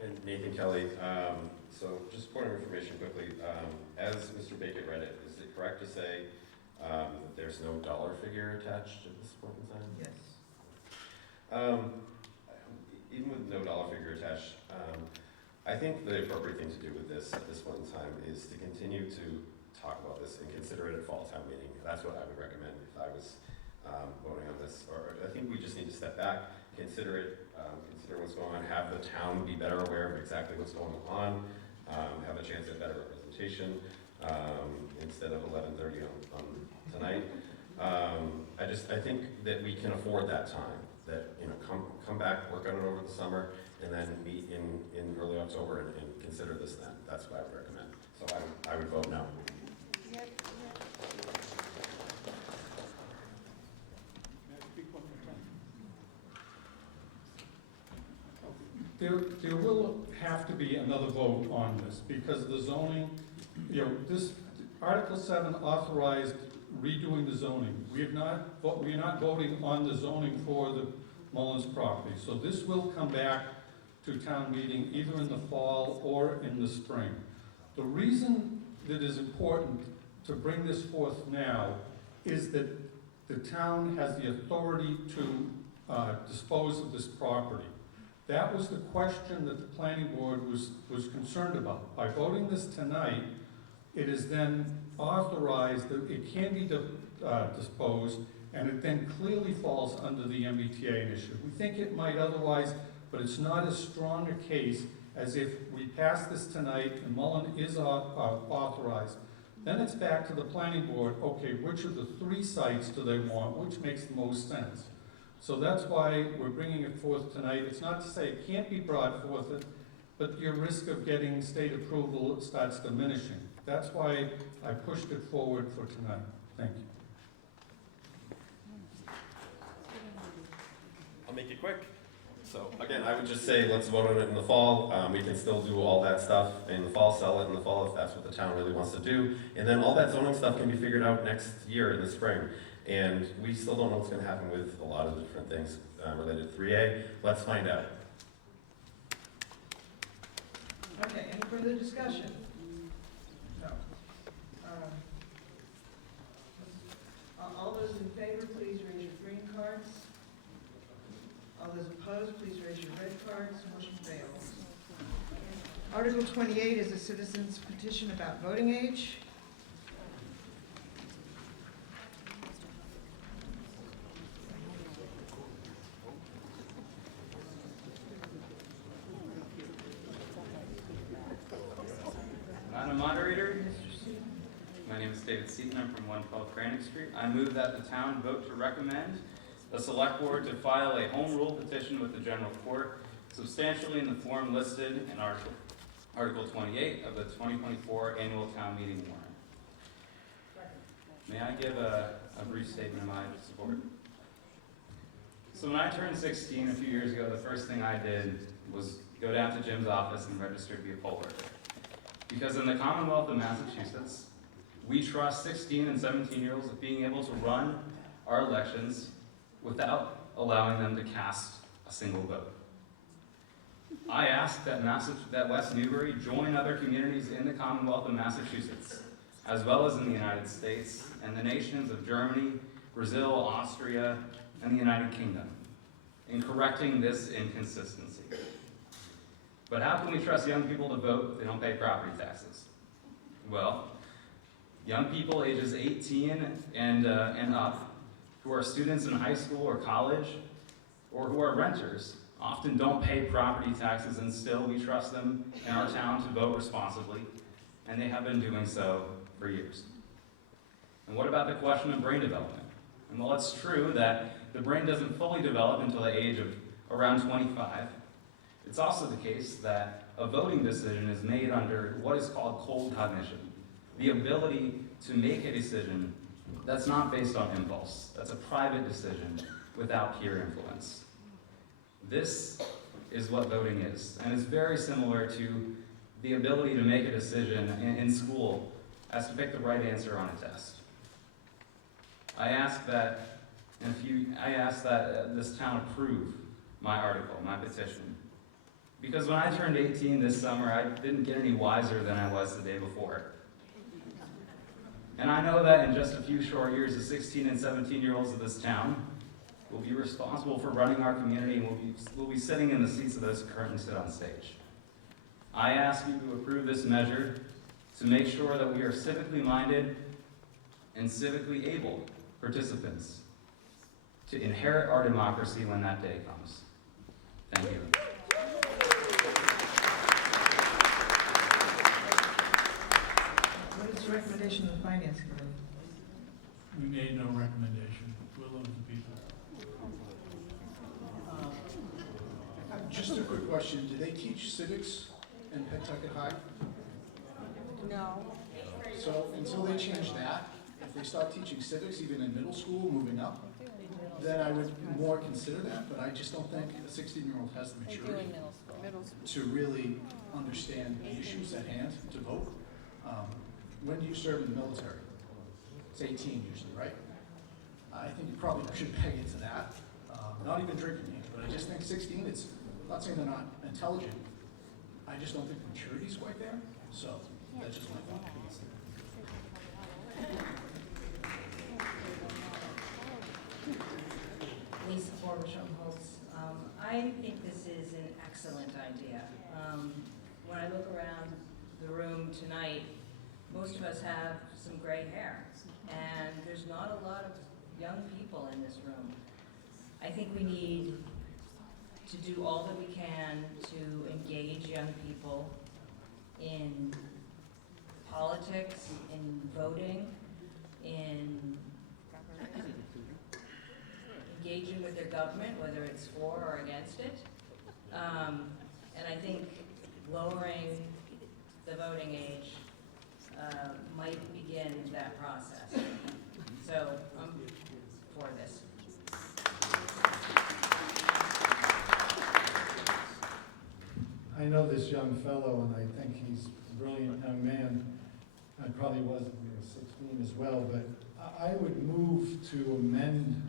And Nathan Kelly, so just point of information quickly, as Mr. Baker read it, is it correct to say that there's no dollar figure attached at this point in time? Yes. Even with no dollar figure attached, I think the appropriate thing to do with this at this point in time is to continue to talk about this and consider it at fall town meeting. That's what I would recommend if I was voting on this. Or I think we just need to step back, consider it, consider what's going on, have the town be better aware of exactly what's going on, have a chance at better representation instead of 11:30 on tonight. I think that we can afford that time. That, you know, come back, work on it over the summer, and then meet in early October and consider this then. That's what I would recommend. So I would vote no. There will have to be another vote on this because the zoning, you know, this Article 7 authorized redoing the zoning. We are not voting on the zoning for the Mullins property. So this will come back to town meeting either in the fall or in the spring. The reason that it is important to bring this forth now is that the town has the authority to dispose of this property. That was the question that the planning board was concerned about. By voting this tonight, it is then authorized that it can be disposed, and it then clearly falls under the MBTA initiative. We think it might otherwise, but it's not as strong a case as if we pass this tonight and Mullen is authorized. Then it's back to the planning board, okay, which of the 3 sites do they want, which makes the most sense? So that's why we're bringing it forth tonight. It's not to say it can't be brought forth, but your risk of getting state approval starts diminishing. That's why I pushed it forward for tonight. Thank you. I'll make it quick. So again, I would just say let's vote on it in the fall. We can still do all that stuff in the fall, sell it in the fall if that's what the town really wants to do. And then all that zoning stuff can be figured out next year in the spring. And we still don't know what's going to happen with a lot of the different things related to 3A. Let's find out. Okay, any further discussion? No. All those in favor, please raise your green cards. All those opposed, please raise your red cards. Motion fails. Article 28 is a citizen's petition about voting age. Madam Moderator, my name is David Seaton. I'm from 112 Cranic Street. I move that the town vote to recommend the select board to file a home rule petition with the general court substantially in the form listed in Article 28 of the 2024 Annual Town Meeting warrant. May I give a brief statement of my support? So when I turned 16 a few years ago, the first thing I did was go down to Jim's office and register to be a poll worker. Because in the Commonwealth of Massachusetts, we trust 16 and 17-year-olds with being able to run our elections without allowing them to cast a single vote. I ask that West Newbury join other communities in the Commonwealth of Massachusetts, as well as in the United States and the nations of Germany, Brazil, Austria, and the United Kingdom in correcting this inconsistency. But how can we trust young people to vote if they don't pay property taxes? Well, young people ages 18 and up who are students in high school or college or who are renters often don't pay property taxes, and still we trust them in our town to vote responsibly, and they have been doing so for years. And what about the question of brain development? And while it's true that the brain doesn't fully develop until the age of around 25, it's also the case that a voting decision is made under what is called cold cognition, the ability to make a decision that's not based on impulse, that's a private decision without peer influence. This is what voting is, and it's very similar to the ability to make a decision in school as to pick the right answer on a test. I ask that this town approve my article, my petition. Because when I turned 18 this summer, I didn't get any wiser than I was the day before. And I know that in just a few short years, the 16 and 17-year-olds of this town will be responsible for running our community, and will be sitting in the seats of those who currently sit on stage. I ask you to approve this measure to make sure that we are civically minded and civically able participants to inherit our democracy when that day comes. Thank you. What is the recommendation of the Finance Committee? We made no recommendation. Will of the people. Just a quick question, do they teach civics in Pawtucket High? No. So until they change that, if they start teaching civics even in middle school, moving up, then I would more consider that, but I just don't think a 16-year-old has the maturity to really understand the issues at hand to vote. When do you serve in the military? It's 18 usually, right? I think you probably should peg it to that. Not even drinking age, but I just think 16, I'm not saying they're not intelligent. I just don't think maturity's quite there. So that's just my thought. Lisa Forbes-Holtz. I think this is an excellent idea. When I look around the room tonight, most of us have some gray hair, and there's not a lot of young people in this room. I think we need to do all that we can to engage young people in politics, in voting, in engaging with their government, whether it's for or against it. And I think lowering the voting age might begin that process. So I'm for this. I know this young fellow, and I think he's a brilliant young man. I probably was when he was 16 as well, but I would move to amend,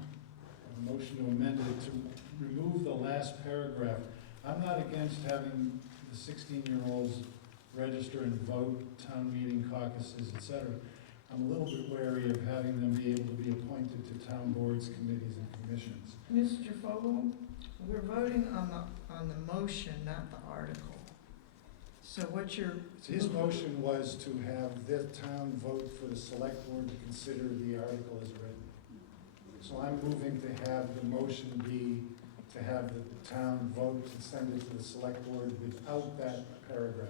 a motion to amend it to remove the last paragraph. I'm not against having the 16-year-olds register and vote, town meeting, caucuses, etc. I'm a little bit wary of having them be able to be appointed to town boards, committees, and commissions. Mr. Fogel, we're voting on the motion, not the article. So what's your... His motion was to have the town vote for the select board to consider the article as written. So I'm moving to have the motion be to have the town vote to send it to the select board without that paragraph.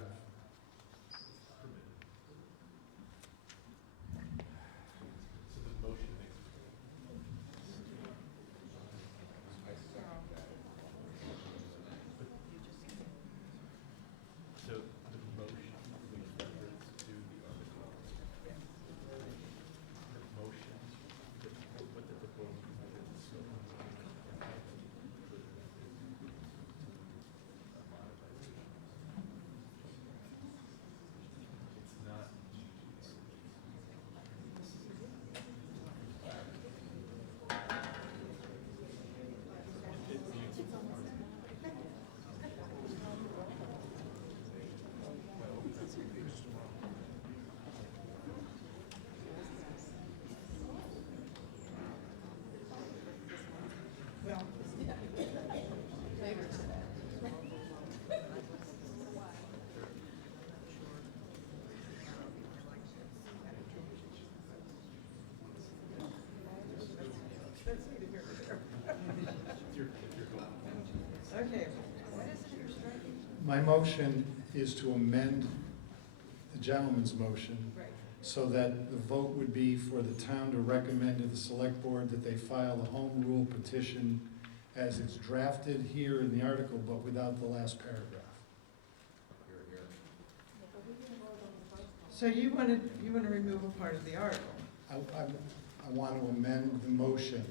That's neither here nor there. Okay, what is it you're striking? My motion is to amend the gentleman's motion Right. so that the vote would be for the town to recommend to the select board that they file a home rule petition as it's drafted here in the article, but without the last paragraph. So you want to remove a part of the article? I want to amend the motion,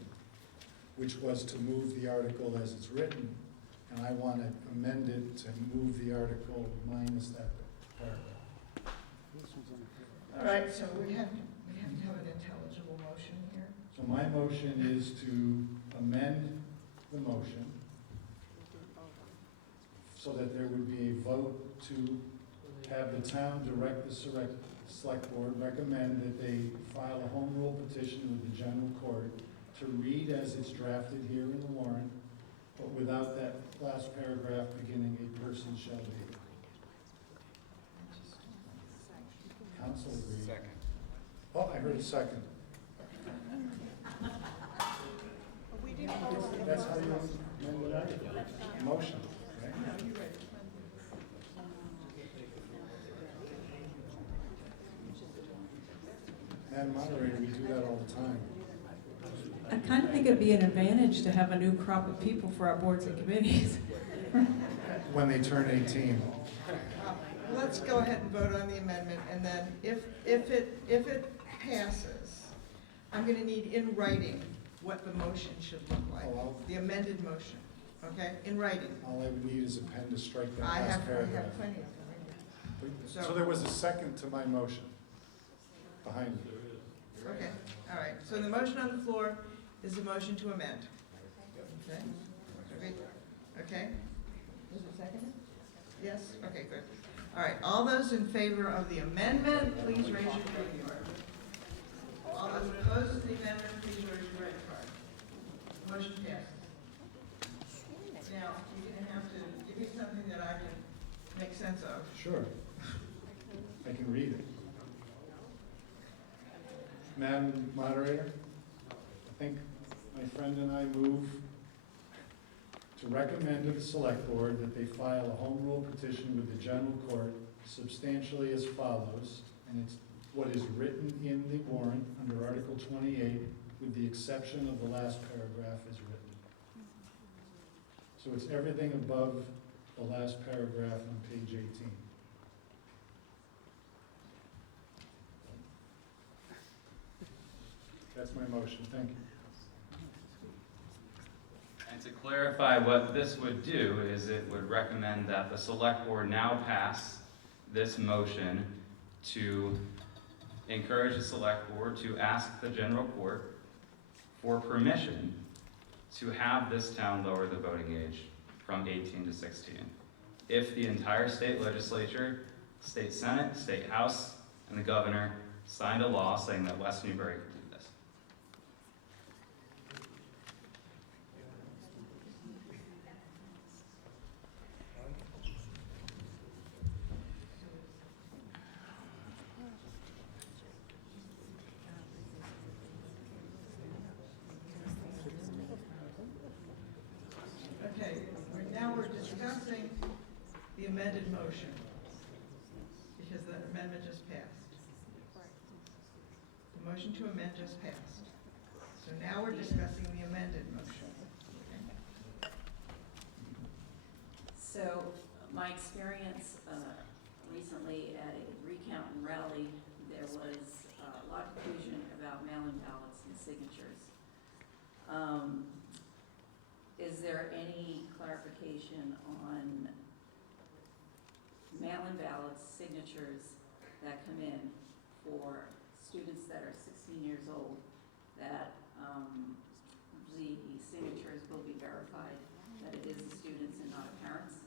which was to move the article as it's written, and I want to amend it to move the article minus that paragraph. All right, so we have to have an intelligible motion here. So my motion is to amend the motion so that there would be a vote to have the town direct the select board, recommend that they file a home rule petition with the general court to read as it's drafted here in the warrant, but without that last paragraph beginning "a person shall be." Council agreed. Second. Oh, I heard a second. That's how you amend the article. Motion, right? No, you're right. Madam Moderator, we do that all the time. I kind of think it'd be an advantage to have a new crop of people for our boards and committees. When they turn 18. Let's go ahead and vote on the amendment, and then if it passes, I'm going to need in writing what the motion should look like, the amended motion, okay, in writing. All I would need is a pen to strike that I last have paragraph. plenty of them right here. So there was a second to my motion behind it. Okay, all right, so the motion on the floor is a motion to amend. Okay? Okay? Was it seconded? Yes? Okay, good. All right, all those in favor of the amendment, please raise your green card. All those opposed to the amendment, please raise your red card. Motion passes. Now, you're gonna have to give me something that I can make sense of. Sure. I can read it. Madam Moderator, I think my friend and I move to recommend to the select board that they file a home rule petition with the general court substantially as follows, and it's what is written in the warrant under Article 28, with the exception of the last paragraph as written. So it's everything above the last paragraph on page 18. That's my motion, thank you. And to clarify, what this would do is it would recommend that the select board now pass this motion to encourage the select board to ask the general court for permission to have this town lower the voting age from 18 to 16. If the entire state legislature, state senate, state house, and the governor signed a law saying that West Newbury could do this. Okay, now we're discussing the amended motion, because the amendment just passed. The motion to amend just passed. So now we're discussing the amended motion. So, my experience recently at a recount and rally, there was a lot of confusion about mail-in ballots and signatures. Is there any clarification on mail-in ballots, signatures that come in for students that are 16 years old, that the signatures will be verified, that it is the students and not the parents?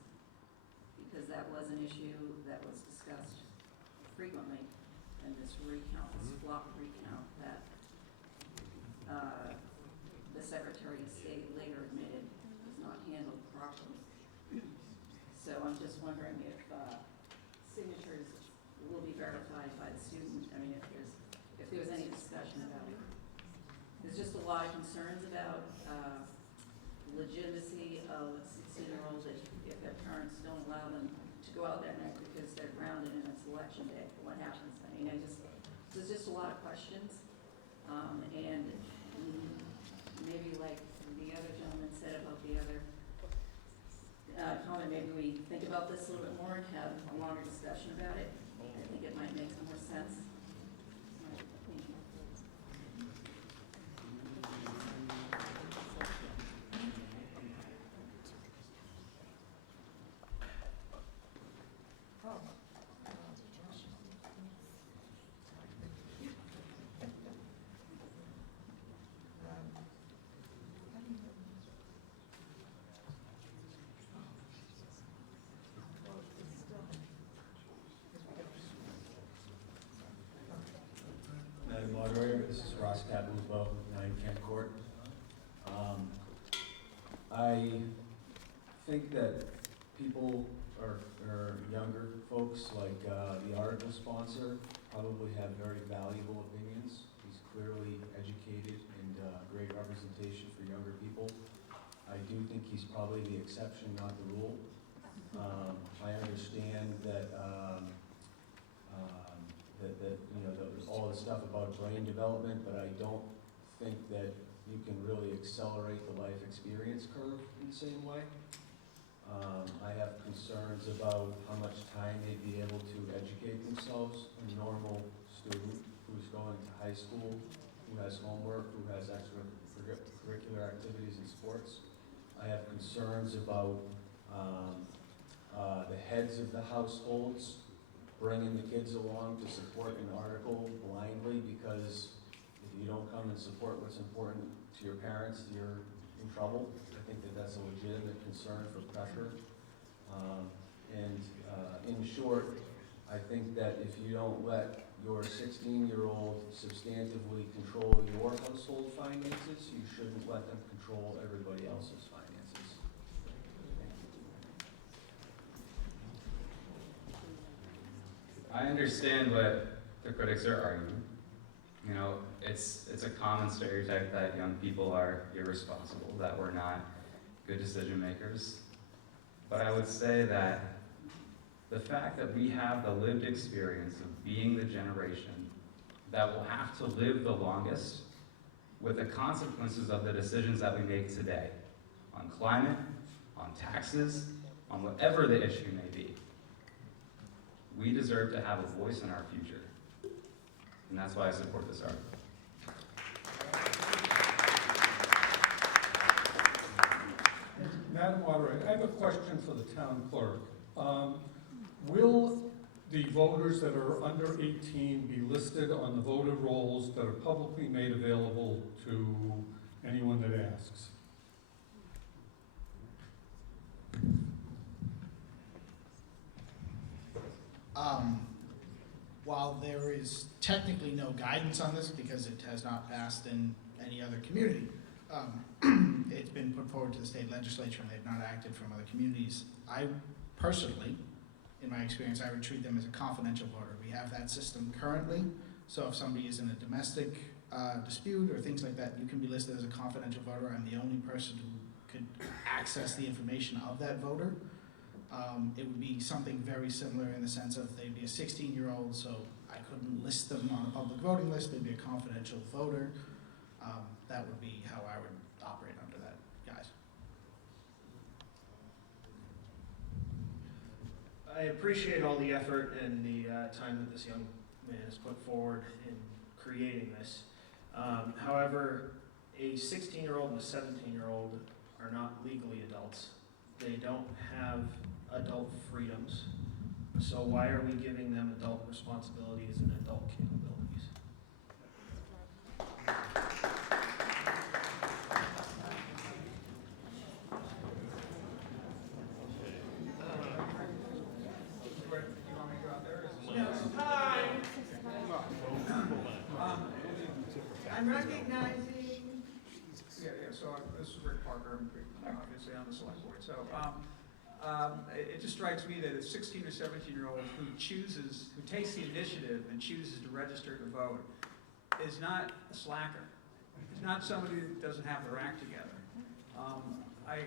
Because that was an issue that was discussed frequently in this recount, this block recount, that the Secretary of State later admitted was not handled properly. So I'm just wondering if signatures will be verified by the student. I mean, if there was any discussion about it. There's just a lot of concerns about go out that night because they're grounded and it's election day. What happens? I mean, there's just a lot of questions. And maybe like the other gentleman said about the other comment, maybe we think about this a little bit more and have a longer discussion about it. I think it might make more sense. Thank you. Madam Moderator, this is Ross Capulo, 9 Kent Court. I think that people or younger folks like the article sponsor probably have very valuable opinions. He's clearly educated and great representation for younger people. I do think he's probably the exception, not the rule. I understand that all the stuff about brain development, but I don't think that you can really accelerate the life experience curve in the same way. I have concerns about how much time they'd be able to educate themselves. A normal student who's going to high school, who has homework, who has extracurricular activities and sports. I have concerns about the heads of the households bringing the kids along to support an article blindly, because if you don't come and support what's important to your parents, you're in trouble. I think that that's a legitimate concern for pressure. In short, I think that if you don't let your 16-year-old substantively control your household finances, you shouldn't let them control everybody else's finances. I understand what the critics are arguing. You know, it's a common stereotype that young people are irresponsible, that we're not good decision makers. But I would say that the fact that we have the lived experience of being the generation that will have to live the longest with the consequences of the decisions that we make today on climate, on taxes, on whatever the issue may be. We deserve to have a voice in our future. And that's why I support this article. Madam Moderator, I have a question for the town clerk. Will the voters that are under 18 be listed on the voter rolls that are publicly made available to anyone that asks? While there is technically no guidance on this because it has not passed in any other community, it's been put forward to the state legislature and they've not acted from other communities. I personally, in my experience, I would treat them as a confidential voter. We have that system currently, so if somebody is in a domestic dispute or things like that, you can be listed as a confidential voter. I'm the only person who could access the information of that voter. It would be something very similar in the sense of they'd be a 16-year-old, so I couldn't list them on a public voting list. They'd be a confidential voter. That would be how I would operate under that, guys. I appreciate all the effort and the time that this young man has put forward in creating this. However, a 16-year-old and a 17-year-old are not legally adults. They don't have adult freedoms. So why are we giving them adult responsibilities and adult capabilities? I'm recognizing. So this is Rick Parker, I'm obviously on the select board. So it just strikes me that a 16 or 17-year-old who takes the initiative and chooses to register to vote is not a slacker. It's not somebody who doesn't have their act together. I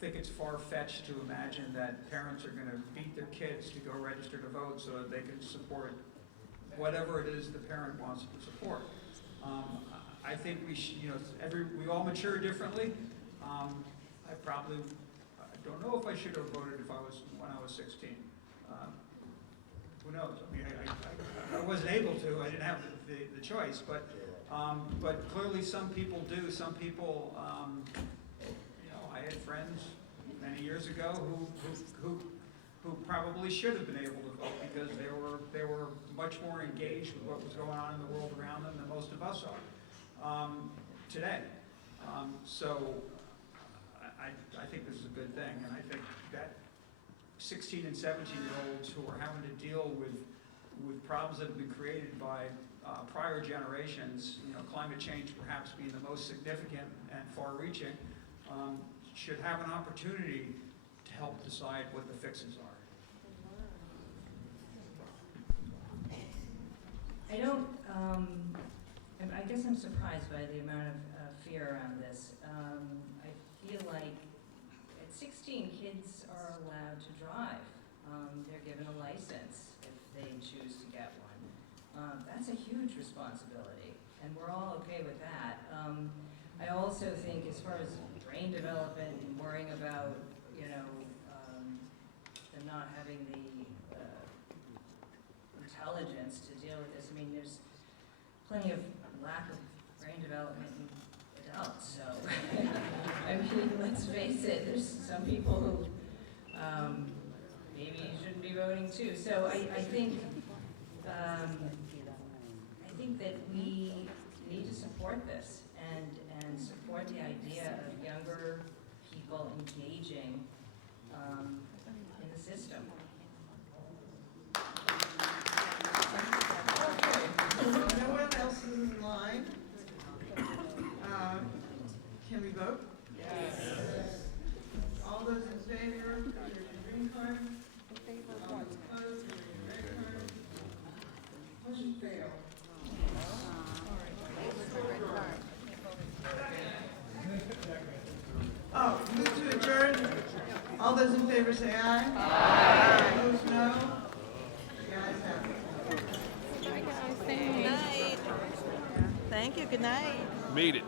think it's far-fetched to imagine that parents are gonna beat their kids to go register to vote so that they can support whatever it is the parent wants to support. I think we should, we all mature differently. I don't know if I should have voted when I was 16. Who knows? I mean, I wasn't able to, I didn't have the choice, but clearly some people do. Some people, I had friends many years ago who probably should have been able to vote because they were much more engaged with what was going on in the world around them than most of us are today. So I think this is a good thing, and I think that 16 and 17-year-olds who are having to deal with problems that have been created by prior generations, climate change perhaps being the most significant and far-reaching, should have an opportunity to help decide what the fixes are. I guess I'm surprised by the amount of fear around this. I feel like at 16, kids are allowed to drive. They're given a license if they choose to get one. That's a huge responsibility, and we're all okay with that. I also think as far as brain development and worrying about, them not having the intelligence to deal with this, I mean, there's plenty of lack of brain development in adults, so, I mean, let's face it, there's some people who maybe shouldn't be voting too. So I think that we need to support this and support the idea of younger people engaging in the system. Okay, no one else is in line. Can we vote? Yes. All those in favor, raise your green card. All those opposed, raise your red card. Motion failed. Oh, move to adjourn. All those in favor say aye. Aye. Opposed, no. The ayes have it. Bye, guys. Thanks. Good night. Thank you. Good night. Made it.